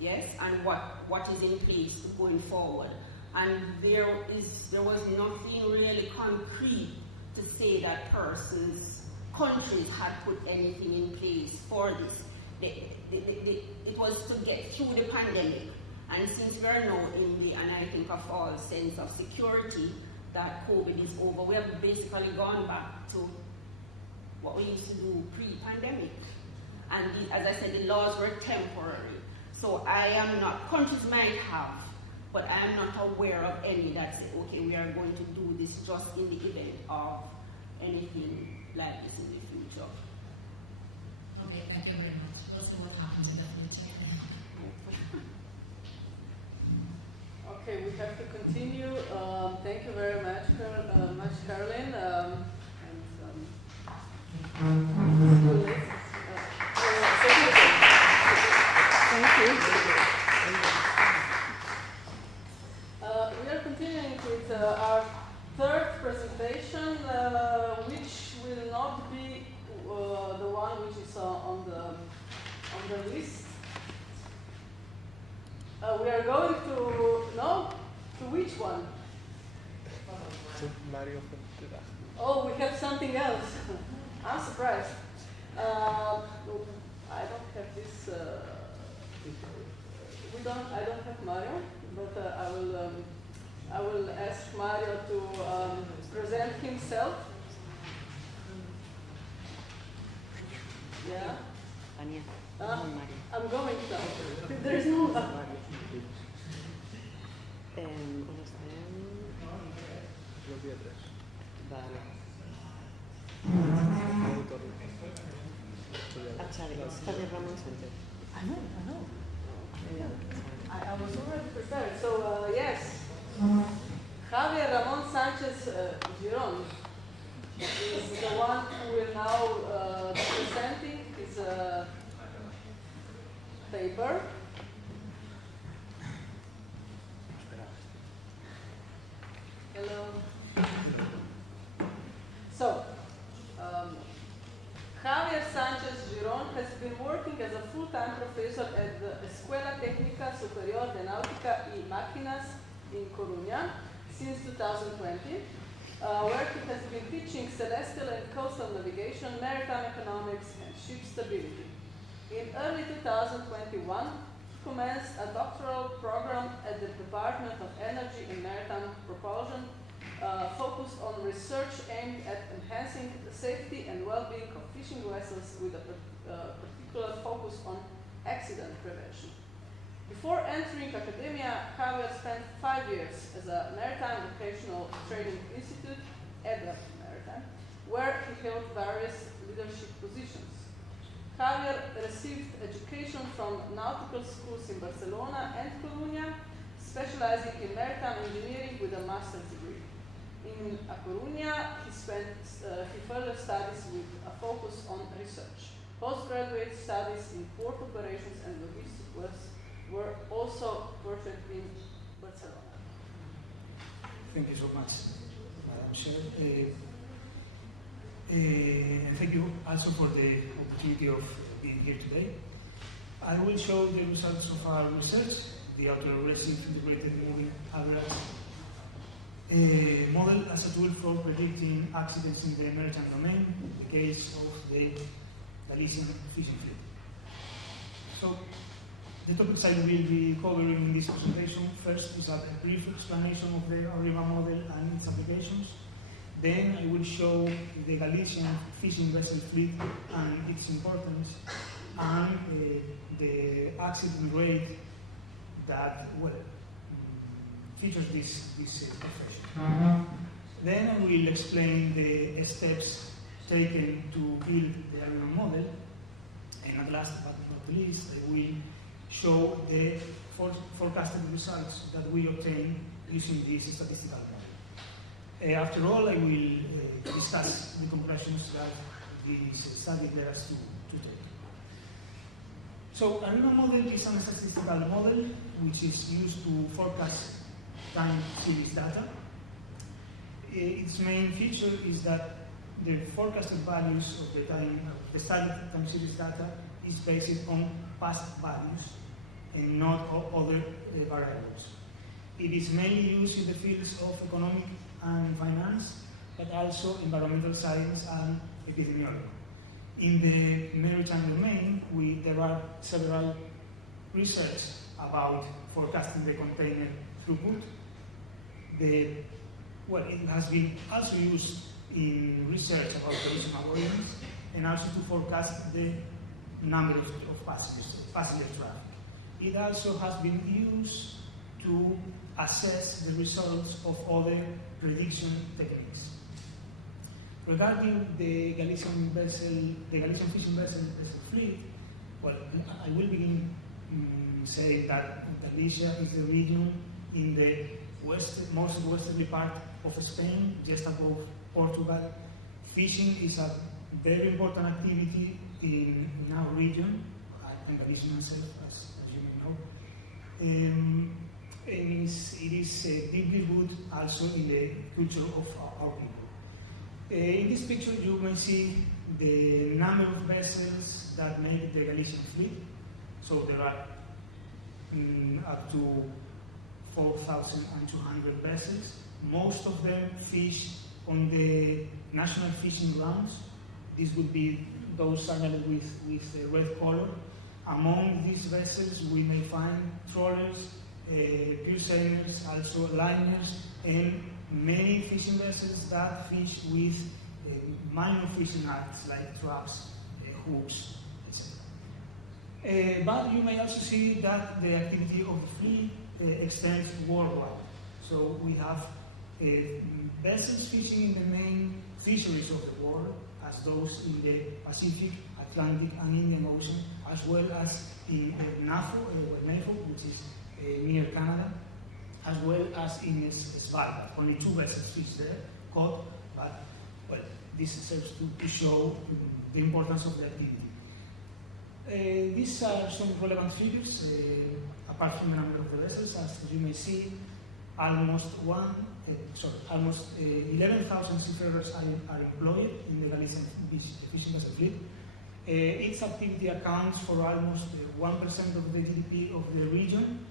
Yes, and what is in place going forward? And there was nothing really concrete to say that countries had put anything in place for this. It was to get through the pandemic. And since we are now in the, and I think of all, sense of security, that COVID is over, we have basically gone back to what we used to do pre-pandemic. And as I said, the laws were temporary. So I am not, countries might have, but I am not aware of any that say, okay, we are going to do this just in the event of anything like this in the future. Okay, thank you very much. We'll see what happens in the future. Okay, we have to continue. Thank you very much, Caroline. Thank you. We are continuing with our third presentation, which will not be the one which is on the list. We are going to which one? Mario. Oh, we have something else. I'm surprised. I don't have this. I don't have Mario, but I will ask Mario to present himself. Yeah. I'm going to. There is no. I was already prepared. So yes, Javier Ramon Sanchez Giron is the one who will now be presenting his paper. Hello. So, Javier Sanchez Giron has been working as a full-time professor at the Escuela Técnica Superior de Náutica y Máquinas in Coruña since 2020, where he has been teaching celestial and coastal navigation, maritime economics, and ship stability. In early 2021, he commenced a doctoral program at the Department of Energy and Maritime Propulsion, focused on research aimed at enhancing the safety and well-being of fishing vessels with a particular focus on accident prevention. Before entering academia, Javier spent 5 years as a Maritime Vocational Training Institute, EDA Maritime, where he held various leadership positions. Javier received education from nautical schools in Barcelona and Coruña, specializing in maritime engineering with a master's degree. In A Coruña, he further studies with a focus on research. Postgraduate studies in port operations and logistics were also pursued in Barcelona. Thank you so much, Madam Chair. And thank you also for the opportunity of being here today. I will show the results of our research, the autoregressive integrated moving average model as a tool for predicting accidents in the maritime domain, in the case of the Galician fishing fleet. So, the topics I will be covering in this presentation first is a brief explanation of the ARIMA model and its applications. Then I will show the Galician fishing vessel fleet and its importance, and the accident rate that features this profession. Then I will explain the steps taken to build the ARIMA model, and at last but not least, I will show the forecasted results that we obtain using this statistical model. After all, I will discuss the conclusions that this study led us to take. So a NUMA model is a statistical model which is used to forecast time series data. Its main feature is that the forecasted values of the studied time series data is based on past values and not other variables. It is mainly used in the fields of economic and finance, but also environmental science and epidemiology. In the maritime domain, there are several research about forecasting the container throughput. It has been also used in research about tourism avoidance and also to forecast the number of passenger traffic. It also has been used to assess the results of other prediction techniques. Regarding the Galician fishing vessel fleet, I will begin saying that Galicia is the region in the most westerly part of Spain, just above Portugal. Fishing is a very important activity in our region. I am Galician myself, as you may know. It is deeply rooted also in the culture of our people. In this picture, you may see the number of vessels that make the Galician fleet. So there are up to 4,200 vessels. Most of them fish on the national fishing grounds. These would be those signaled with the red color. Among these vessels, we may find trawlers, pure sailors, also liners, and many fishing vessels that fish with minor fishing acts like traps, hooks, etc. But you may also see that the activity of the fleet extends worldwide. So we have vessels fishing in the main fisheries of the world, as those in the Pacific, Atlantic, and Indian Ocean, as well as in NAFO, which is near Canada, as well as in Svalbard. Only 2 vessels fish there, caught, but this serves to show the importance of the activity. These are some relevant figures. Apart from the number of the vessels, as you may see, almost 11,000 seafarers are employed in the Galician fishing vessel fleet. Its activity accounts for almost 1% of the GDP of the region,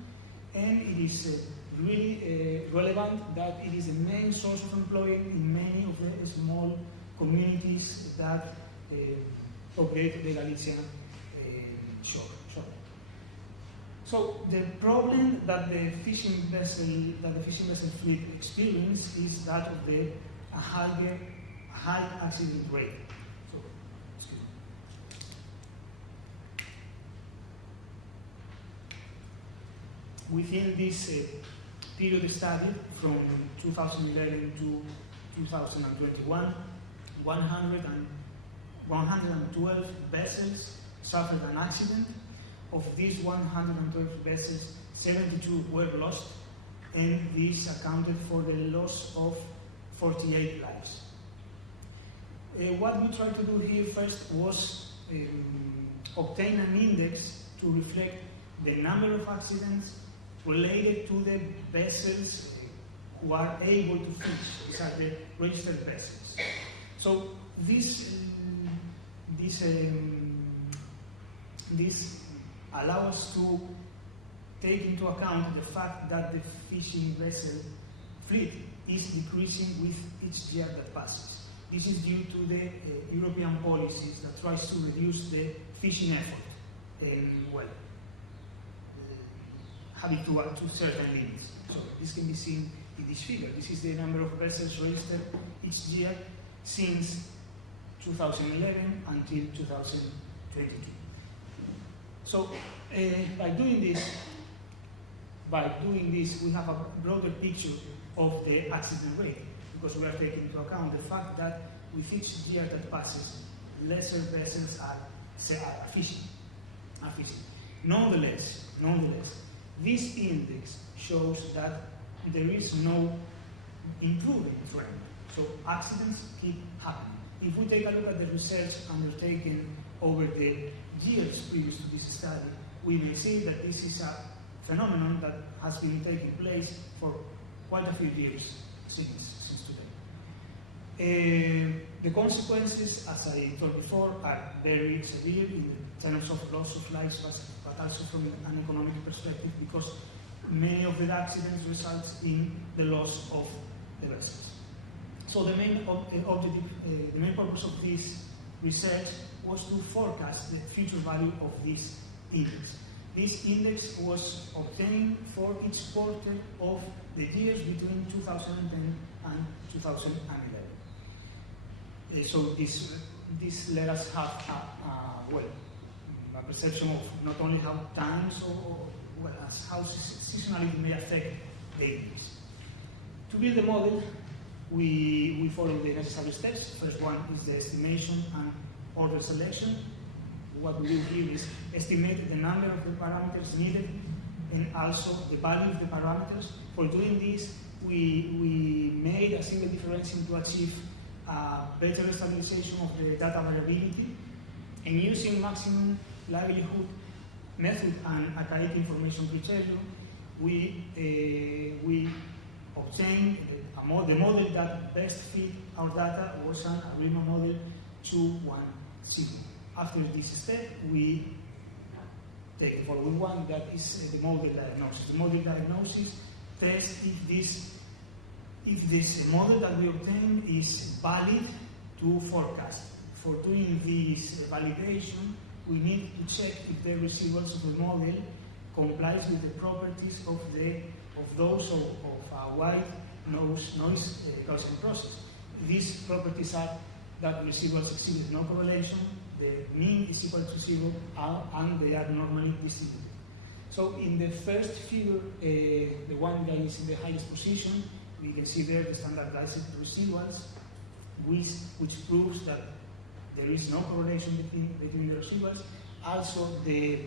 and it is really relevant that it is the main source of employment in many of the small communities that populate the Galician shore. So the problem that the fishing vessel fleet experiences is that of the high accident rate. So, excuse me. Within this period study from 2011 to 2021, 112 vessels suffered an accident. Of these 112 vessels, 72 were lost, and this accounted for the loss of 48 lives. What we tried to do here first was obtain an index to reflect the number of accidents related to the vessels who are able to fish. These are the registered vessels. So this allows us to take into account the fact that the fishing vessel fleet is decreasing with each year that passes. This is due to the European policies that tries to reduce the fishing effort and, having to certain limits. So this can be seen in this figure. This is the number of vessels registered each year since 2011 until 2022. So by doing this, we have a broader picture of the accident rate, because we are taking into account the fact that with each year that passes, lesser vessels are fishing. Nonetheless, this index shows that there is no improving trend. So accidents keep happening. If we take a look at the research undertaken over the years previous to this study, we may see that this is a phenomenon that has been taking place for quite a few years since today. The consequences, as I told before, are very severe in terms of loss of lives, but also from an economic perspective, because many of the accidents result in the loss of the vessels. So the main purpose of this research was to forecast the future value of this index. This index was obtained for each quarter of the years between 2010 and 2011. So this let us have a perception of not only how times as how seasonality may affect the index. To build the model, we follow the necessary steps. First one is the estimation and order selection. What we do here is estimate the number of the parameters needed and also the value of the parameters. For doing this, we made a single differential to achieve better stabilization of the data variability, and using maximum likelihood method and archaic information criterion, we obtained the model that best fit our data was an ARIMA model 210. After this step, we take the following one, that is the model diagnosis. The model diagnosis tests if this model that we obtain is valid to forecast. For doing this validation, we need to check if the residuals of the model complies with the properties of those of a wide noise Gaussian process. These properties are that residuals exhibit no correlation, the mean is equal to 0, and they are normally distributed. So in the first figure, the one that is in the highest position, we can see there the standardized residuals, which proves that there is no correlation between the residuals. Also, the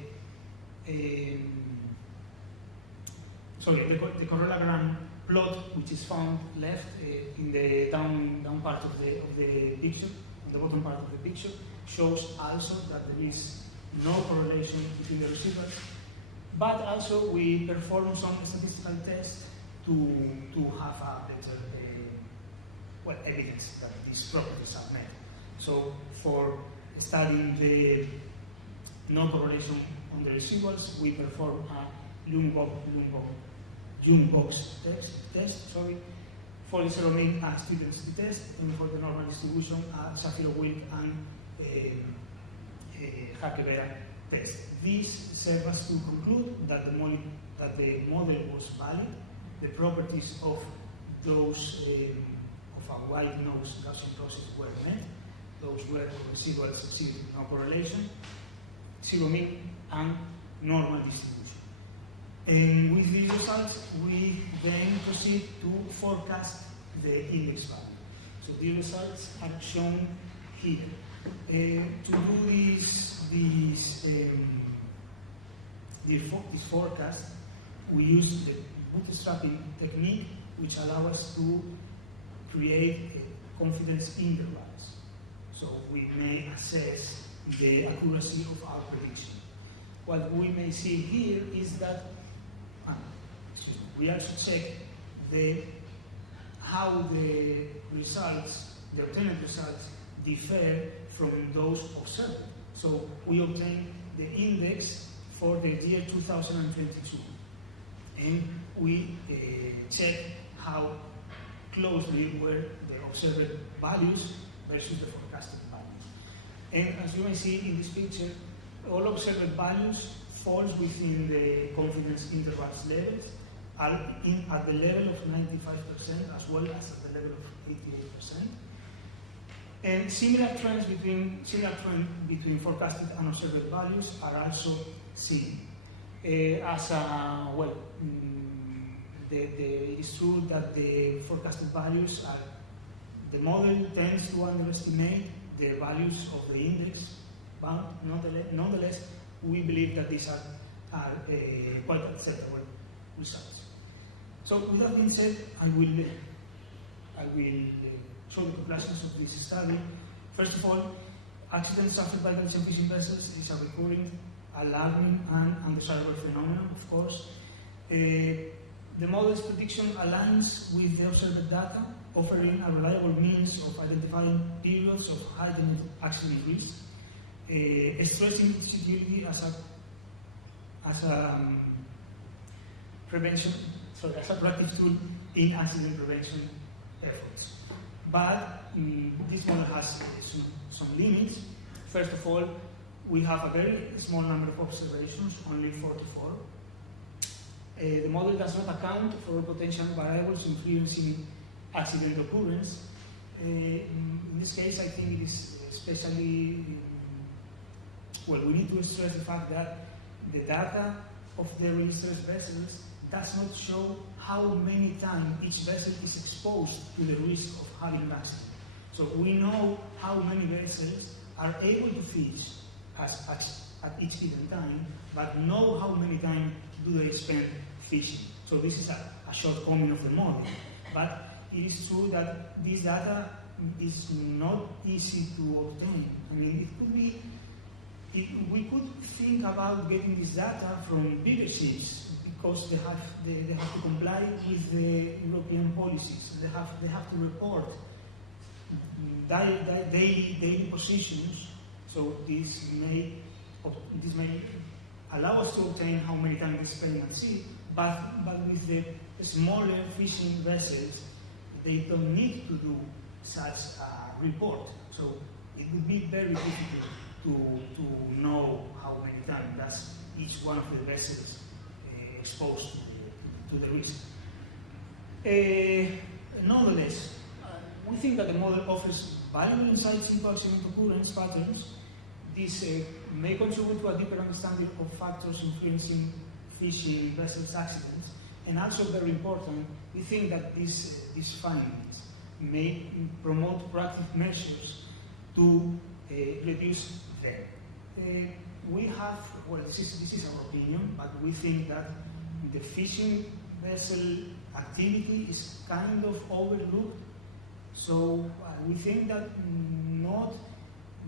correlogram plot, which is found left in the down part of the picture, on the bottom part of the picture, shows also that there is no correlation between the residuals. But also, we perform some statistical tests to have a better evidence that these properties are met. So for studying the no correlation on the residuals, we perform a Young-Box test. For the zero-mean accident density test, and for the normal distribution, Shapiro-Wilk and Hackebera test. These serve us to conclude that the model was valid. The properties of those of a wide nose Gaussian process were met. Those were residuals exceeding no correlation, zero mean, and normal distribution. And with these results, we then proceed to forecast the index value. So the results are shown here. To do this forecast, we use the bootstrapping technique, which allows us to create confidence intervals. So we may assess the accuracy of our prediction. What we may see here is that we also check how the obtained results differ from those observed. So we obtain the index for the year 2022, and we check how closely were the observed values versus the forecasted values. And as you may see in this picture, all observed values falls within the confidence intervals levels, at the level of 95% as well as at the level of 88%. And similar trends between forecasted and observed values are also seen. It is true that the forecasted values the model tends to underestimate the values of the index, but nonetheless, we believe that these are quite acceptable results. So with that being said, I will show the conclusions of this study. First of all, accidents suffered by Galician fishing vessels is a recurring, alarming, and undesirable phenomenon, of course. The model's prediction aligns with the observed data, offering a reliable means of identifying periods of heightened accident risk, stressing security as a prevention, as a practice tool in accident prevention efforts. But this model has some limits. First of all, we have a very small number of observations, only 44. The model does not account for potential variables influencing accident occurrence. In this case, I think it is especially, well, we need to stress the fact that the data of the registered vessels does not show how many times each vessel is exposed to the risk of having an accident. So we know how many vessels are able to fish at each given time, but know how many times do they spend fishing. So this is a shortcoming of the model. But it is true that this data is not easy to obtain. I mean, it could be, we could think about getting this data from bigger ships because they have to comply with the European policies. They have to report daily positions. So this may allow us to obtain how many times they spend at sea. But with the smaller fishing vessels, they don't need to do such a report. So it would be very difficult to know how many times does each one of the vessels exposed to the risk. Nonetheless, we think that the model offers valuable insights into accident occurrence patterns. This may contribute to a deeper understanding of factors influencing fishing vessels accidents, and also very important, we think that these findings may promote proactive measures to reduce them. We have, well, this is our opinion, but we think that the fishing vessel activity is kind of overlooked. So we think that not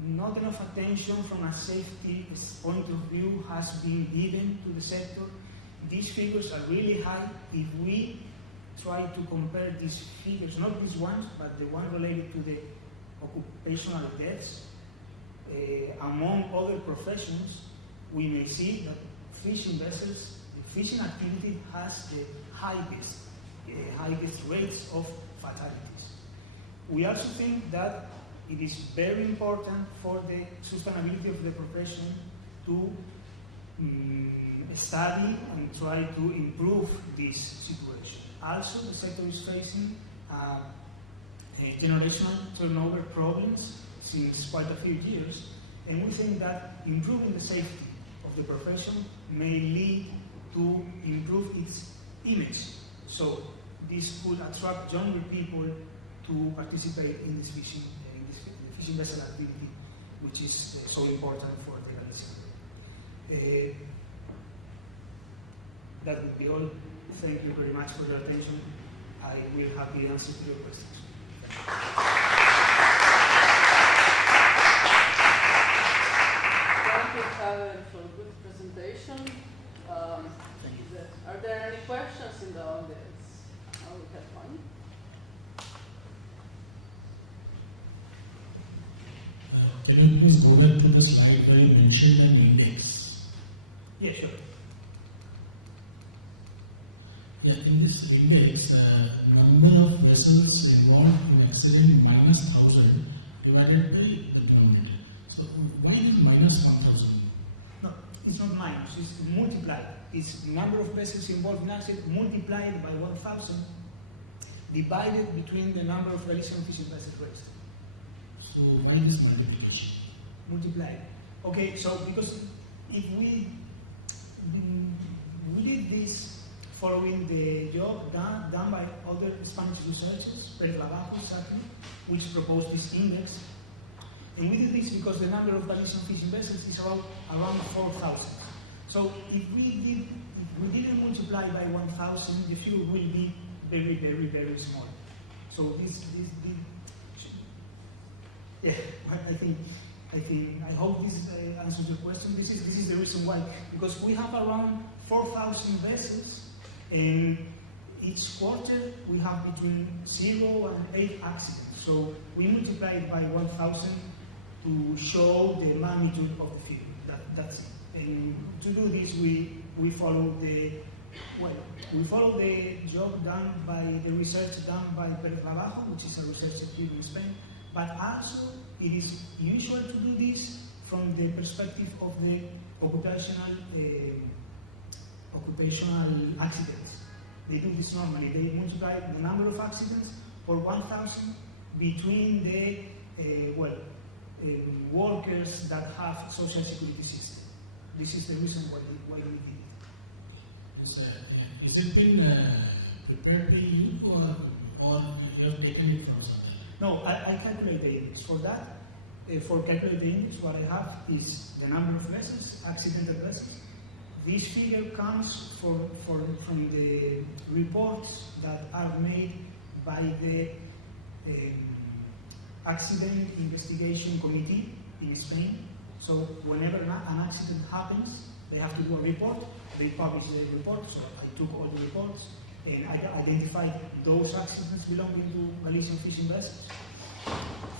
enough attention from a safety point of view has been given to the sector. These figures are really high. If we try to compare these figures, not these ones, but the one related to the occupational deaths, among other professions, we may see that fishing vessels, the fishing activity has the highest rates of fatalities. We also think that it is very important for the sustainability of the profession to study and try to improve this situation. Also, the sector is facing generational turnover problems since quite a few years, and we think that improving the safety of the profession may lead to improve its image. So this could attract younger people to participate in this fishing vessel activity, which is so important for the Galician. That would be all. Thank you very much for your attention. I will happily answer to your questions. Thank you, Javier, for a good presentation. Are there any questions in the audience? Oh, we have one. Can you please go back to the slide where you mentioned an index? Yeah, sure. Yeah, in this index, number of vessels involved in accident minus 1,000 divided by the denominator. So why is minus 1,000? No, it's not minus, it's multiplied. It's number of vessels involved in accident multiplied by 1,000 divided between the number of Galician fishing vessels raised. So why this multiplication? Multiplied. Okay, so because if we did this following the job done by other Spanish researchers, which proposed this index. And we did this because the number of Galician fishing vessels is around 4,000. So if we didn't multiply by 1,000, the figure will be very, very, very small. So Yeah, I hope this answers your question. This is the reason why, because we have around 4,000 vessels, and each quarter we have between 0 and 8 accidents. So we multiply it by 1,000 to show the magnitude of the figure. That's it. And to do this, we follow the job done by the research done by Pérez Labajo, which is a researcher here in Spain. But also, it is usual to do this from the perspective of the occupational accidents. They do this normally. They multiply the number of accidents for 1,000 between the workers that have social security system. This is the reason why we did it. Is it been prepared by you, or you have taken it from something? No, I calculate the index. For that, for calculate the index, what I have is the number of vessels, accidental vessels. This figure comes from the reports that are made by the Accident Investigation Committee in Spain. So whenever an accident happens, they have to do a report. They publish the report, so I took all the reports and I identified those accidents belonging to Galician fishing vessels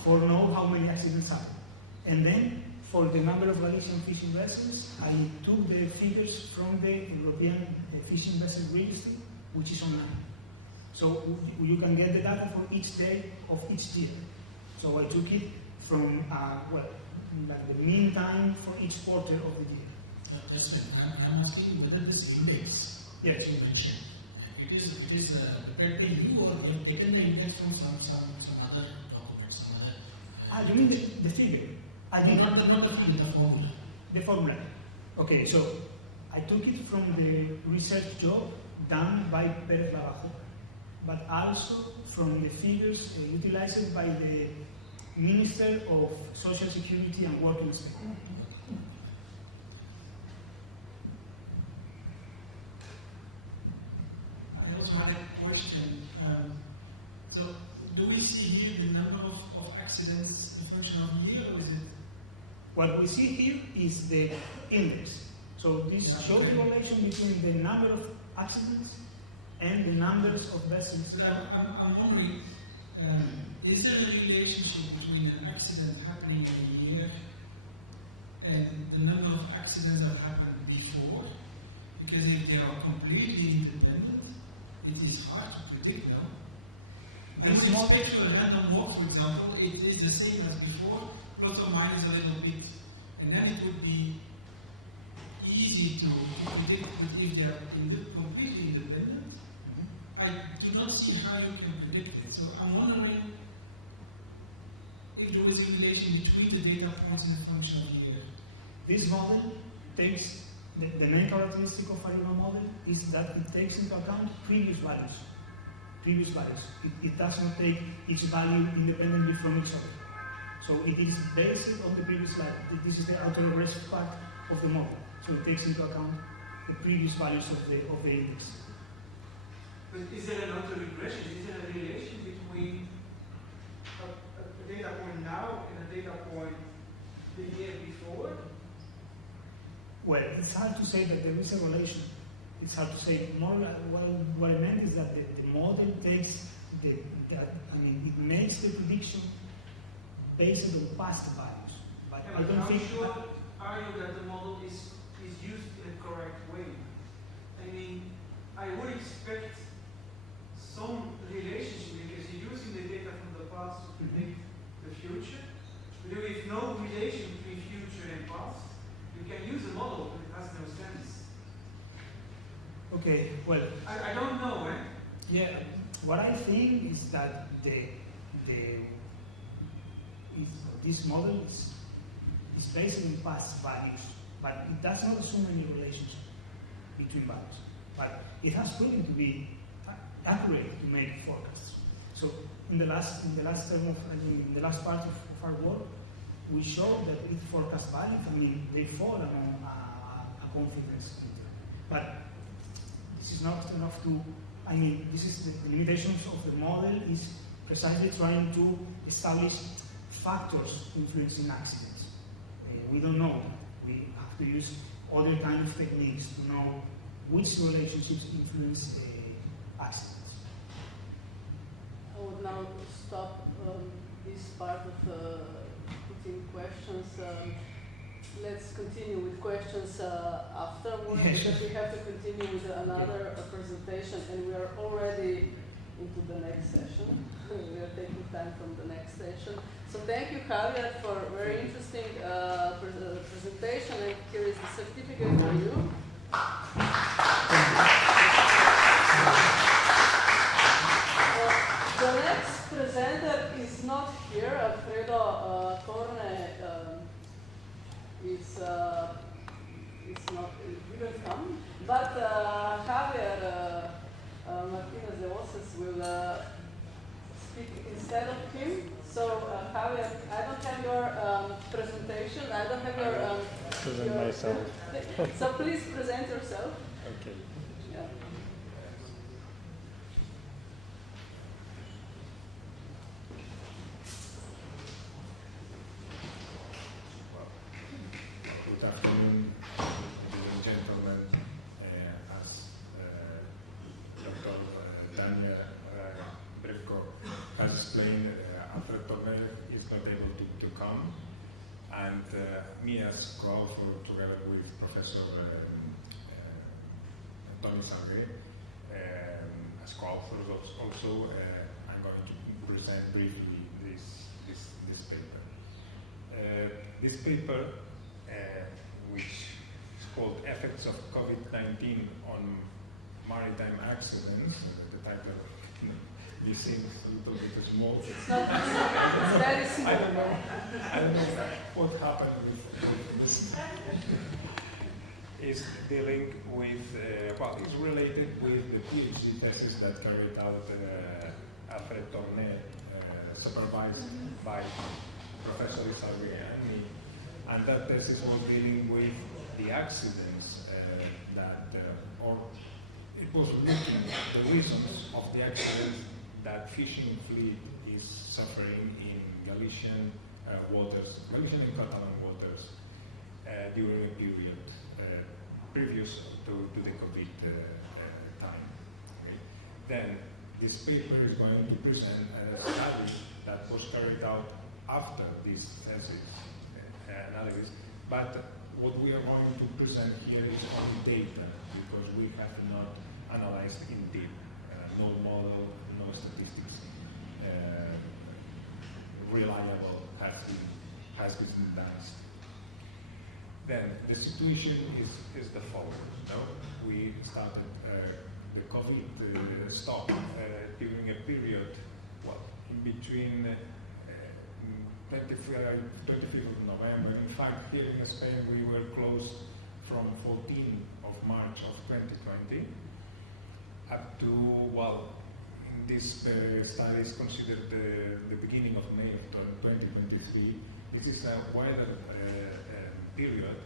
for know how many accidents happen. And then for the number of Galician fishing vessels, I took the figures from the European Fishing Vessel Registry, which is online. So you can get the data for each day of each year. So I took it from like the mean time for each quarter of the year. That's it. I'm asking whether this index yes. you mentioned, it is prepared by you, or you have taken the index from some other documents, some other. You mean the figure? Not the figure, the formula. The formula. Okay, so I took it from the research job done by Pérez Labajo, but also from the figures utilized by the Minister of Social Security and Work in Spain. I also had a question. So, do we see here the number of accidents in function of year, or is it? What we see here is the index. So this shows the relation between the number of accidents and the numbers of vessels. So I'm wondering, is there a relationship between an accident happening in a year and the number of accidents that happened before? Because if they are completely independent, it is hard to predict now. I would expect for a random walk, for example, it is the same as before, plus or minus a little bit. And then it would be easy to predict, but if they are completely independent, I do not see how you can predict it. So I'm wondering if there is a relation between the data points and the functional year. This model takes, the main characteristic of a human model is that it takes into account previous values. It does not take each value independently from each other. So it is based on the previous value. This is the autoregressive part of the model. So it takes into account the previous values of the index. But is there an autoregression? Is there a relation between a data point now and a data point the year before? Well, it's hard to say that there is a relation. It's hard to say. More what I meant is that the model takes it makes the prediction based on past values. But Yeah, I don't how think. sure are you that the model is used in a correct way? I mean, I would expect some relationship because you're using the data from the past to predict the future. But if no relation between future and past, you can use a model, but it has no sense. Okay, well. I don't know, eh? Yeah, what I think is that this model is based on past values, but it does not assume any relationship between values. But it has proven to be accurate to make forecasts. So in the last part of our work, we showed that it forecast values. They fall among a confidence interval. But this is not enough to. This is the limitations of the model is precisely trying to establish factors influencing accidents. We don't know. We have to use other kind of techniques to know which relationships influence accidents. I would now stop this part of putting questions. Let's continue with questions afterwards, because we have to continue with another presentation, and we are already into the next session. We are taking time from the next session. So thank you, Javier, for a very interesting presentation, and here is the certificate for you. The next presenter is not here. Alfredo Torne is not, didn't come, but Javier Martinez de Oces will speak instead of him. So Javier, I don't have your presentation. I don't have your present myself. So please present yourself. Okay. Yeah. Good afternoon, ladies and gentlemen. As Dr. Daniel Brevko has explained, Alfred Torne is not able to come, and me as co-author, together with Professor Tony Sangre, as co-authors also, I'm going to present briefly this paper. This paper, which is called Effects of COVID-19 on Maritime Accidents, the title, you seem a little bit small. It's not, it's very small. I don't know what happened with this. Is dealing with, well, it's related with the PhD thesis that carried out Alfred Torne, supervised by Professor Isabel and me. And that thesis was dealing with the accidents or it was looking at the reasons of the accidents that fishing fleet is suffering in Galician waters, Galician and Catalan waters during a period previous to the COVID time. Okay? Then this paper is going to present a study that was carried out after this thesis analysis, but what we are going to present here is only data, because we have not analyzed in deep, no model, no statistics, reliable has been done. Then the situation is the following. No? We started the COVID stop during a period, well, in between 25th of November. In fact, here in Spain, we were closed from 14th of March of 2020 up to, well, this study is considered the beginning of May of 2023. This is a wider period,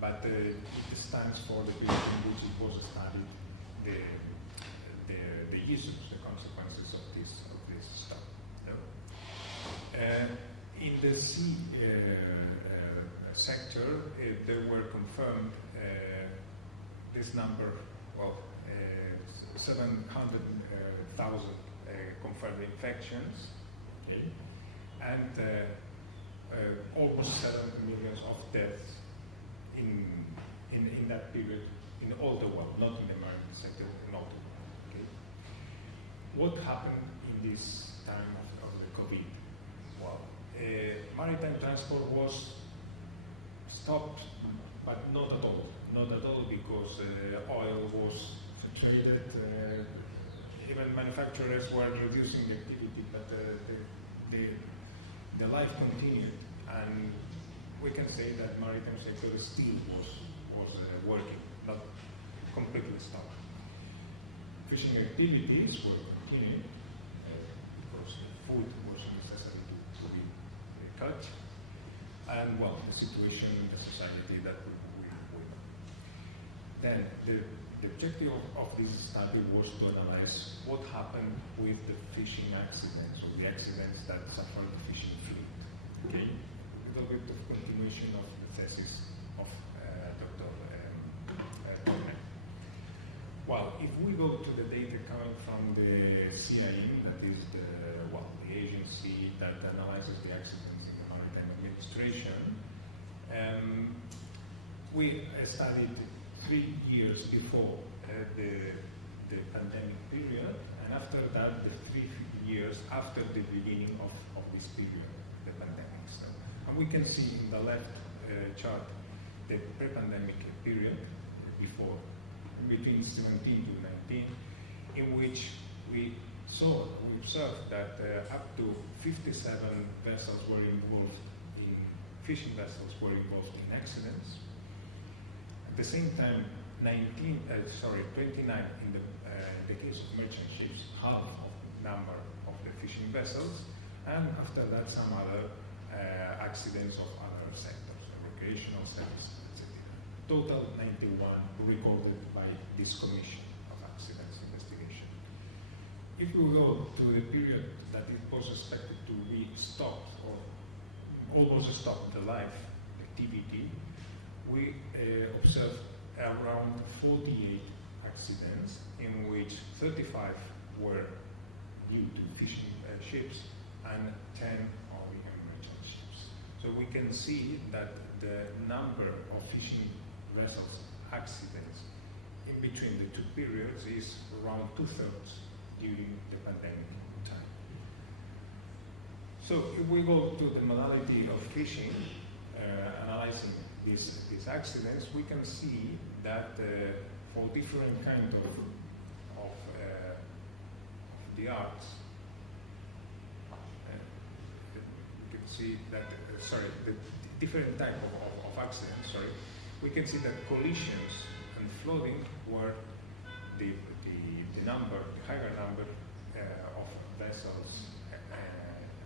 but it stands for the period in which it was studied, the issues, the consequences of this stuff. No? In the sea sector, there were confirmed this number, well, 700,000 confirmed infections, okay? And almost 7 million of deaths in that period in all the world, not in the maritime sector, in all the world. Okay? What happened in this time of the COVID? Well, maritime transport was stopped, but not at all. Not at all, because oil was traded. Even manufacturers were reducing the activity, but the life continued, and we can say that maritime sector still was working, not completely stopped. Fishing activities were continuing because food was necessary to be cut, and well, the situation in the society that we know. Then the objective of this study was to analyze what happened with the fishing accidents, or the accidents that suffered the fishing fleet. go to the data coming from the CIM, that is the agency that analyzes the accidents in the maritime administration, we studied 3 years before the pandemic period, and after that, the 3 years after the beginning of this period, the pandemic stuff. And we can see in the left chart the pre-pandemic period before, between 17 to 19, in which we observed that up to 57 vessels were involved in, fishing vessels were involved in accidents. At the same time, 29 in the case of merchant ships, half of the number of the fishing vessels, and after that some other accidents of other sectors, recreational sectors, etc. Total 91 recorded by this commission of accidents investigation. If we go to the period that it was expected to be stopped or almost stopped the live activity, we observed around 48 accidents, in which 35 were due to fishing ships and 10 only merchant ships. So we can see that the number of fishing vessels accidents in between the two periods is around 2/3 during the pandemic time. So if we go to the modality of fishing, analyzing these accidents, we can see that for different kind of the arts, you can see that, the different type of accidents, we can see that collisions and flooding were the higher number of vessels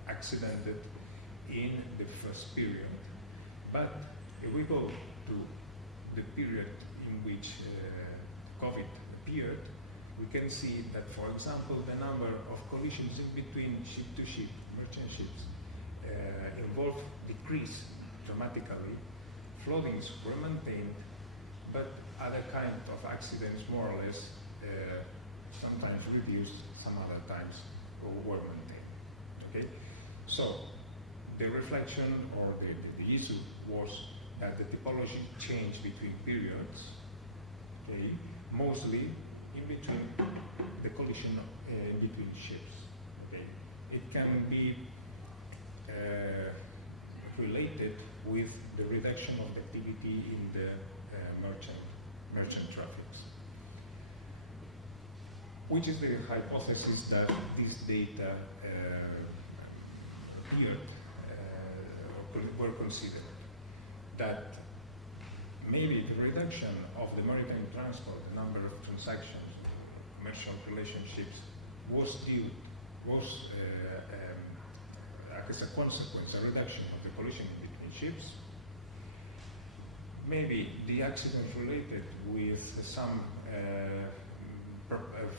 accidented in the first period. But if we go to the period in which COVID appeared, we can see that, for example, the number of collisions in between ship-to-ship, merchant ships, involved decreased dramatically. Floodings were maintained, but other kind of accidents, more or less, sometimes reduced, some other times were maintained. Okay, so the reflection or the issue was that the typology changed between periods, okay, mostly in between the collision in between ships. Okay, it can be related with the reduction of the activity in the merchant traffics, which is the hypothesis that this data here were considered, that maybe the reduction of the maritime transport, the number of transactions, commercial relationships, was as a consequence, a reduction of the collision between ships. Maybe the accidents related with some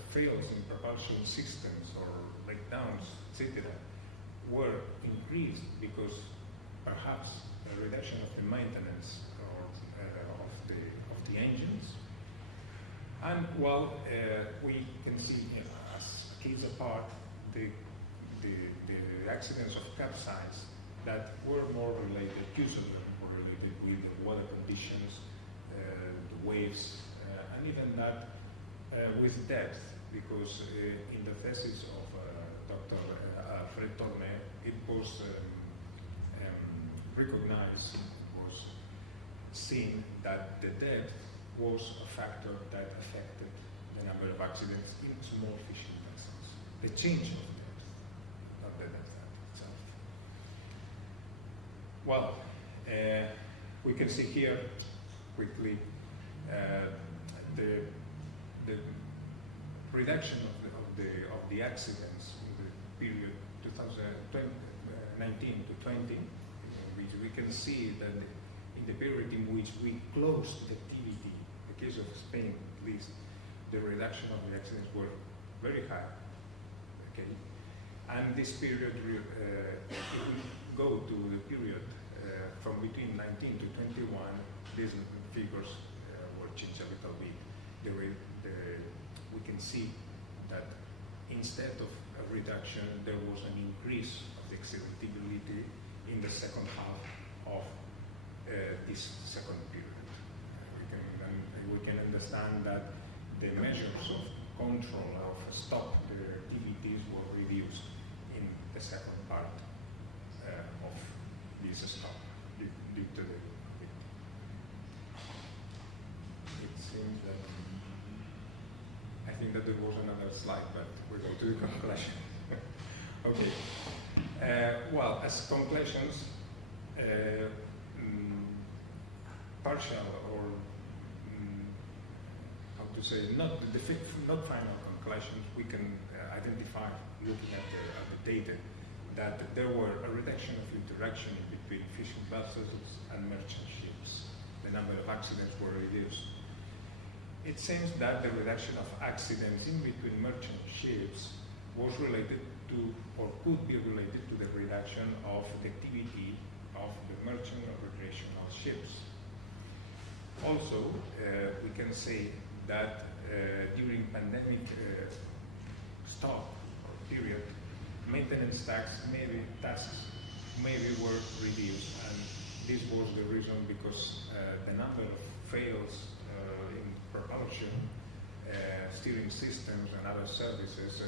fails in propulsion systems or breakdowns, etc., were increased because perhaps a reduction of the maintenance of the engines. And while we can see as a case apart the accidents of capsize that were more related, two of them were related with the weather conditions, the waves, and even that with depth, because in the thesis of Dr. Fred Torné, it was recognized, was seen that the depth was a factor that affected the number of accidents in small fishing vessels. The change of depth, not the depth itself. Well, we can see here quickly the reduction of the accidents in the period 2019 to 20, which we can see that in the period in which we closed the activity, the case of Spain at least, the reduction of the accidents were very high. Okay, and this period, if we go to the period from between 19 to 21, these figures were changed a little bit. The we can see that instead of a reduction, there was an increase of the excitability in the second half of this second period. We can understand that the measures of control of stop the activities were reduced in the second part of this stop due to the victim. It seems that I think that there was another slide, but we go to the conclusion. Okay. Well, as conclusions, partial or how to say, not final conclusions, we can identify, looking at the data, that there were a reduction of interaction between fishing vessels and merchant ships. The number of accidents were reduced. It seems that the reduction of accidents in between merchant ships was related to, or could be related to, the reduction of the activity of the merchant or recreational ships. Also, we can say that during pandemic stop or period, maintenance tasks maybe were reduced, and this was the reason because the number of fails in propulsion, steering systems and other services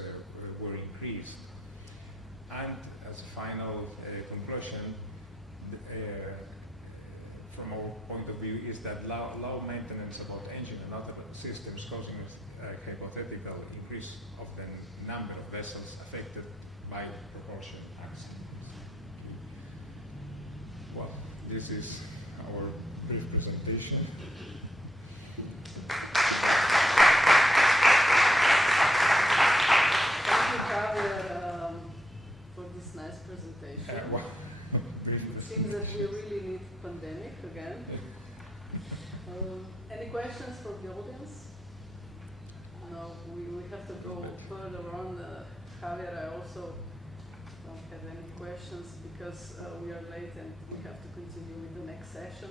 were increased. And as a final conclusion, from our point of view, is that low maintenance about engine and other systems causing a hypothetical increase of the number of vessels affected by propulsion accidents. Well, this is our brief presentation. Thank you, Javier, for this nice presentation. It seems that we really need pandemic again. Any questions from the audience? No, we have to go further on. Javier, I also don't have any questions because we are late and we have to continue with the next session.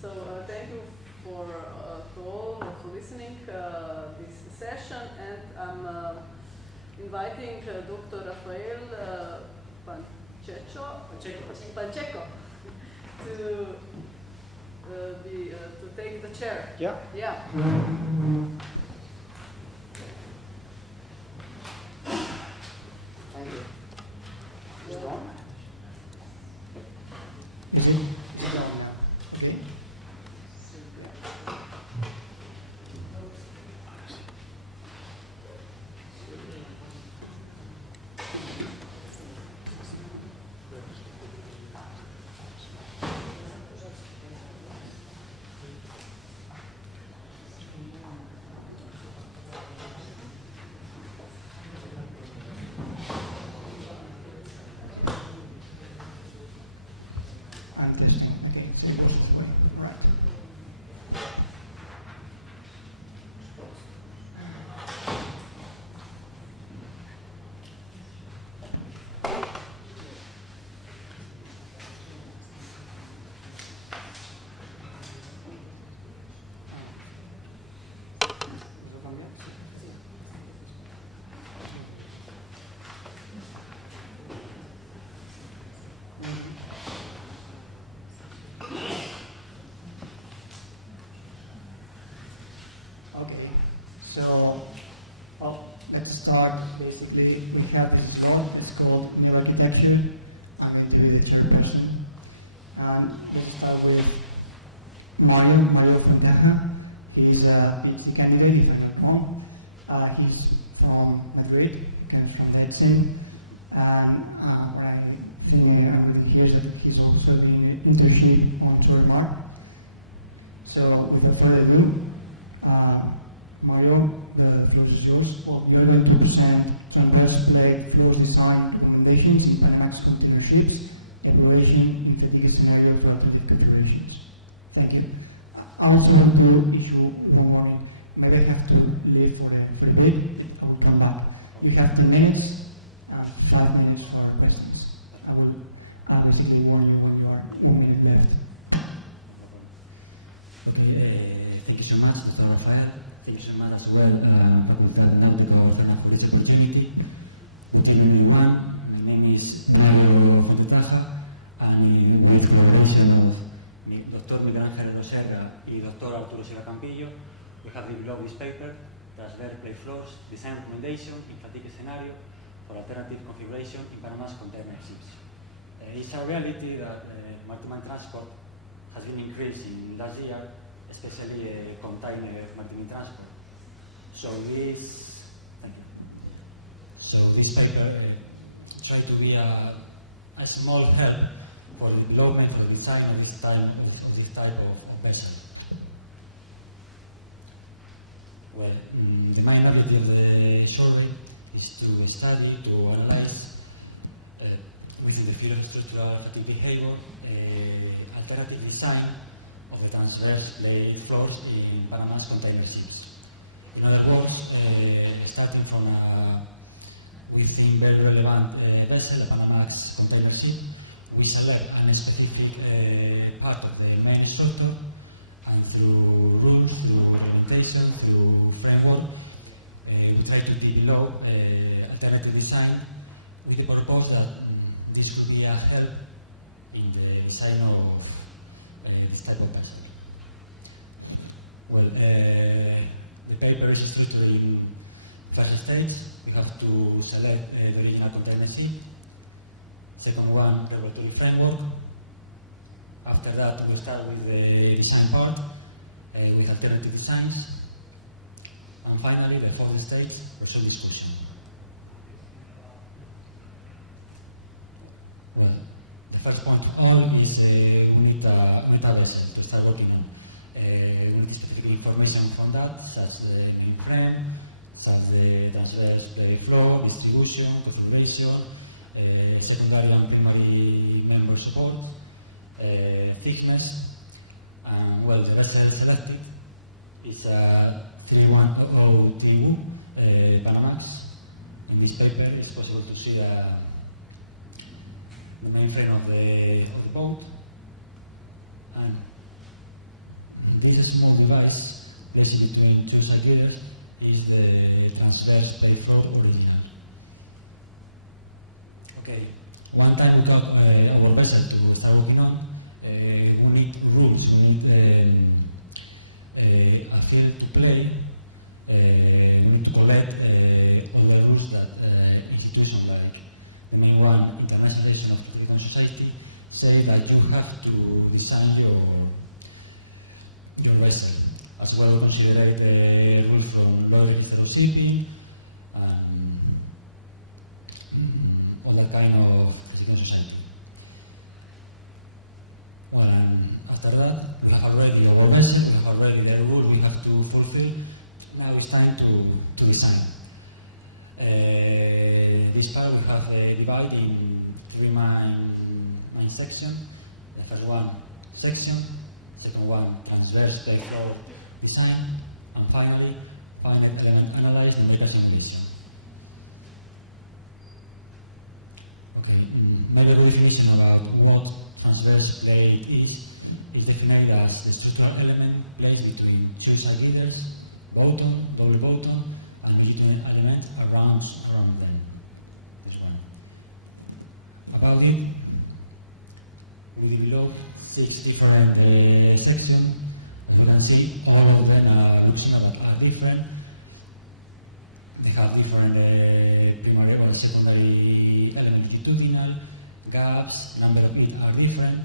So thank you for all for listening this session, and I'm inviting Dr. Rafael Pacheco to take the chair. Yeah. Yeah. Thank you. Yeah. Is it on now? Okay. I'm testing. Okay, so it goes this way. Right. Okay, so let's start. Basically, we have this zone. It's called New Architecture. I'm going to be the chairperson. And we'll start with Mario Fonteja. He's a PhD candidate, if I'm not wrong. He's from Madrid, comes from medicine. And I think I'm going to hear that he's also doing an internship on Soremar. So without further ado, Mario, the floor is yours. Well, you're going to present some best-laid flows design recommendations in Panamax container ships, evaluation in fatigue scenarios for athletic configurations. Thank you. I also want to issue one warning. Maybe I have to leave for a free bit. I will come back. We have 10 minutes and 5 minutes for questions. I will basically warn you when you are 1 minute left. Okay, thank you so much, Dr. Rafael. Thank you so much as well. With that, now the governor for this opportunity. Good evening, everyone. My name is Mario Fontetaja, and with collaboration of Dr. Miguel Ángel Serra and Dr. Arturo Silva Campillo, we have developed this paper, Transverse Plate Floors, Design Recommendation in Fatigue Scenario for Alternative Configuration in Panama's Container Ships. It's a reality that maritime transport has been increasing last year, especially container maritime transport. So this paper tries to be a small help for the development or the design of this type of vessel. Well, the main objective of the survey is to study, to analyze within the field of structural fatigue behavior alternative design of the transverse plate floors in Panama's container ships. In other words, starting from within very relevant vessel, the Panama's container ship, we select a specific part of the main structure, and through rules, through orientation, through framework, we try to develop alternative design with the purpose that this could be a help in the design of this type of vessel. Well, the paper is structured in first stage. We have to select the original container ship. Second one, regulatory framework. After that, we start with the design part, with alternative designs. And finally, the fourth stage, resume discussion. Well, the first point of all is we need a vessel to start working on. We need specific information from that, such as the main frame, such as the transverse plate floor, distribution, configuration, secondary and primary member support, thickness, and well, the vessel selected is a 3100 Panamax. In this paper, it's possible to see the main frame of the boat, and this small device placed between two side girders is the transverse plate floor original. Okay, one time we got our vessel to start working on, we need rules, we need a field to play, we need to collect all the rules that institutions like the main one, Internationalization of African Society, say that you have to design your vessel. As well, consider the rules from Law Register of Shipping and all that kind of African society. Well, and after that, we have already our vessel, we have already the rule we have to fulfill. Now it's time to design. This part we have divided in three main sections. The first one, section. Second one, transverse plate floor design. And finally, final element analysis and data simulation. Okay, maybe a definition about what transverse plate is defined as the structural element placed between two side girders, bottom, double bottom, and legitimate element around them. This one. About it, we developed 6 different sections. As you can see, all of them are different. They have different primary or secondary element longitudinal, gaps, number of it are different,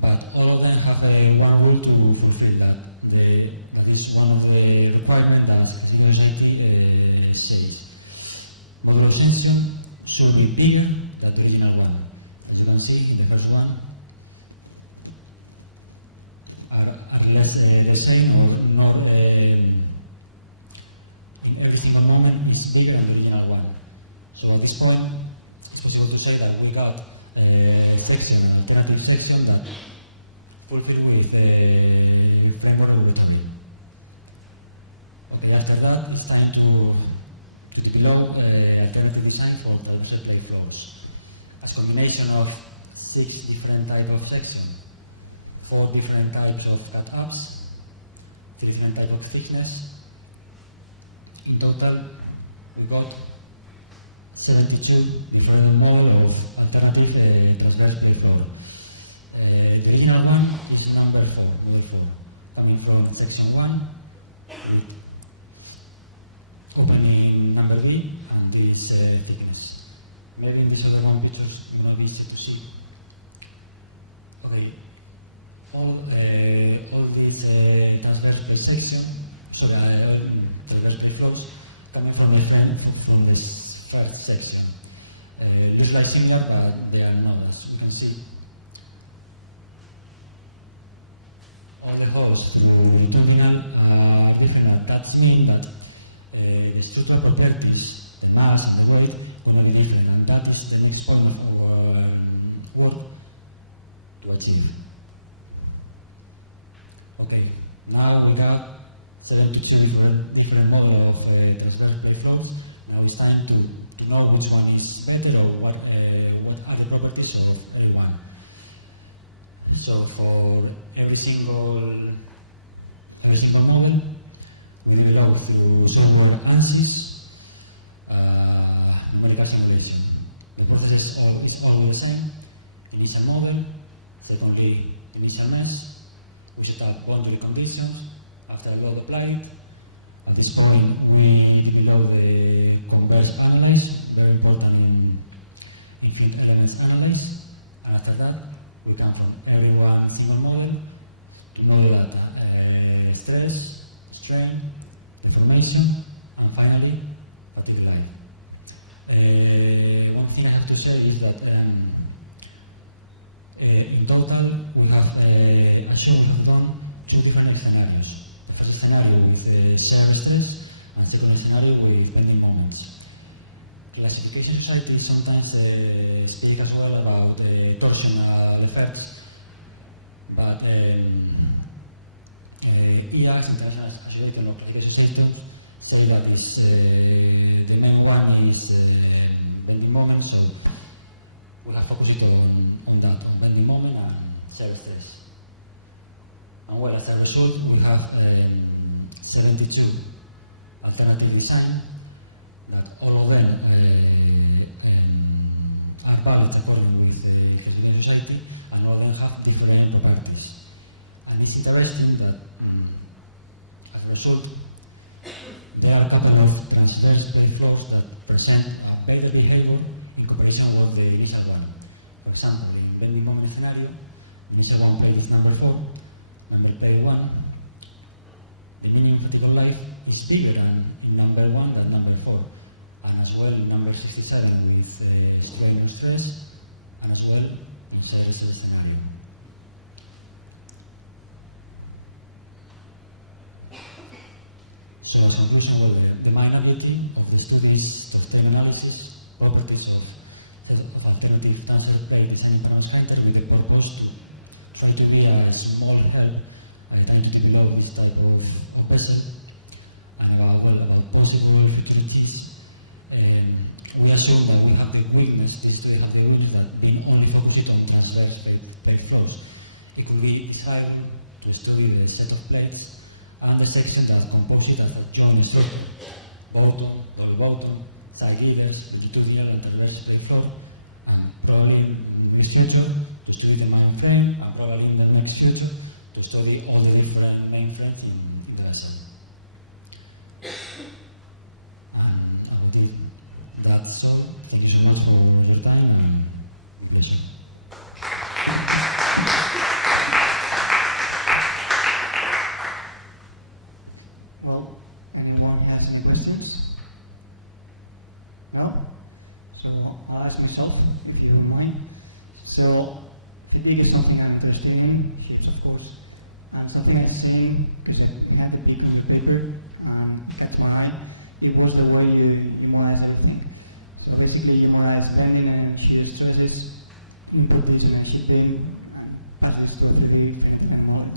but all of them have one rule to fulfill that. That is one of the requirements that the society says. Modular extension should be bigger than the original one. As you can see in the first one, at less the same or not in every single moment is bigger than the original one. So at this point, it's possible to say that we got a section, an alternative section that fulfill with the framework of the topic. Okay, after that, it's time to develop alternative design for the plate floors. As a combination of 6 different types of sections, 4 different types of cut-ups, the different type of thickness. In total, we got 72 different models of alternative transverse plate floor. The original one is number 4, model 4, coming from section 1, with opening number B and this thickness. Maybe in this other one pictures it will not be easy to see. Okay, all these transverse plate section, transverse plate floors coming from this first section. Looks like similar, but they are not, as you can see. All the holes to terminal are different. That means that the structural properties, the mass and the weight, will not be different, and that is the next point of our work to achieve. Okay, now we have 72 different models of transverse plate flows. Now it's time to know which one is better or what are the properties of every one. So for every single model, we develop through software ANSYS numerical simulation. The process is always the same. Initial model, secondly initial mesh. We set up boundary conditions. After load applied, at this point we develop the converge analyze, very important in field elements analyze. And after that, we come from every one single model to model that stress, strain, deformation, and finally, particularity. One thing I have to say is that in total we have done 2 different scenarios. The first scenario with shear stress, and second scenario with bending moments. Classification societies sometimes speak as well about torsional effects, but IAS, International Association of Classification Societies, say that the main one is bending moment, so we have focused on that, on bending moment and shear stress. And well, as a result, we have 72 alternative design that all of them are valid according with the Classification Society, and all of them have different properties. And it's interesting that as a result, there are a couple of transverse plate flows that present a better behavior in comparison with the initial one. For example, in bending moment scenario, initial one plate is number 4, number plate 1. The minimum critical life is bigger than in number 1 than number 4, and as well in number 67 with superior stress, and as well in shear stress scenario. So as conclusion, well, the mainability of the studies of time analysis, properties of alternative transfer plate design parameters with the purpose to try to be a small help trying to develop this type of vessel, and about possible futurities. We assume that we have the weakness, this study has the weakness that being only focused on transverse plate flows, it could be desirable to study the set of plates and the section that compose it as a joint structure, bottom, double bottom, side leaders, longitudinal and transverse plate flow, and probably in this future to study the main frame, and probably in the next future to study all the different main frames in the vessel. And I think that's all. Thank you so much for your time and pleasure. Well, anyone has any questions? No? So I'll ask myself, if you don't mind. So, technique is something I'm interested in, shapes of course, and something I've seen, because I had the peek on the paper, F1I, it was the way you modelize everything. So basically you modelize bending and shear stresses, input these in a shipping, and pass this to a 3D frame model.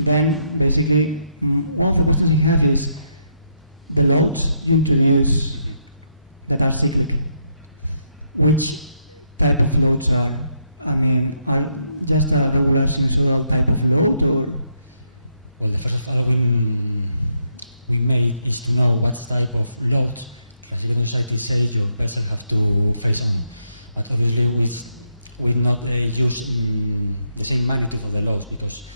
Then basically, one of the questions you have is the loads you introduce that are cyclic. Which type of loads are? I mean, are just a regular sinusoidal type of load, or? Well, the first following we made is to know what type of loads that the university says your vessel have to face on. But obviously we not use the same magnitude of the loads, because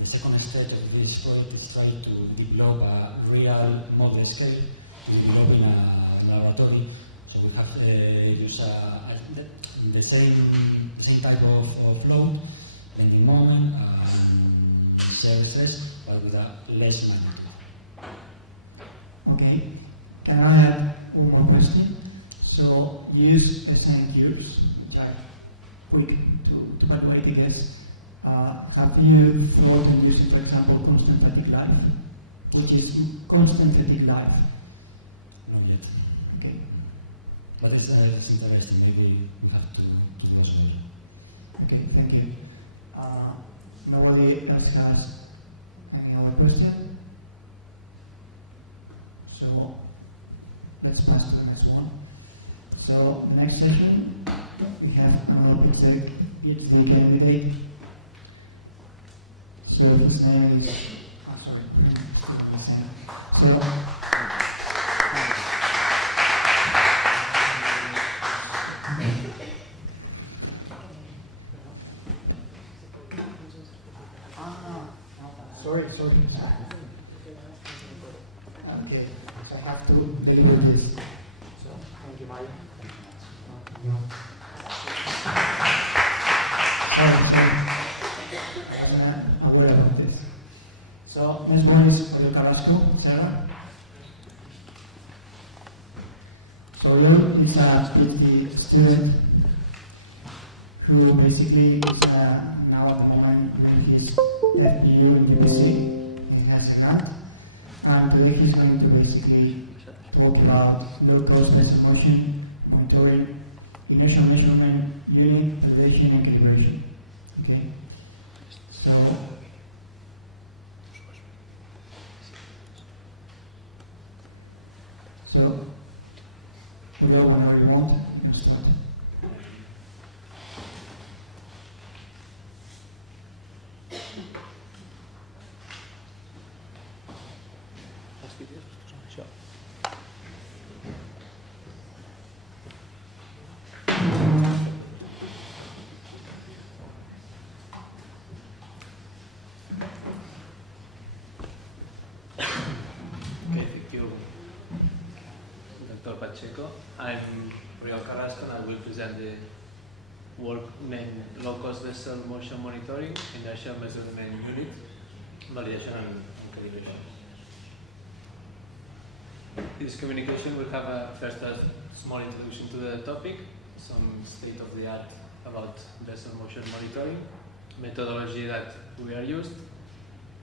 the second stage of this project is trying to develop a real model scale to develop in a laboratory. So we have use the same type of load, and the moment and services, but with a less magnitude. Okay, and I have one more question. So you use SN cubes, which are quick to calculate, I guess. Have you thought in using, for example, constant static life, which is constant static life? Not yet. Okay. But it's interesting. Maybe we have to do as well. Okay, thank you. Nobody else has any other question? So let's pass to the next one. So next session, we have another PhD candidate. So his name is, So Sorry. okay, so I have to deliver this. So thank you, Maya. I wasn't aware of this. So next one is Oriol Carrasco, Sarah. So Oriol is a PhD student who basically is now at the moment doing his FEU in UBC and has a grant. And today he's going to basically talk about low-cost vessel motion, monitoring, inertial measurement, unit, validation, and calibration. Okay? So we go whenever you want, you can start. Pacheco. I'm Oriol Carrasco, and I will present the work named Low-Cost Vessel Motion Monitoring, Inertial Measurement Unit, Validation and Calibration. This communication will have first a small introduction to the topic, some state of the art about vessel motion monitoring, methodology that we are used,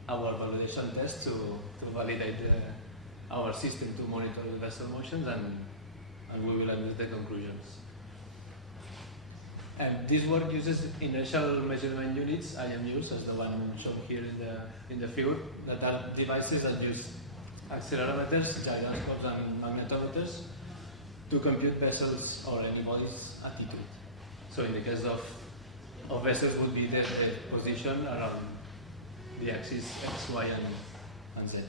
our validation test to validate our system to monitor the vessel motions, and we will end with the conclusions. And this work uses inertial measurement units, IMUs, as the one shown here in the figure, that are devices that use accelerometers, gyroscopes, and magnetometers to compute vessels or any body's attitude. So in the case of vessels, would be the position around the axis X, Y, and Z.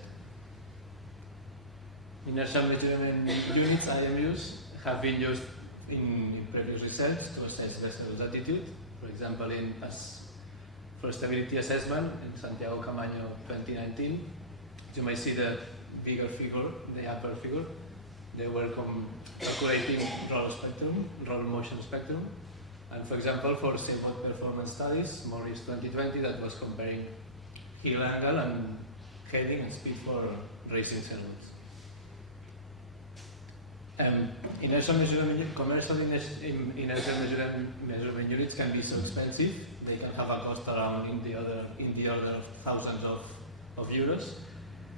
Inertial measurement units, IMUs, have been used in previous research to assess vessels' attitude. For example, for stability assessment in Santiago Camaño 2019, you may see the bigger figure, the upper figure. They were calculating roll motion spectrum. And for example, for sailboat performance studies, Morris 2020, that was comparing heel angle and heading and speed for racing sailboats. Inertial measurement, commercial inertial measurement units can be so expensive. They can have a cost around in the order of thousands of euros.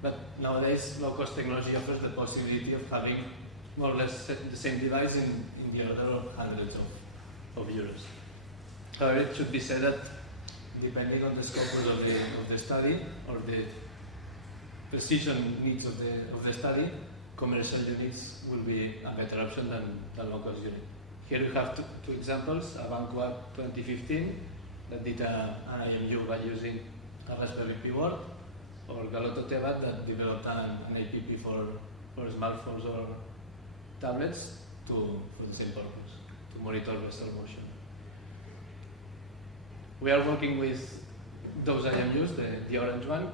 But nowadays, low-cost technology offers the possibility of having more or less the same device in the order of hundreds of euros. However, it should be said that depending on the scope of the study or the precision needs of the study, commercial units will be a better option than low-cost unit. Here we have two examples, Avancua 2015 that did an IMU by using a Raspberry Pi board, or Galoto Tebat that developed an app for smartphones or tablets for the same purpose, to monitor vessel motion. We are working with those IMUs, the orange one.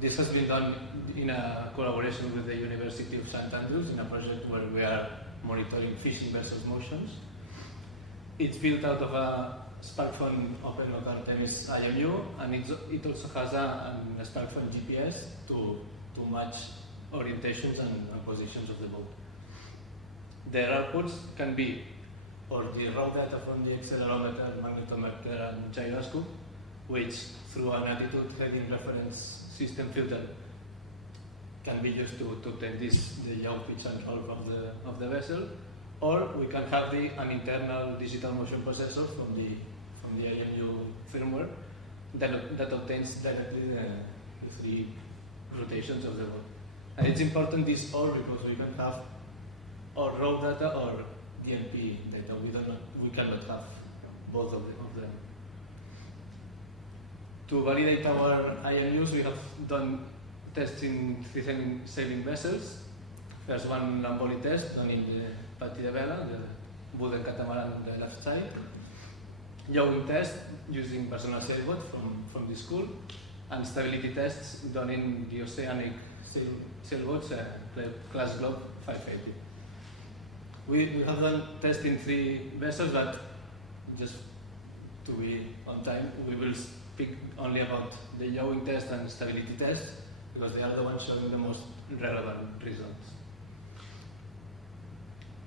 This has been done in a collaboration with the University of St. Andrews in a project where we are monitoring fishing vessels motions. It's built out of a SparkFun OpenLocal Artemis IMU, and it also has a SparkFun GPS to match orientations and positions of the boat. The outputs can be or the raw data from the accelerometer, magnetometer, and gyroscope, which through an attitude heading reference system filter can be used to obtain the yaw pitch and roll of the vessel, or we can have an internal digital motion processor from the IMU firmware that obtains directly the 3 rotations of the boat. And it's important this or because we can have or raw data or DMP data. We cannot have both of them. To validate our IMUs, we have done tests in 3 sailing vessels. First one, Lamboli test done in the Patti de Vela, the wooden catamaran on the left side. Yawing test using personal sailboat from the school, and stability tests done in the oceanic sailboats, class Globe 580. We have done tests in 3 vessels, but just to be on time, we will speak only about the yawing test and stability test because they are the ones showing the most relevant results.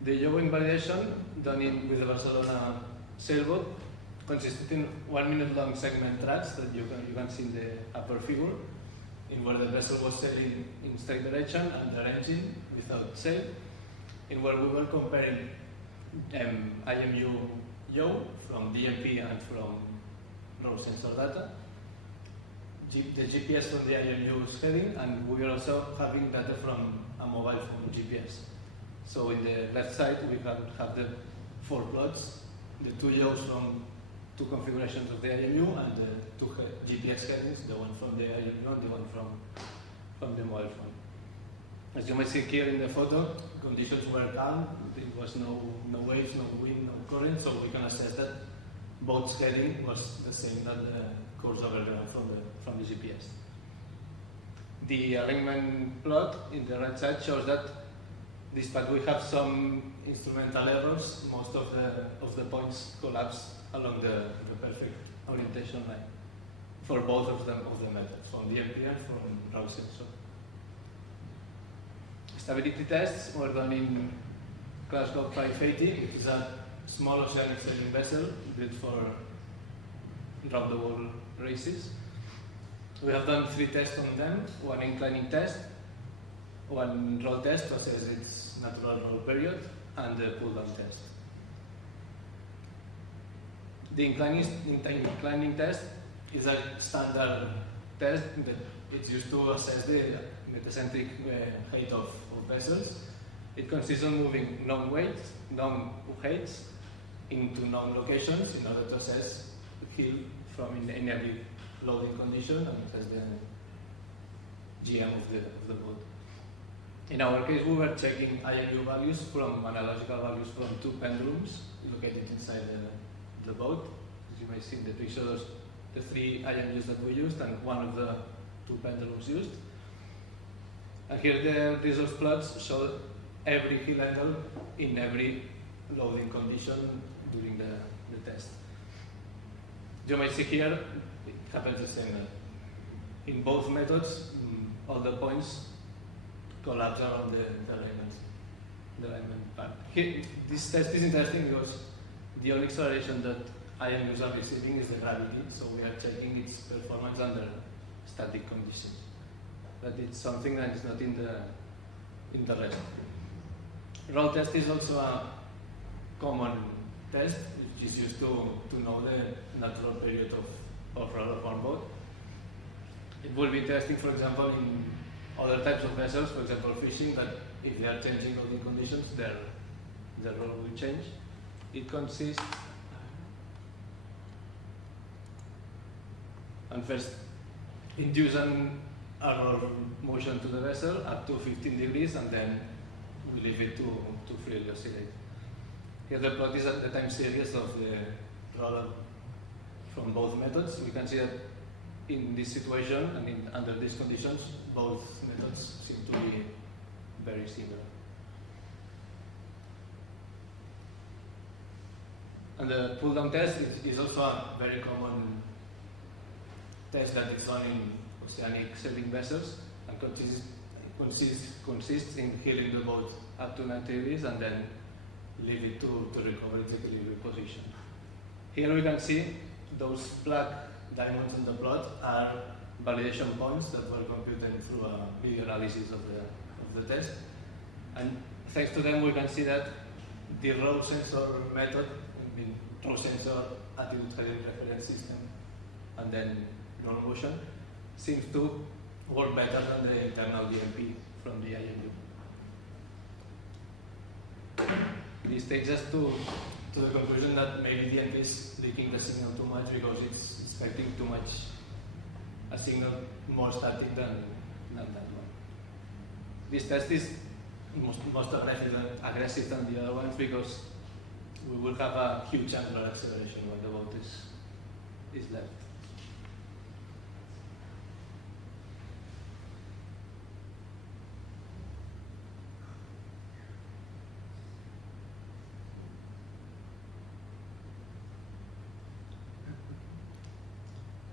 The yawing validation done with the Barcelona sailboat consisted in 1-minute-long segment tracks that you can see in the upper figure, in where the vessel was sailing in straight direction under engine without sail, in where we were comparing IMU yaw from DMP and from raw sensor data, the GPS from the IMU's heading, and we are also having data from a mobile phone GPS. So in the left side we have the 4 plots, the 2 yaws from 2 configurations of the IMU and the 2 GPS headings, the one from the IMU and the one from the mobile phone. As you might see here in the photo, conditions were calm, there was no waves, no wind, no current, so we can assess that boat's heading was the same that the course over from the GPS. The alignment plot in the right side shows that despite we have some instrumental errors, most of the points collapse along the perfect orientation line for both of the methods, from DMP and from raw sensor. Stability tests were done in class Globe 580, which is a small oceanic sailing vessel built for round-the-world races. We have done 3 tests on them, 1 inclining test, 1 roll test to assess its natural roll period, and the pull-down test. The inclining test is a standard test that it's used to assess the metacentric height of vessels. It consists of moving known heights into known locations in order to assess the heel from in every loading condition, and it has the GM of the boat. In our case, we were checking IMU values from analogical values from 2 pendulums located inside the boat. As you may see in the pictures, the 3 IMUs that we used and one of the 2 pendulums used. And here the results plots show every heel angle in every loading condition during the test. You might see here, it happens the same. In both methods, all the points collapse around the alignment part. Here, this test is interesting because the only acceleration that IMUs are receiving is the gravity, so we are checking its performance under static conditions. But it's something that is not in the rest. Roll test is also a common test, which is used to know the natural period of roll of one boat. It will be interesting, for example, in other types of vessels, for example fishing, that if they are changing loading conditions, their roll will change. It consists, and first, induce an arrow motion to the vessel up to 15 degrees, and then we leave it to freely oscillate. Here the plot is at the time series of the roller from both methods. We can see that in this situation and under these conditions, both methods seem to be very similar. And the pull-down test is also a very common test that is done in oceanic sailing vessels and consists in heeling the boat up to 90 degrees and then leave it to recover its equilibrium position. Here we can see those black diamonds in the plot are validation points that were computed through a video analysis of the test. And thanks to them we can see that the row sensor method, row sensor, attitude heading reference system, and then roll motion, seems to work better than the internal DMP from the IMU. This takes us to the conclusion that maybe DMP is leaking the signal too much because it's expecting too much a signal more static than that one. This test is most aggressive than the other ones because we will have a huge angular acceleration when the boat is left.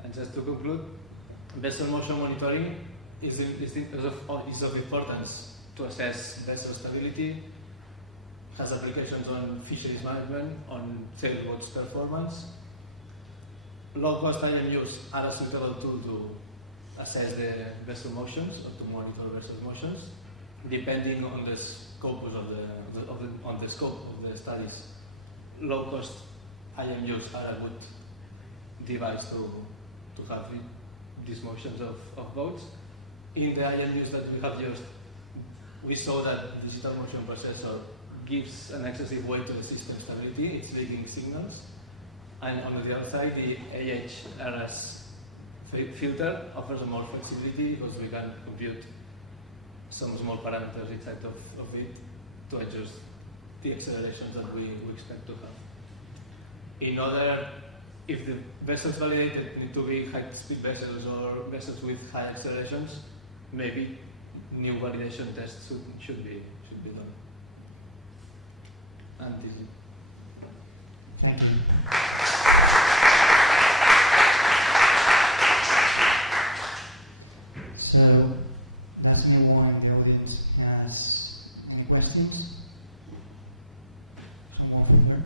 And just to conclude, vessel motion monitoring is of importance to assess vessel stability, has applications on fisheries management, on sailboats performance. Low-cost IMUs are a suitable tool to assess the vessel motions or to monitor vessel motions, depending on the scope of the studies. Low-cost IMUs are a good device to have these motions of boats. In the IMUs that we have used, we saw that the digital motion processor gives an excessive weight to the system stability, it's leading signals. And on the other side, the AHRS filter offers more flexibility because we can compute some small parameters inside of it to adjust the accelerations that we expect to have. If the vessels validated need to be high-speed vessels or vessels with high accelerations, maybe new validation tests should be done. And this is it. Thank you. So, does anyone in the audience has any questions? Someone from there?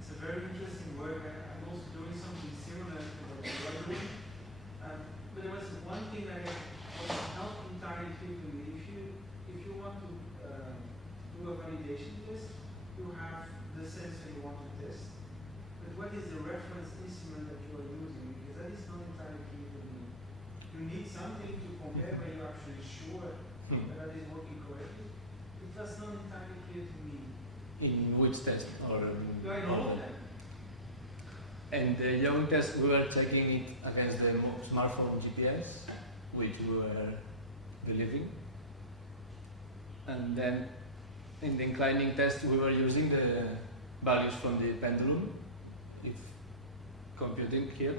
It's a very interesting work. I'm also doing something similar to what you are doing. But there was one thing that was not entirely clear to me. If you want to do a validation test, you have the sensor you want to test. But what is the reference instrument that you are using? Because that is not entirely clear to me. You need something to compare where you're actually sure that that is working correctly. It was not entirely clear to me. In which test? Or I know that. And the young test, we were checking it against the smartphone GPS, which we were believing. And then in the inclining test, we were using the values from the pendulum, if computing here.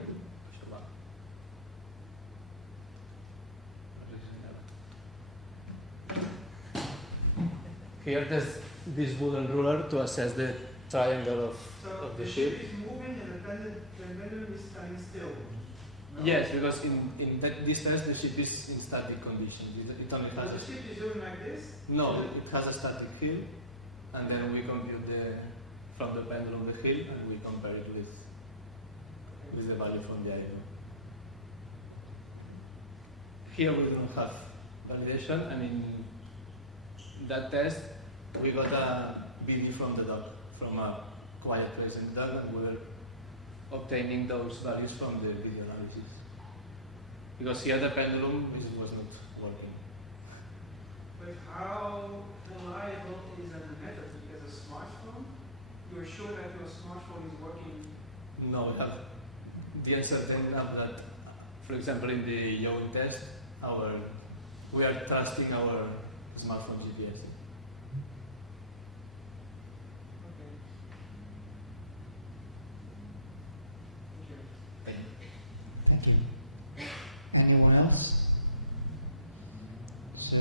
Here there's this wooden ruler to assess the triangle of the ship. So the ship is moving and the pendulum is standing still. No? Yes, because in this test the ship is in static conditions. It only has the ship is doing like this? No, it has a static heel, and then we compute from the pendulum the heel, and we compare it with the value from the IMU. Here we don't have validation, and in that test we got a BD from the dock, from a quiet place in the dock, and we were obtaining those values from the video analysis. Because here the pendulum was not working. But how reliable is that method? Because a smartphone, you're sure that your smartphone is working? No, be uncertain enough that, for example, in the yawing test, we are trusting our smartphone GPS. Thank you. Anyone else? So,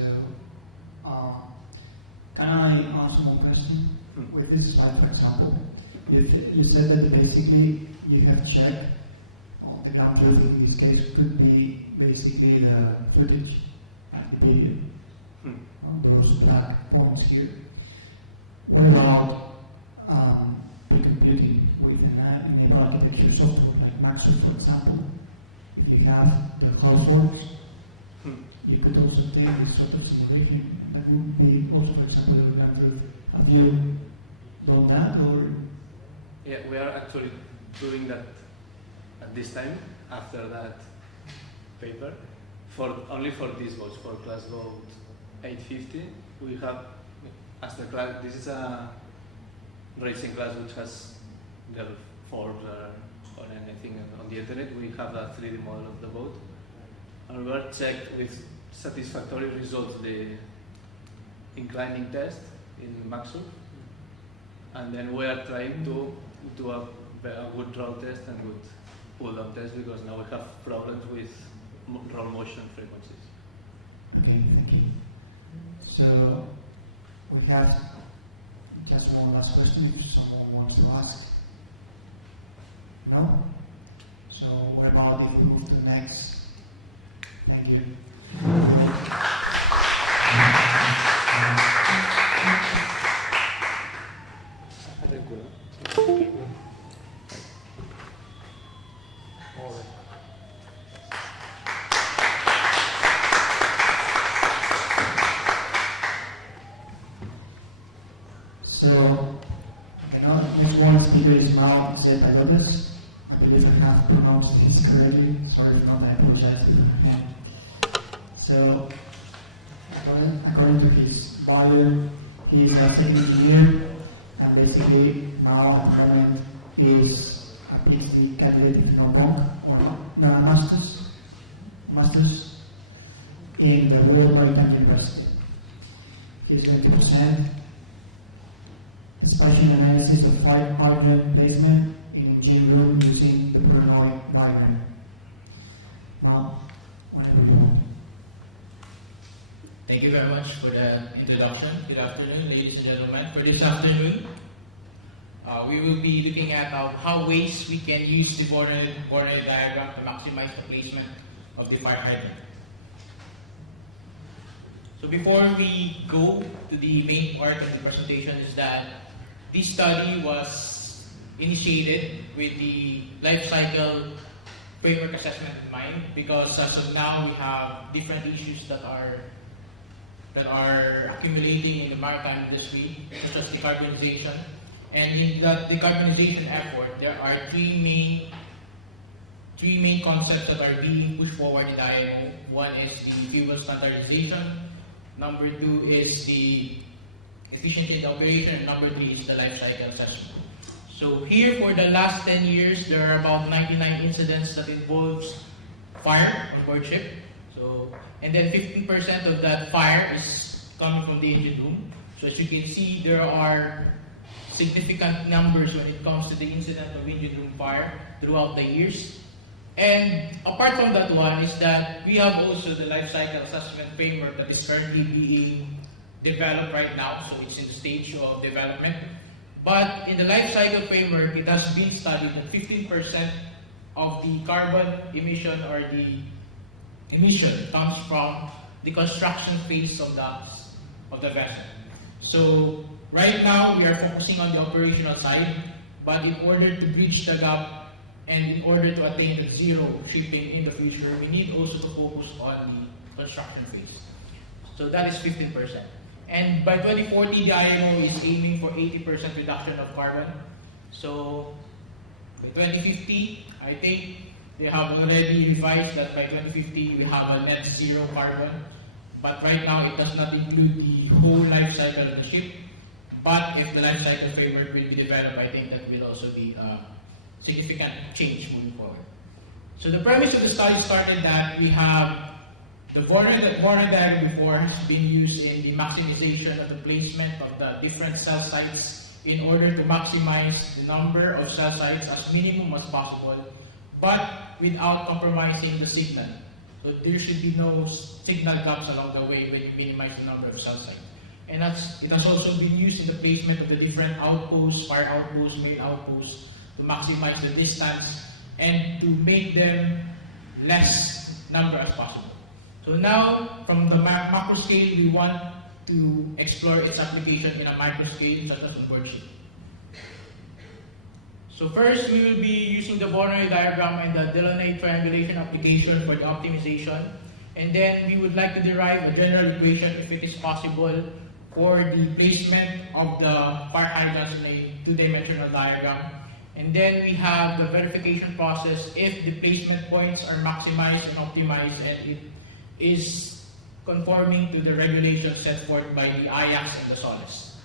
can I ask one question? With this slide, for example, you said that basically you have checked the ground truth in this case could be basically the footage and the video. Those black points here. What about pre-computing with an enabled architecture software like Maxwell, for example? If you have the houseworks, you could also take the software generation. That would be also, for example, the ground truth. Have you done that, or? Yeah, we are actually doing that at this time, after that paper, only for these votes, for class vote 850. We have, as the class, this is a racing class which has the forms or anything on the internet. We have a 3D model of the boat, and we are checked with satisfactory results the inclining test in Maxwell, and then we are trying to do a good roll test and good pull-down test, because now we have problems with roll motion frequencies. Okay, thank you. So we have just one last question if someone wants to ask. No? So what about if we move to the next? Thank you. So, next one speaker is now Zed Agodas. I believe I have pronounced this correctly. Sorry if not, I apologize if I can't. So, according to his bio, he is a second engineer, and basically now at the moment is a PhD candidate if not wrong, or not, a master's in the World Maritime University. He's going to present spatial analysis of hydrogen placement in engine room using the Brunei diagram. Whenever you want. Thank you very much for the introduction. Good afternoon, ladies and gentlemen. For this afternoon, we will be looking at how ways we can use the Brunei diagram to maximize the placement of the fire hydrant. So before we go to the main part of the presentation, is that this study was initiated with the life cycle framework assessment in mind, because as of now we have different issues that are accumulating in the maritime industry, such as decarbonization. And in that decarbonization effort, there are three main concepts that are being pushed forward in the IMO. One is the fuel standardization. Number two is the efficiency in the operation, and number three is the life cycle assessment. So here, for the last 10 years, there are about 99 incidents that involves fire on board ship. So, and then 15% of that fire is coming from the engine room. So as you can see, there are significant numbers when it comes to the incident of engine room fire throughout the years. And apart from that one is that we have also the life cycle assessment framework that is currently being developed right now, so it's in the stage of development. But in the life cycle framework, it has been studied that 15% of the carbon emission or the emission comes from the construction phase of the vessel. So right now we are focusing on the operational side, but in order to bridge the gap and in order to attain the zero shipping in the future, we need also to focus on the construction phase. So that is 15%. And by 2040, the IMO is aiming for 80% reduction of carbon. So by 2050, I think they have already revised that by 2050 we have a net zero carbon. But right now it does not include the whole life cycle of the ship. But if the life cycle framework will be developed, I think that will also be a significant change moving forward. So the premise of the study started that we have the border diagram before has been used in the maximization of the placement of the different cell sites in order to maximize the number of cell sites as minimum as possible, but without compromising the signal. So there should be no signal gaps along the way when you minimize the number of cell sites. And it has also been used in the placement of the different outposts, fire outposts, main outposts, to maximize the distance and to make them less number as possible. So now, from the macro scale, we want to explore its application in a micro scale, such as in worksheet. So first, we will be using the Voronoi diagram and the Delaunay triangulation application for the optimization. And then we would like to derive a general equation, if it is possible, for the placement of the fire hydrants in a two-dimensional diagram. And then we have the verification process if the placement points are maximized and optimized and it is conforming to the regulations set forth by the IACS and the SOLAS.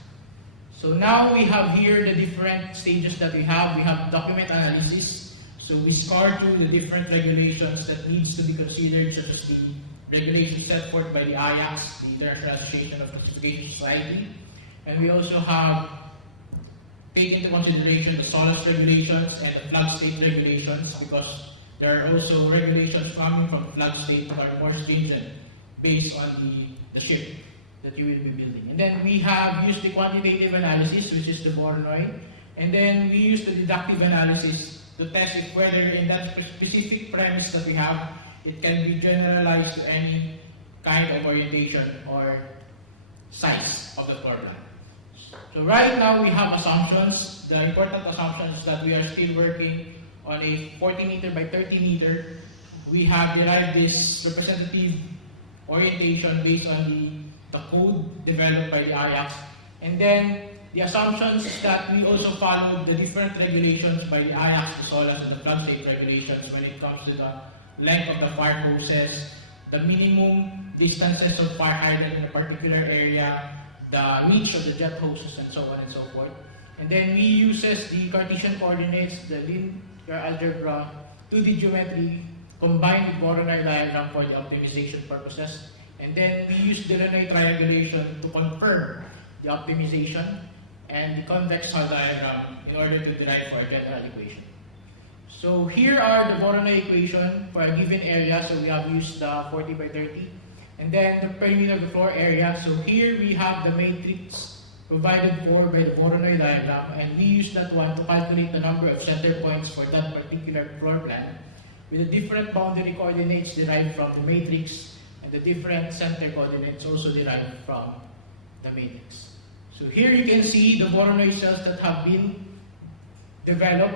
So now we have here the different stages that we have. We have document analysis. So we scour through the different regulations that needs to be considered, such as the regulations set forth by the IACS, the International Association of Classification Society. And we also have take into consideration the SOLAS regulations and the flood state regulations, because there are also regulations coming from flood state that are more stringent based on the ship that you will be building. And then we have used the quantitative analysis, which is the Voronoi, and then we use the deductive analysis to test if whether in that specific premise that we have, it can be generalized to any kind of orientation or size of the floor plan. So right now we have assumptions. The important assumption is that we are still working on a 40 meter by 30 meter. We have derived this representative orientation based on the code developed by the IACS. And then the assumptions is that we also follow the different regulations by the IACS, the SOLAS, and the flood state regulations when it comes to the length of the fire hoses, the minimum distances of fire hydrant in a particular area, the reach of the jet hoses, and so on and so forth. And then we uses the Cartesian coordinates, the linear algebra, 2D geometry, combined with Voronoi diagram for the optimization purposes. And then we use Delaunay triangulation to confirm the optimization and the convex hull diagram in order to derive for a general equation. So here are the Voronoi equation for a given area. So we have used 40 by 30. And then the perimeter of the floor area. So here we have the matrix provided for by the Voronoi diagram, and we use that one to calculate the number of center points for that particular floor plan with the different boundary coordinates derived from the matrix and the different center coordinates also derived from the matrix. So here you can see the Voronoi cells that have been developed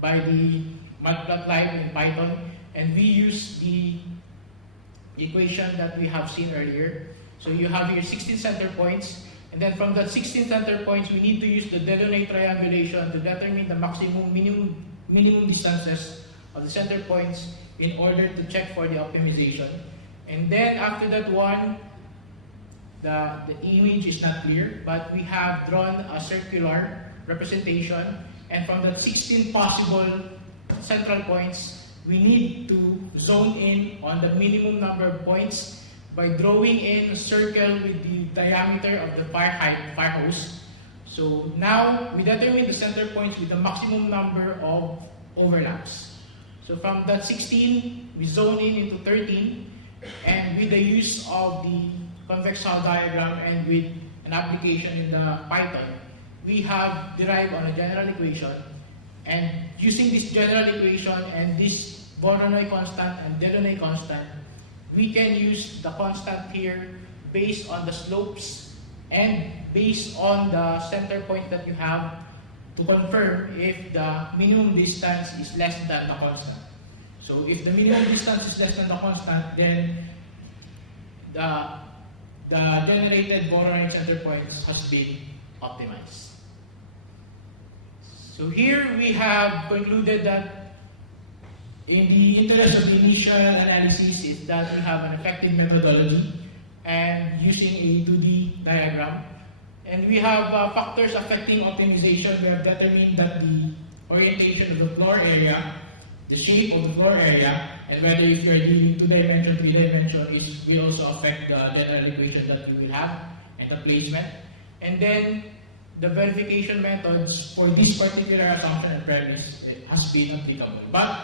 by the matplotlib in Python, and we use the equation that we have seen earlier. So you have here 16 center points, and then from that 16 center points, we need to use the Delaunay triangulation to determine the maximum minimum distances of the center points in order to check for the optimization. And then after that one, the image is not clear, but we have drawn a circular representation, and from the 16 possible central points, we need to zone in on the minimum number of points by drawing in a circle with the diameter of the fire hose. So now we determine the center points with the maximum number of overlaps. So from that 16, we zone in into 13, and with the use of the convex hull diagram and with an application in the Python, we have derived on a general equation. And using this general equation and this Voronoi constant and Delaunay constant, we can use the constant here based on the slopes and based on the center point that you have to confirm if the minimum distance is less than the constant. So if the minimum distance is less than the constant, then the generated Voronoi center points has been optimized. So here we have concluded that in the interest of the initial analysis is that we have an effective methodology and using a 2D diagram. And we have factors affecting optimization. We have determined that the orientation of the floor area the shape of the floor area, and whether if you're doing 2-dimension, 3-dimension will also affect the general equation that you will have and the placement. And then the verification methods for this particular assumption and premise has been applicable. But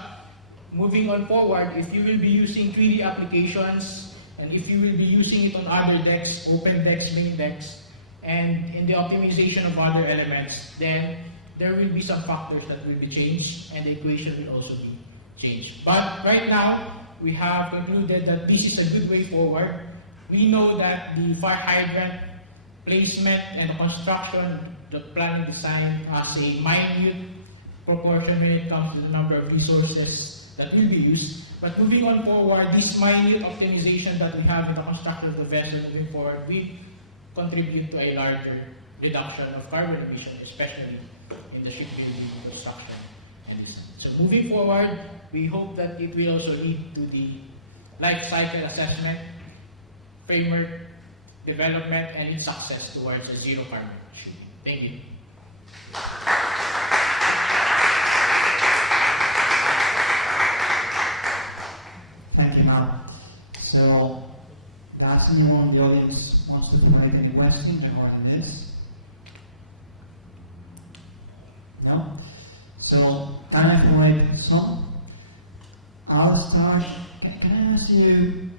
moving on forward, if you will be using 3D applications, and if you will be using it on other decks, open decks, mini decks, and in the optimization of other elements, then there will be some factors that will be changed, and the equation will also be changed. But right now, we have concluded that this is a good way forward. We know that the fire hydrant placement and the construction, the planning design has a minute proportion when it comes to the number of resources that will be used. But moving on forward, this minute optimization that we have in the construction of the vessel moving forward will contribute to a larger reduction of carbon emission, especially in the shipbuilding construction and design. So moving forward, we hope that it will also lead to the life cycle assessment, framework development, and its success towards a zero carbon shipping. Thank you. Thank you, Mal. So, does anyone in the audience wants to provide any questions regarding this? No? So, can I provide some? I'll start. Can I ask you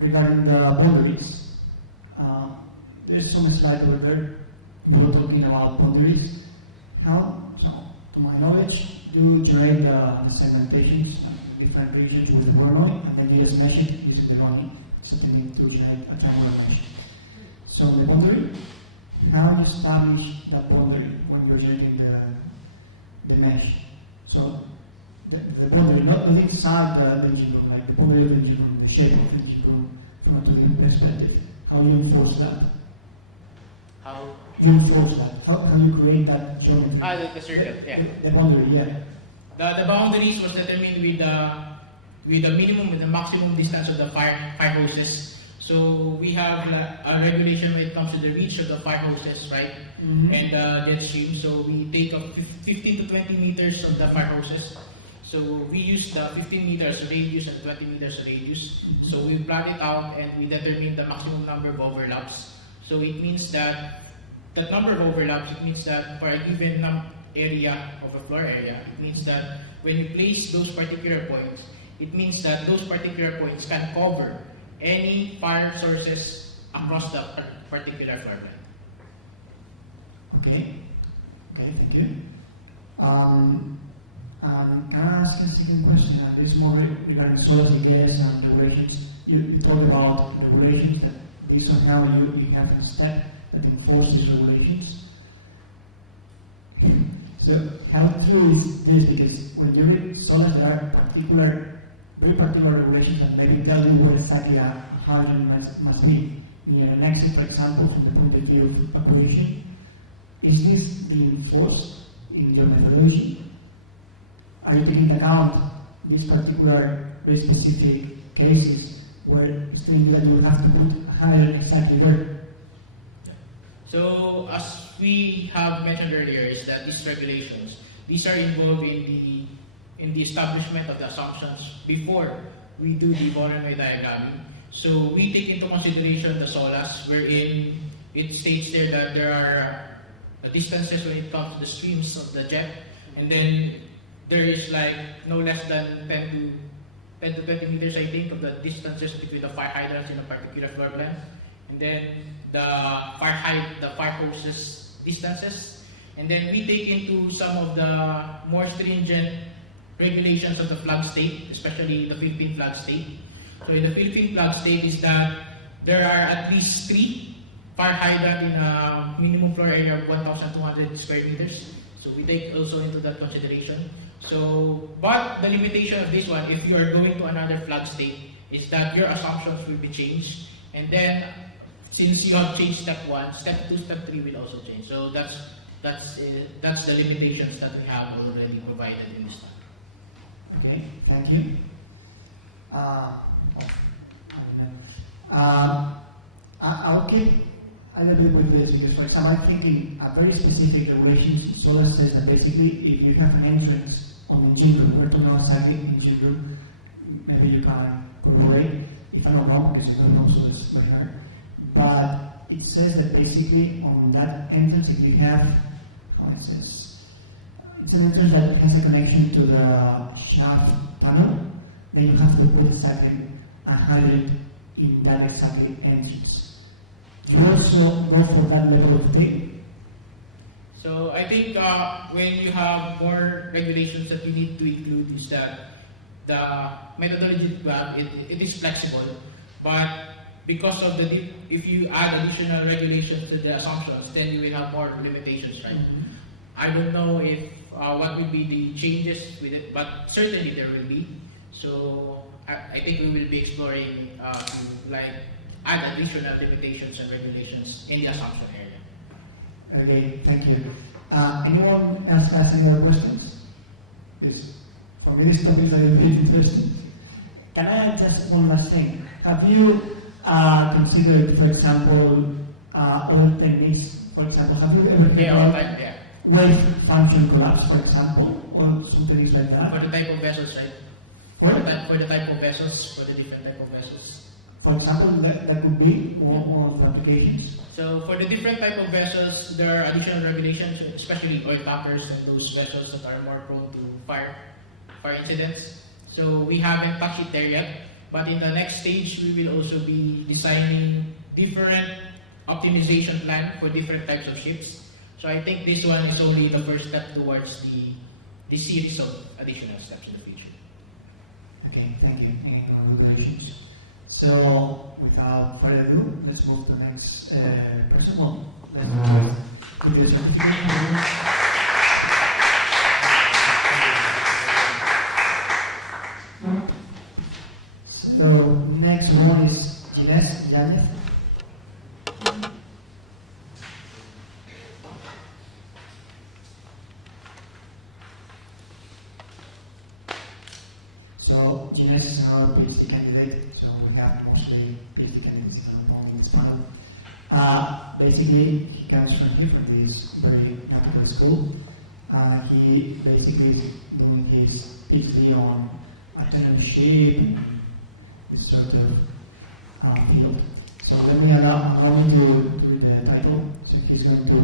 regarding the boundaries? There's some slide over there. We were talking about boundaries. How? So, to my knowledge, you generate the segmentations in different regions with Voronoi, and then you just mesh it using the Voronoi setting to generate a triangular mesh. So, the boundary, how you establish that boundary when you're generating the mesh? So, the boundary, not inside the engine room, like the boundary of the engine room, the shape of the engine room from a 2D perspective. How you enforce that? How you enforce that? How you create that geometry? The circle, yeah. The boundary, yeah. The boundaries was determined with the minimum and the maximum distance of the fire hoses. So we have a regulation when it comes to the reach of the fire hoses, right? Mm-hmm. And jet stream. So we take up 15 to 20 meters of the fire hoses. So we use the 15 meters radius and 20 meters radius. So we plot it out and we determine the maximum number of overlaps. So it means that that number of overlaps, it means that for a given area of a floor area, it means that when you place those particular points, it means that those particular points can cover any fire sources across the particular floor plan. Okay, thank you. Can I ask you a second question? This is more regarding solar CDS and regulations. You talked about regulations that based on how you have a step that enforce these regulations. So how true is this? Because when you read solar, there are very particular regulations that maybe tell you what exactly a hydrogen must be. Near an exit, for example, from the point of view of operation, is this being enforced in your methodology? Are you taking into account these particular very specific cases where it's saying that you will have to put a hydrogen exactly where? So as we have mentioned earlier, is that these regulations, these are involved in the establishment of the assumptions before we do the Voronoi diagramming. So we take into consideration the SOLAS, wherein it states there that there are distances when it comes to the streams of the jet, and then there is like no less than 10 to 20 meters, I think, of the distances between the fire hydrants in a particular floor plan, and then the fire hoses distances, and then we take into some of the more stringent regulations of the flood state, especially the Philippine flood state. So in the Philippine flood state is that there are at least 3 fire hydrant in a minimum floor area of 1,200 square meters. So we take also into that consideration. So, but the limitation of this one, if you are going to another flood state, is that your assumptions will be changed, and then since you have changed step 1, step 2, step 3 will also change. So that's the limitations that we have already provided in this time. Okay, thank you. I'll keep a little bit with this because, for example, I'm thinking a very specific regulation. SOLAS says that basically, if you have an entrance on the engine room. We're talking about exactly engine room. Maybe you can corroborate if I'm not wrong, because you don't know, so it's much better. But it says that basically on that entrance, if you have, how it says, it's an entrance that has a connection to the shaft tunnel, then you have to put exactly a hydrant in that exactly entrance. You also go for that level of thing. So I think when you have more regulations that you need to include is that the methodology it is flexible, but because of if you add additional regulations to the assumptions, then you will have more limitations, right? Mm-hmm. I don't know if what will be the changes with it, but certainly there will be. So I think we will be exploring to add additional limitations and regulations in the assumption area. Okay, thank you. Anyone else has any other questions? Please. For me, this topic is very interesting. Can I add just one last thing? Have you considered, for example, other techniques? For example, have you ever heard of wave function collapse, for example, or some techniques like that? For the type of vessels, right? For the type of vessels, for the different type of vessels. For example, that could be one of the applications. So for the different type of vessels, there are additional regulations, especially oil tankers and those vessels that are more prone to fire incidents. So we haven't touched it there yet, but in the next stage, we will also be designing different optimization plan for different types of ships. So I think this one is only the first step towards the series of additional steps in the future. Okay, thank you. Any regulations? So without further ado, let's move to the next person. Well, let's do the certificate. So next one is Ginés Yáñez. So Ginés is another PhD candidate, so we have mostly PhD candidates in this panel. Basically, he comes from this very capital school. He basically is doing his PhD on autonomous ship and this sort of field. So let me allow him to read the title. So he's going to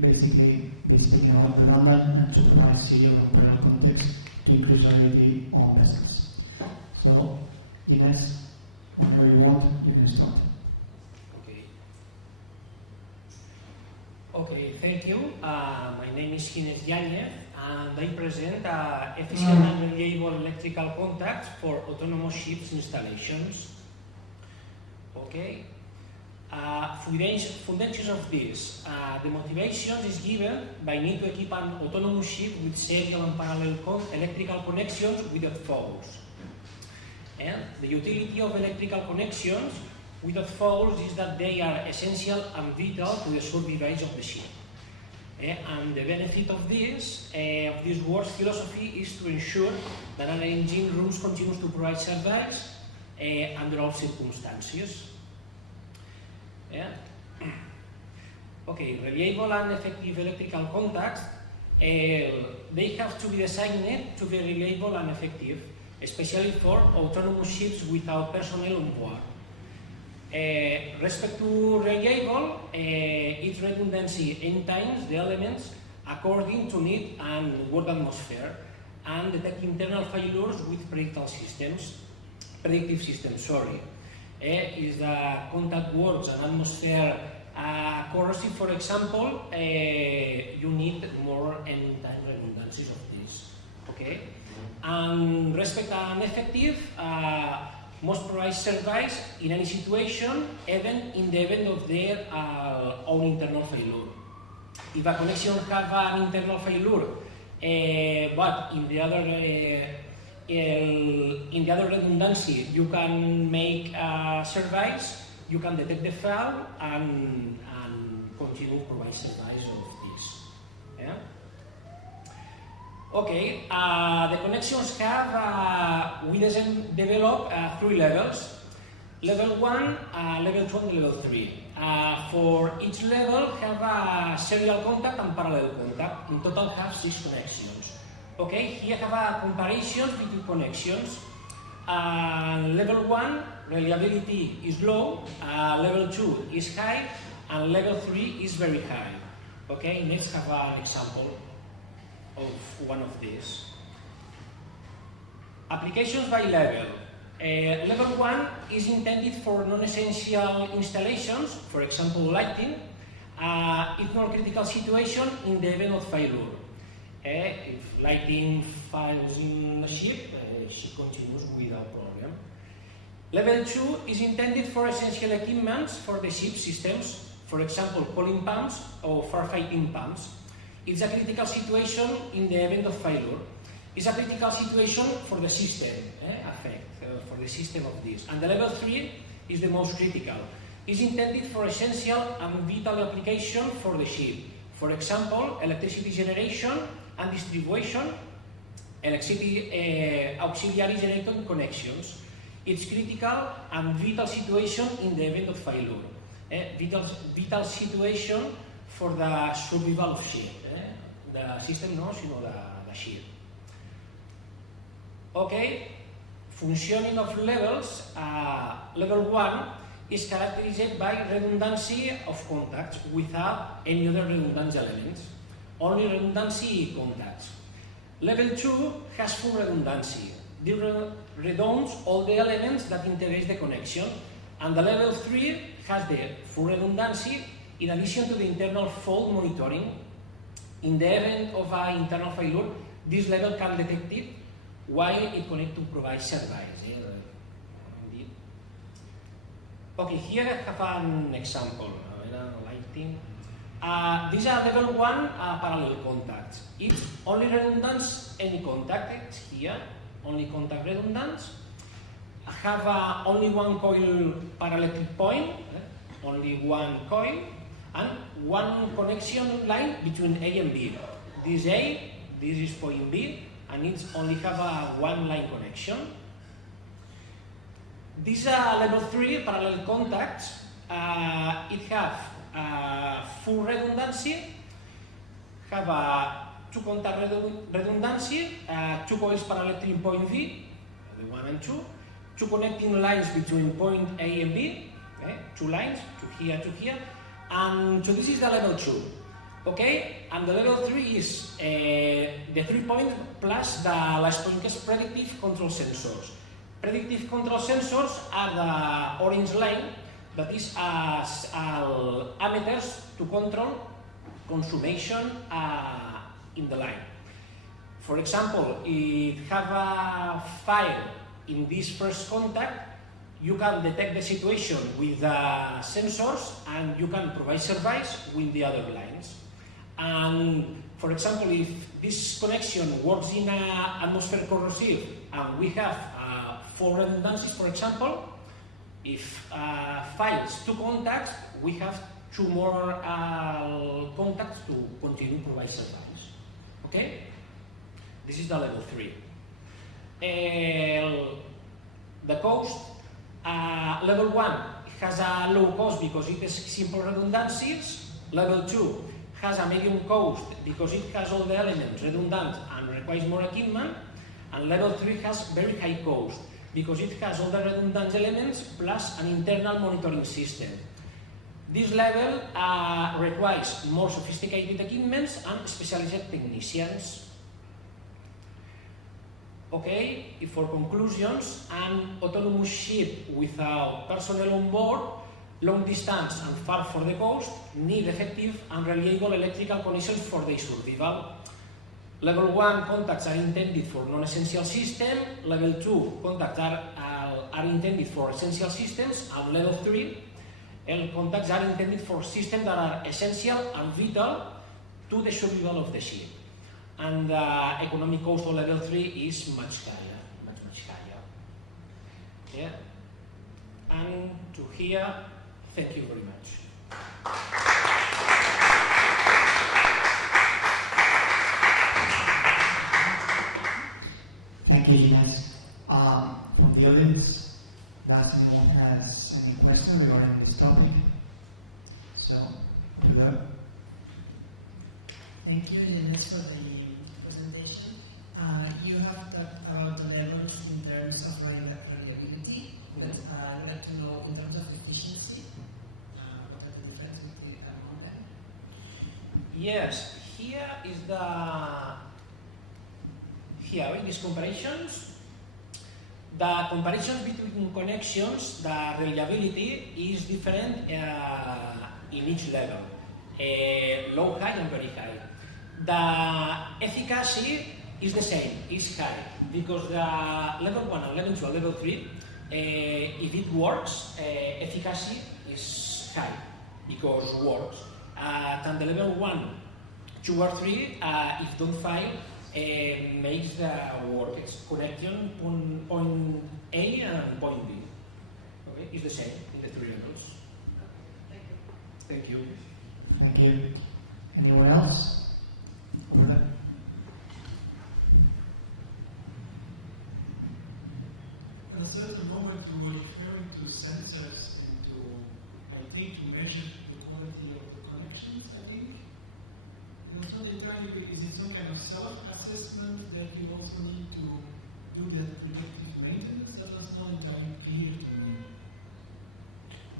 basically be speaking about redundant and supervised serial and parallel context to increase reliability on vessels. So, Ginés, whenever you want, you can start. Okay, thank you. My name is Ginés Yáñez, and I present efficient and reliable electrical contacts for autonomous ships installations. Okay. Foundations of this. The motivation is given by need to equip an autonomous ship with serial and parallel electrical connections without faults. And the utility of electrical connections without faults is that they are essential and vital to the survivance of the ship. And the benefit of this work philosophy is to ensure that an engine room continues to provide service under all circumstances. Okay, reliable and effective electrical contacts, they have to be designed to be reliable and effective, especially for autonomous ships without personnel on board. Respect to reliable, its redundancy entails the elements according to need and work atmosphere, and detect internal failures with predictive systems. Is the contact works and atmosphere corrosive, for example, you need more anytime redundancies of this. Okay, and respect and effective must provide service in any situation, even in the event of their own internal failure. If a connection have an internal failure, but in the other redundancy you can make service, you can detect the fault and continue to provide service of this. Yeah? Okay, the connections have, we develop 3 levels. Level 1, level 2 and level 3. For each level have a serial contact and parallel contact. In total have 6 connections. Okay, here have a comparison between connections. Level 1, reliability is low, level 2 is high, and level 3 is very high. Okay, let's have an example of one of these. Applications by level. Level 1 is intended for non-essential installations, for example lighting, ignore critical situation in the event of failure. If lighting fails in the ship, she continues without problem. Level 2 is intended for essential equipment for the ship systems, for example cooling pumps or firefighting pumps. It's a critical situation in the event of failure. It's a critical situation for the system, for the system of this. And the level 3 is the most critical. It's intended for essential and vital application for the ship. For example, electricity generation and distribution, electricity auxiliary generating connections. It's critical and vital situation in the event of failure. Vital situation for the survival of ship. The system knows, the ship. Okay, functioning of levels. Level 1 is characterized by redundancy of contacts without any other redundant elements. Only redundancy contacts. Level 2 has full redundancy. It redunds all the elements that interface the connection. And the level 3 has the full redundancy in addition to the internal fault monitoring. In the event of an internal failure, this level can detect it while it connects to provide service. Indeed. Okay, here I have an example. Lighting. These are level 1 parallel contacts. It only redundates any contact. It's here, only contact redundance. I have only one coil paraelectric point, only one coil, and one connection line between A and B. This A, this is point B, and it only have a one line connection. These are level 3 parallel contacts. It have full redundancy, have two contact redundancy, two coils paraelectric in point V, the 1 and 2, two connecting lines between point A and B, two lines, to here, and so this is the level 2. Okay, and the level 3 is the 3 points plus the last point is predictive control sensors. Predictive control sensors are the orange line that is as ammeters to control consumption in the line. For example, if have a fire in this first contact, you can detect the situation with the sensors and you can provide service with the other lines. And for example, if this connection works in an atmosphere corrosive and we have 4 redundancies, for example, if fails 2 contacts, we have 2 more contacts to continue to provide service. Okay? This is the level 3. The cost, level 1 has a low cost because it has simple redundancies. Level 2 has a medium cost because it has all the elements redundant and requires more equipment. And level 3 has very high cost because it has all the redundant elements plus an internal monitoring system. This level requires more sophisticated equipments and specialized technicians. Okay, for conclusions, an autonomous ship without personnel on board, long distance and far from the coast, need effective and reliable electrical connections for their survival. Level 1 contacts are intended for non-essential systems, level 2 contacts are intended for essential systems, and level 3 contacts are intended for systems that are essential and vital to the survival of the ship. And the economic cost of level 3 is much higher, much higher. Yeah. And to here, thank you very much. Thank you, Ines. From the audience, does anyone has any question regarding this topic? So, thank you, Ines, for the presentation. Yes, here is here in these comparisons. The comparison between connections, the reliability is different in each level, low, high, and very high. The efficacy is the same, is high, because the level 1 and level 2 and level 3, if it works, efficacy is high, because it works. And the level 1, 2 or 3, if don't fail, makes the work. It's connection point A and point B. Okay, it's the same in the three levels. Thank you. Thank you. Anyone else? At a certain moment, you were referring to sensors and to, I think, to measure the quality of the connections, I think. It was not entirely, is it some kind of self-assessment that you also need to do the predictive maintenance? That was not entirely clear to me.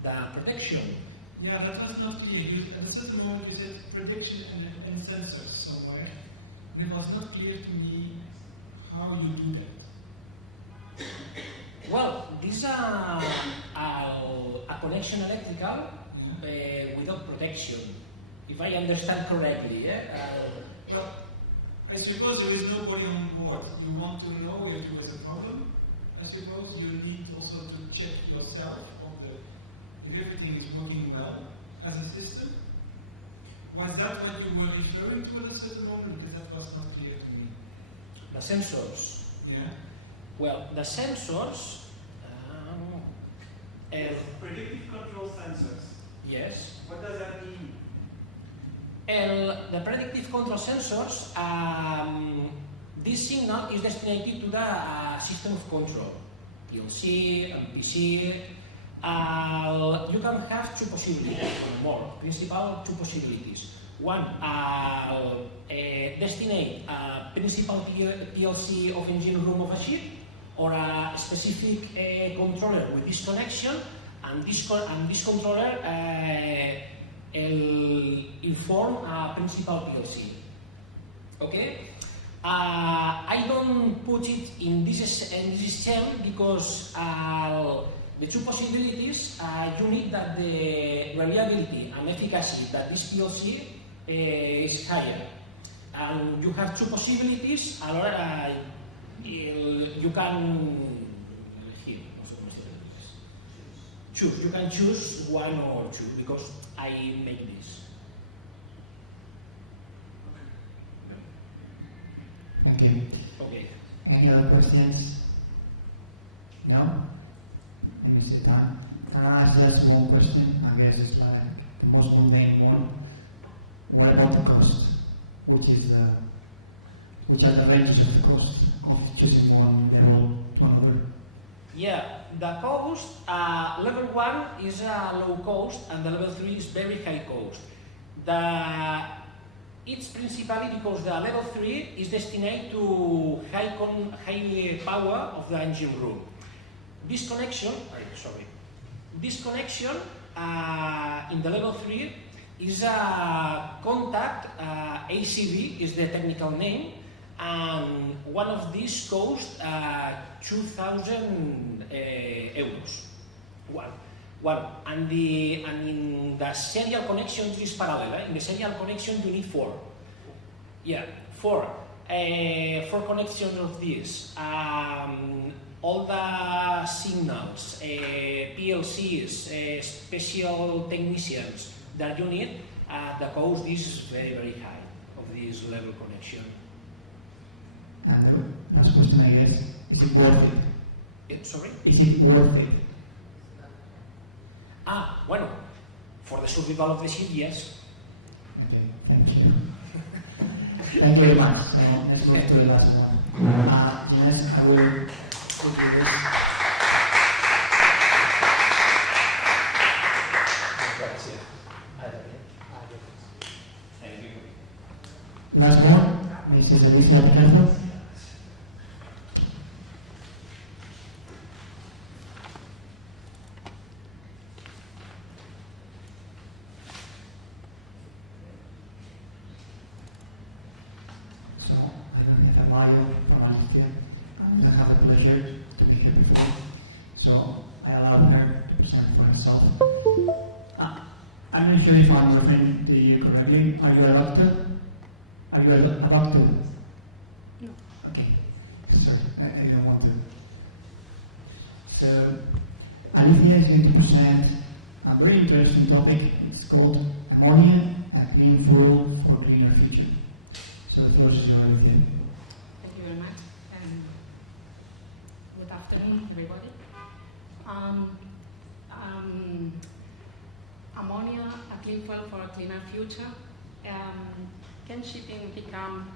The protection? Yeah, that was not clear. At a certain moment, you said prediction and sensors somewhere. It was not clear to me how you do that. Well, these are a connection electrical without protection, if I understand correctly. Well, I suppose there is nobody on board. You want to know if there was a problem. I suppose you need also to check yourself if everything is working well as a system. Was that what you were referring to at a certain moment? Because that was not clear to me. The sensors. Yeah. Well, the sensors. Predictive control sensors. Yes. What does that mean? The predictive control sensors, this signal is destined to the system of control, PLC, MPC. You can have two possibilities, or more, principal two possibilities. One, destinate a principal PLC of engine room of a ship, or a specific controller with this connection, and this controller inform a principal PLC. Okay? I don't put it in this scheme because the two possibilities, you need that the reliability and efficacy that this PLC is higher. And you have two possibilities, you can choose. You can choose one or two because I make this. Thank you. Okay. Any other questions? No? Let me sit down. Can I ask just one question? I guess it's like the most mundane one. What about the cost? Which are the ranges of the cost of choosing one level to another? Yeah, the cost, level 1 is a low cost and the level 3 is very high cost. It's principally because the level 3 is destined to high power of the engine room. This connection in the level 3 is a contact, ACV is the technical name, and one of these costs 2,000 euros. One. And in the serial connection is parallel. In the serial connection you need 4. Yeah, 4. 4 connections of this. All the signals, PLCs, special technicians that you need, the cost is very, very high of this level connection. And the last question, I guess, is it worth it? Sorry? Is it worth it? Bueno, for the survival of the ship, yes. Okay, thank you. Thank you very much. So let's go to the last one. Yes, I will do this. Last one, Mrs. Alicia Alejandro. here. I didn't have the pleasure to be here before, so I allowed her to present for herself. I'm not sure if I'm referring to you correctly. Are you a doctor? Are you about to? No. Okay. Sorry, I don't want to. So, Alicia is going to present a very interesting topic. It's called ammonia, a clean fuel for a cleaner future. So the floor is yours, Alicia. Thank you very much. Good afternoon, everybody. Ammonia, a clean fuel for a cleaner future. Can shipping become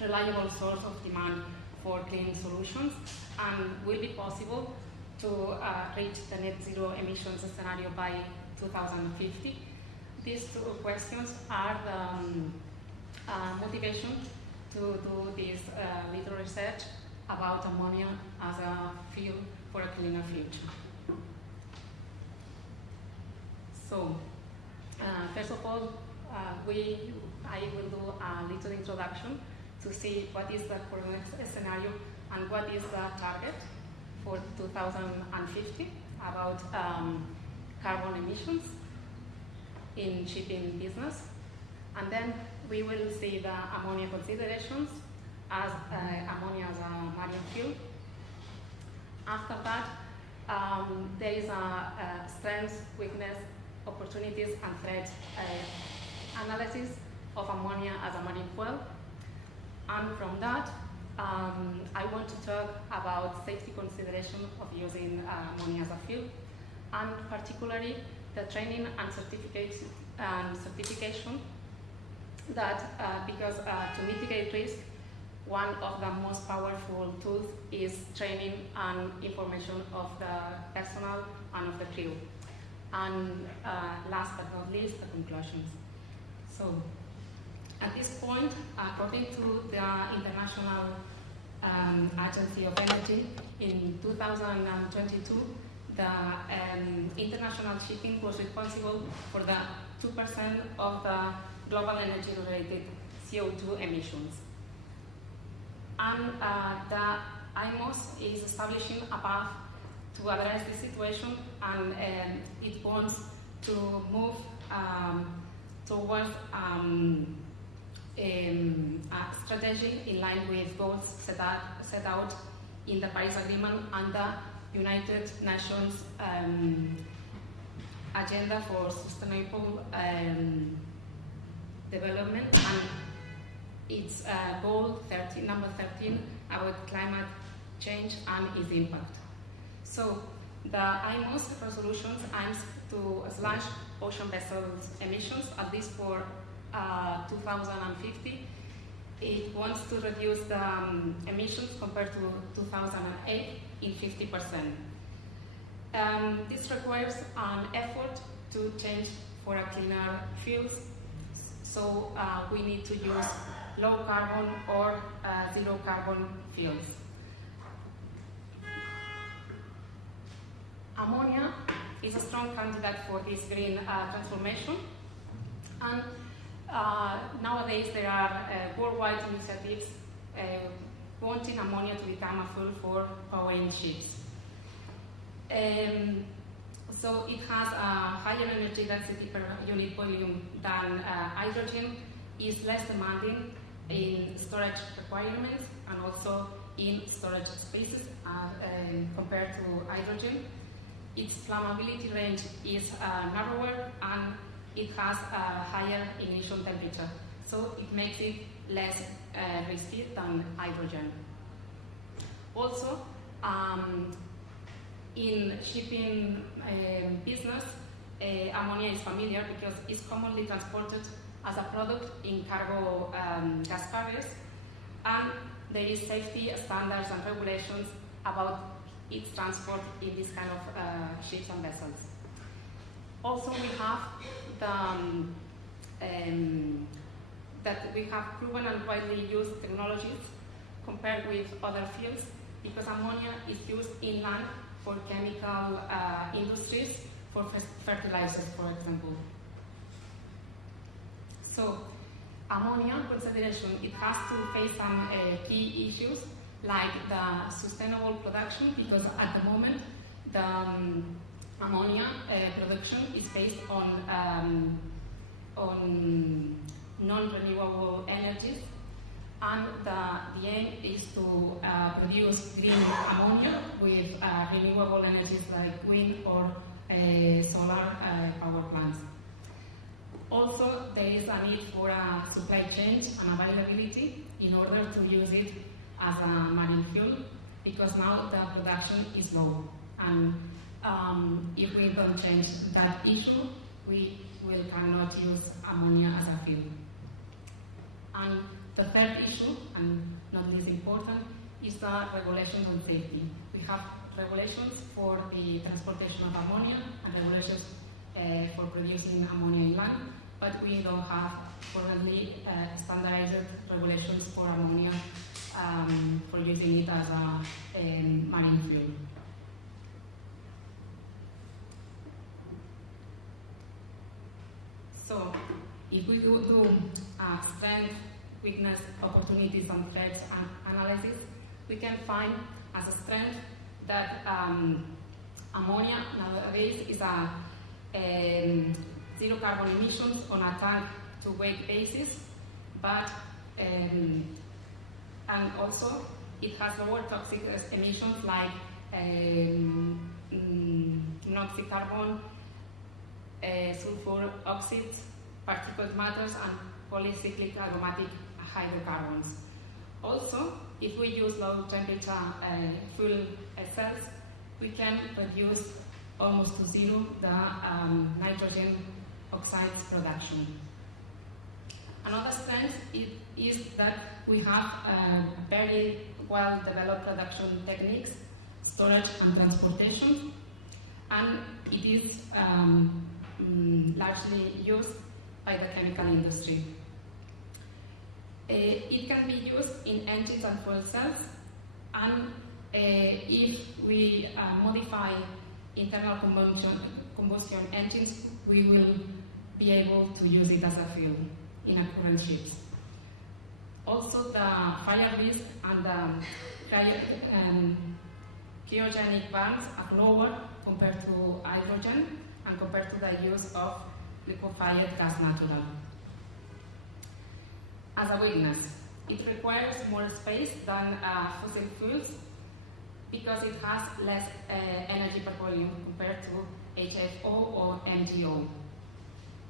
reliable source of demand for clean solutions, and will be possible to reach the net zero emissions scenario by 2050? These two questions are the motivation to do this little research about ammonia as a fuel for a cleaner future. So, first of all, I will do a little introduction to see what is the current scenario and what is the target for 2050 about carbon emissions in shipping business. And then we will see the ammonia considerations as ammonia as a marine fuel. After that, there is a strengths, weakness, opportunities and threats analysis of ammonia as a marine fuel. And from that, I want to talk about safety consideration of using ammonia as a fuel, and particularly the training and certification that because to mitigate risk, one of the most powerful tools is training and information of the personnel and of the crew. And last but not least, the conclusions. So, at this point, according to the International Agency of Energy, in 2022, the international shipping was responsible for the 2% of the global energy-related CO2 emissions. And the IMOS is establishing a path to address this situation, and it wants to move towards a strategy in line with goals set out in the Paris Agreement and the United Nations Agenda for Sustainable Development, and its goal number 13 about climate change and its impact. So the IMO's resolutions aims to slash ocean vessels emissions, at least for 2050. It wants to reduce the emissions compared to 2008 in 50%. This requires an effort to change for a cleaner fuels. So we need to use low carbon or zero carbon fuels. Ammonia is a strong candidate for this green transformation, and nowadays there are worldwide initiatives wanting ammonia to become a fuel for powering ships. So it has a higher energy density per unit volume than hydrogen, is less demanding in storage requirements and also in storage spaces compared to hydrogen. Its flammability range is narrower, and it has a higher ignition temperature, so it makes it less risky than hydrogen. Also, in shipping business, ammonia is familiar because it's commonly transported as a product in cargo gas carriers, and there is safety standards and regulations about its transport in this kind of ships and vessels. Also, we have that we have proven and widely used technologies compared with other fuels, because ammonia is used inland for chemical industries, for fertilizers, for example. So, ammonia consideration, it has to face some key issues like the sustainable production, because at the moment the ammonia production is based on non-renewable energies, and the aim is to produce green ammonia with renewable energies like wind or solar power plants. Also, there is a need for a supply chain and availability in order to use it as a marine fuel, because now the production is low. And if we don't change that issue, we cannot use ammonia as a fuel. And the third issue, and not least important, is the regulation on safety. We have regulations for the transportation of ammonia and regulations for producing ammonia in land, but we don't have currently standardized regulations for ammonia for using it as a marine fuel. So, if we do strength, weakness, opportunities, and threats analysis, we can find as a strength that ammonia nowadays is a zero carbon emissions on a tank to weight basis, but and also it has lower toxic emissions like monoxide carbon, sulfur oxides, particulate matters, and polycyclic aromatic hydrocarbons. Also, if we use low temperature fuel cells, we can reduce almost to zero the nitrogen oxides production. Another strength is that we have very well developed production techniques, storage and transportation, and it is largely used by the chemical industry. It can be used in engines and fuel cells, and if we modify internal combustion engines, we will be able to use it as a fuel in our current ships. Also, the fire risk and the cryogenic burns are lower compared to hydrogen and compared to the use of liquefied gas natural. As a weakness, it requires more space than fossil fuels because it has less energy per volume compared to HFO or MGO.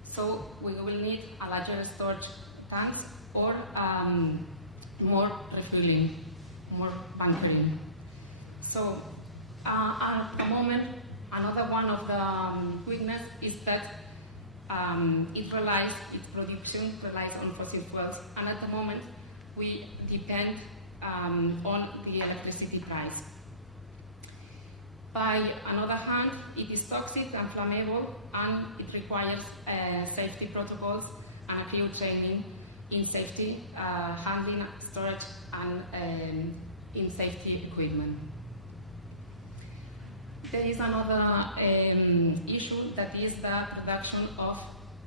So we will need a larger storage tanks or more refueling, more bunkering. So at the moment, another one of the weakness is that its production relies on fossil fuels, and at the moment we depend on the electricity price. By another hand, it is toxic and flammable, and it requires safety protocols and a crew training in safety, handling, storage, and in safety equipment. There is another issue, that is the production of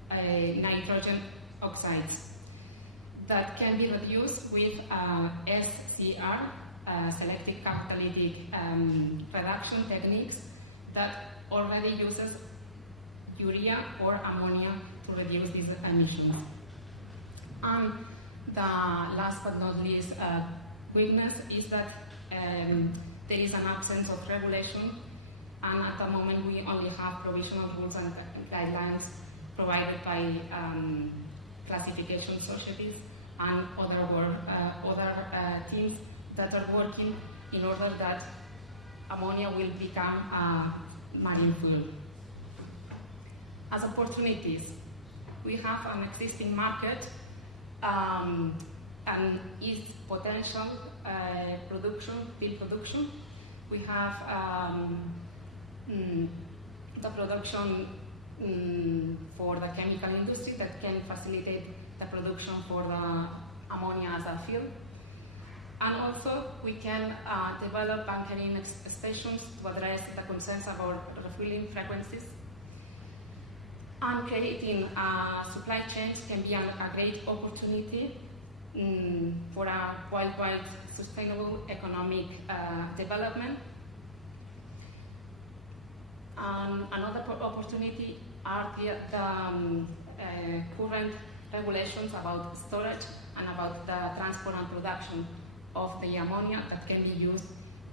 nitrogen oxides that can be reduced with SCR, selective catalytic reduction techniques, that already uses urea or ammonia to reduce these emissions. And the last but not least weakness is that there is an absence of regulation, and at the moment we only have provisional rules and guidelines provided by classification societies and other teams that are working in order that ammonia will become a marine fuel. As opportunities, we have an existing market and its potential production. We have the production for the chemical industry that can facilitate the production for the ammonia as a fuel. And also, we can develop bunkering stations to address the concerns about refueling frequencies. And creating supply chains can be a great opportunity for a worldwide sustainable economic development. Another opportunity are the current regulations about storage and about the transport and production of the ammonia that can be used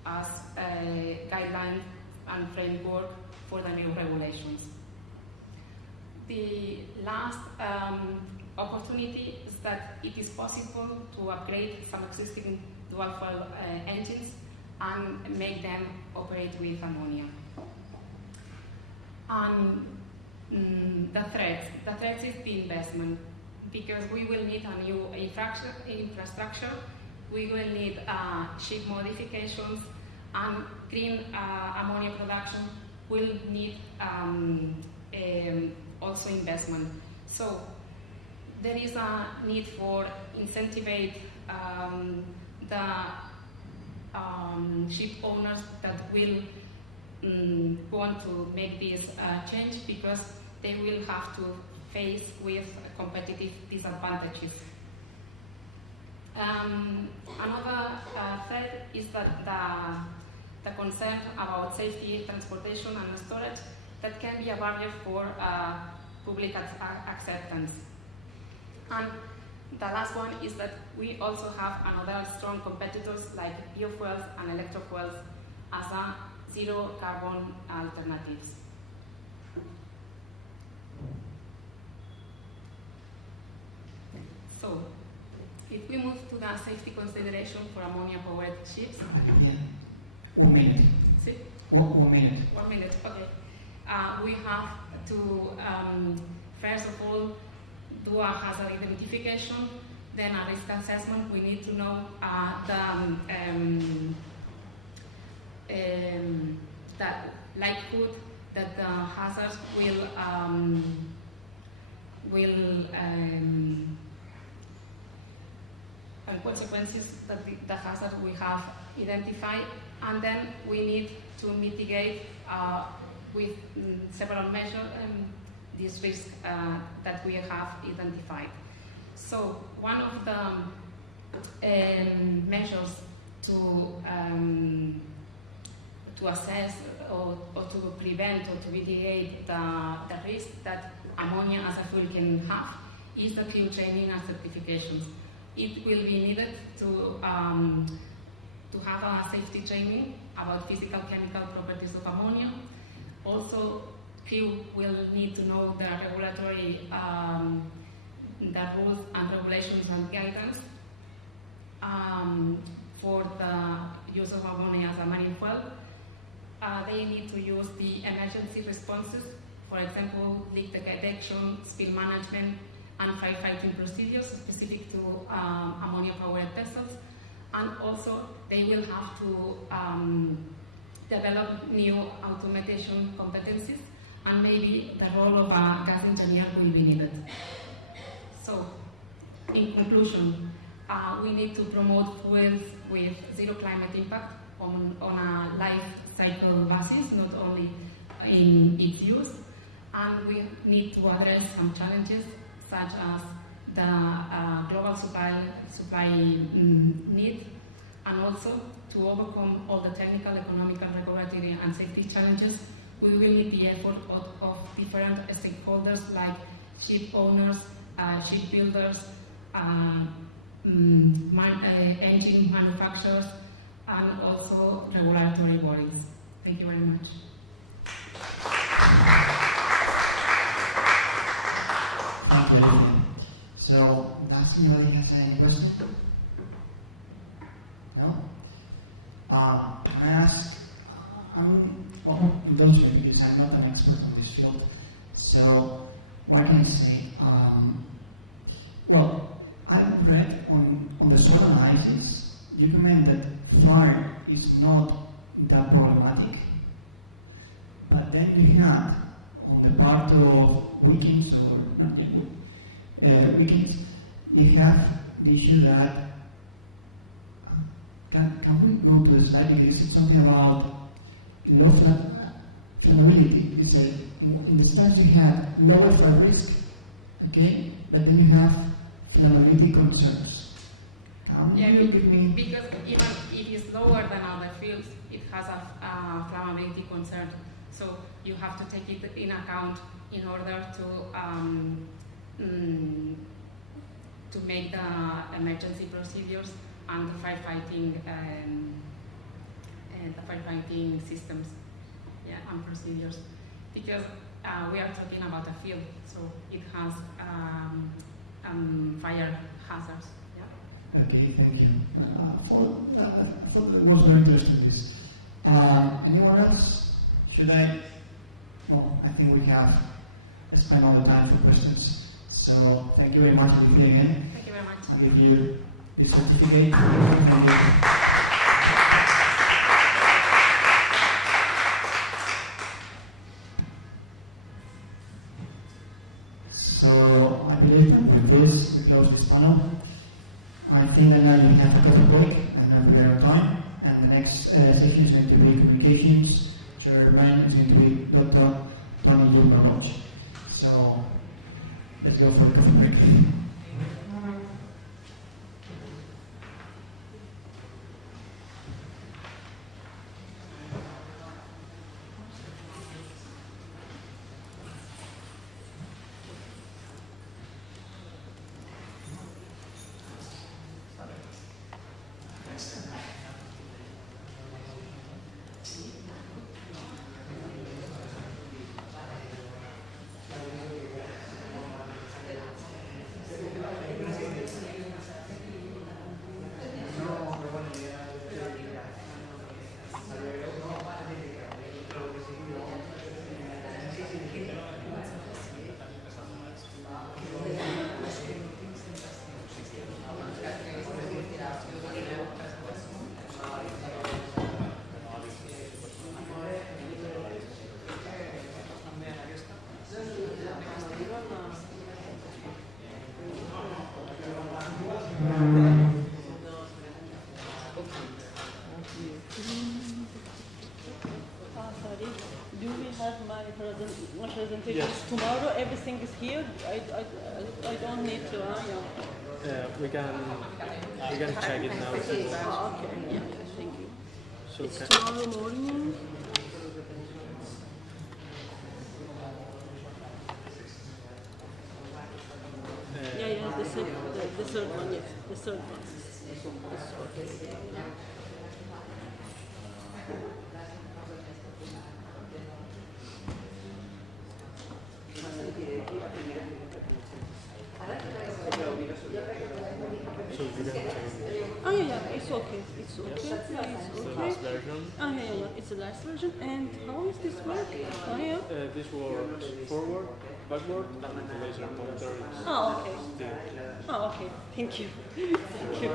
as a guideline and framework for the new regulations. The last opportunity is that it is possible to upgrade some existing dual fuel engines and make them operate with ammonia. And the threat is the investment, because we will need a new infrastructure, we will need ship modifications, and green ammonia production will need also investment. So there is a need for incentivate the ship owners that will want to make this change, because they will have to face with competitive disadvantages. Another threat is that the concern about safety, transportation and storage that can be a barrier for public acceptance. And the last one is that we also have another strong competitors like biofuels and electrofuels as a zero carbon alternatives. So, if we move to the safety consideration for ammonia powered ships. 1 minute. See? 1 minute. 1 minute, okay. We have to, first of all, do a hazard identification, then a risk assessment. We need to know the likelihood that the hazards and consequences that the hazard we have identified, and then we need to mitigate with several measures this risk that we have identified. So one of the measures to assess or to prevent or to mitigate the risk that ammonia as a fuel can have is the crew training and certifications. It will be needed to have a safety training about physical chemical properties of ammonia. Also, crew will need to know the regulatory, the rules and regulations and guidance for the use of ammonia as a marine fuel. They need to use the emergency responses, for example, leak detection, spill management, and firefighting procedures specific to ammonia-powered vessels. And also, they will have to develop new automation competencies, and maybe the role of a gas engineer will be needed. So, in conclusion, we need to promote fuels with zero climate impact on a life cycle basis, not only in its use. And we need to address some challenges such as the global supply need, and also to overcome all the technical, economical, regulatory and safety challenges. We will need the effort of different stakeholders like ship owners, shipbuilders, engine manufacturers, and also regulatory bodies. Thank you very much. Thank you. So, does anybody has any question? No? Can I ask, indulge me because I'm not an expert on this field, so what can I say? Well, I've read on the soil analysis, you recommend that fire is not that problematic, but then you have on the part of weekends or weekends, you have the issue that can we go to the slide? Because it's something about low flammability. Because in the stance you have lower fire risk, okay, but then you have flammability concerns. Yeah, You give me because even it is lower than other fields, it has a flammability concern. So you have to take it in account in order to make the emergency procedures and the firefighting systems, yeah, and procedures. Because we are talking about a field, so it has fire hazards. okay, thank you. I thought it was very interesting this. Anyone else? Should I? Well, I think we have spent all the time for questions. So thank you very much, Olivia, again. Thank you very much. I'll give you the certificate. Thank you. So I believe that with this, we close this panel. I think that now you have a coffee break and we are on time. And the next session is going to be communications. Chairman is going to be Dr. Tony Gilbert. So let's go for the coffee break. My presentation is tomorrow. Everything is here. I don't need to. Yeah, we can check it now. Okay. Yeah. Thank you. So it's tomorrow morning. Yeah. The third one. Yes, the third one. Okay. So you can check it. Oh yeah, it's okay. It's okay. Yes. Yeah, it's The okay. last version. Oh yeah. It's the last version. And how is this work? Oh yeah. This works forward, backward, and the laser pointer is Oh okay. still. Oh okay. Thank you. Thank you. No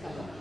problem.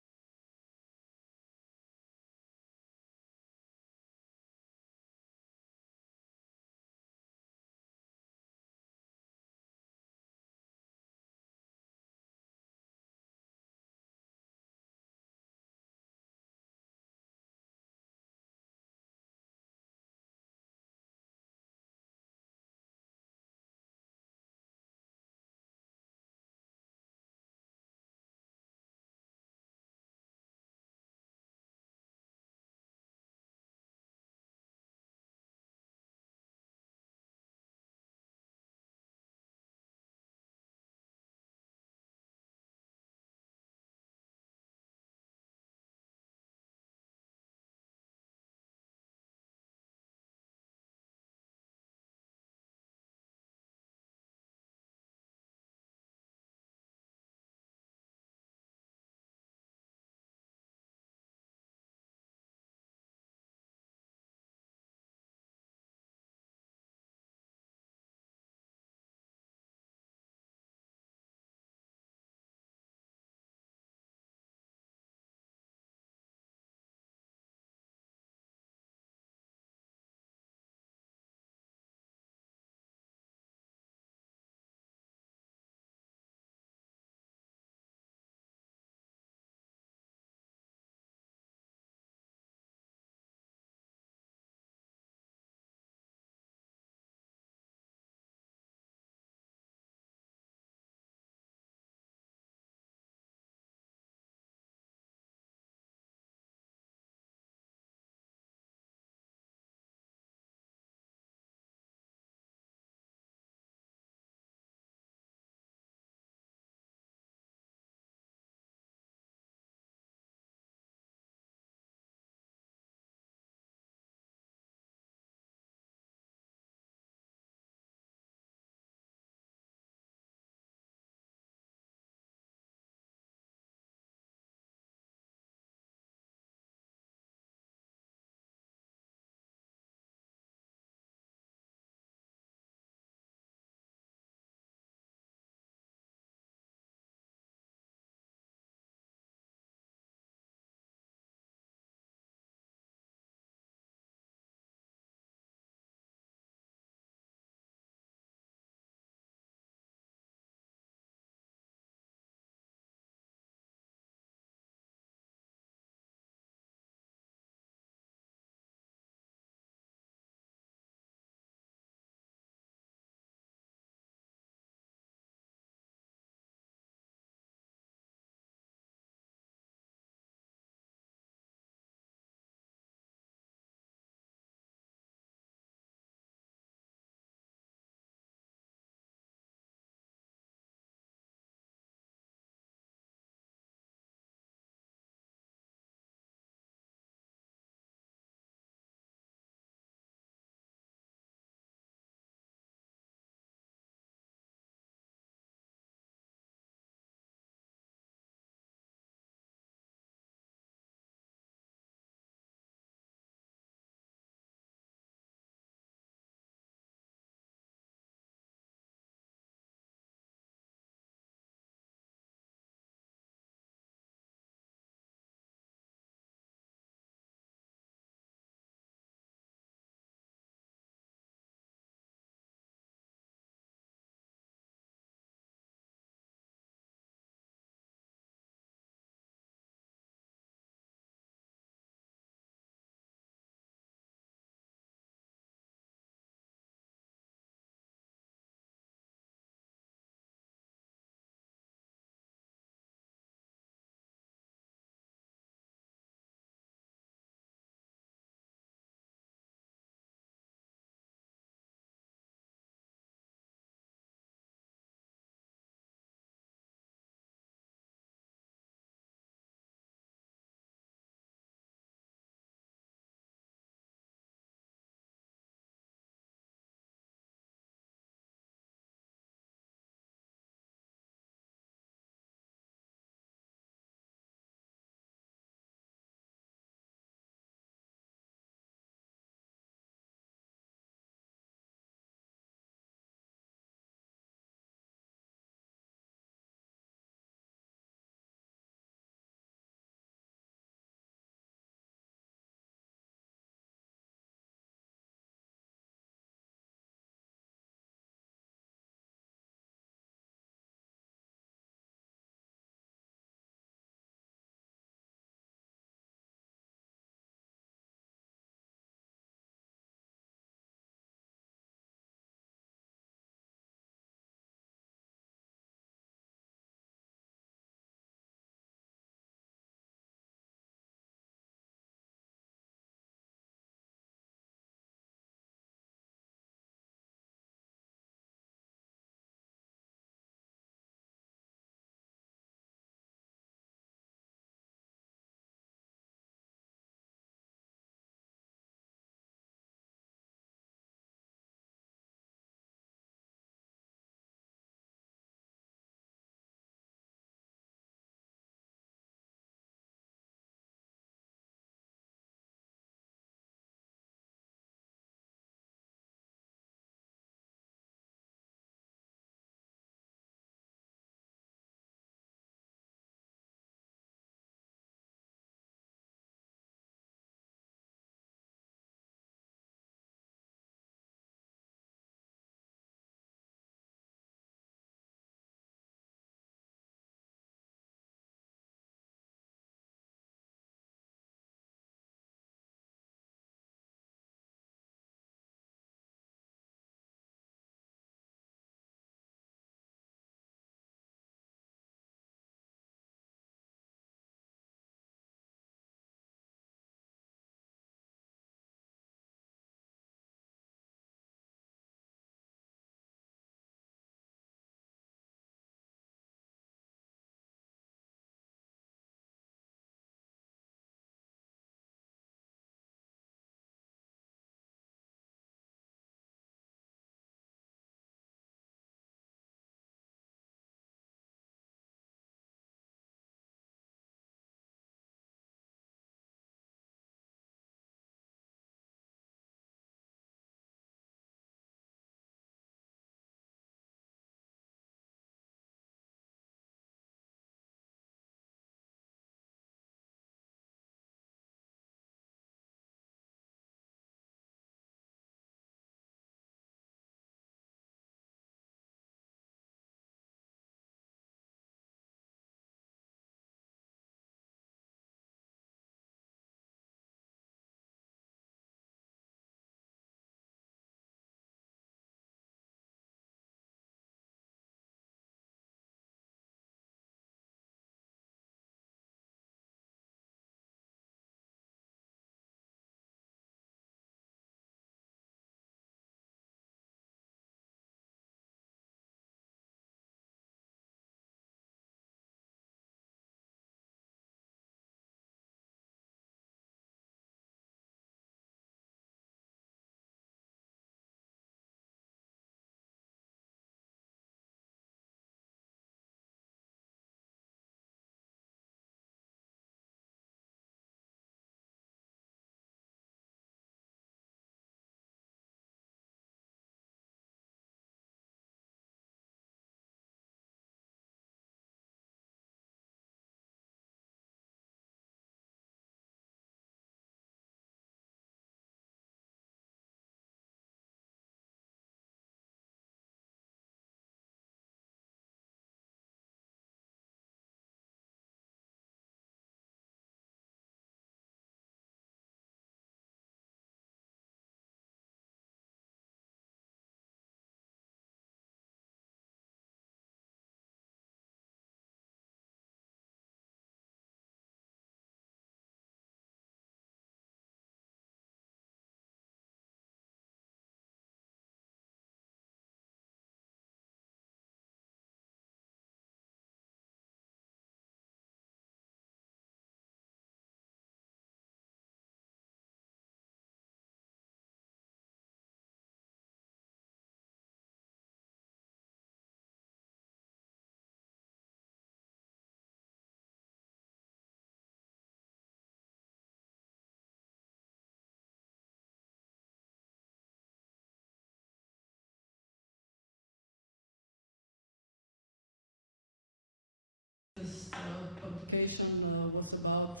communication was about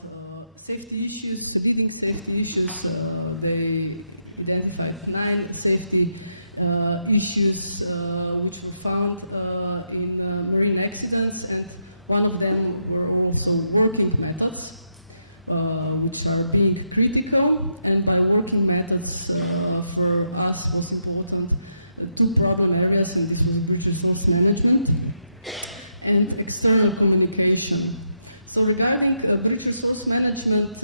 safety issues, leading safety issues. They identified 9 safety issues which were found in marine accidents, and one of them were also working methods, which are being critical. And by working methods, for us was important 2 problem areas, and this was breach response management and external communication. So regarding breach resource management,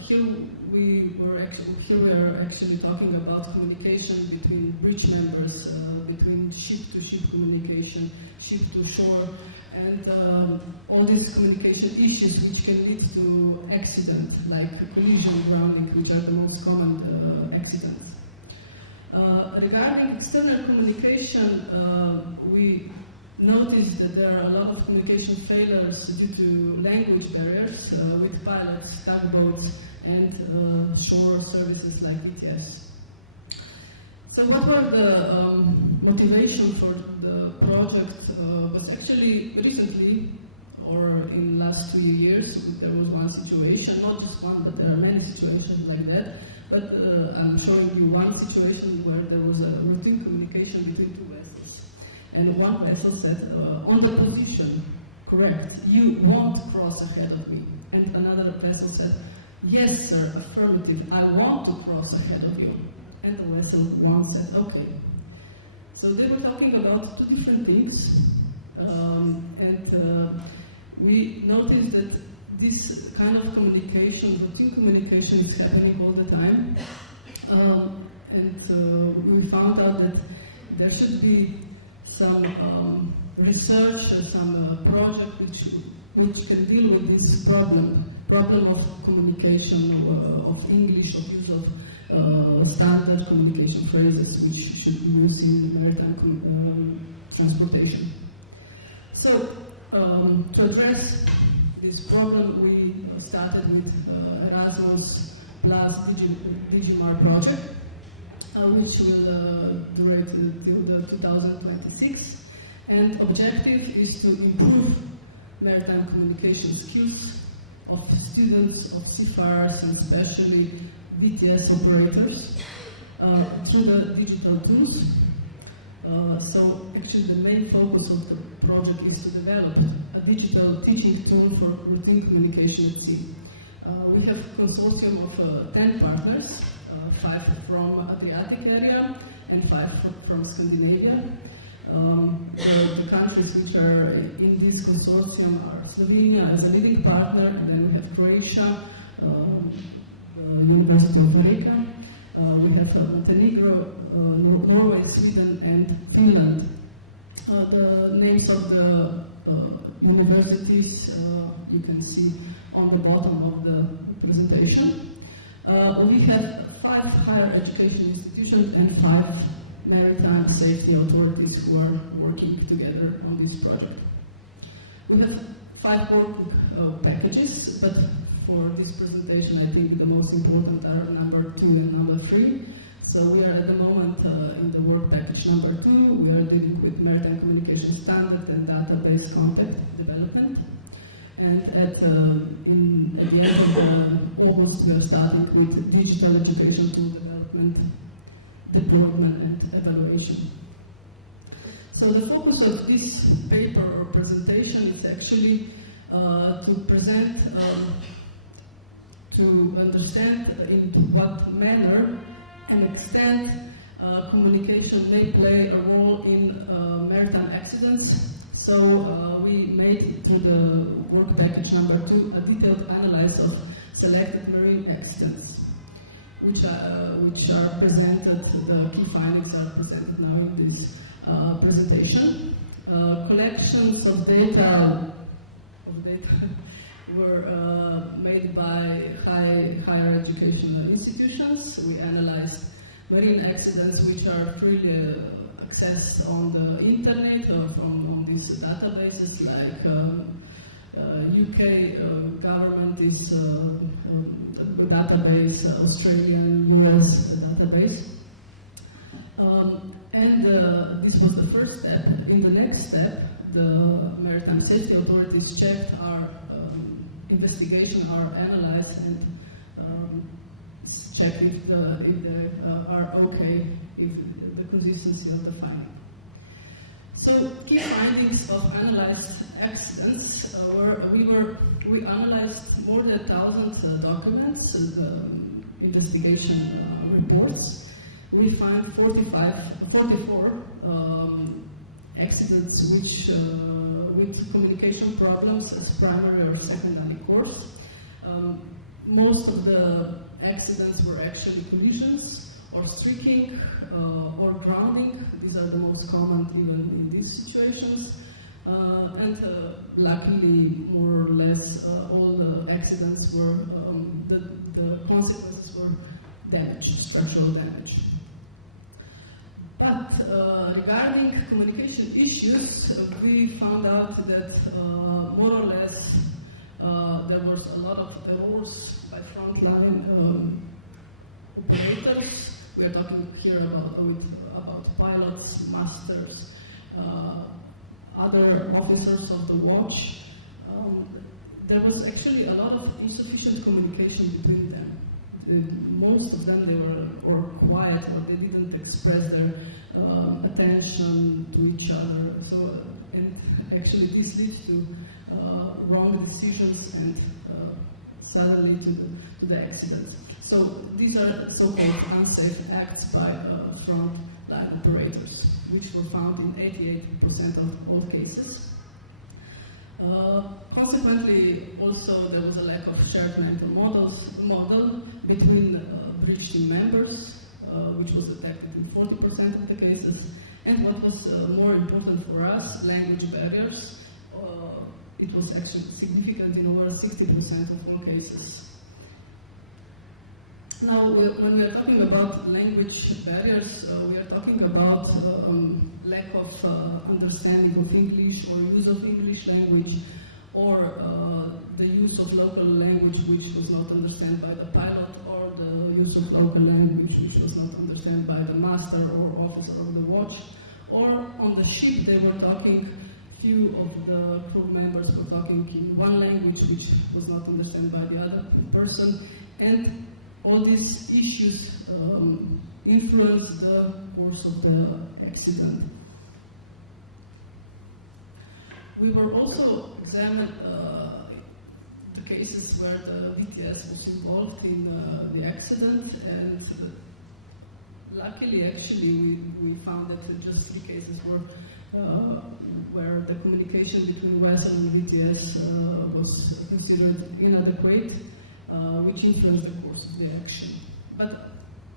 here we are actually talking about communication between breach members, between ship-to-ship communication, ship-to-shore, and all these communication issues which can lead to accident, like collision, grounding, which are the most common accidents. Regarding external communication, we noticed that there are a lot of communication failures due to language barriers with pilots, tugboats, and shore services like BTS. So what were the motivation for the project? Was actually recently, or in the last few years, there was one situation, not just one, but there are many situations like that. But I'm showing you one situation where there was a routine communication between 2 vessels. And one vessel said, on the position, correct, you won't cross ahead of me. And another vessel said, yes, sir, affirmative, I want to cross ahead of you. And the vessel one said, okay. So they were talking about 2 different things. We noticed that this kind of communication, routine communication, is happening all the time. We found out that there should be some research or some project which can deal with this problem of communication, of English, of use of standard communication phrases which should be used in maritime transportation. So, to address this problem, we started with Erasmus plus Digimar project, which will dure till 2026. And objective is to improve maritime communication skills of students, of seafarers, and especially BTS operators through the digital tools. So actually the main focus of the project is to develop a digital teaching tool for routine communication at sea. We have a consortium of 10 partners, 5 from Adriatic area and 5 from Scandinavia. The countries which are in this consortium are Slovenia as a leading partner, and then we have Croatia, University of Riga, we have Montenegro, Norway, Sweden, and Finland. The names of the universities you can see on the bottom of the presentation. We have 5 higher education institutions and 5 maritime safety authorities who are working together on this project. We have 5 work packages, but for this presentation I think the most important are number 2 and number 3. So we are at the moment in the work package number 2. We are dealing with maritime communication standard and database content development. And at the end of August, we are starting with digital education tool development, deployment, and evaluation. So the focus of this paper or presentation is actually to present, to understand in what manner and extent communication may play a role in maritime accidents. So we made through the work package number 2 a detailed analysis of selected marine accidents, which are presented. The key findings are presented now in this presentation. Collections of data were made by higher educational institutions. We analyzed marine accidents which are freely accessed on the internet or from these databases, like UK government is database, Australian, US database. And this was the first step. In the next step, the Maritime Safety Authorities checked our investigation, our analyzed, and checked if they are okay, if the consistency of the finding. So key findings of analyzed accidents we analyzed more than 1,000 documents, investigation reports. We find 44 accidents with communication problems as primary or secondary cause. Most of the accidents were actually collisions or streaking or grounding. These are the most common even in these situations. And luckily, more or less, all the accidents were, the consequences were damage, structural damage. But regarding communication issues, we found out that more or less there was a lot of errors by frontline operators. We are talking here about pilots, masters, other officers of the watch. There was actually a lot of insufficient communication between them. Most of them, they were quiet, or they didn't express their attention to each other. So, and actually this leads to wrong decisions and suddenly to the accidents. So these are so-called unsafe acts by frontline operators, which were found in 88% of all cases. Consequently, also there was a lack of shared mental model between bridge team members, which was detected in 40% of the cases. And what was more important for us, language barriers. It was actually significant in over 60% of all cases. Now, when we are talking about language barriers, we are talking about lack of understanding of English or use of English language, or the use of local language which was not understood by the pilot, or the use of local language which was not understood by the master or officer of the watch. Or on the ship, they were talking, few of the crew members were talking in one language which was not understood by the other person, and all these issues influenced the course of the accident. We were also examined the cases where the VTS was involved in the accident, and luckily, actually, we found that just 3 cases were where the communication between vessel and VTS was considered inadequate, which influenced the course of the action. But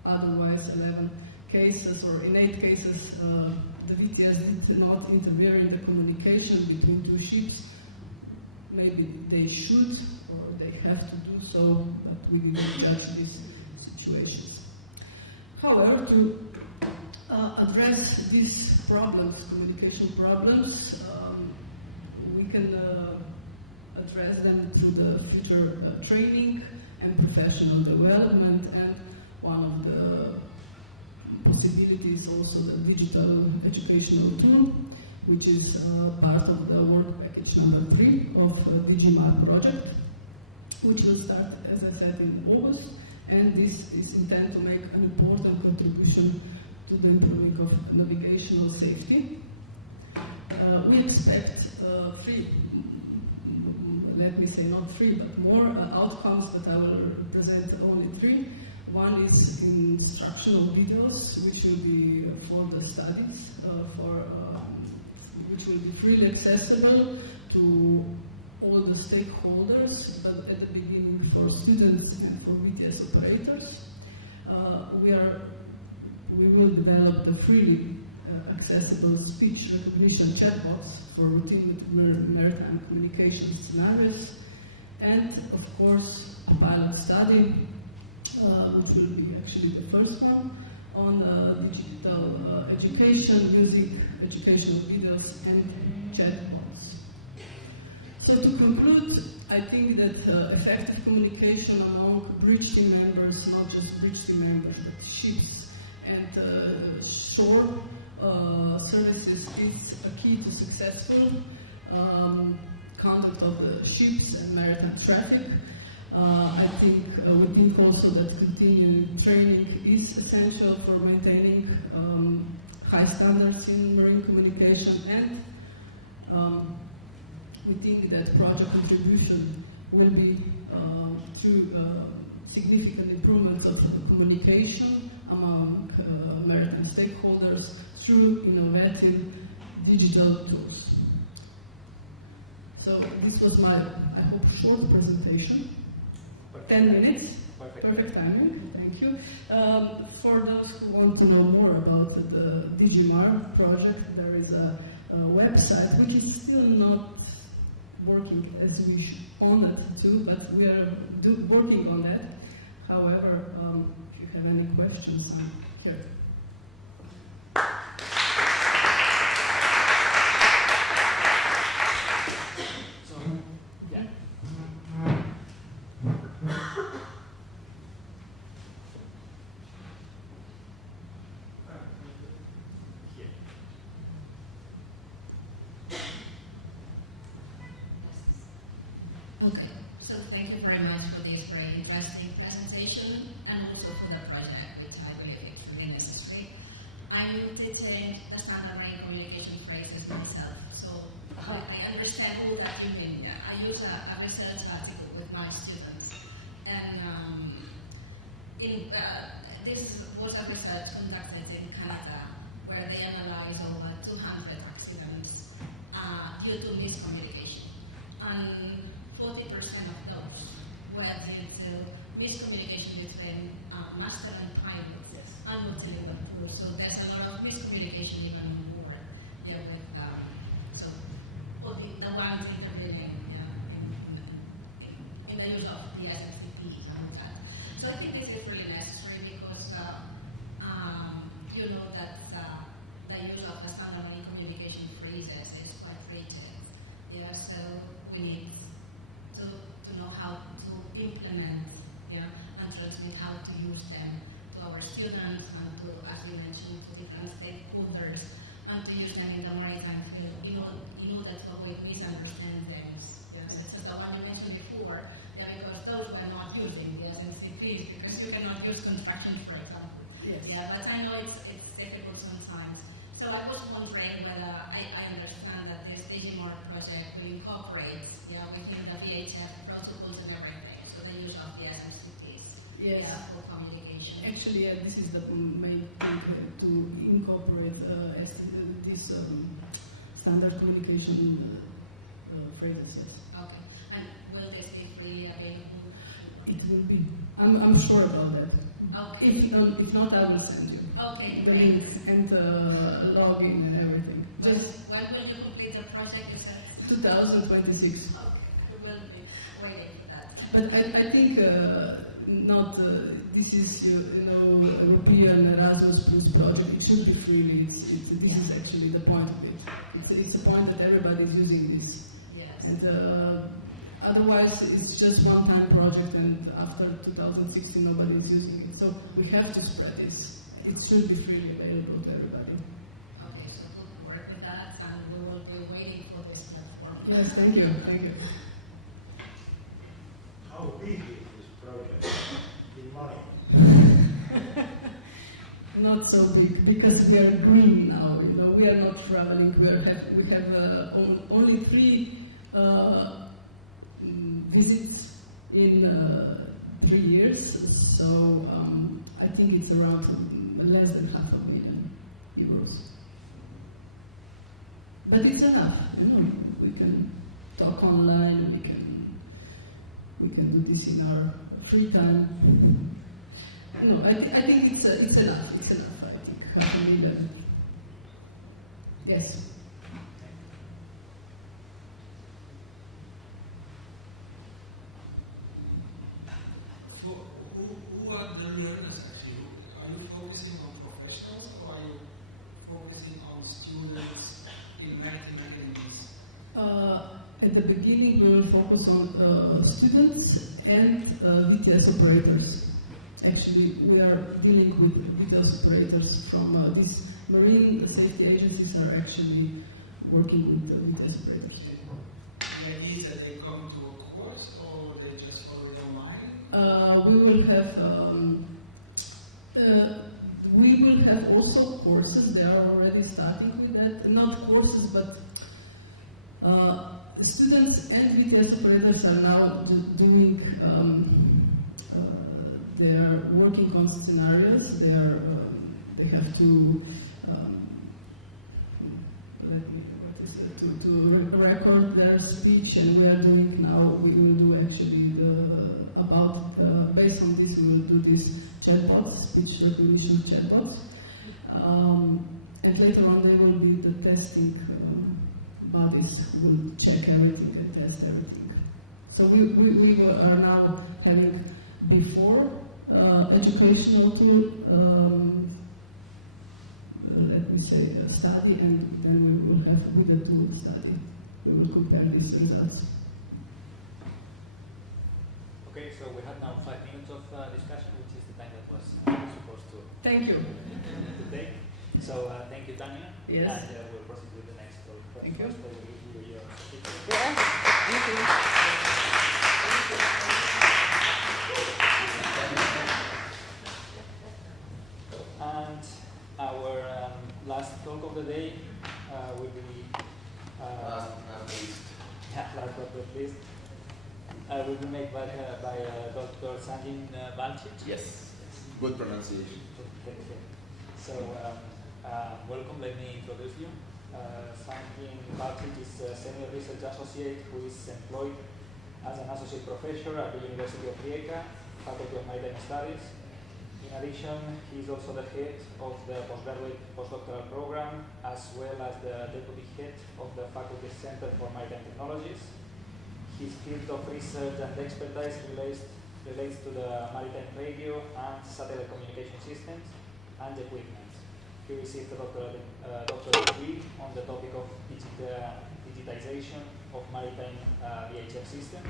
otherwise, 11 cases, or in 8 cases, the VTS did not interfere in the communication between 2 ships. Maybe they should, or they have to do so, but we didn't judge these situations. However, to address these problems, communication problems, we can address them through the future training and professional development, and one of the possibilities also the digital educational tool, which is part of the work package number 3 of the DigiMar project, which will start, as I said, in August, and this is intended to make an important contribution to the improvement of navigational safety. We expect 3, let me say not 3, but more outcomes that I will present only 3. One is instructional videos, which will be for the studies, which will be freely accessible to all the stakeholders, but at the beginning for students and for VTS operators. We will develop the freely accessible speech recognition chatbots for routine maritime communication scenarios, and of course a pilot study, which will be actually the first one, on digital education, using educational videos and chatbots. So to conclude, I think that effective communication among bridge team members, not just bridge team members, but ships and shore, services is a key to successful conduct of the ships and maritime traffic. We think also that continuing training is essential for maintaining high standards in marine communication, and we think that project contribution will be through significant improvements of communication among maritime stakeholders through innovative digital tools. So this was my, I hope, short presentation. 10 minutes. Perfect timing. Thank you. For those who want to know more about the DigiMar project, there is a website which is still not working as we wanted to, but we are working on that. However, if you have any questions, I'm here. Okay, so thank you very much for this very interesting presentation and also for the project, which I believe is really necessary. I'm teaching the standard marine communication phrases myself, so I understand all that you mean. I use a research article with my students, and this was a research conducted in Canada where they analyzed over 200 accidents due to miscommunication. And 40% of those were due to miscommunication between master and pilot and multilingual crew. So there's a lot of miscommunication even more here with the ones intervening in the use of the SFTPs and all that. So I think this is really necessary because you know that the use of the standard marine communication phrases is quite rigid. Yeah, so we need to know how to implement and transmit how to use them to our students and to, as we mentioned, to different stakeholders, and to use them in the maritime field in order to avoid misunderstandings. Yes, it's the one you mentioned before, because those were not using the SNCPs because you cannot use construction, for example. Yes. Yeah, but I know it's difficult sometimes. So I was wondering whether I understand that this DigiMar project will incorporate within the VHF protocols and everything, so the use of the SMCPs for communication. Actually, this is the main thing to incorporate this standard communication phrases. Okay, and will this be freely available? It will be. I'm sure about that. Okay. If not, I will send you. Okay, the great. links and login and everything. Just when will you complete the project? You said 2026. Okay, I will be waiting for that. But I think not. This is European Erasmus Plus project. It should be free. This is actually the point of it. It's the point that everybody is using this. Yes. And otherwise, it's just one-time project, and after 2016, nobody is using it. So we have to spread this. It should be freely available to everybody. Okay, so we'll work with that, and we will be waiting for this platform. Yes, thank you. Thank you. How big is this project in money? Not so big because we are green now. We are not traveling. We have only 3 visits in 3 years. So I think it's around less than €500,000. But it's enough. We can talk online. We can do this in our free time. No, I think it's enough. It's enough. I think. Yes. Who are the learners actually? Are you focusing on professionals or are you focusing on students in maritime academies? At the beginning, we will focus on students and VTS operators. Actually, we are dealing with VTS operators from this marine safety agencies are actually working with separators. The idea is that they come to a course or they just follow it online? We will have also courses. They are already starting with that. Not courses, but students and VTS operators are now doing. They are working on scenarios. They have to. To record their speech, and we are doing now. We will do actually based on this. We will do these chatbots, speech recognition chatbots, and later on they will be the testing bodies who will check everything and test everything. So we are now having before educational tool. Let me say a study, and we will have with the tool study. We will compare these results. Okay, so we have now 5 minutes of discussion, which is the time that was supposed to. Thank you. To take. So thank you, Tanya. Yes. And we'll proceed with the next talk. But Thank you. first, I will give you your certificate. Yeah. Thank you. And our last talk of the day will be last but not least. Yeah, last but not least. Will be made by Dr. Sanjin Balcic. Yes. Good pronunciation. Thank you. So welcome. Let me introduce you. Sanjin Balcic is a senior research associate who is employed as an associate professor at the University of Rijeka, Faculty of Maritime Studies. In addition, he is also the head of the postdoctoral program, as well as the deputy head of the Faculty Center for Maritime Technologies. His field of research and expertise relates to the maritime radio and satellite communication systems and equipment. He received a doctoral degree on the topic of digitization of maritime VHF systems.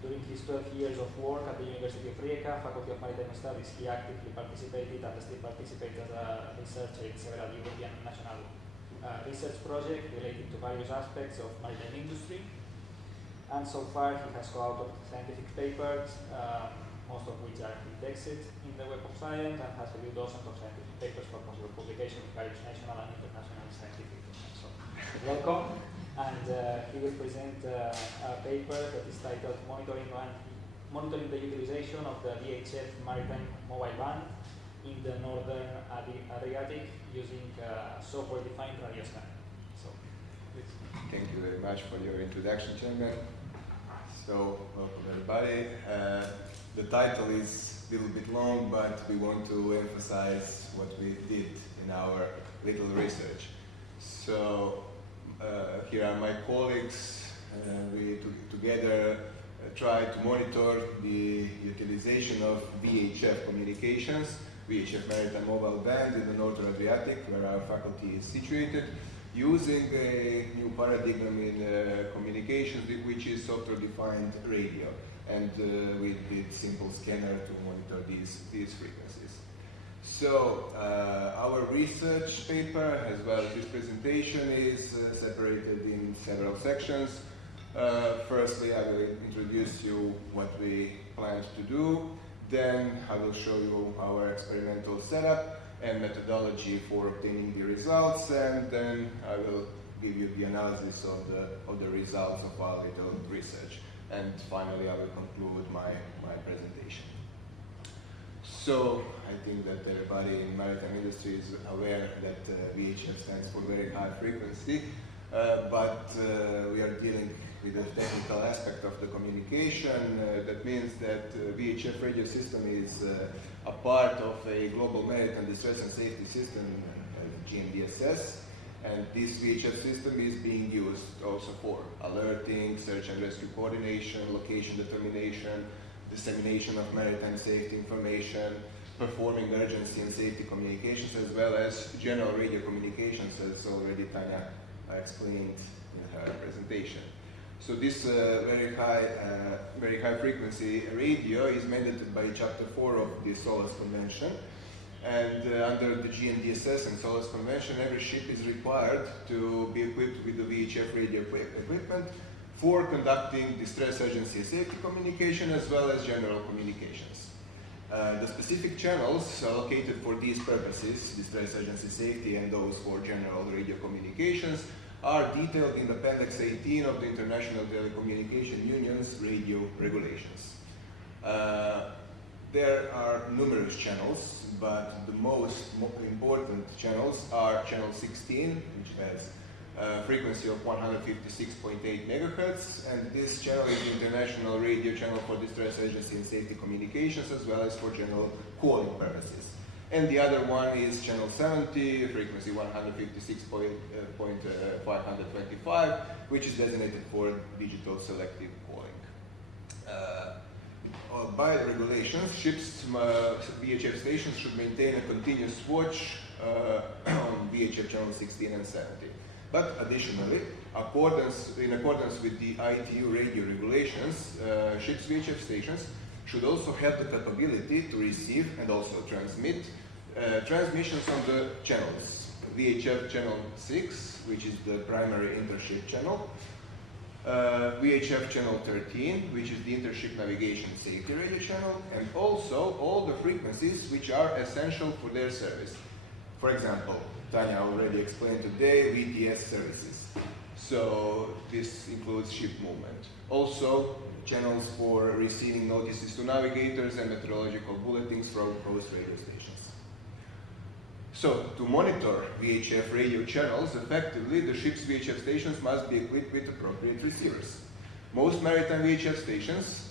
During his 12 years of work at the University of Rijeka, Faculty of Maritime Studies, he actively participated and still participates as a researcher in several European and national research projects related to various aspects of maritime industry. And so far, he has co-authored scientific papers, most of which are indexed in the Web of Science, and has reviewed dozens of scientific papers for possible publication in various national and international scientific journals. So, welcome. And he will present a paper that is titled Monitoring the Utilization of the VHF Maritime Mobile Band in the Northern Adriatic using software-defined radio scan. So, please. Thank you very much for your introduction, Chairman. So, welcome everybody. The title is a little bit long, but we want to emphasize what we did in our little research. So, here are my colleagues. We together try to monitor the utilization of VHF communications, VHF Maritime Mobile Band in the Northern Adriatic, where our faculty is situated, using a new paradigm in communications, which is software-defined radio. And we did simple scanner to monitor these frequencies. So our research paper, as well as this presentation, is separated in several sections. Firstly, I will introduce you what we planned to do. Then I will show you our experimental setup and methodology for obtaining the results. And then I will give you the analysis of the results of our little research. And finally, I will conclude my presentation. So I think that everybody in maritime industry is aware that VHF stands for very high frequency, but we are dealing with the technical aspect of the communication. That means that VHF radio system is a part of a global maritime distress and safety system, GMDSS, and this VHF system is being used also for alerting, search and rescue coordination, location determination, dissemination of maritime safety information, performing emergency and safety communications, as well as general radio communications, as already Tanya explained in her presentation. So this very high frequency radio is mandated by Chapter 4 of the SOLAS Convention, And under the GNDSS and SOLAS Convention, every ship is required to be equipped with the VHF radio equipment for conducting distress agency safety communication as well as general communications. The specific channels allocated for these purposes, distress agency safety and those for general radio communications, are detailed in Appendix 18 of the International Telecommunication Union's radio regulations. There are numerous channels, but the most important channels are channel 16, which has a frequency of 156.8 megahertz, and this channel is the international radio channel for distress agency and safety communications, as well as for general calling purposes. And the other one is channel 70, frequency 156.525, which is designated for digital selective calling. By regulations, ships' VHF stations should maintain a continuous watch on VHF channel 16 and 70. But additionally, in accordance with the ITU radio regulations, ships' VHF stations should also have the capability to receive and also transmit transmissions on the channels. VHF channel 6, which is the primary intership channel, VHF channel 13, which is the intership navigation safety radio channel, and also all the frequencies which are essential for their service. For example, Tanya already explained today VTS services. So this includes ship movement. Also, channels for receiving notices to navigators and meteorological bulletins from coast radio stations. So, to monitor VHF radio channels effectively, the ship's VHF stations must be equipped with appropriate receivers. Most maritime VHF stations,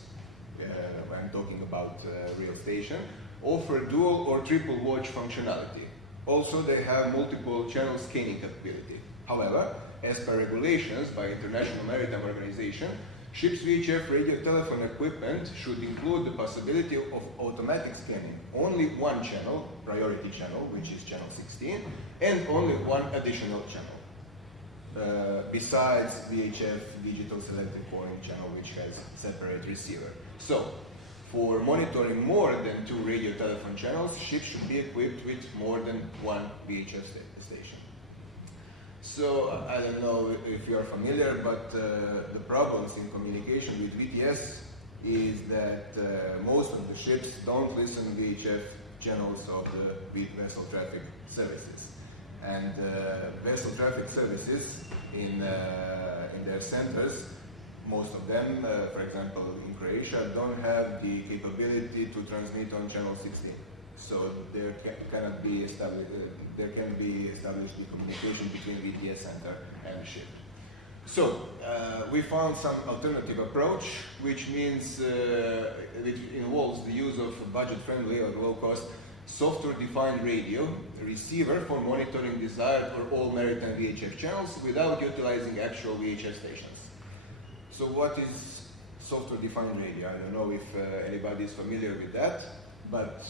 I'm talking about real station, offer dual or triple watch functionality. Also, they have multiple channel scanning capability. However, as per regulations by International Maritime Organization, ships' VHF radio telephone equipment should include the possibility of automatic scanning. Only one channel, priority channel, which is channel 16, and only one additional channel, besides VHF digital selective calling channel, which has separate receiver. So, for monitoring more than 2 radio telephone channels, ships should be equipped with more than one VHF station. So, I don't know if you are familiar, but the problems in communication with VTS is that most of the ships don't listen to VHF channels of the vessel traffic services. And vessel traffic services in their centers, most of them, for example in Croatia, don't have the capability to transmit on channel 16. So there can be established the communication between VTS center and the ship. So we found some alternative approach, which means which involves the use of budget-friendly or low-cost software-defined radio receiver for monitoring desired or all maritime VHF channels without utilizing actual VHF stations. So what is software-defined radio? I don't know if anybody is familiar with that, but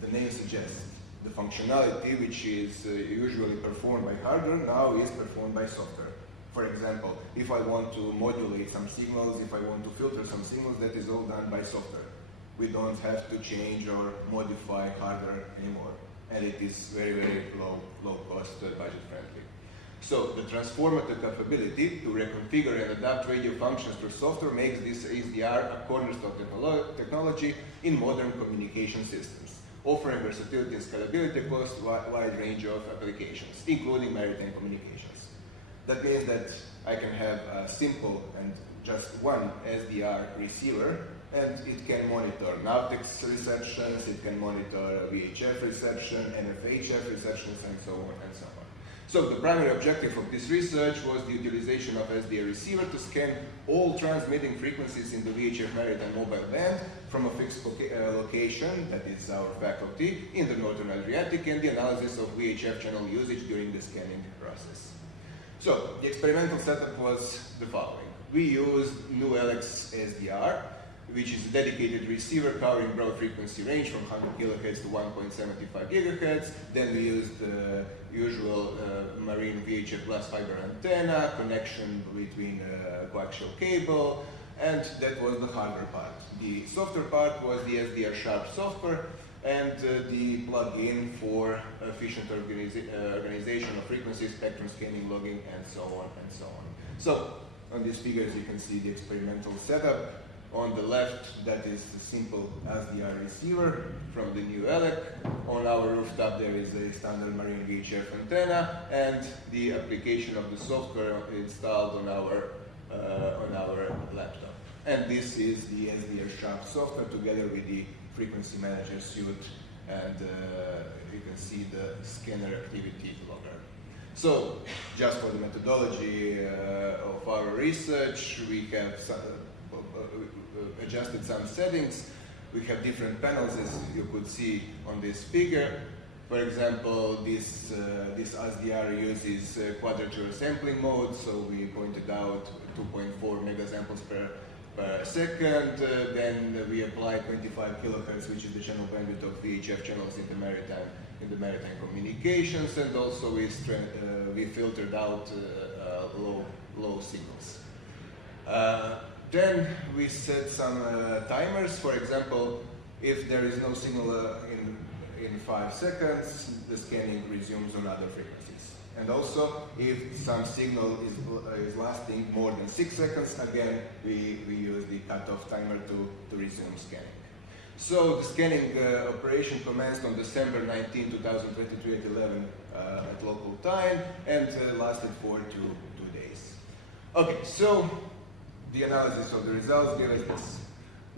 the name suggests the functionality which is usually performed by hardware now is performed by software. For example, if I want to modulate some signals, if I want to filter some signals, that is all done by software. We don't have to change or modify hardware anymore. And it is very, very low cost, budget friendly. So the transformative capability to reconfigure and adapt radio functions through software makes this SDR a cornerstone technology in modern communication systems, offering versatility and scalability across a wide range of applications, including maritime communications. That means that I can have a simple and just one SDR receiver, and it can monitor Navtex receptions, it can monitor VHF reception, NFHF receptions, and so on and so on. So the primary objective of this research was the utilization of SDR receiver to scan all transmitting frequencies in the VHF maritime mobile band from a fixed location, that is our faculty, in the Northern Adriatic, and the analysis of VHF channel usage during the scanning process. So the experimental setup was the following. We used NuLX SDR, which is a dedicated receiver covering broad frequency range from 100 kHz to 1.75 GHz. Then we used the usual marine VHF glass fiber antenna, connection between coaxial cable, and that was the hardware part. The software part was the SDR Sharp software, and the plugin for efficient organization of frequency spectrum scanning, logging, and so on and so on. So on these figures you can see the experimental setup. On the left, that is the simple SDR receiver from the new ELEC. On our rooftop there is a standard marine VHF antenna and the application of the software installed on our laptop. And this is the SDR Sharp software together with the frequency manager suite, and you can see the scanner activity logger. So, just for the methodology of our research, we have adjusted some settings. We have different panels, as you could see on this figure. For example, this SDR uses quadrature sampling mode, so we pointed out 2.4 megasamples per second. Then we applied 25 kilohertz, which is the channel bandwidth of VHF channels in the maritime communications, and also we filtered out low signals. Then we set some timers. For example, if there is no signal in 5 seconds, the scanning resumes on other frequencies. And also, if some signal is lasting more than 6 seconds, again, we use the cutoff timer to resume scanning. So the scanning operation commenced on December 19, 2023 at 11 at local time, and lasted for two days. Okay, so the analysis of the results gave us this.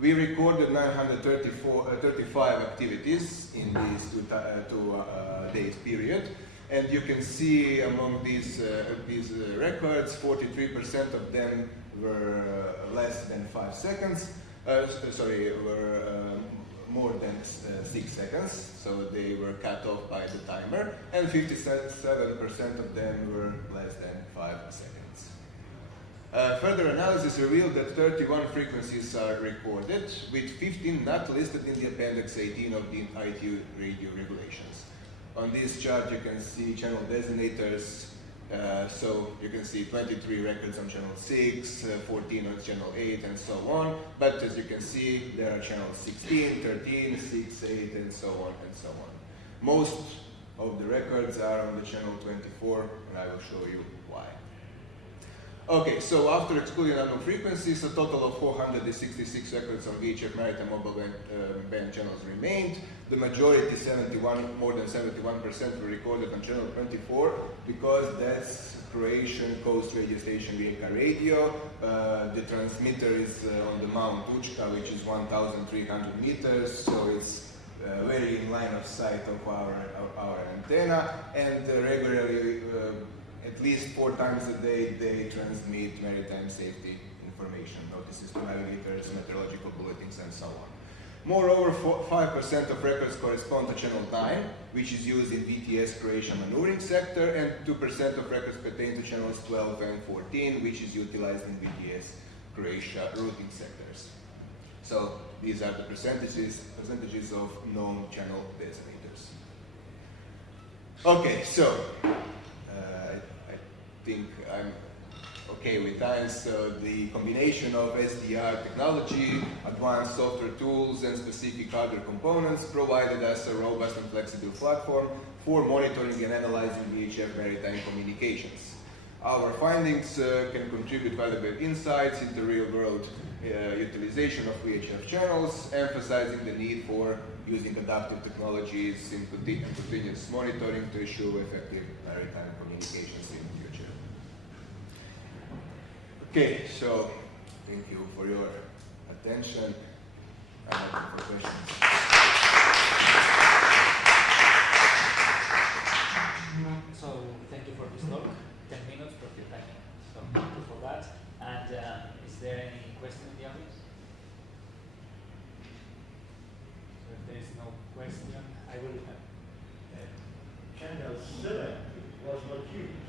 We recorded 935 activities in these two days period, and you can see among these records, 43% of them were less than 5 seconds. Were more than 6 seconds, so they were cut off by the timer, and 57% of them were less than 5 seconds. Further analysis revealed that 31 frequencies are recorded, with 15 not listed in the Appendix 18 of the ITU radio regulations. On this chart you can see channel designators, so you can see 23 records on channel 6, 14 on channel 8, and so on, but as you can see there are channels 16, 13, 6, 8, and so on and so on. Most of the records are on the channel 24, and I will show you why. Okay, so after excluding unknown frequencies, a total of 466 records on VHF maritime mobile band channels remained. The majority, more than 71%, were recorded on channel 24 because that's Croatian coast radio station Rijeka Radio. The transmitter is on the Mount Učka, which is 1,300 meters, so it's very in line of sight of our antenna, and regularly at least 4 times a day, they transmit maritime safety information, notices to navigators, meteorological bulletins, and so on. Moreover, 5% of records correspond to channel 9, which is used in VTS Croatia maneuvering sector, and 2% of records pertain to channels 12 and 14, which is utilized in VTS Croatia routing sectors. So these are the percentages of known channel designators. Okay, so I think I'm okay with time. So the combination of SDR technology, advanced software tools, and specific hardware components provided us a robust and flexible platform for monitoring and analyzing VHF maritime communications. Our findings can contribute valuable insights into real-world utilization of VHF channels, emphasizing the need for using adaptive technologies in continuous monitoring to ensure effective maritime communications in the future. Okay, so thank you for your attention. I'm open for questions. So thank you for this talk. 10 minutes for your time. So thank you for that. And is there any question in the audience? So if there is no question, I will. Channel 7 was not used.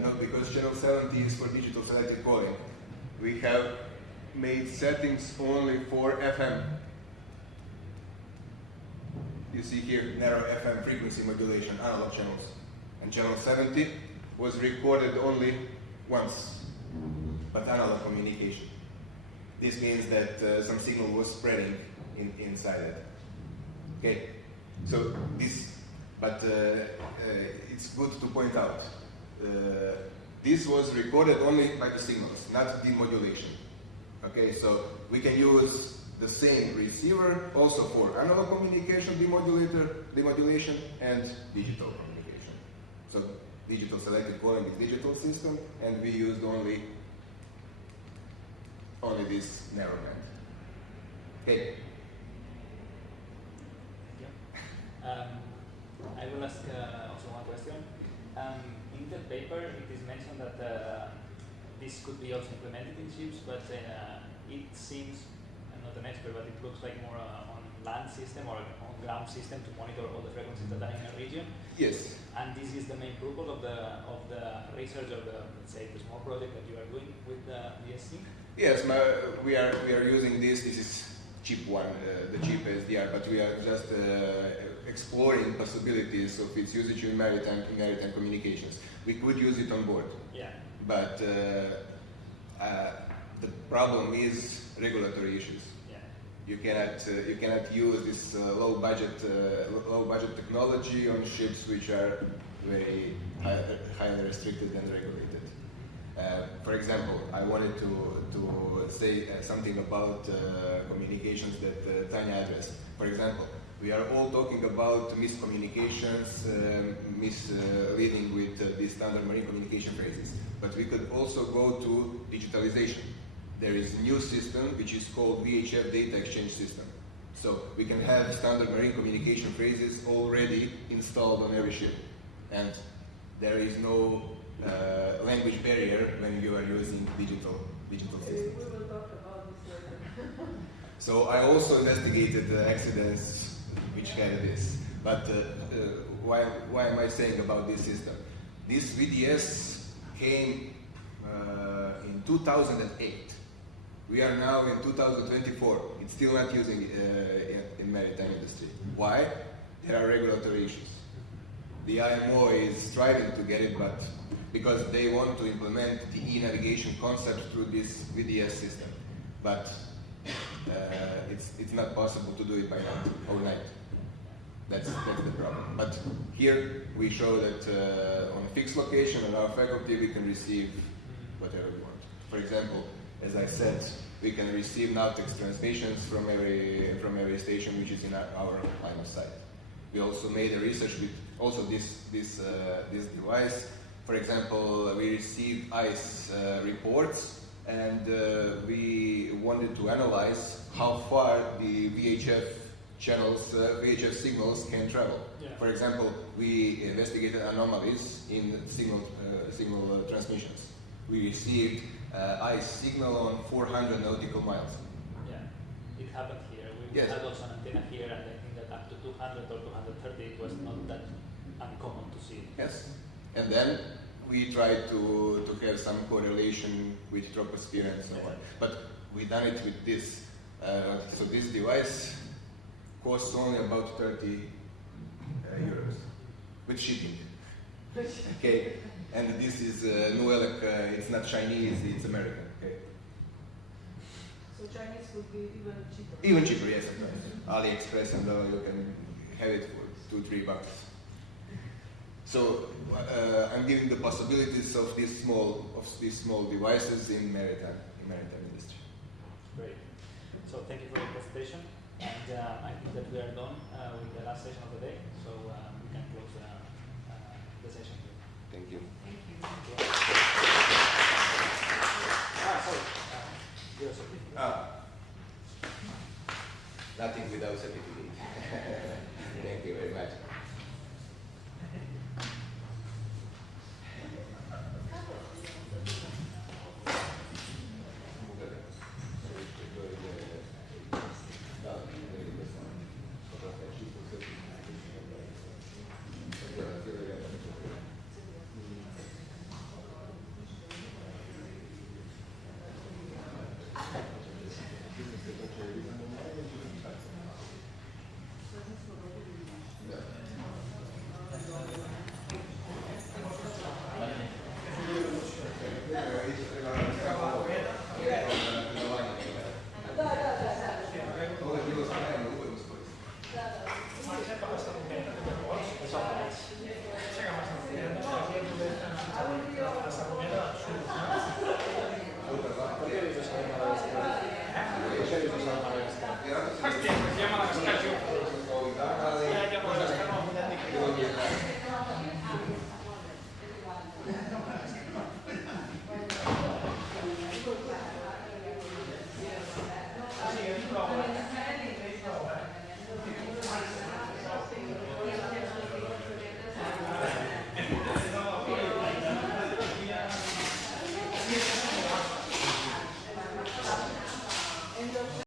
No, because channel 70 is for digital selective calling. We have made settings only for FM. You see here narrow FM frequency modulation, analog channels. And channel 70 was recorded only once, but analog communication. This means that some signal was spreading inside it. Okay, so this, but it's good to point out, this was recorded only by the signals, not the modulation. Okay, so we can use the same receiver also for analog communication demodulation and digital communication. So digital selective calling is digital system, and we used only this narrow band. Okay. I will ask also one question. In the paper, it is mentioned that this could be also implemented in chips, but it seems, I'm not an expert, but it looks like more on land system or on ground system to monitor all the frequencies that are in a region. Yes. And this is the main purpose of the research of the, let's say, the small project that you are doing with the DSC. Yes, we are using this. This is chip one, the chip SDR, but we are just exploring possibilities of its usage in maritime communications. We could use it on board. Yeah. But the problem is regulatory issues. Yeah. You cannot use this low budget technology on ships which are very highly restricted and regulated. For example, I wanted to say something about communications that Tanya addressed. For example, we are all talking about miscommunications, misleading with these standard marine communication phrases. But we could also go to digitalization. There is a new system which is called VHF data exchange system. So we can have standard marine communication phrases already installed on every ship. And there is no language barrier when you are using digital systems. We will talk about this later. So I also investigated the accidents which had this. But why am I saying about this system? This VDS came in 2008. We are now in 2024. It's still not using in maritime industry. Why? There are regulatory issues. The IMO is striving to get it, but because they want to implement the e-navigation concept through this VDS system. But it's not possible to do it by now, overnight. That's the problem. But here we show that on a fixed location on our faculty we can receive whatever we want. For example, as I said, we can receive Navtex transmissions from every station which is in our line of sight. We also made a research with also this device. For example, we received ICE reports, and we wanted to analyze how far the VHF channels, VHF signals can travel. Yeah. For example, we investigated anomalies in signal transmissions. We received ICE signal on 400 nautical miles. Yeah, it happened here. We Yes. had also an antenna here, and I think that up to 200 or 230 it was not that uncommon to see. Yes. And then we tried to have some correlation with troposphere and so on. But we done it with this. So this device costs only about 30 euros with shipping. Okay. And this is Nuelec, it's not Chinese, it's American. Okay. So Chinese would be even cheaper. Even cheaper, yes, sometimes. AliExpress and you can have it for $2-3. So I'm giving the possibilities of these small devices in maritime industry. Great. So thank you for your presentation, and I think that we are done with the last session of the day. So we can close the session here. Thank you. Sorry. Your certificate. Nothing without certificate. Thank you very much.